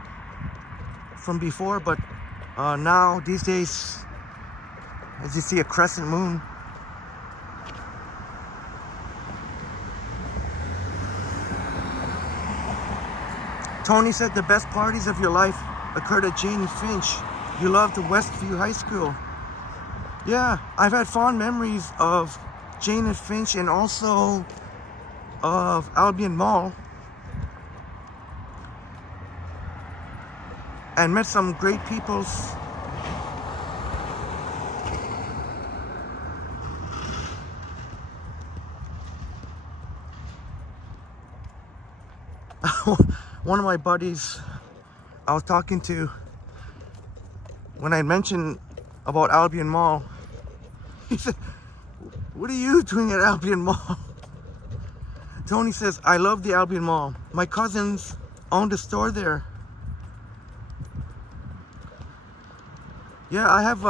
before, but now these days, as you see a crescent moon. Tony said the best parties of your life occurred at Jane and Finch. You loved Westview High School. Yeah, I've had fond memories of Jane and Finch and also of Albion Mall. And met some great peoples. One of my buddies I was talking to, when I mentioned about Albion Mall, he said, "What are you doing at Albion Mall?" Tony says, "I love the Albion Mall. My cousins owned a store there." Yeah, I have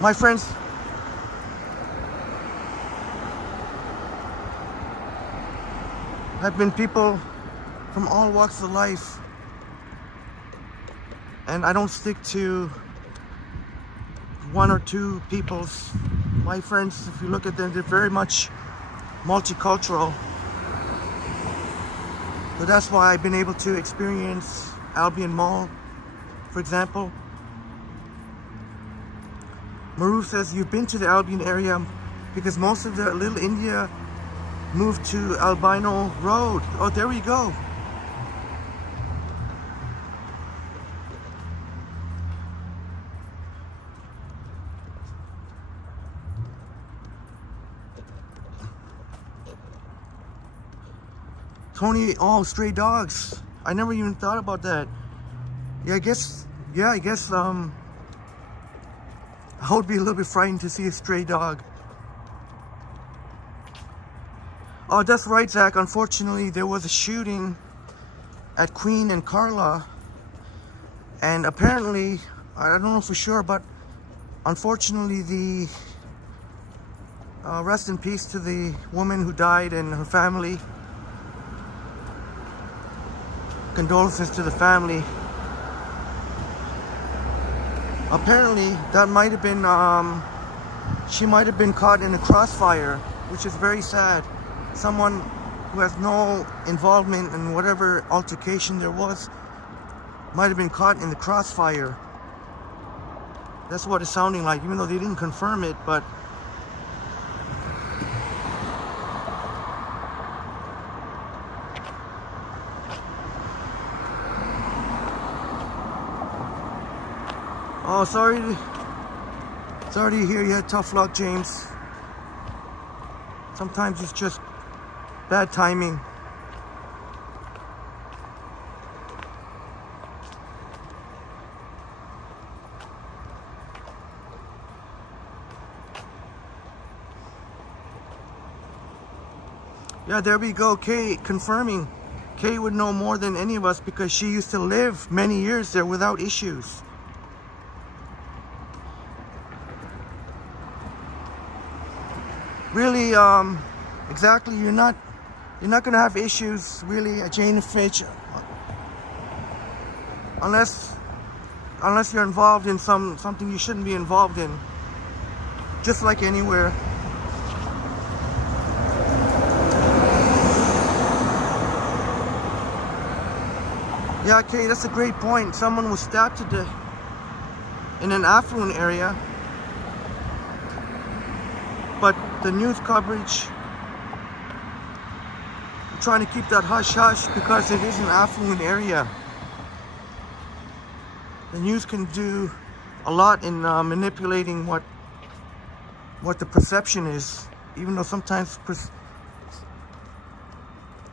my friends have been people from all walks of life, and I don't stick to one or two people's. My friends, if you look at them, they're very much multicultural. So that's why I've been able to experience Albion Mall, for example. Maru says, "You've been to the Albion area because most of the Little India moved to Albino Road." Oh, there we go. Tony, oh, stray dogs. I never even thought about that. Yeah, I guess I would be a little bit frightened to see a stray dog. Oh, that's right, Zach. Unfortunately, there was a shooting at Queen and Carla. And apparently, I don't know for sure, but unfortunately, the rest in peace to the woman who died and her family. Condolences to the family. Apparently, that might have been, she might have been caught in a crossfire, which is very sad. Someone who has no involvement in whatever altercation there was might have been caught in the crossfire. That's what it's sounding like, even though they didn't confirm it, but oh, sorry to hear you had tough luck, James. Sometimes it's just bad timing. Yeah, there we go. Kay confirming. Kay would know more than any of us because she used to live many years there without issues. Really, exactly, you're not gonna have issues really at Jane and Finch unless you're involved in something you shouldn't be involved in. Just like anywhere. Yeah, okay, that's a great point. Someone was stabbed to death in an affluent area. But the news coverage, trying to keep that hush-hush because it is an affluent area. The news can do a lot in manipulating what the perception is, even though sometimes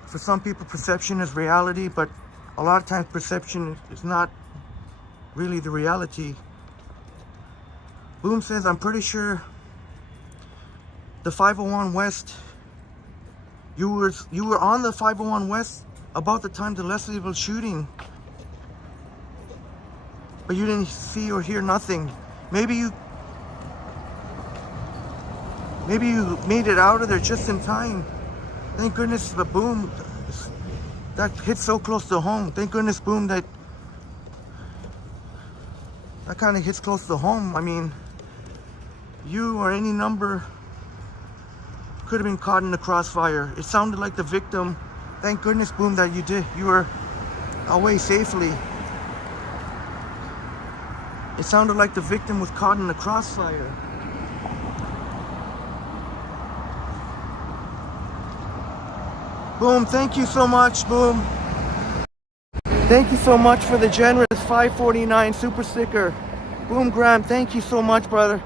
for some people perception is reality, but a lot of times perception is not really the reality. Boom says, "I'm pretty sure the 501 West, you were on the 501 West about the time the Leslieville shooting." but you didn't see or hear nothing. Maybe you made it out of there just in time. Thank goodness the boom that hit so close to home. Thank goodness, boom, that kind of hits close to home. I mean, you or any number could have been caught in the crossfire. It sounded like the victim. Thank goodness, boom, that you were away safely. It sounded like the victim was caught in the crossfire. Boom, thank you so much, boom. Thank you so much for the generous 549 super sticker. Boom Graham, thank you so much, brother.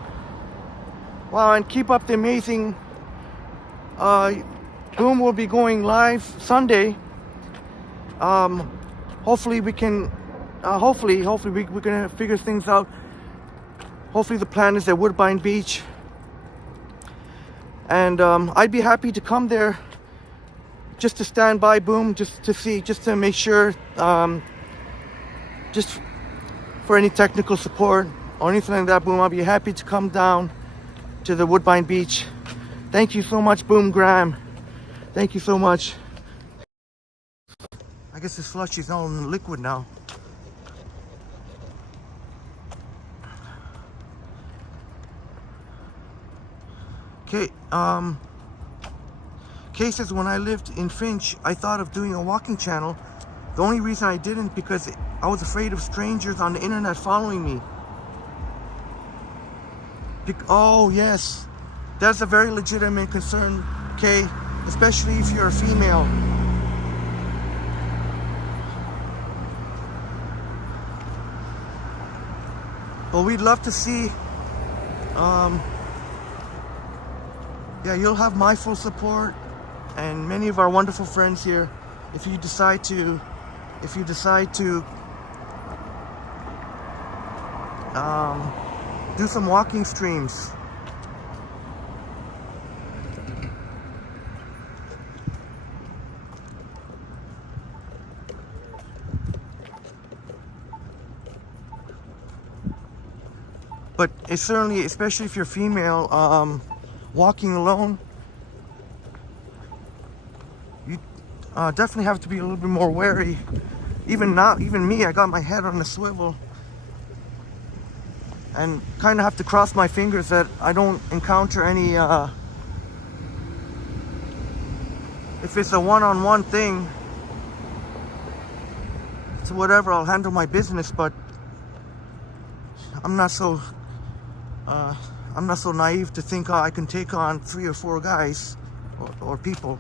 Wow, and keep up the amazing. Boom will be going live Sunday. Hopefully we can, hopefully we're gonna figure things out. Hopefully the plan is at Woodbine Beach. And I'd be happy to come there just to stand by, boom, just to see, just to make sure, just for any technical support or anything like that, boom, I'll be happy to come down to the Woodbine Beach. Thank you so much, Boom Graham. Thank you so much. I guess the slushy is all in liquid now. Okay, Kay says, when I lived in Finch, I thought of doing a walking channel. The only reason I didn't, because I was afraid of strangers on the internet following me. Oh, yes. That's a very legitimate concern, Kay, especially if you're a female. But we'd love to see, yeah, you'll have my full support and many of our wonderful friends here if you decide to do some walking streams. But it's certainly, especially if you're female, walking alone, you definitely have to be a little bit more wary. Even me, I got my head on the swivel and kind of have to cross my fingers that I don't encounter any, if it's a one-on-one thing, so whatever, I'll handle my business, but I'm not so naive to think I can take on 3 or 4 guys or people.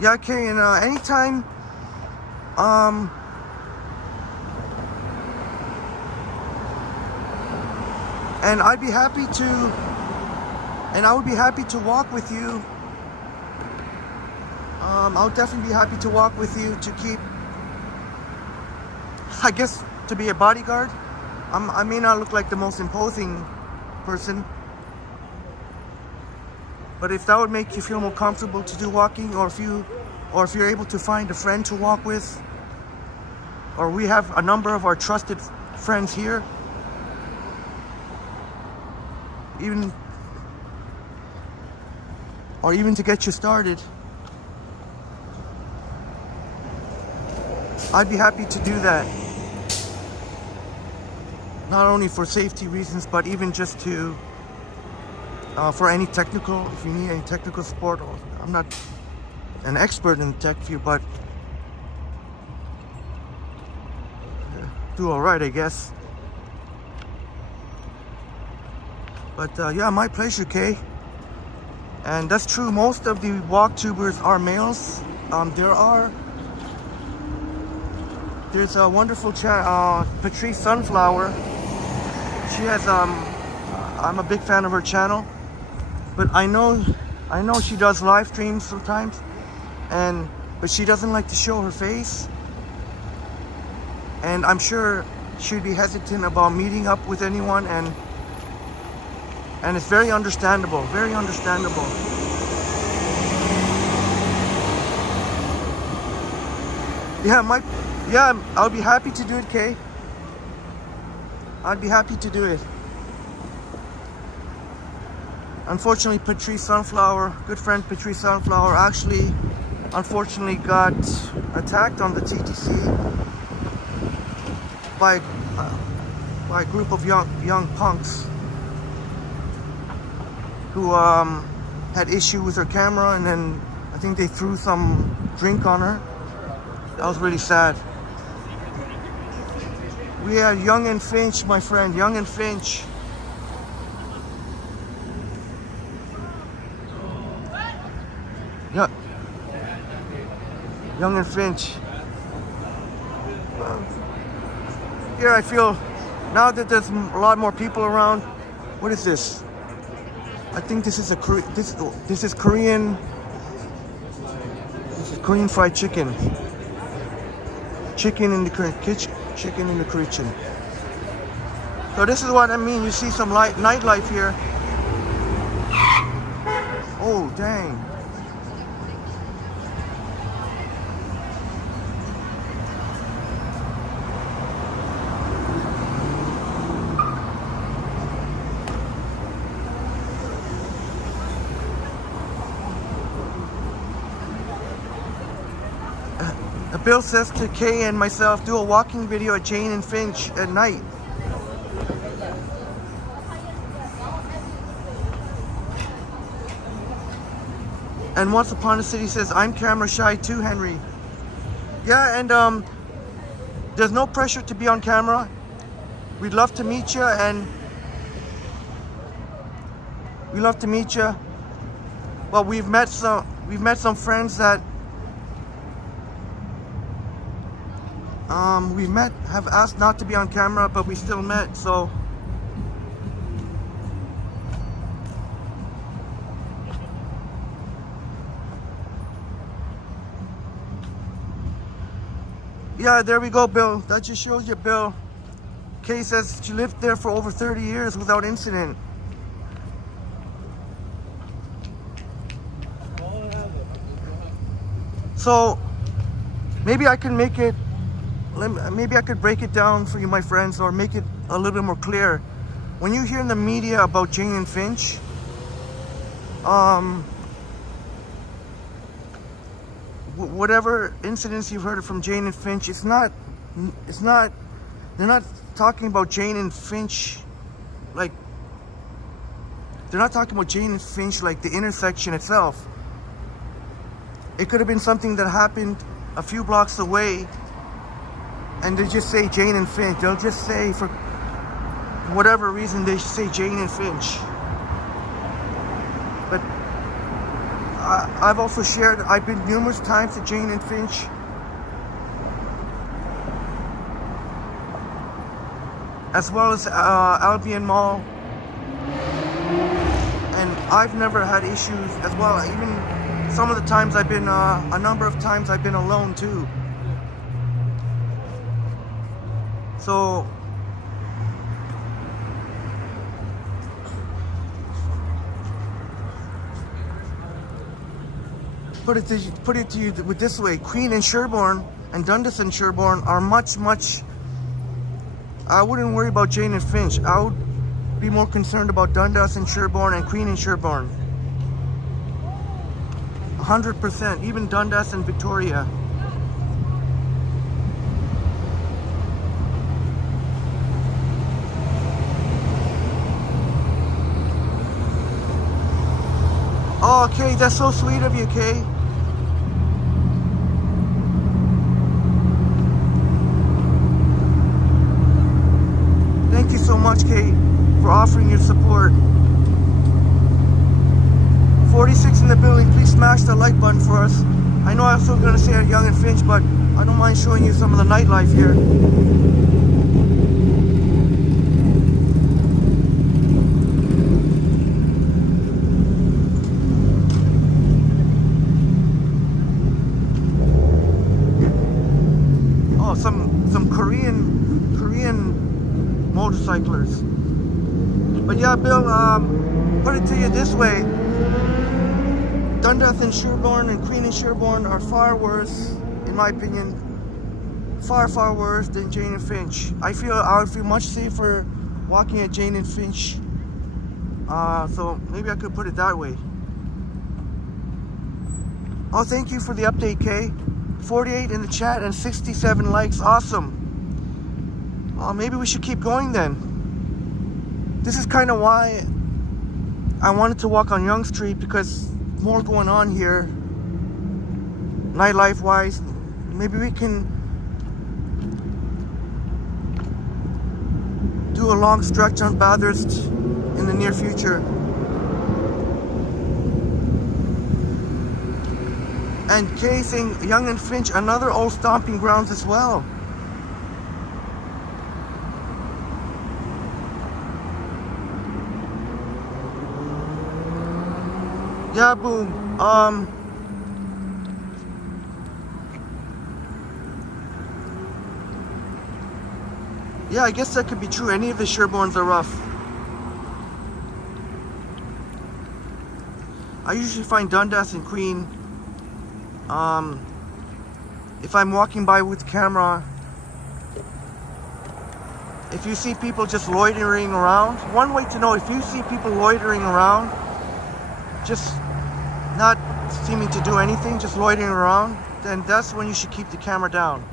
Yeah, okay, and anytime, and I would be happy to walk with you. I'll definitely be happy to walk with you to keep, I guess, to be a bodyguard. I may not look like the most imposing person, but if that would make you feel more comfortable to do walking, or if you're able to find a friend to walk with, or we have a number of our trusted friends here, even to get you started, I'd be happy to do that. Not only for safety reasons, but even just to for any technical, if you need any technical support. Or I'm not an expert in the tech field, but do all right, I guess. But yeah, my pleasure, Kay. And that's true. Most of the walktubers are males. There's a wonderful Patrice Sunflower. She has I'm a big fan of her channel. But I know she does live streams sometimes, but she doesn't like to show her face. and I'm sure she'd be hesitant about meeting up with anyone, and it's very understandable, very understandable. Yeah, I'll be happy to do it, Kay. I'd be happy to do it. Unfortunately, Patrice Sunflower, good friend Patrice Sunflower, actually, unfortunately got attacked on the TTC by a group of young punks who had issue with her camera, and then I think they threw some drink on her. That was really sad. We had Young and Finch, my friend, Young and Finch. Yeah. Young and Finch. Here I feel, now that there's a lot more people around, what is this? I think this is this is Korean. This is Korean fried chicken. Chicken in the kitchen. Chicken in the kitchen. So this is what I mean. You see some nightlife here. Oh dang. Bill says to Kay and myself, do a walking video at Jane and Finch at night. And Once Upon a City says, I'm camera shy too, Henry. Yeah, and there's no pressure to be on camera. We'd love to meet you, and we love to meet you. Well, we've met some friends that have asked not to be on camera, but we still met, so. Yeah, there we go, Bill. That just shows you, Bill. Kay says she lived there for over 30 years without incident. So, maybe I can make it, maybe I could break it down for you, my friends, or make it a little bit more clear. When you hear in the media about Jane and Finch, whatever incidents you've heard from Jane and Finch, they're not talking about Jane and Finch like, they're not talking about Jane and Finch like the intersection itself. It could have been something that happened a few blocks away, and they just say Jane and Finch. They'll just say, for whatever reason, they say Jane and Finch. But I've also shared, I've been numerous times to Jane and Finch. As well as Albion Mall. And I've never had issues as well. Even some of the times I've been, a number of times I've been alone too. So, put it to you with this way: Queen and Sherbourne and Dundas and Sherbourne are much. I wouldn't worry about Jane and Finch. I would be more concerned about Dundas and Sherbourne and Queen and Sherbourne. 100%, even Dundas and Victoria. Oh, Kay, that's so sweet of you, Kay. Thank you so much, Kay, for offering your support. 46 in the building, please smash the like button for us. I know I was still going to say at Young and Finch, but I don't mind showing you some of the nightlife here. Oh, some some Korean motorcyclers. But yeah, Bill, put it to you this way. Dundas and Sherborne and Queen and Sherborne are far worse, in my opinion, far worse than Jane and Finch. I would feel much safer walking at Jane and Finch. So maybe I could put it that way. Oh, thank you for the update, Kay. 48 in the chat and 67 likes. Awesome. Maybe we should keep going then. This is kind of why I wanted to walk on Yonge Street, because more going on here, nightlife wise. Maybe we can do a long stretch on Bathurst in the near future. And Kay saying Yonge and Finch, another old stomping grounds as well. Yeah, boom. Yeah, I guess that could be true. Any of the Sherbornes are rough. I usually find Dundas and Queen. If I'm walking by with the camera, if you see people just loitering around, one way to know if you see people loitering around, just not seeming to do anything, just loitering around, then that's when you should keep the camera down.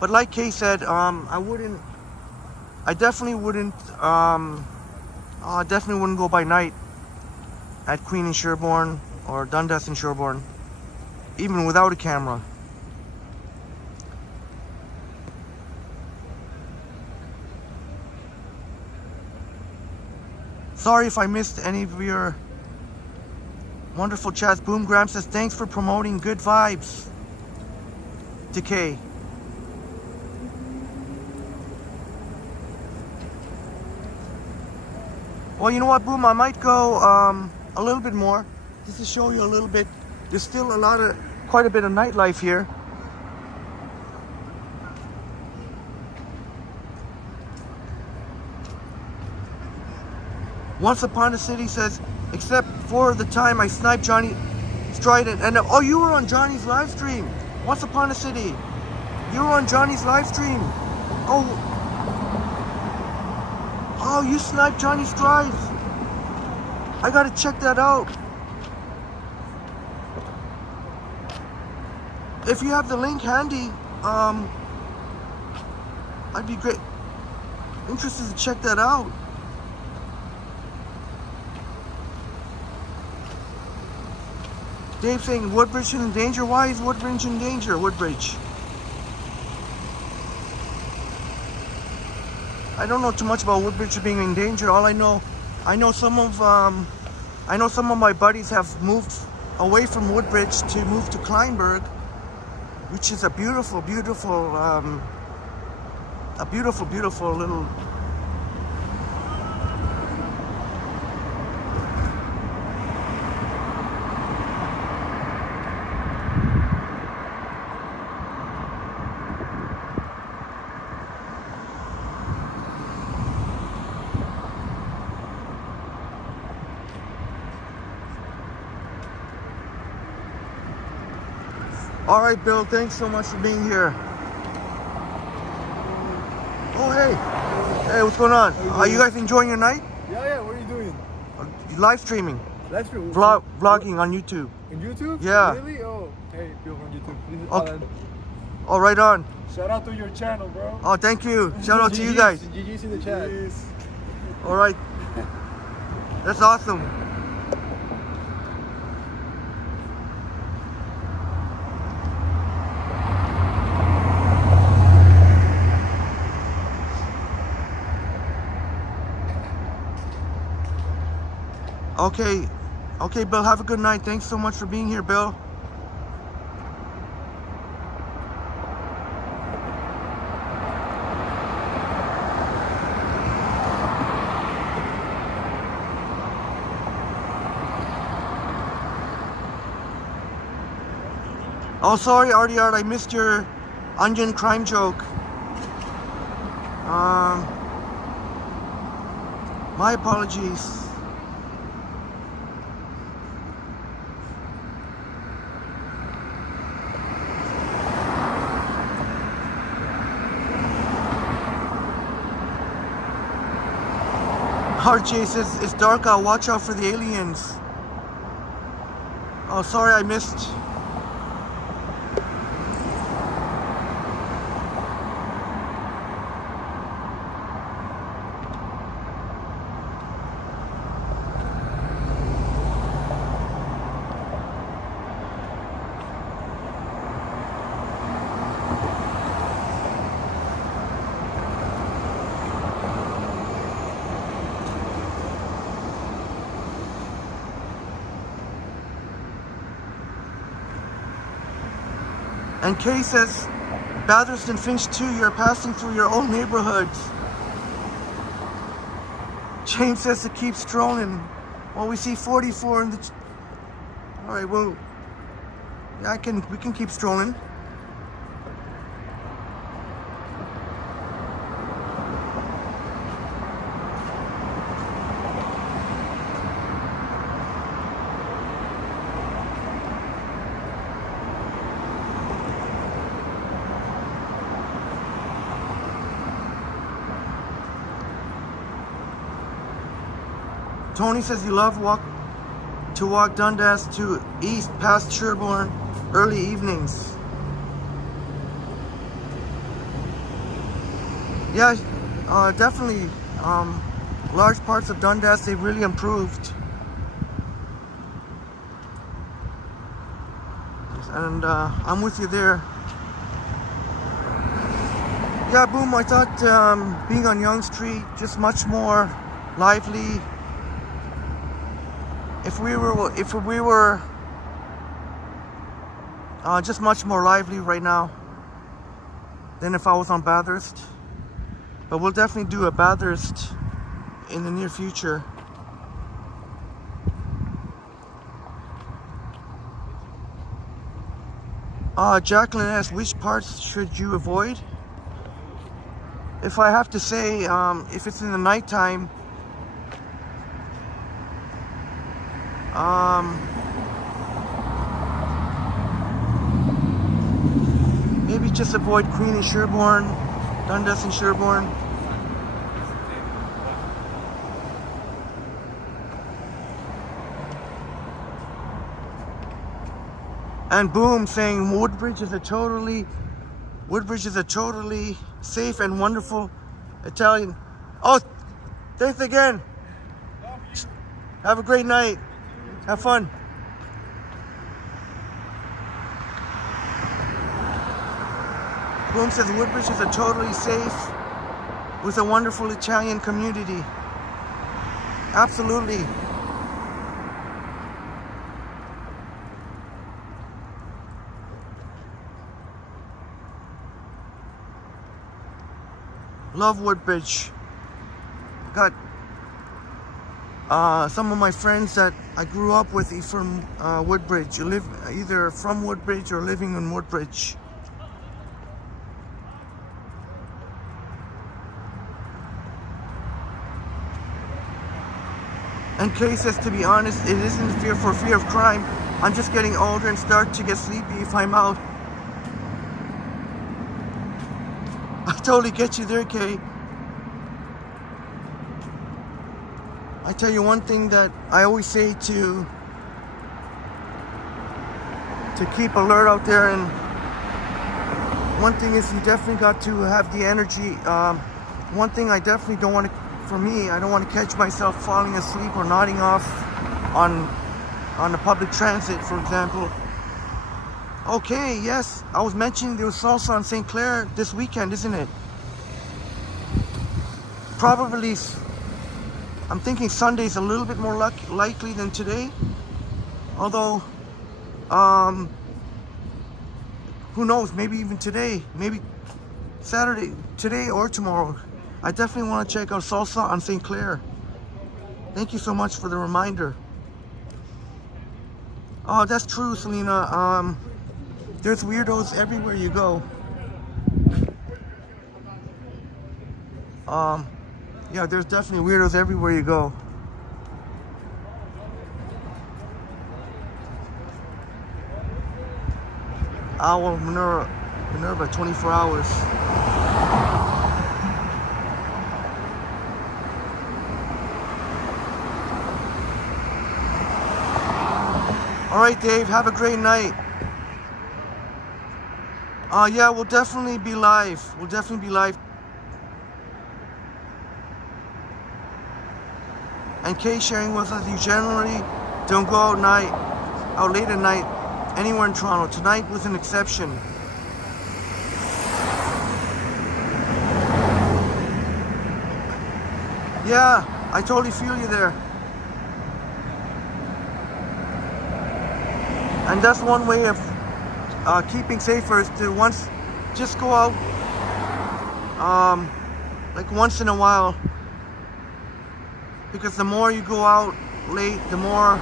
But like Kay said, I definitely wouldn't go by night at Queen and Sherborne or Dundas and Sherborne, even without a camera. Sorry if I missed any of your wonderful chats. Boom Graham says, thanks for promoting good vibes. Decay. Well, you know what, Boom, I might go a little bit more, just to show you a little bit. There's still quite a bit of nightlife here. Once Upon a City says, except for the time I sniped Johnny Strident. And oh, you were on Johnny's live stream. Once Upon a City. You were on Johnny's live stream. Oh, you sniped Johnny Strides. I gotta check that out. If you have the link handy, I'd be interested to check that out. Dave saying Woodbridge in danger. Why is Woodbridge in danger? Woodbridge. I don't know too much about Woodbridge being in danger. All I know some of my buddies have moved away from Woodbridge to move to Kleinburg, which is a beautiful little. All right, Bill, thanks so much for being here. Oh, hey. Hey, what's going on? Are you guys enjoying your night? Yeah, what are you doing? Live streaming. Live stream? Vlogging on YouTube. On YouTube? Yeah. Really? Oh, hey, people from YouTube. This is Okay. Alan. Oh, right on. Shout out to your channel, bro. Oh, thank you. Shout out to you guys. GG's in the chat. All right. That's awesome. Okay, Bill, have a good night. Thanks so much for being here, Bill. Oh, sorry, Artie Art, I missed your Onion crime joke. My apologies. RJ says it's dark out, watch out for the aliens. Oh, sorry I missed. And Kay says, Bathurst and Finch too, you're passing through your own neighborhoods. James says to keep strolling. Well, we see 44 in the... All right, well, yeah, we can keep strolling. Tony says you love to walk Dundas to east past Sherborne early evenings. Yeah, definitely. Large parts of Dundas, they've really improved. And I'm with you there. Yeah, boom, I thought being on Yonge Street, just much more lively. If we were just much more lively right now than if I was on Bathurst. But we'll definitely do a Bathurst in the near future. Jacqueline asks, which parts should you avoid? If I have to say, if it's in the nighttime, maybe just avoid Queen and Sherborne, Dundas and Sherborne. And Boom saying Woodbridge is a totally safe and wonderful Italian. Oh, thanks again. Have a great night. Have fun. Boom says Woodbridge is a totally safe with a wonderful Italian community. Absolutely. Love Woodbridge. Got some of my friends that I grew up with from Woodbridge. You live either from Woodbridge or living in Woodbridge. And Kay says, to be honest, it isn't fear of crime. I'm just getting older and start to get sleepy if I'm out. I totally get you there, Kay. I tell you one thing that I always say to keep alert out there, and one thing is you definitely got to have the energy. One thing I definitely don't want to, for me, I don't want to catch myself falling asleep or nodding off on the public transit, for example. Okay, yes, I was mentioning there was salsa on St. Clair this weekend, isn't it? Probably, I'm thinking Sunday's a little bit more likely than today. Although, who knows, maybe even today, maybe Saturday, today or tomorrow. I definitely want to check out salsa on St. Clair. Thank you so much for the reminder. Oh, that's true, Selena. There's weirdos everywhere you go. Yeah, there's definitely weirdos everywhere you go. Owl Minerva 24 hours. All right, Dave, have a great night. Yeah, we'll definitely be live. We'll definitely be live. And Kay sharing with us, you generally don't go out late at night anywhere in Toronto. Tonight was an exception. Yeah, I totally feel you there. And that's one way of keeping safer is to just go out like once in a while. Because the more you go out late, the more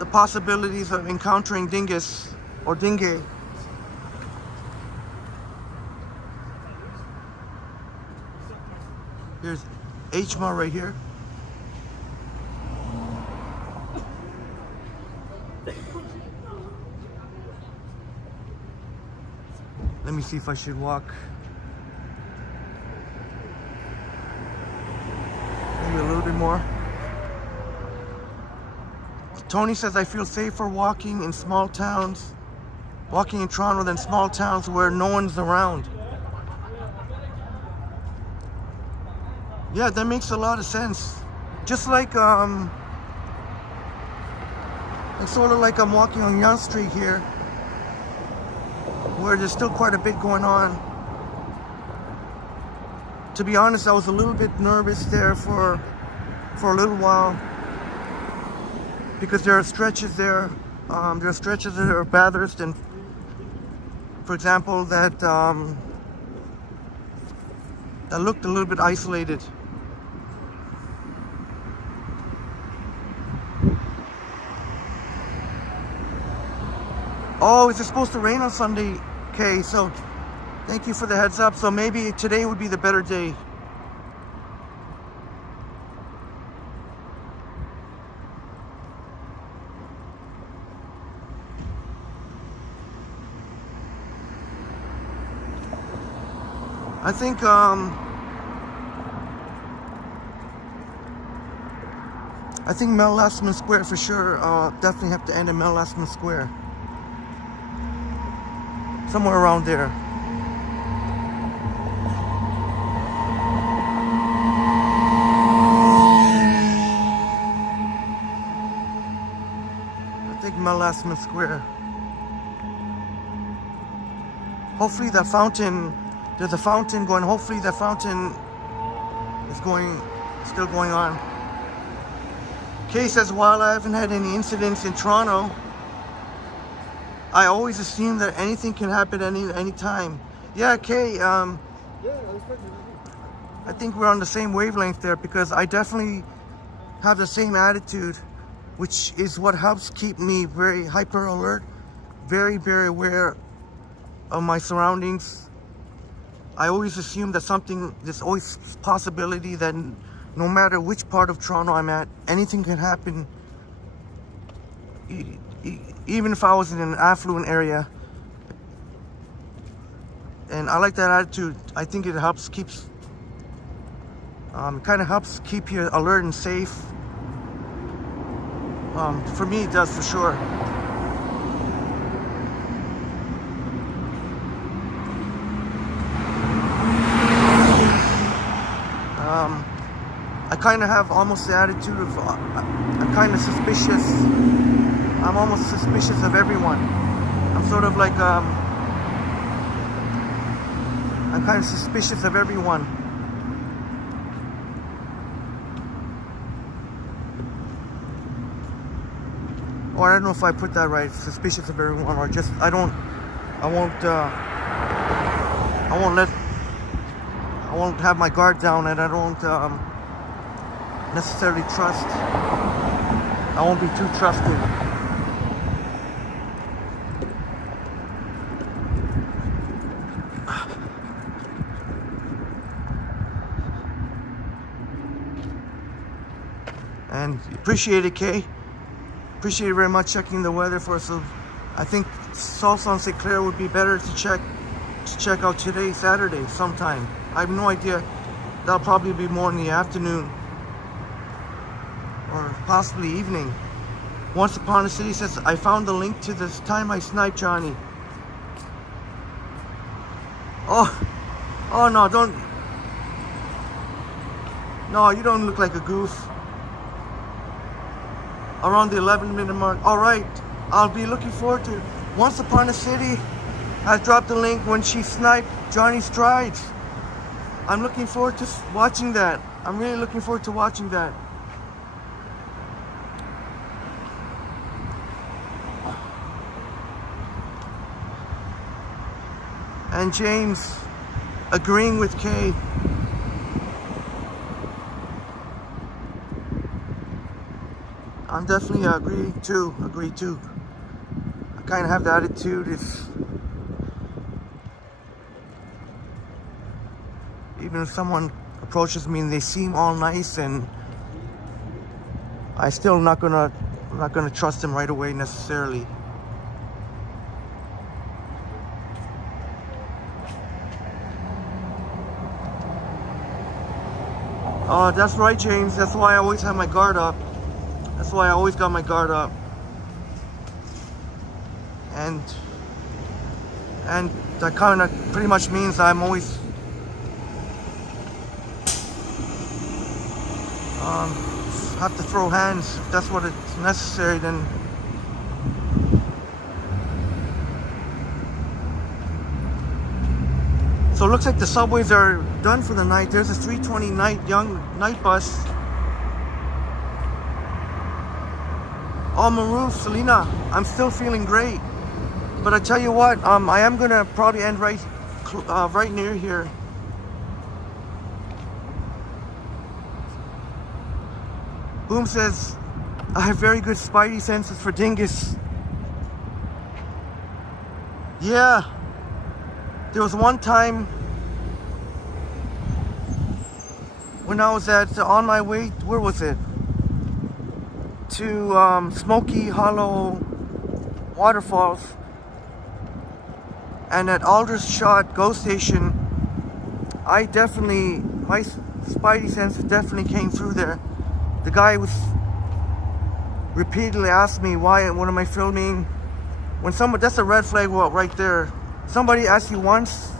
the possibilities of encountering dingus or dinghy. Here's HMAR right here. Let me see if I should walk. Maybe a little bit more. Tony says, I feel safer walking in small towns, walking in Toronto than small towns where no one's around. Yeah, that makes a lot of sense. Just like, it's sort of like I'm walking on Yonge Street here, where there's still quite a bit going on. To be honest, I was a little bit nervous there for a little while, because there are stretches there. There are stretches that are Bathurst, and for example, that looked a little bit isolated. Oh, is it supposed to rain on Sunday? Okay, so thank you for the heads up. So maybe today would be the better day. I think Mel Lastman Square for sure. Definitely have to end in Mel Lastman Square. Somewhere around there. I think Mel Lastman Square. Hopefully that fountain, there's a fountain going, hopefully that fountain is still going on. Kay says, while I haven't had any incidents in Toronto, I always assume that anything can happen any time. Yeah, Kay, I think we're on the same wavelength there, because I definitely have the same attitude, which is what helps keep me very hyper alert, very, very aware of my surroundings. I always assume that there's always a possibility that no matter which part of Toronto I'm at, anything can happen. Even if I was in an affluent area. And I like that attitude. I think it helps kind of helps keep you alert and safe. For me, it does for sure. I kind of have almost the attitude of, I'm kind of suspicious. I'm almost suspicious of everyone. I'm sort of like, I'm kind of suspicious of everyone. Or I don't know if I put that right, suspicious of everyone, or just, I won't have my guard down, and I don't necessarily trust. I won't be too trusted. And appreciate it, Kay. Appreciate it very much checking the weather for us. So I think Salsa on St. Clair would be better to check out today, Saturday, sometime. I have no idea. That'll probably be more in the afternoon or possibly evening. Once Upon a City says, I found the link to this time I sniped Johnny. Oh no, don't. No, you don't look like a goof. Around the 11-minute mark. All right, I'll be looking forward to it. Once Upon a City has dropped the link when she sniped Johnny Strides. I'm looking forward to watching that. I'm really looking forward to watching that. And James agreeing with Kay. I'm definitely agree too. I kind of have the attitude even if someone approaches me and they seem all nice, and I'm not gonna trust them right away necessarily. Oh, that's right, James. That's why I always have my guard up. That's why I always got my guard up. And that kind of pretty much means I'm always have to throw hands if that's what it's necessary. Then so it looks like the subways are done for the night. There's a 3:20 night bus. Oh, Maruf, Selena, I'm still feeling great. But I tell you what, I am gonna probably end right near here. Boom says, I have very good spidey senses for dingus. Yeah. There was one time when I was on my way, where was it? To Smoky Hollow Waterfalls. And at Aldershot GO Station, my spidey sense definitely came through there. The guy was repeatedly asked me what am I filming? When that's a red flag right there. Somebody asks you once,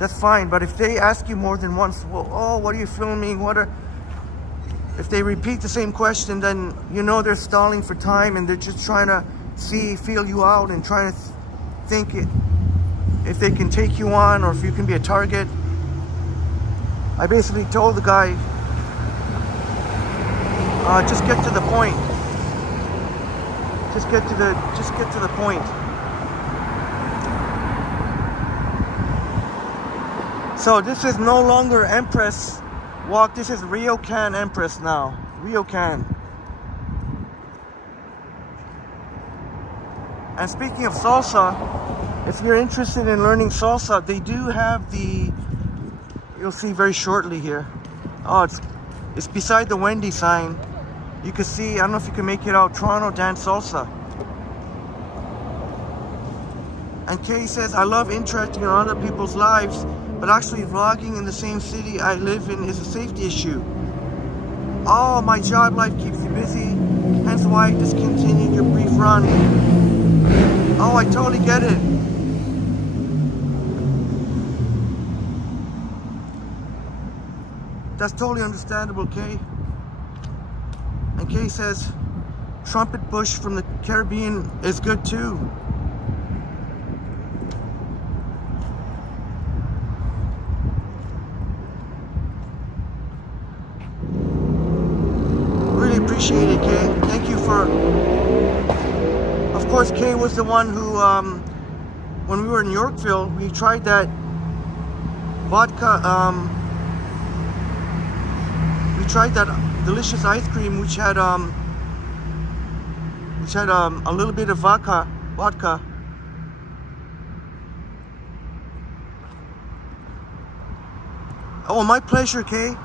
that's fine. But if they ask you more than once, well, oh, what are you filming? If they repeat the same question, then you know they're stalling for time and they're just trying to feel you out and trying to think if they can take you on or if you can be a target. I basically told the guy, just get to the point. Just get to the point. So this is no longer Empress Walk. This is Ryokan Empress now. Ryokan. And speaking of salsa, if you're interested in learning salsa, they do have you'll see very shortly here. Oh, it's beside the Wendy sign. You can see, I don't know if you can make it out, Toronto Dance Salsa. And Kay says, I love interacting in other people's lives, but actually vlogging in the same city I live in is a safety issue. Oh, my job life keeps you busy, hence why I discontinued your brief run. Oh, I totally get it. That's totally understandable, Kay. And Kay says, Trumpet Bush from the Caribbean is good too. Really appreciate it, Kay. Thank you for... Of course, Kay was the one who, when we were in Yorkville, we tried that vodka, we tried that delicious ice cream which had a little bit of vodka. Oh, my pleasure, Kay.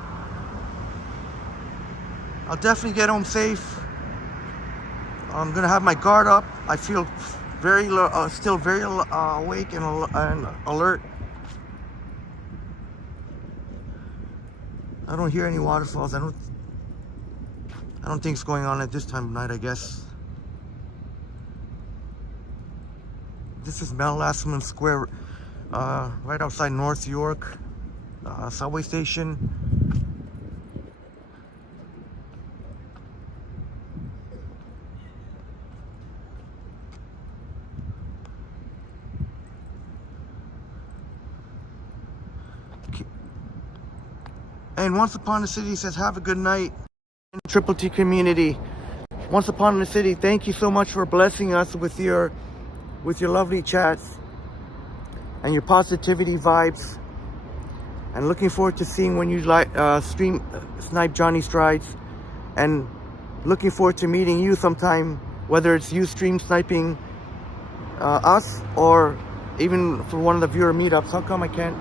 I'll definitely get home safe. I'm gonna have my guard up. I feel still very awake and alert. I don't hear any waterfalls. I don't think it's going on at this time of night, I guess. This is Mel Lastman Square, right outside North York subway station. And Once Upon a City says, have a good night. Triple T community. Once Upon a City, thank you so much for blessing us with your lovely chats and your positivity vibes. And looking forward to seeing when you stream Snipe Johnny Strides. And looking forward to meeting you sometime, whether it's you stream sniping us or even for one of the viewer meetups. How come I can't?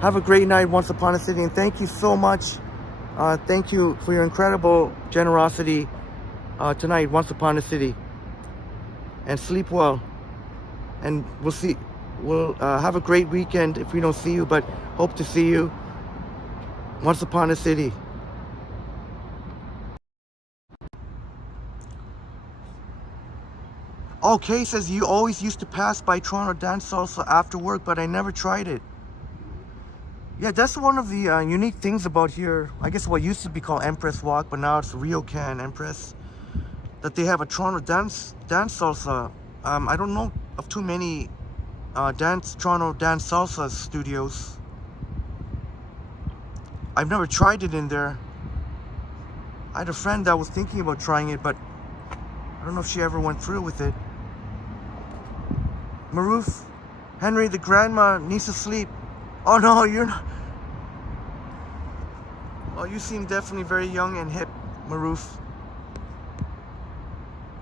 Have a great night, Once Upon a City, and thank you so much. Thank you for your incredible generosity tonight, Once Upon a City. And sleep well. And we'll see. We'll have a great weekend if we don't see you, but hope to see you. Once Upon a City. Okay, says you always used to pass by Toronto Dance Salsa after work, but I never tried it. Yeah, that's one of the unique things about here. I guess what used to be called Empress Walk, but now it's Ryokan Empress. That they have a Toronto dance salsa. I don't know of too many Toronto dance salsa studios. I've never tried it in there. I had a friend that was thinking about trying it, but I don't know if she ever went through with it. Maroof, Henry, the grandma needs to sleep. Oh no, you're not. Well, you seem definitely very young and hip, Maroof.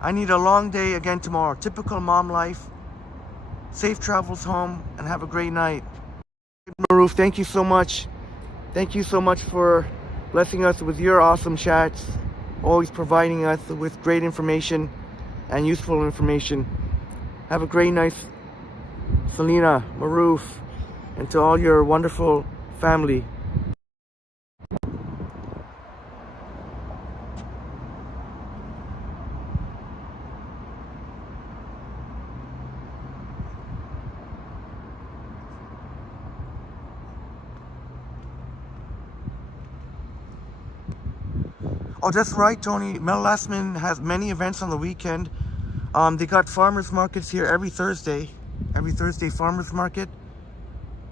I need a long day again tomorrow. Typical mom life. Safe travels home and have a great night. Maroof, thank you so much. Thank you so much for blessing us with your awesome chats. Always providing us with great information and useful information. Have a great night, Selena, Maroof, and to all your wonderful family. Oh, that's right, Tony. Mel Lastman has many events on the weekend. They got farmers markets here every Thursday farmers market.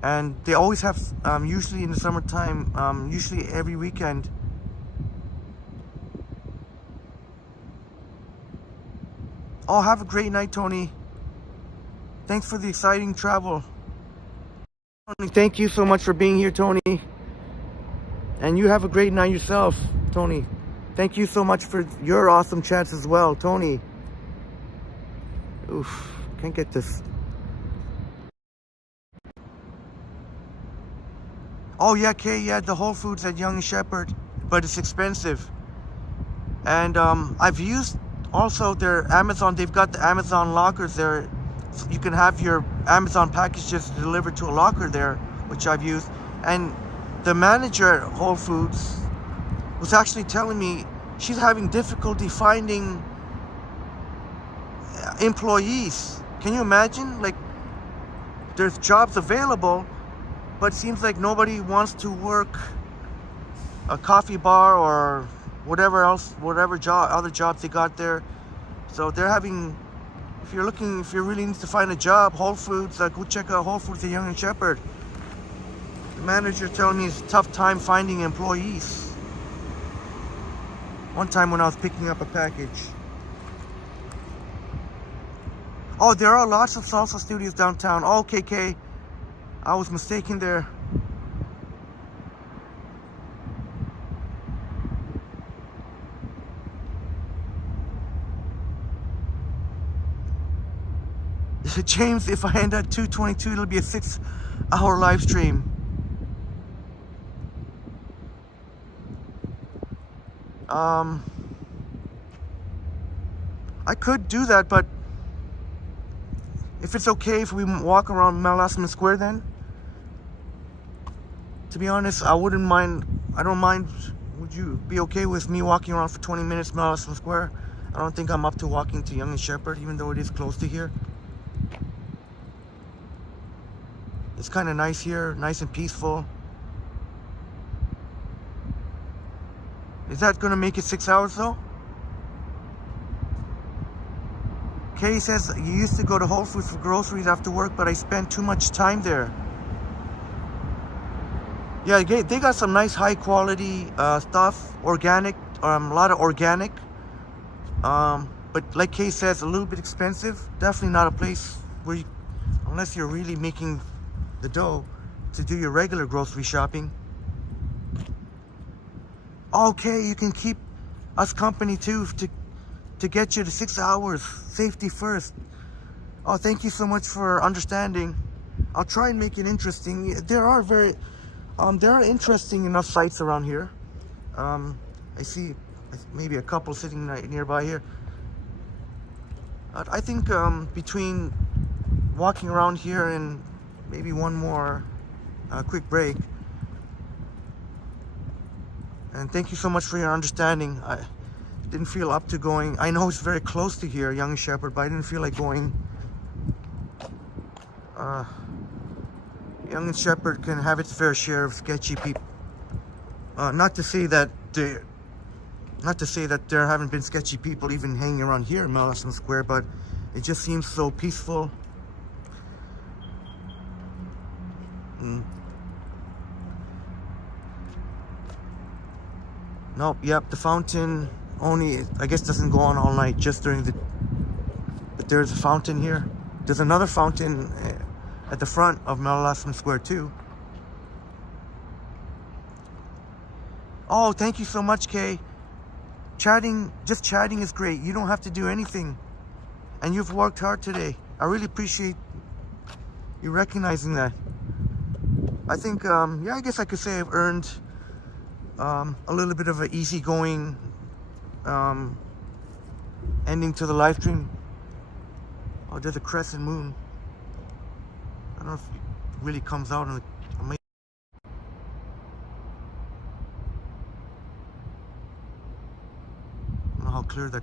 And they always have, usually in the summertime, usually every weekend. Oh, have a great night, Tony. Thanks for the exciting travel. Thank you so much for being here, Tony. And you have a great night yourself, Tony. Thank you so much for your awesome chats as well, Tony. Oof, can't get this. Oh yeah, Kay, yeah, the Whole Foods at Young Shepherd, but it's expensive. And I've used also their Amazon. They've got the Amazon lockers there. You can have your Amazon packages delivered to a locker there, which I've used. And the manager at Whole Foods was actually telling me she's having difficulty finding employees. Can you imagine? Like, there's jobs available, but it seems like nobody wants to work a coffee bar or whatever else, other jobs they got there. So they're having, if you really need to find a job, Whole Foods, go check out Whole Foods at Young and Shepherd. The manager telling me it's a tough time finding employees. One time when I was picking up a package. Oh, there are lots of salsa studios downtown. Oh, KK. I was mistaken there. James, if I end at 2:22, it'll be a 6-hour live stream. I could do that, but if it's okay if we walk around Mount Square then? To be honest, I wouldn't mind. I don't mind. Would you be okay with me walking around for 20 minutes Mount Square? I don't think I'm up to walking to Yonge and Sheppard, even though it is close to here. It's kind of nice here, nice and peaceful. Is that going to make it 6 hours though? Kay says, you used to go to Whole Foods for groceries after work, but I spent too much time there. Yeah, they got some nice high quality stuff, organic, a lot of organic. But like Kay says, a little bit expensive. Definitely not a place where you, unless you're really making the dough to do your regular grocery shopping. Okay, you can keep us company too to get you to 6 hours. Safety first. Oh, thank you so much for understanding. I'll try and make it interesting. There are interesting enough sites around here. I see maybe a couple sitting nearby here. I think between walking around here and maybe one more quick break. And thank you so much for your understanding. I didn't feel up to going. I know it's very close to here, Yonge and Sheppard, but I didn't feel like going. Yonge and Sheppard can have its fair share of sketchy people. Not to say that there haven't been sketchy people even hanging around here in Mount Square, but it just seems so peaceful. Nope, yep, the fountain only, I guess, doesn't go on all night, just during the... But there's a fountain here. There's another fountain at the front of Mount Square too. Oh, thank you so much, Kay. Just chatting is great. You don't have to do anything. And you've worked hard today. I really appreciate you recognizing that. I think, yeah, I guess I could say I've earned a little bit of an easygoing ending to the live stream. Oh, there's a crescent moon. I don't know if it really comes out on the... I don't know how clear that...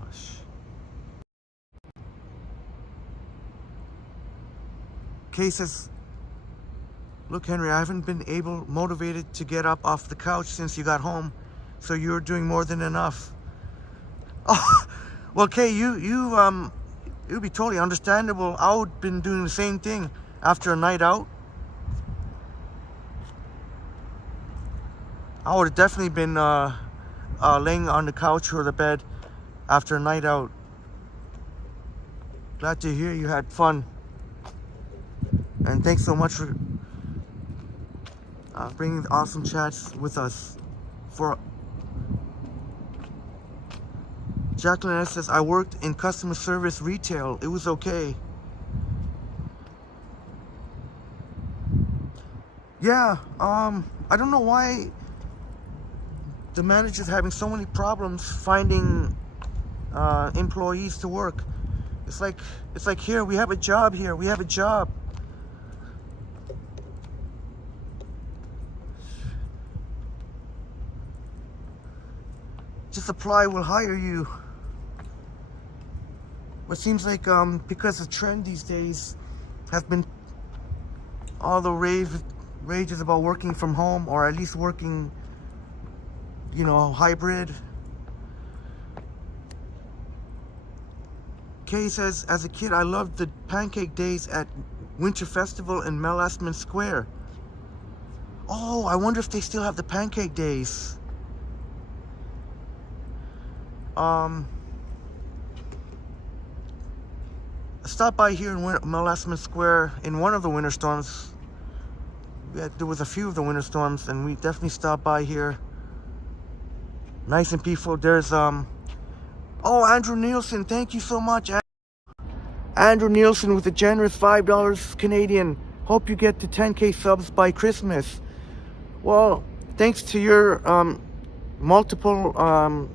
Gosh. Kay says, look, Henry, I haven't been motivated to get up off the couch since you got home, so you're doing more than enough. Oh, well, Kay, it would be totally understandable. I would have been doing the same thing after a night out. I would have definitely been laying on the couch or the bed after a night out. Glad to hear you had fun. And thanks so much for bringing the awesome chats with us. For Jacqueline S says, I worked in customer service retail. It was okay. Yeah, I don't know why the manager's having so many problems finding employees to work. It's like here, we have a job here. We have a job. Just apply, we'll hire you. But it seems like because the trend these days has been all the rages about working from home, or at least working, you know, hybrid. Kay says, as a kid, I loved the pancake days at Winter Festival in Mount Square. Oh, I wonder if they still have the pancake days. I stopped by here in Mount Square in one of the winter storms. There was a few of the winter storms, and we definitely stopped by here. Nice and peaceful. There's oh, Andrew Nielsen, thank you so much. Andrew Nielsen with a generous $5 Canadian. Hope you get to 10K subs by Christmas. Well, thanks to your multiple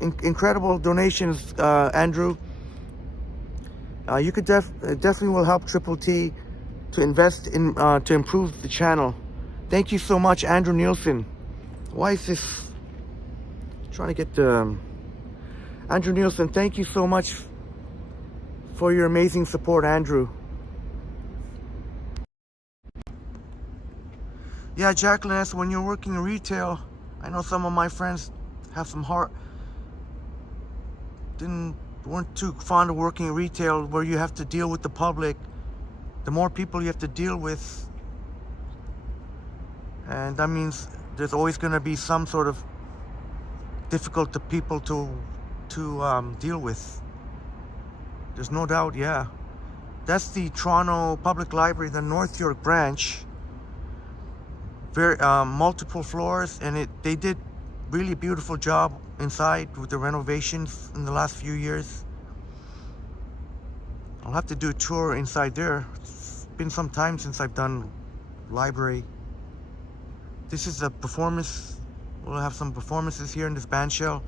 incredible donations, Andrew, you could definitely will help Triple T to invest in to improve the channel. Thank you so much, Andrew Nielsen. Why is this trying to get the Andrew Nielsen? Thank you so much for your amazing support, Andrew. Yeah, Jacqueline, that's when you're working in retail. I know some of my friends have some weren't too fond of working in retail, where you have to deal with the public. The more people you have to deal with, and that means there's always going to be some sort of difficult people to deal with. There's no doubt. Yeah, that's the Toronto Public Library, the North York branch. Very multiple floors, and they did really beautiful job inside with the renovations in the last few years. I'll have to do a tour inside there. It's been some time since I've done library. This is a performance. We'll have some performances here in this band shell.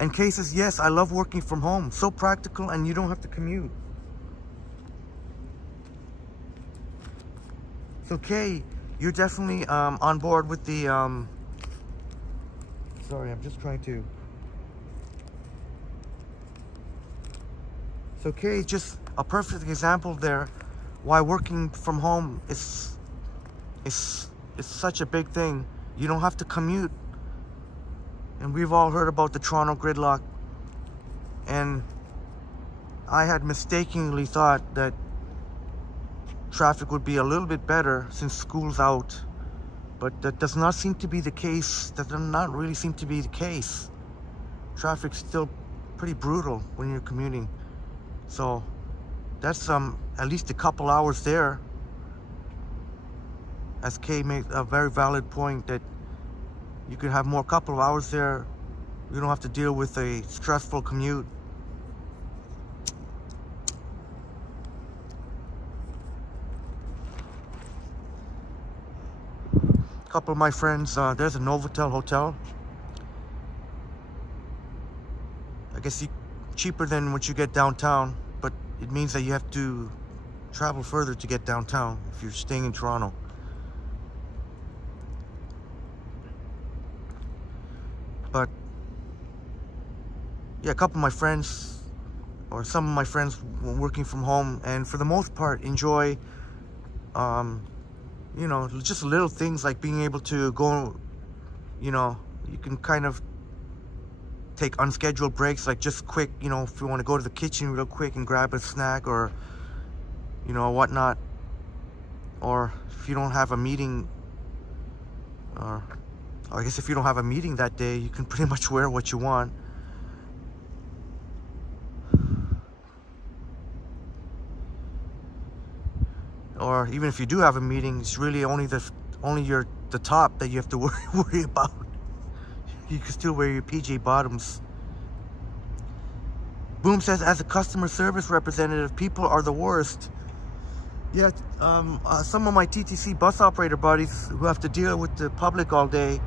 And cases, yes, I love working from home. So practical, and you don't have to commute. So Kay, you're definitely on board with the sorry, I'm just trying to. So Kay, just a perfect example there why working from home is such a big thing. You don't have to commute. And we've all heard about the Toronto gridlock. And I had mistakenly thought that traffic would be a little bit better since school's out, but that does not seem to be the case. That does not really seem to be the case. Traffic's still pretty brutal when you're commuting. So that's at least a couple hours there. As Kay made a very valid point, that you could have more couple of hours there. You don't have to deal with a stressful commute. A couple of my friends, there's a Novotel hotel. I guess cheaper than what you get downtown, but it means that you have to travel further to get downtown if you're staying in Toronto. But yeah, a couple of my friends, or some of my friends, were working from home, and for the most part enjoy you know, just little things like being able to go, you know, you can kind of take unscheduled breaks, like just quick, you know, if you want to go to the kitchen real quick and grab a snack, or, you know, whatnot. Or if you don't have a meeting, or I guess if you don't have a meeting that day, you can pretty much wear what you want. Or even if you do have a meeting, it's really only the top that you have to worry about. You can still wear your PJ bottoms. Boom says, as a customer service representative, people are the worst. Yeah, some of my TTC bus operator buddies who have to deal with the public all day,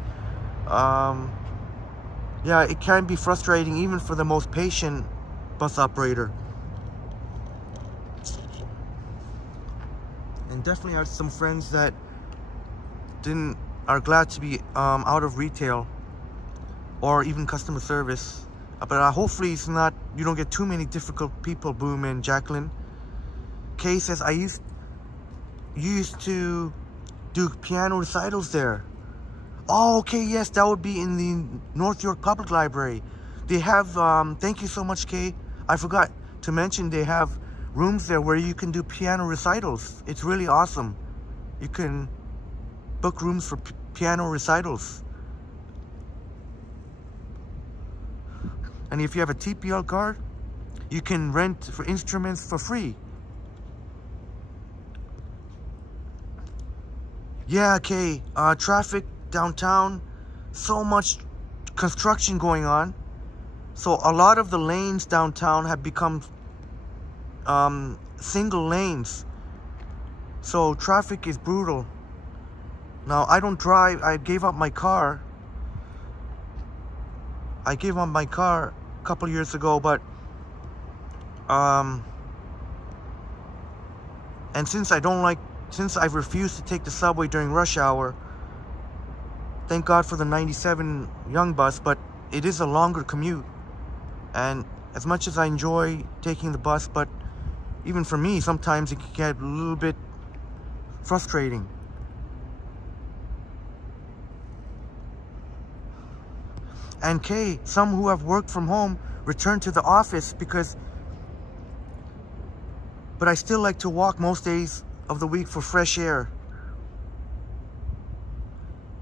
yeah, it can be frustrating even for the most patient bus operator. And definitely have some friends that are glad to be out of retail or even customer service. But hopefully it's not, you don't get too many difficult people, Boom and Jacqueline. Kay says, you used to do piano recitals there. Oh, okay, yes, that would be in the North York Public Library. They have, thank you so much, Kay. I forgot to mention they have rooms there where you can do piano recitals. It's really awesome. You can book rooms for piano recitals. And if you have a TPL card, you can rent for instruments for free. Yeah, okay, traffic downtown, so much construction going on. So a lot of the lanes downtown have become single lanes. So traffic is brutal. Now I don't drive. I gave up my car. I gave up my car a couple years ago, but and since I've refused to take the subway during rush hour, thank God for the 97 Young bus, but it is a longer commute. And as much as I enjoy taking the bus, but even for me, sometimes it can get a little bit frustrating. And Kay, some who have worked from home return to the office but I still like to walk most days of the week for fresh air.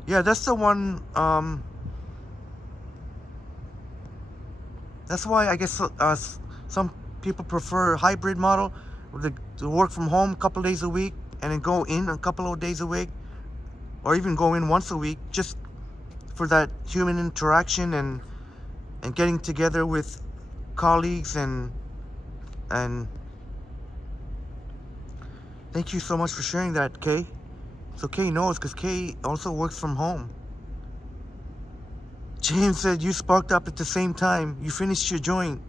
Yeah, that's the one. That's why I guess some people prefer a hybrid model, where they work from home a couple days a week and then go in a couple of days a week, or even go in once a week, just for that human interaction and getting together with colleagues and thank you so much for sharing that, Kay. So Kay knows, because Kay also works from home. James said you sparked up at the same time. You finished your joint.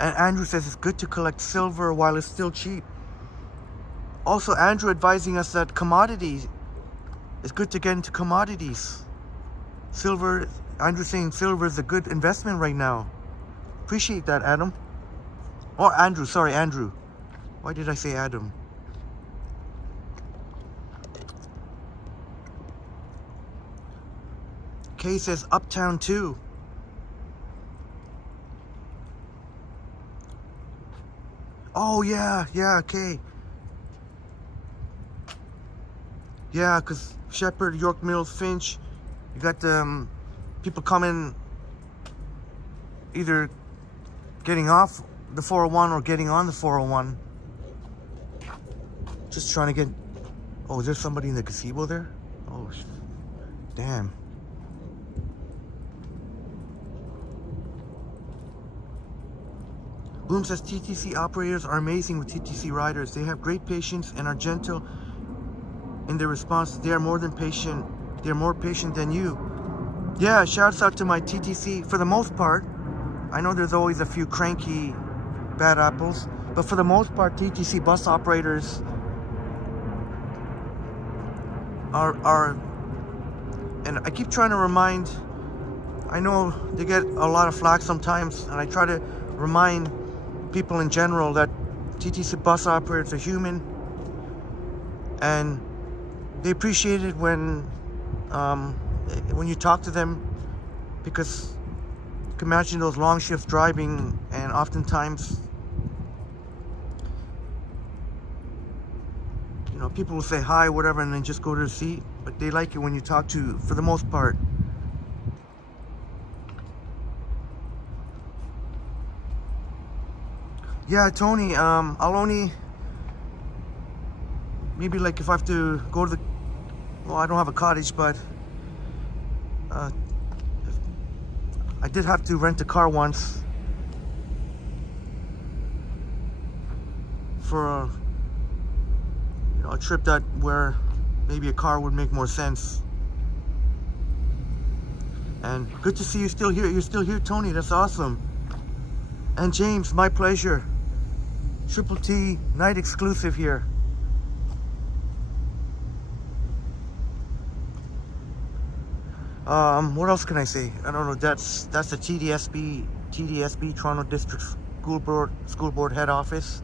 And Andrew says it's good to collect silver while it's still cheap. Also, Andrew advising us that commodities, it's good to get into commodities. Silver, Andrew saying silver is a good investment right now. Appreciate that, Adam. Or Andrew, sorry, Andrew. Why did I say Adam? Kay says Uptown too. Oh yeah, Kay. Yeah, because Shepherd, York Mills, Finch, you got the people coming either getting off the 401 or getting on the 401. Just trying to get... Oh, is there somebody in the gazebo there? Oh, damn. Bloom says TTC operators are amazing with TTC riders. They have great patience and are gentle in their response. They are more than patient. They're more patient than you. Yeah, shouts out to my TTC. For the most part, I know there's always a few cranky bad apples, but for the most part, TTC bus operators are, and I keep trying to remind, I know they get a lot of flack sometimes, and I try to remind people in general that TTC bus operators are human, and they appreciate it when you talk to them, because you can imagine those long shifts driving, and oftentimes, you know, people will say hi, whatever, and then just go to the seat, but they like it when you talk to, for the most part. Yeah, Tony, I'll only, maybe like if I have to go to the, well, I don't have a cottage, but I did have to rent a car once for a trip that where maybe a car would make more sense. And good to see you still here. You're still here, Tony. That's awesome. And James, my pleasure. Triple T night exclusive here. What else can I say? I don't know. That's the TDSB Toronto District School Board head office.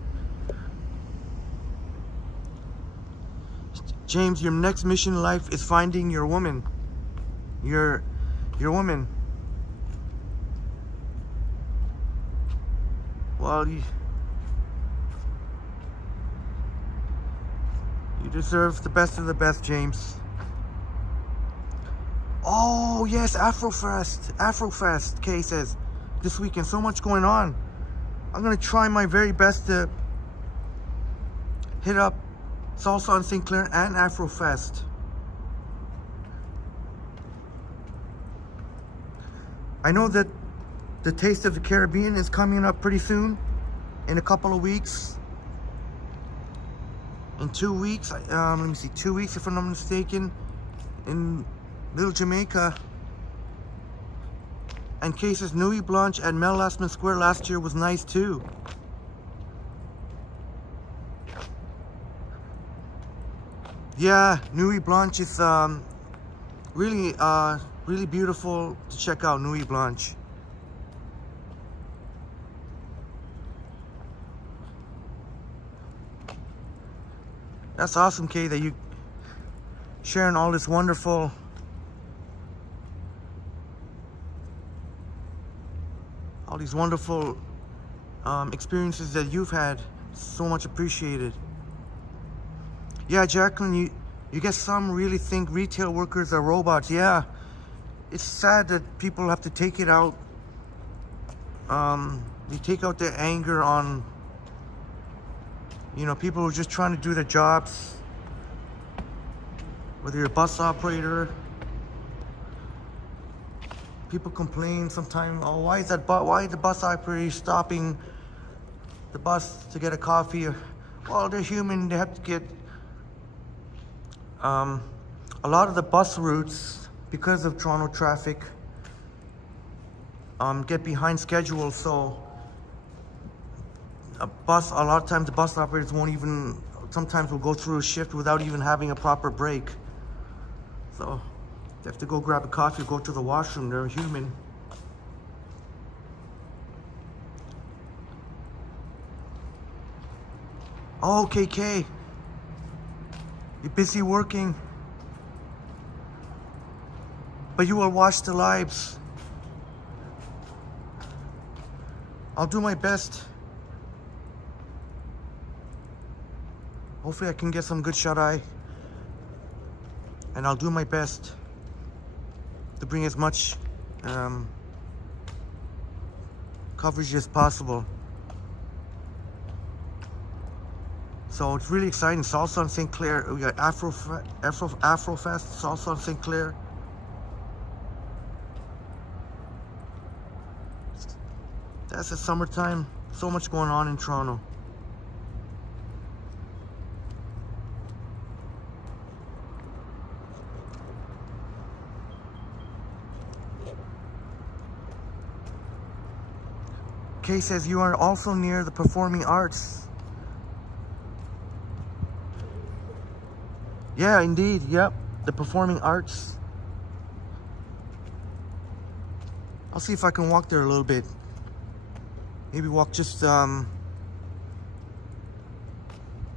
James, your next mission in life is finding your woman. Your woman. Well, you deserve the best of the best, James. Oh yes, Afrofest, Kay says, this weekend, so much going on. I'm gonna try my very best to hit up Salsa on St. Clair and Afrofest. I know that the Taste of the Caribbean is coming up pretty soon, in a couple of weeks. In 2 weeks, let me see, 2 weeks if I'm not mistaken, in Little Jamaica. And Cases Nuit Blanche at Mel Lastman Square last year was nice too. Yeah, Nuit Blanche is really really beautiful to check out. Nuit Blanche. That's awesome, Kay, that you sharing all this wonderful experiences that you've had. So much appreciated. Yeah, Jacqueline, you guess some really think retail workers are robots. Yeah, it's sad that people have to take it out. They take out their anger on, you know, people who are just trying to do their jobs. Whether you're a bus operator, people complain sometimes, oh, why is the bus operator stopping the bus to get a coffee? Well, they're human, they have to get, a lot of the bus routes, because of Toronto traffic, get behind schedule, so a lot of times the bus operators won't even, sometimes will go through a shift without even having a proper break. So they have to go grab a coffee, go to the washroom. They're human. Oh, KK, you're busy working, but you will watch the lives. I'll do my best. Hopefully I can get some good shut-eye, and I'll do my best to bring as much coverage as possible. So it's really exciting. Salsa on St. Clair. We got Afrofest, Salsa on St. Clair. That's the summertime. So much going on in Toronto. Kay says you are also near the performing arts. Yeah, indeed. Yep, the performing arts. I'll see if I can walk there a little bit. Maybe walk just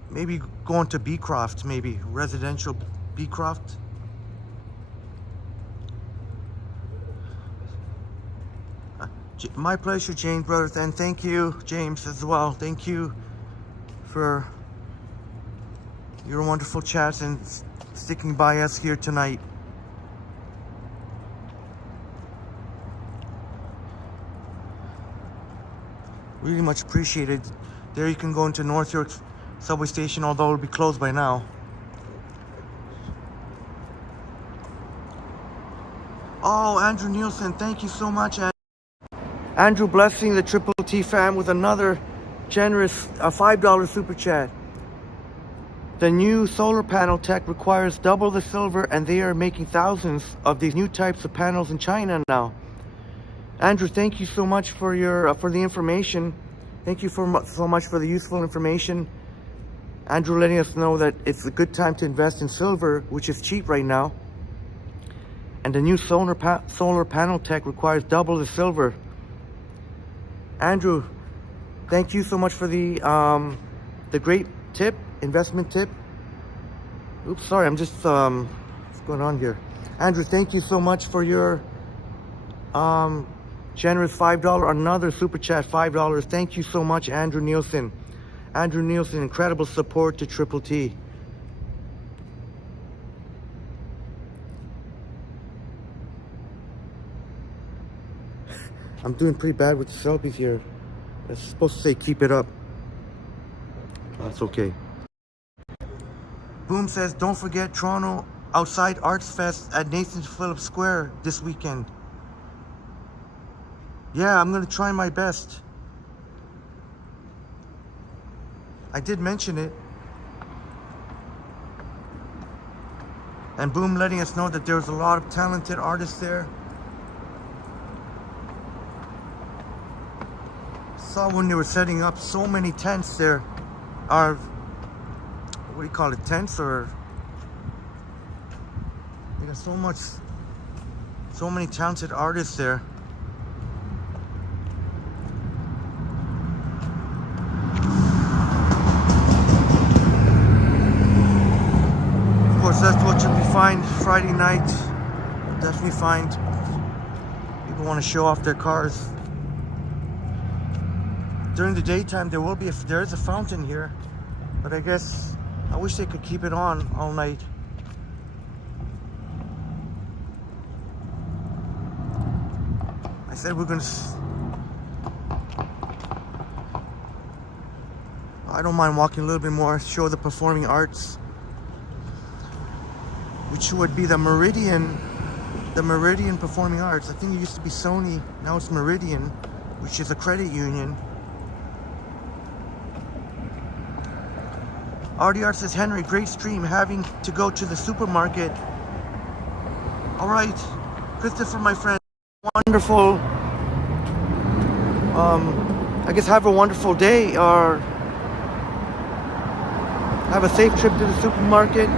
maybe going to Beecroft, maybe residential Beecroft. My pleasure, James Brothers, and thank you, James, as well. Thank you for your wonderful chats and sticking by us here tonight. Really much appreciated. There you can go into North York subway station, although it'll be closed by now. Oh, Andrew Nielsen, thank you so much. Andrew blessing the Triple T fam with another generous $5 super chat. The new solar panel tech requires double the silver, and they are making thousands of these new types of panels in China now. Andrew, thank you so much for your for the information. Thank you so much for the useful information. Andrew letting us know that it's a good time to invest in silver, which is cheap right now. And the new solar panel tech requires double the silver. Andrew, thank you so much for the great tip, investment tip. Oops, sorry, I'm just what's going on here? Andrew, thank you so much for your generous $5, another super chat, $5. Thank you so much, Andrew Nielsen. Andrew Nielsen, incredible support to Triple T. I'm doing pretty bad with the selfies here. It's supposed to say keep it up. That's okay. Boom says, don't forget Toronto Outside Arts Fest at Nathan Phillips Square this weekend. Yeah, I'm gonna try my best. I did mention it. And Boom letting us know that there's a lot of talented artists there. Saw when they were setting up so many tents there. Or, what do you call it, tents? Or, they got so many talented artists there. Of course, that's what you'll find Friday night. You'll definitely find people want to show off their cars. During the daytime, there is a fountain here, but I guess I wish they could keep it on all night. I said we're gonna. I don't mind walking a little bit more, show the performing arts, which would be the Meridian Performing Arts. I think it used to be Sony, now it's Meridian, which is a credit union. RDR says, Henry, great stream, having to go to the supermarket. All right, Christopher, my friend, wonderful. I guess have a wonderful day, or have a safe trip to the supermarket.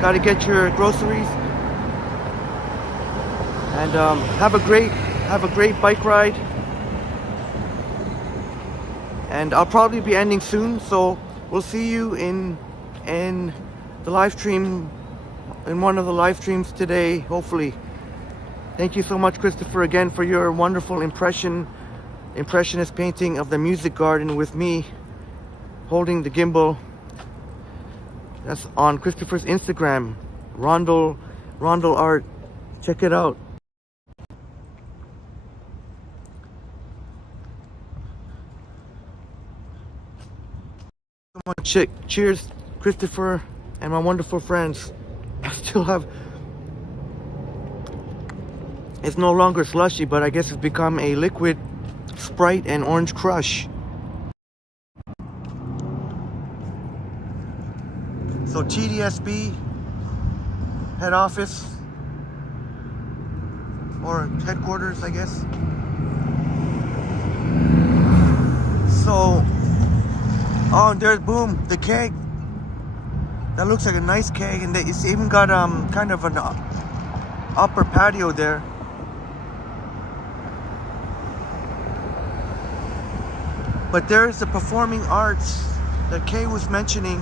Got to get your groceries, and have a great bike ride. And I'll probably be ending soon, so we'll see you in the live stream, in one of the live streams today, hopefully. Thank you so much, Christopher, again for your wonderful impressionist painting of the music garden with me holding the gimbal. That's on Christopher's Instagram, Rondel Art. Check it out. Come on, cheers, Christopher and my wonderful friends. I still have. It's no longer Slushy, but I guess it's become a liquid Sprite and Orange Crush. So TDSB head office, or headquarters, I guess. So, oh, there's Boom, the keg. That looks like a nice keg, and it's even got kind of an upper patio there. But there's the performing arts that Kay was mentioning.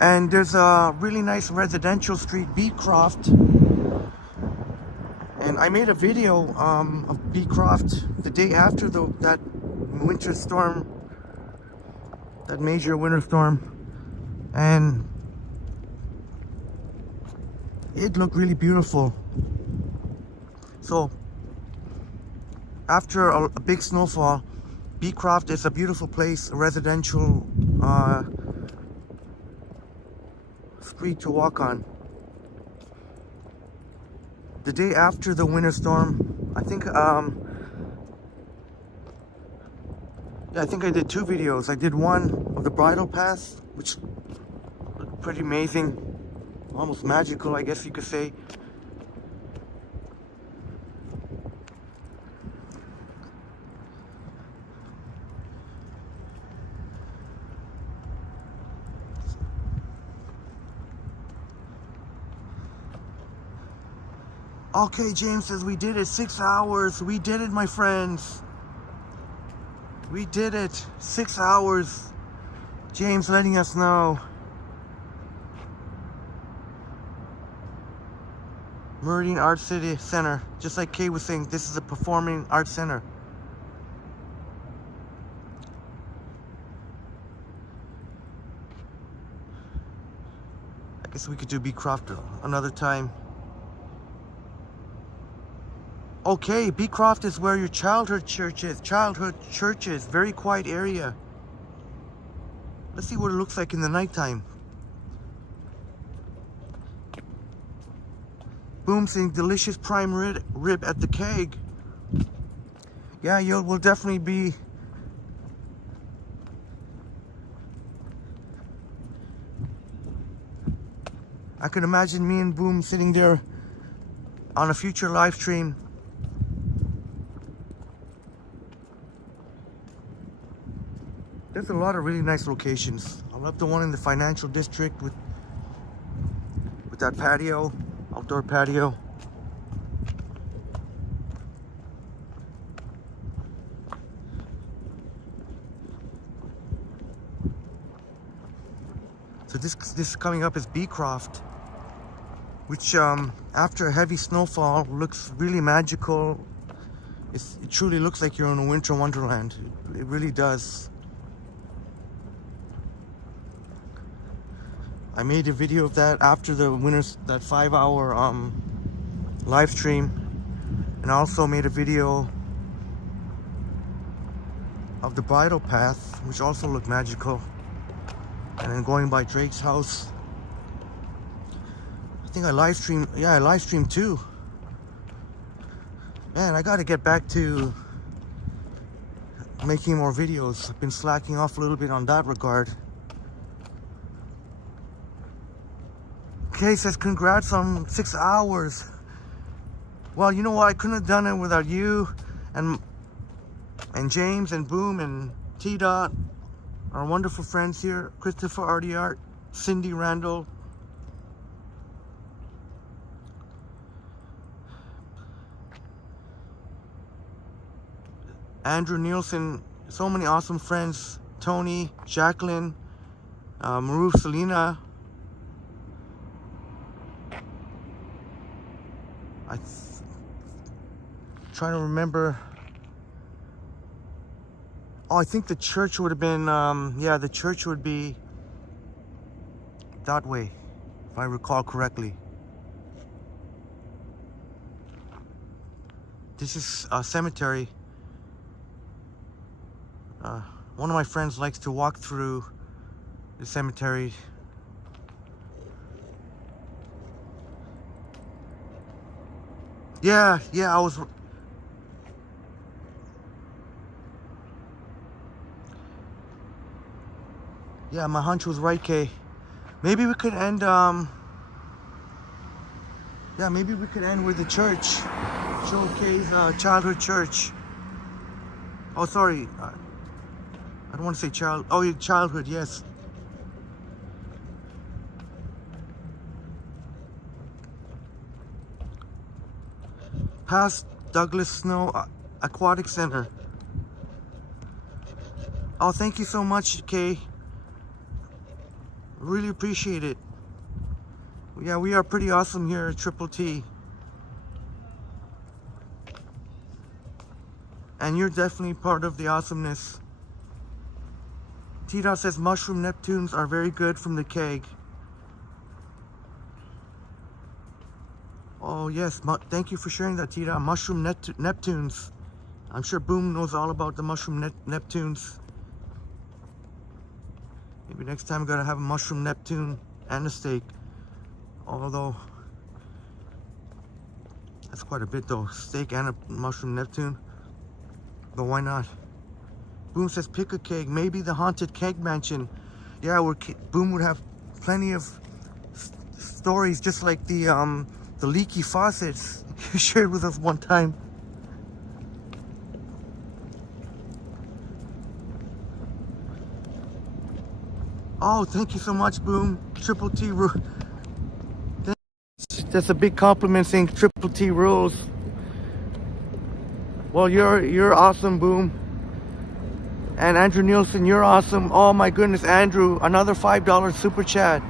And there's a really nice residential street, Beecroft. And I made a video of Beecroft the day after that winter storm, that major winter storm. And it looked really beautiful. So after a big snowfall, Beecroft is a beautiful place, a residential street to walk on. The day after the winter storm, I think I think I did two videos. I did one of the bridle path, which looked pretty amazing, almost magical, I guess you could say. Okay, James says we did it, 6 hours. We did it, my friends. We did it, 6 hours. James letting us know. Meridian Art City Center. Just like Kay was saying, this is a performing arts center. I guess we could do Beecroft another time. Okay, Beecroft is where your childhood church is. Childhood churches, very quiet area. Let's see what it looks like in the nighttime. Boom saying delicious prime rib at the keg. Yeah, we'll definitely be. I can imagine me and Boom sitting there on a future live stream. There's a lot of really nice locations. I love the one in the financial district with that patio, outdoor patio. So this coming up is Beecroft, which after a heavy snowfall looks really magical. It truly looks like you're in a winter wonderland. It really does. I made a video of that after the that 5-hour live stream, and I also made a video of the bridle path, which also looked magical. And then going by Drake's house. I think I live streamed, yeah, I live streamed too. Man, I gotta get back to making more videos. I've been slacking off a little bit on that regard. Okay, says congrats on 6 hours. Well, you know what? I couldn't have done it without you and James and Boom and T-Dot, our wonderful friends here, Christopher Ardiart, Cindy Randall. Andrew Nielsen, so many awesome friends. Tony, Jacqueline, Maru Selena. Trying to remember. Oh, I think the church would have been, yeah, the church would be that way, if I recall correctly. This is a cemetery. One of my friends likes to walk through the cemetery. Yeah, I was. Yeah, my hunch was right, Kay. Maybe we could end, yeah, maybe we could end with the church. Show Kay's childhood church. Oh, sorry. I don't want to say child. Oh, yeah, childhood, yes. Past Douglas Snow Aquatic Center. Oh, thank you so much, Kay. Really appreciate it. Yeah, we are pretty awesome here at Triple T. And you're definitely part of the awesomeness. T-Dot says mushroom Neptunes are very good from the keg. Oh yes, thank you for sharing that, T-Dot. Mushroom Neptunes. I'm sure Boom knows all about the mushroom Neptunes. Maybe next time I gotta have a mushroom Neptune and a steak. Although that's quite a bit though. Steak and a mushroom Neptune. But why not? Boom says pick a keg. Maybe the haunted keg mansion. Yeah, where Boom would have plenty of stories, just like the leaky faucets you shared with us one time. Oh, thank you so much, Boom. Triple T rules. That's a big compliment saying Triple T rules. Well, you're awesome, Boom. And Andrew Nielsen, you're awesome. Oh my goodness, Andrew, another $5 super chat.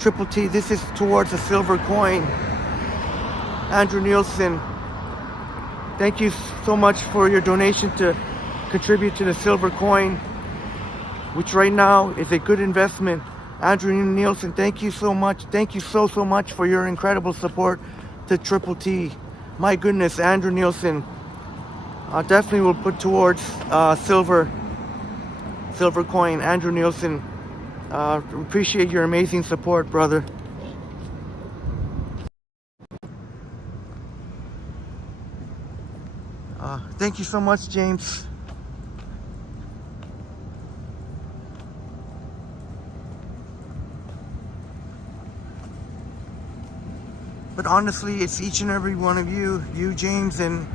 Triple T, this is towards a silver coin. Andrew Nielsen, thank you so much for your donation to contribute to the silver coin, which right now is a good investment. Andrew Nielsen, thank you so much. Thank you so much for your incredible support to Triple T. My goodness, Andrew Nielsen. Definitely will put towards silver coin. Andrew Nielsen. Appreciate your amazing support, brother. Thank you so much, James. But honestly, it's each and every one of you, James, and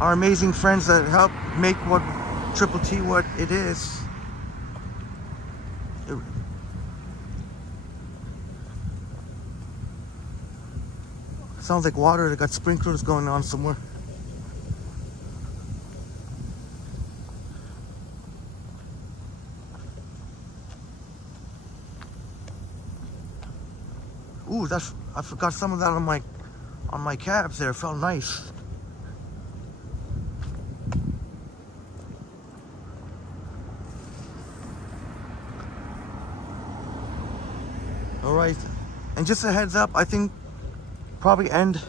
our amazing friends that help make what Triple T what it is. Sounds like water that got sprinklers going on somewhere. Ooh, I forgot some of that on my cabs there. It felt nice. All right, and just a heads up, I think probably end,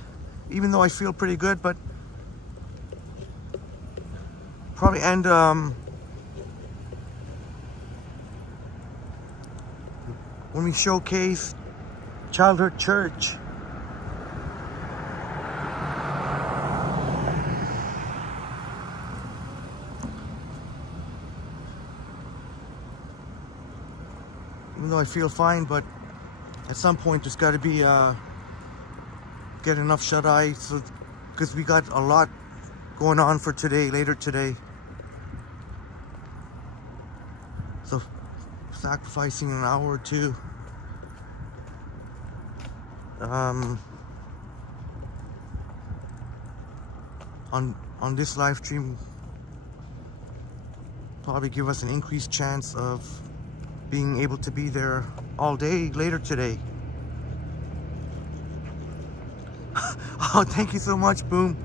even though I feel pretty good, but probably end when we showcase Childhood Church. Even though I feel fine, but at some point there's got to be get enough shut-eye, so because we got a lot going on for today, later today. So sacrificing an hour or two on this live stream probably give us an increased chance of being able to be there all day later today. Oh, thank you so much, Boom.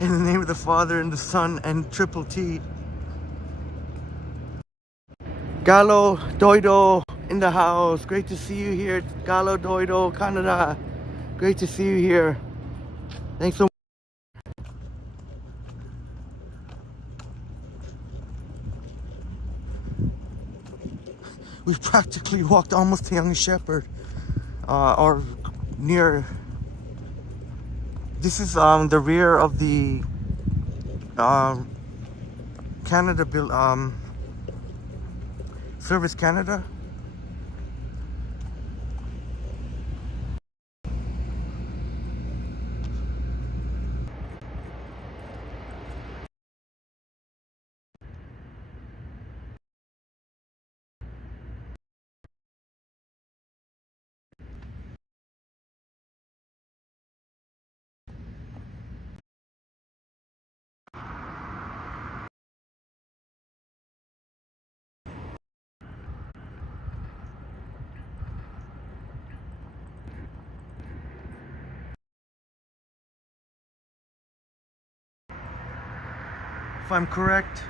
In the name of the Father and the Son and Triple T. Gallo Doido in the house. Great to see you here, Gallo Doido, Canada. Great to see you here. Thanks so much. We've practically walked almost to Young Shepherd, or near. This is the rear of the Canada Service Canada. If I'm correct,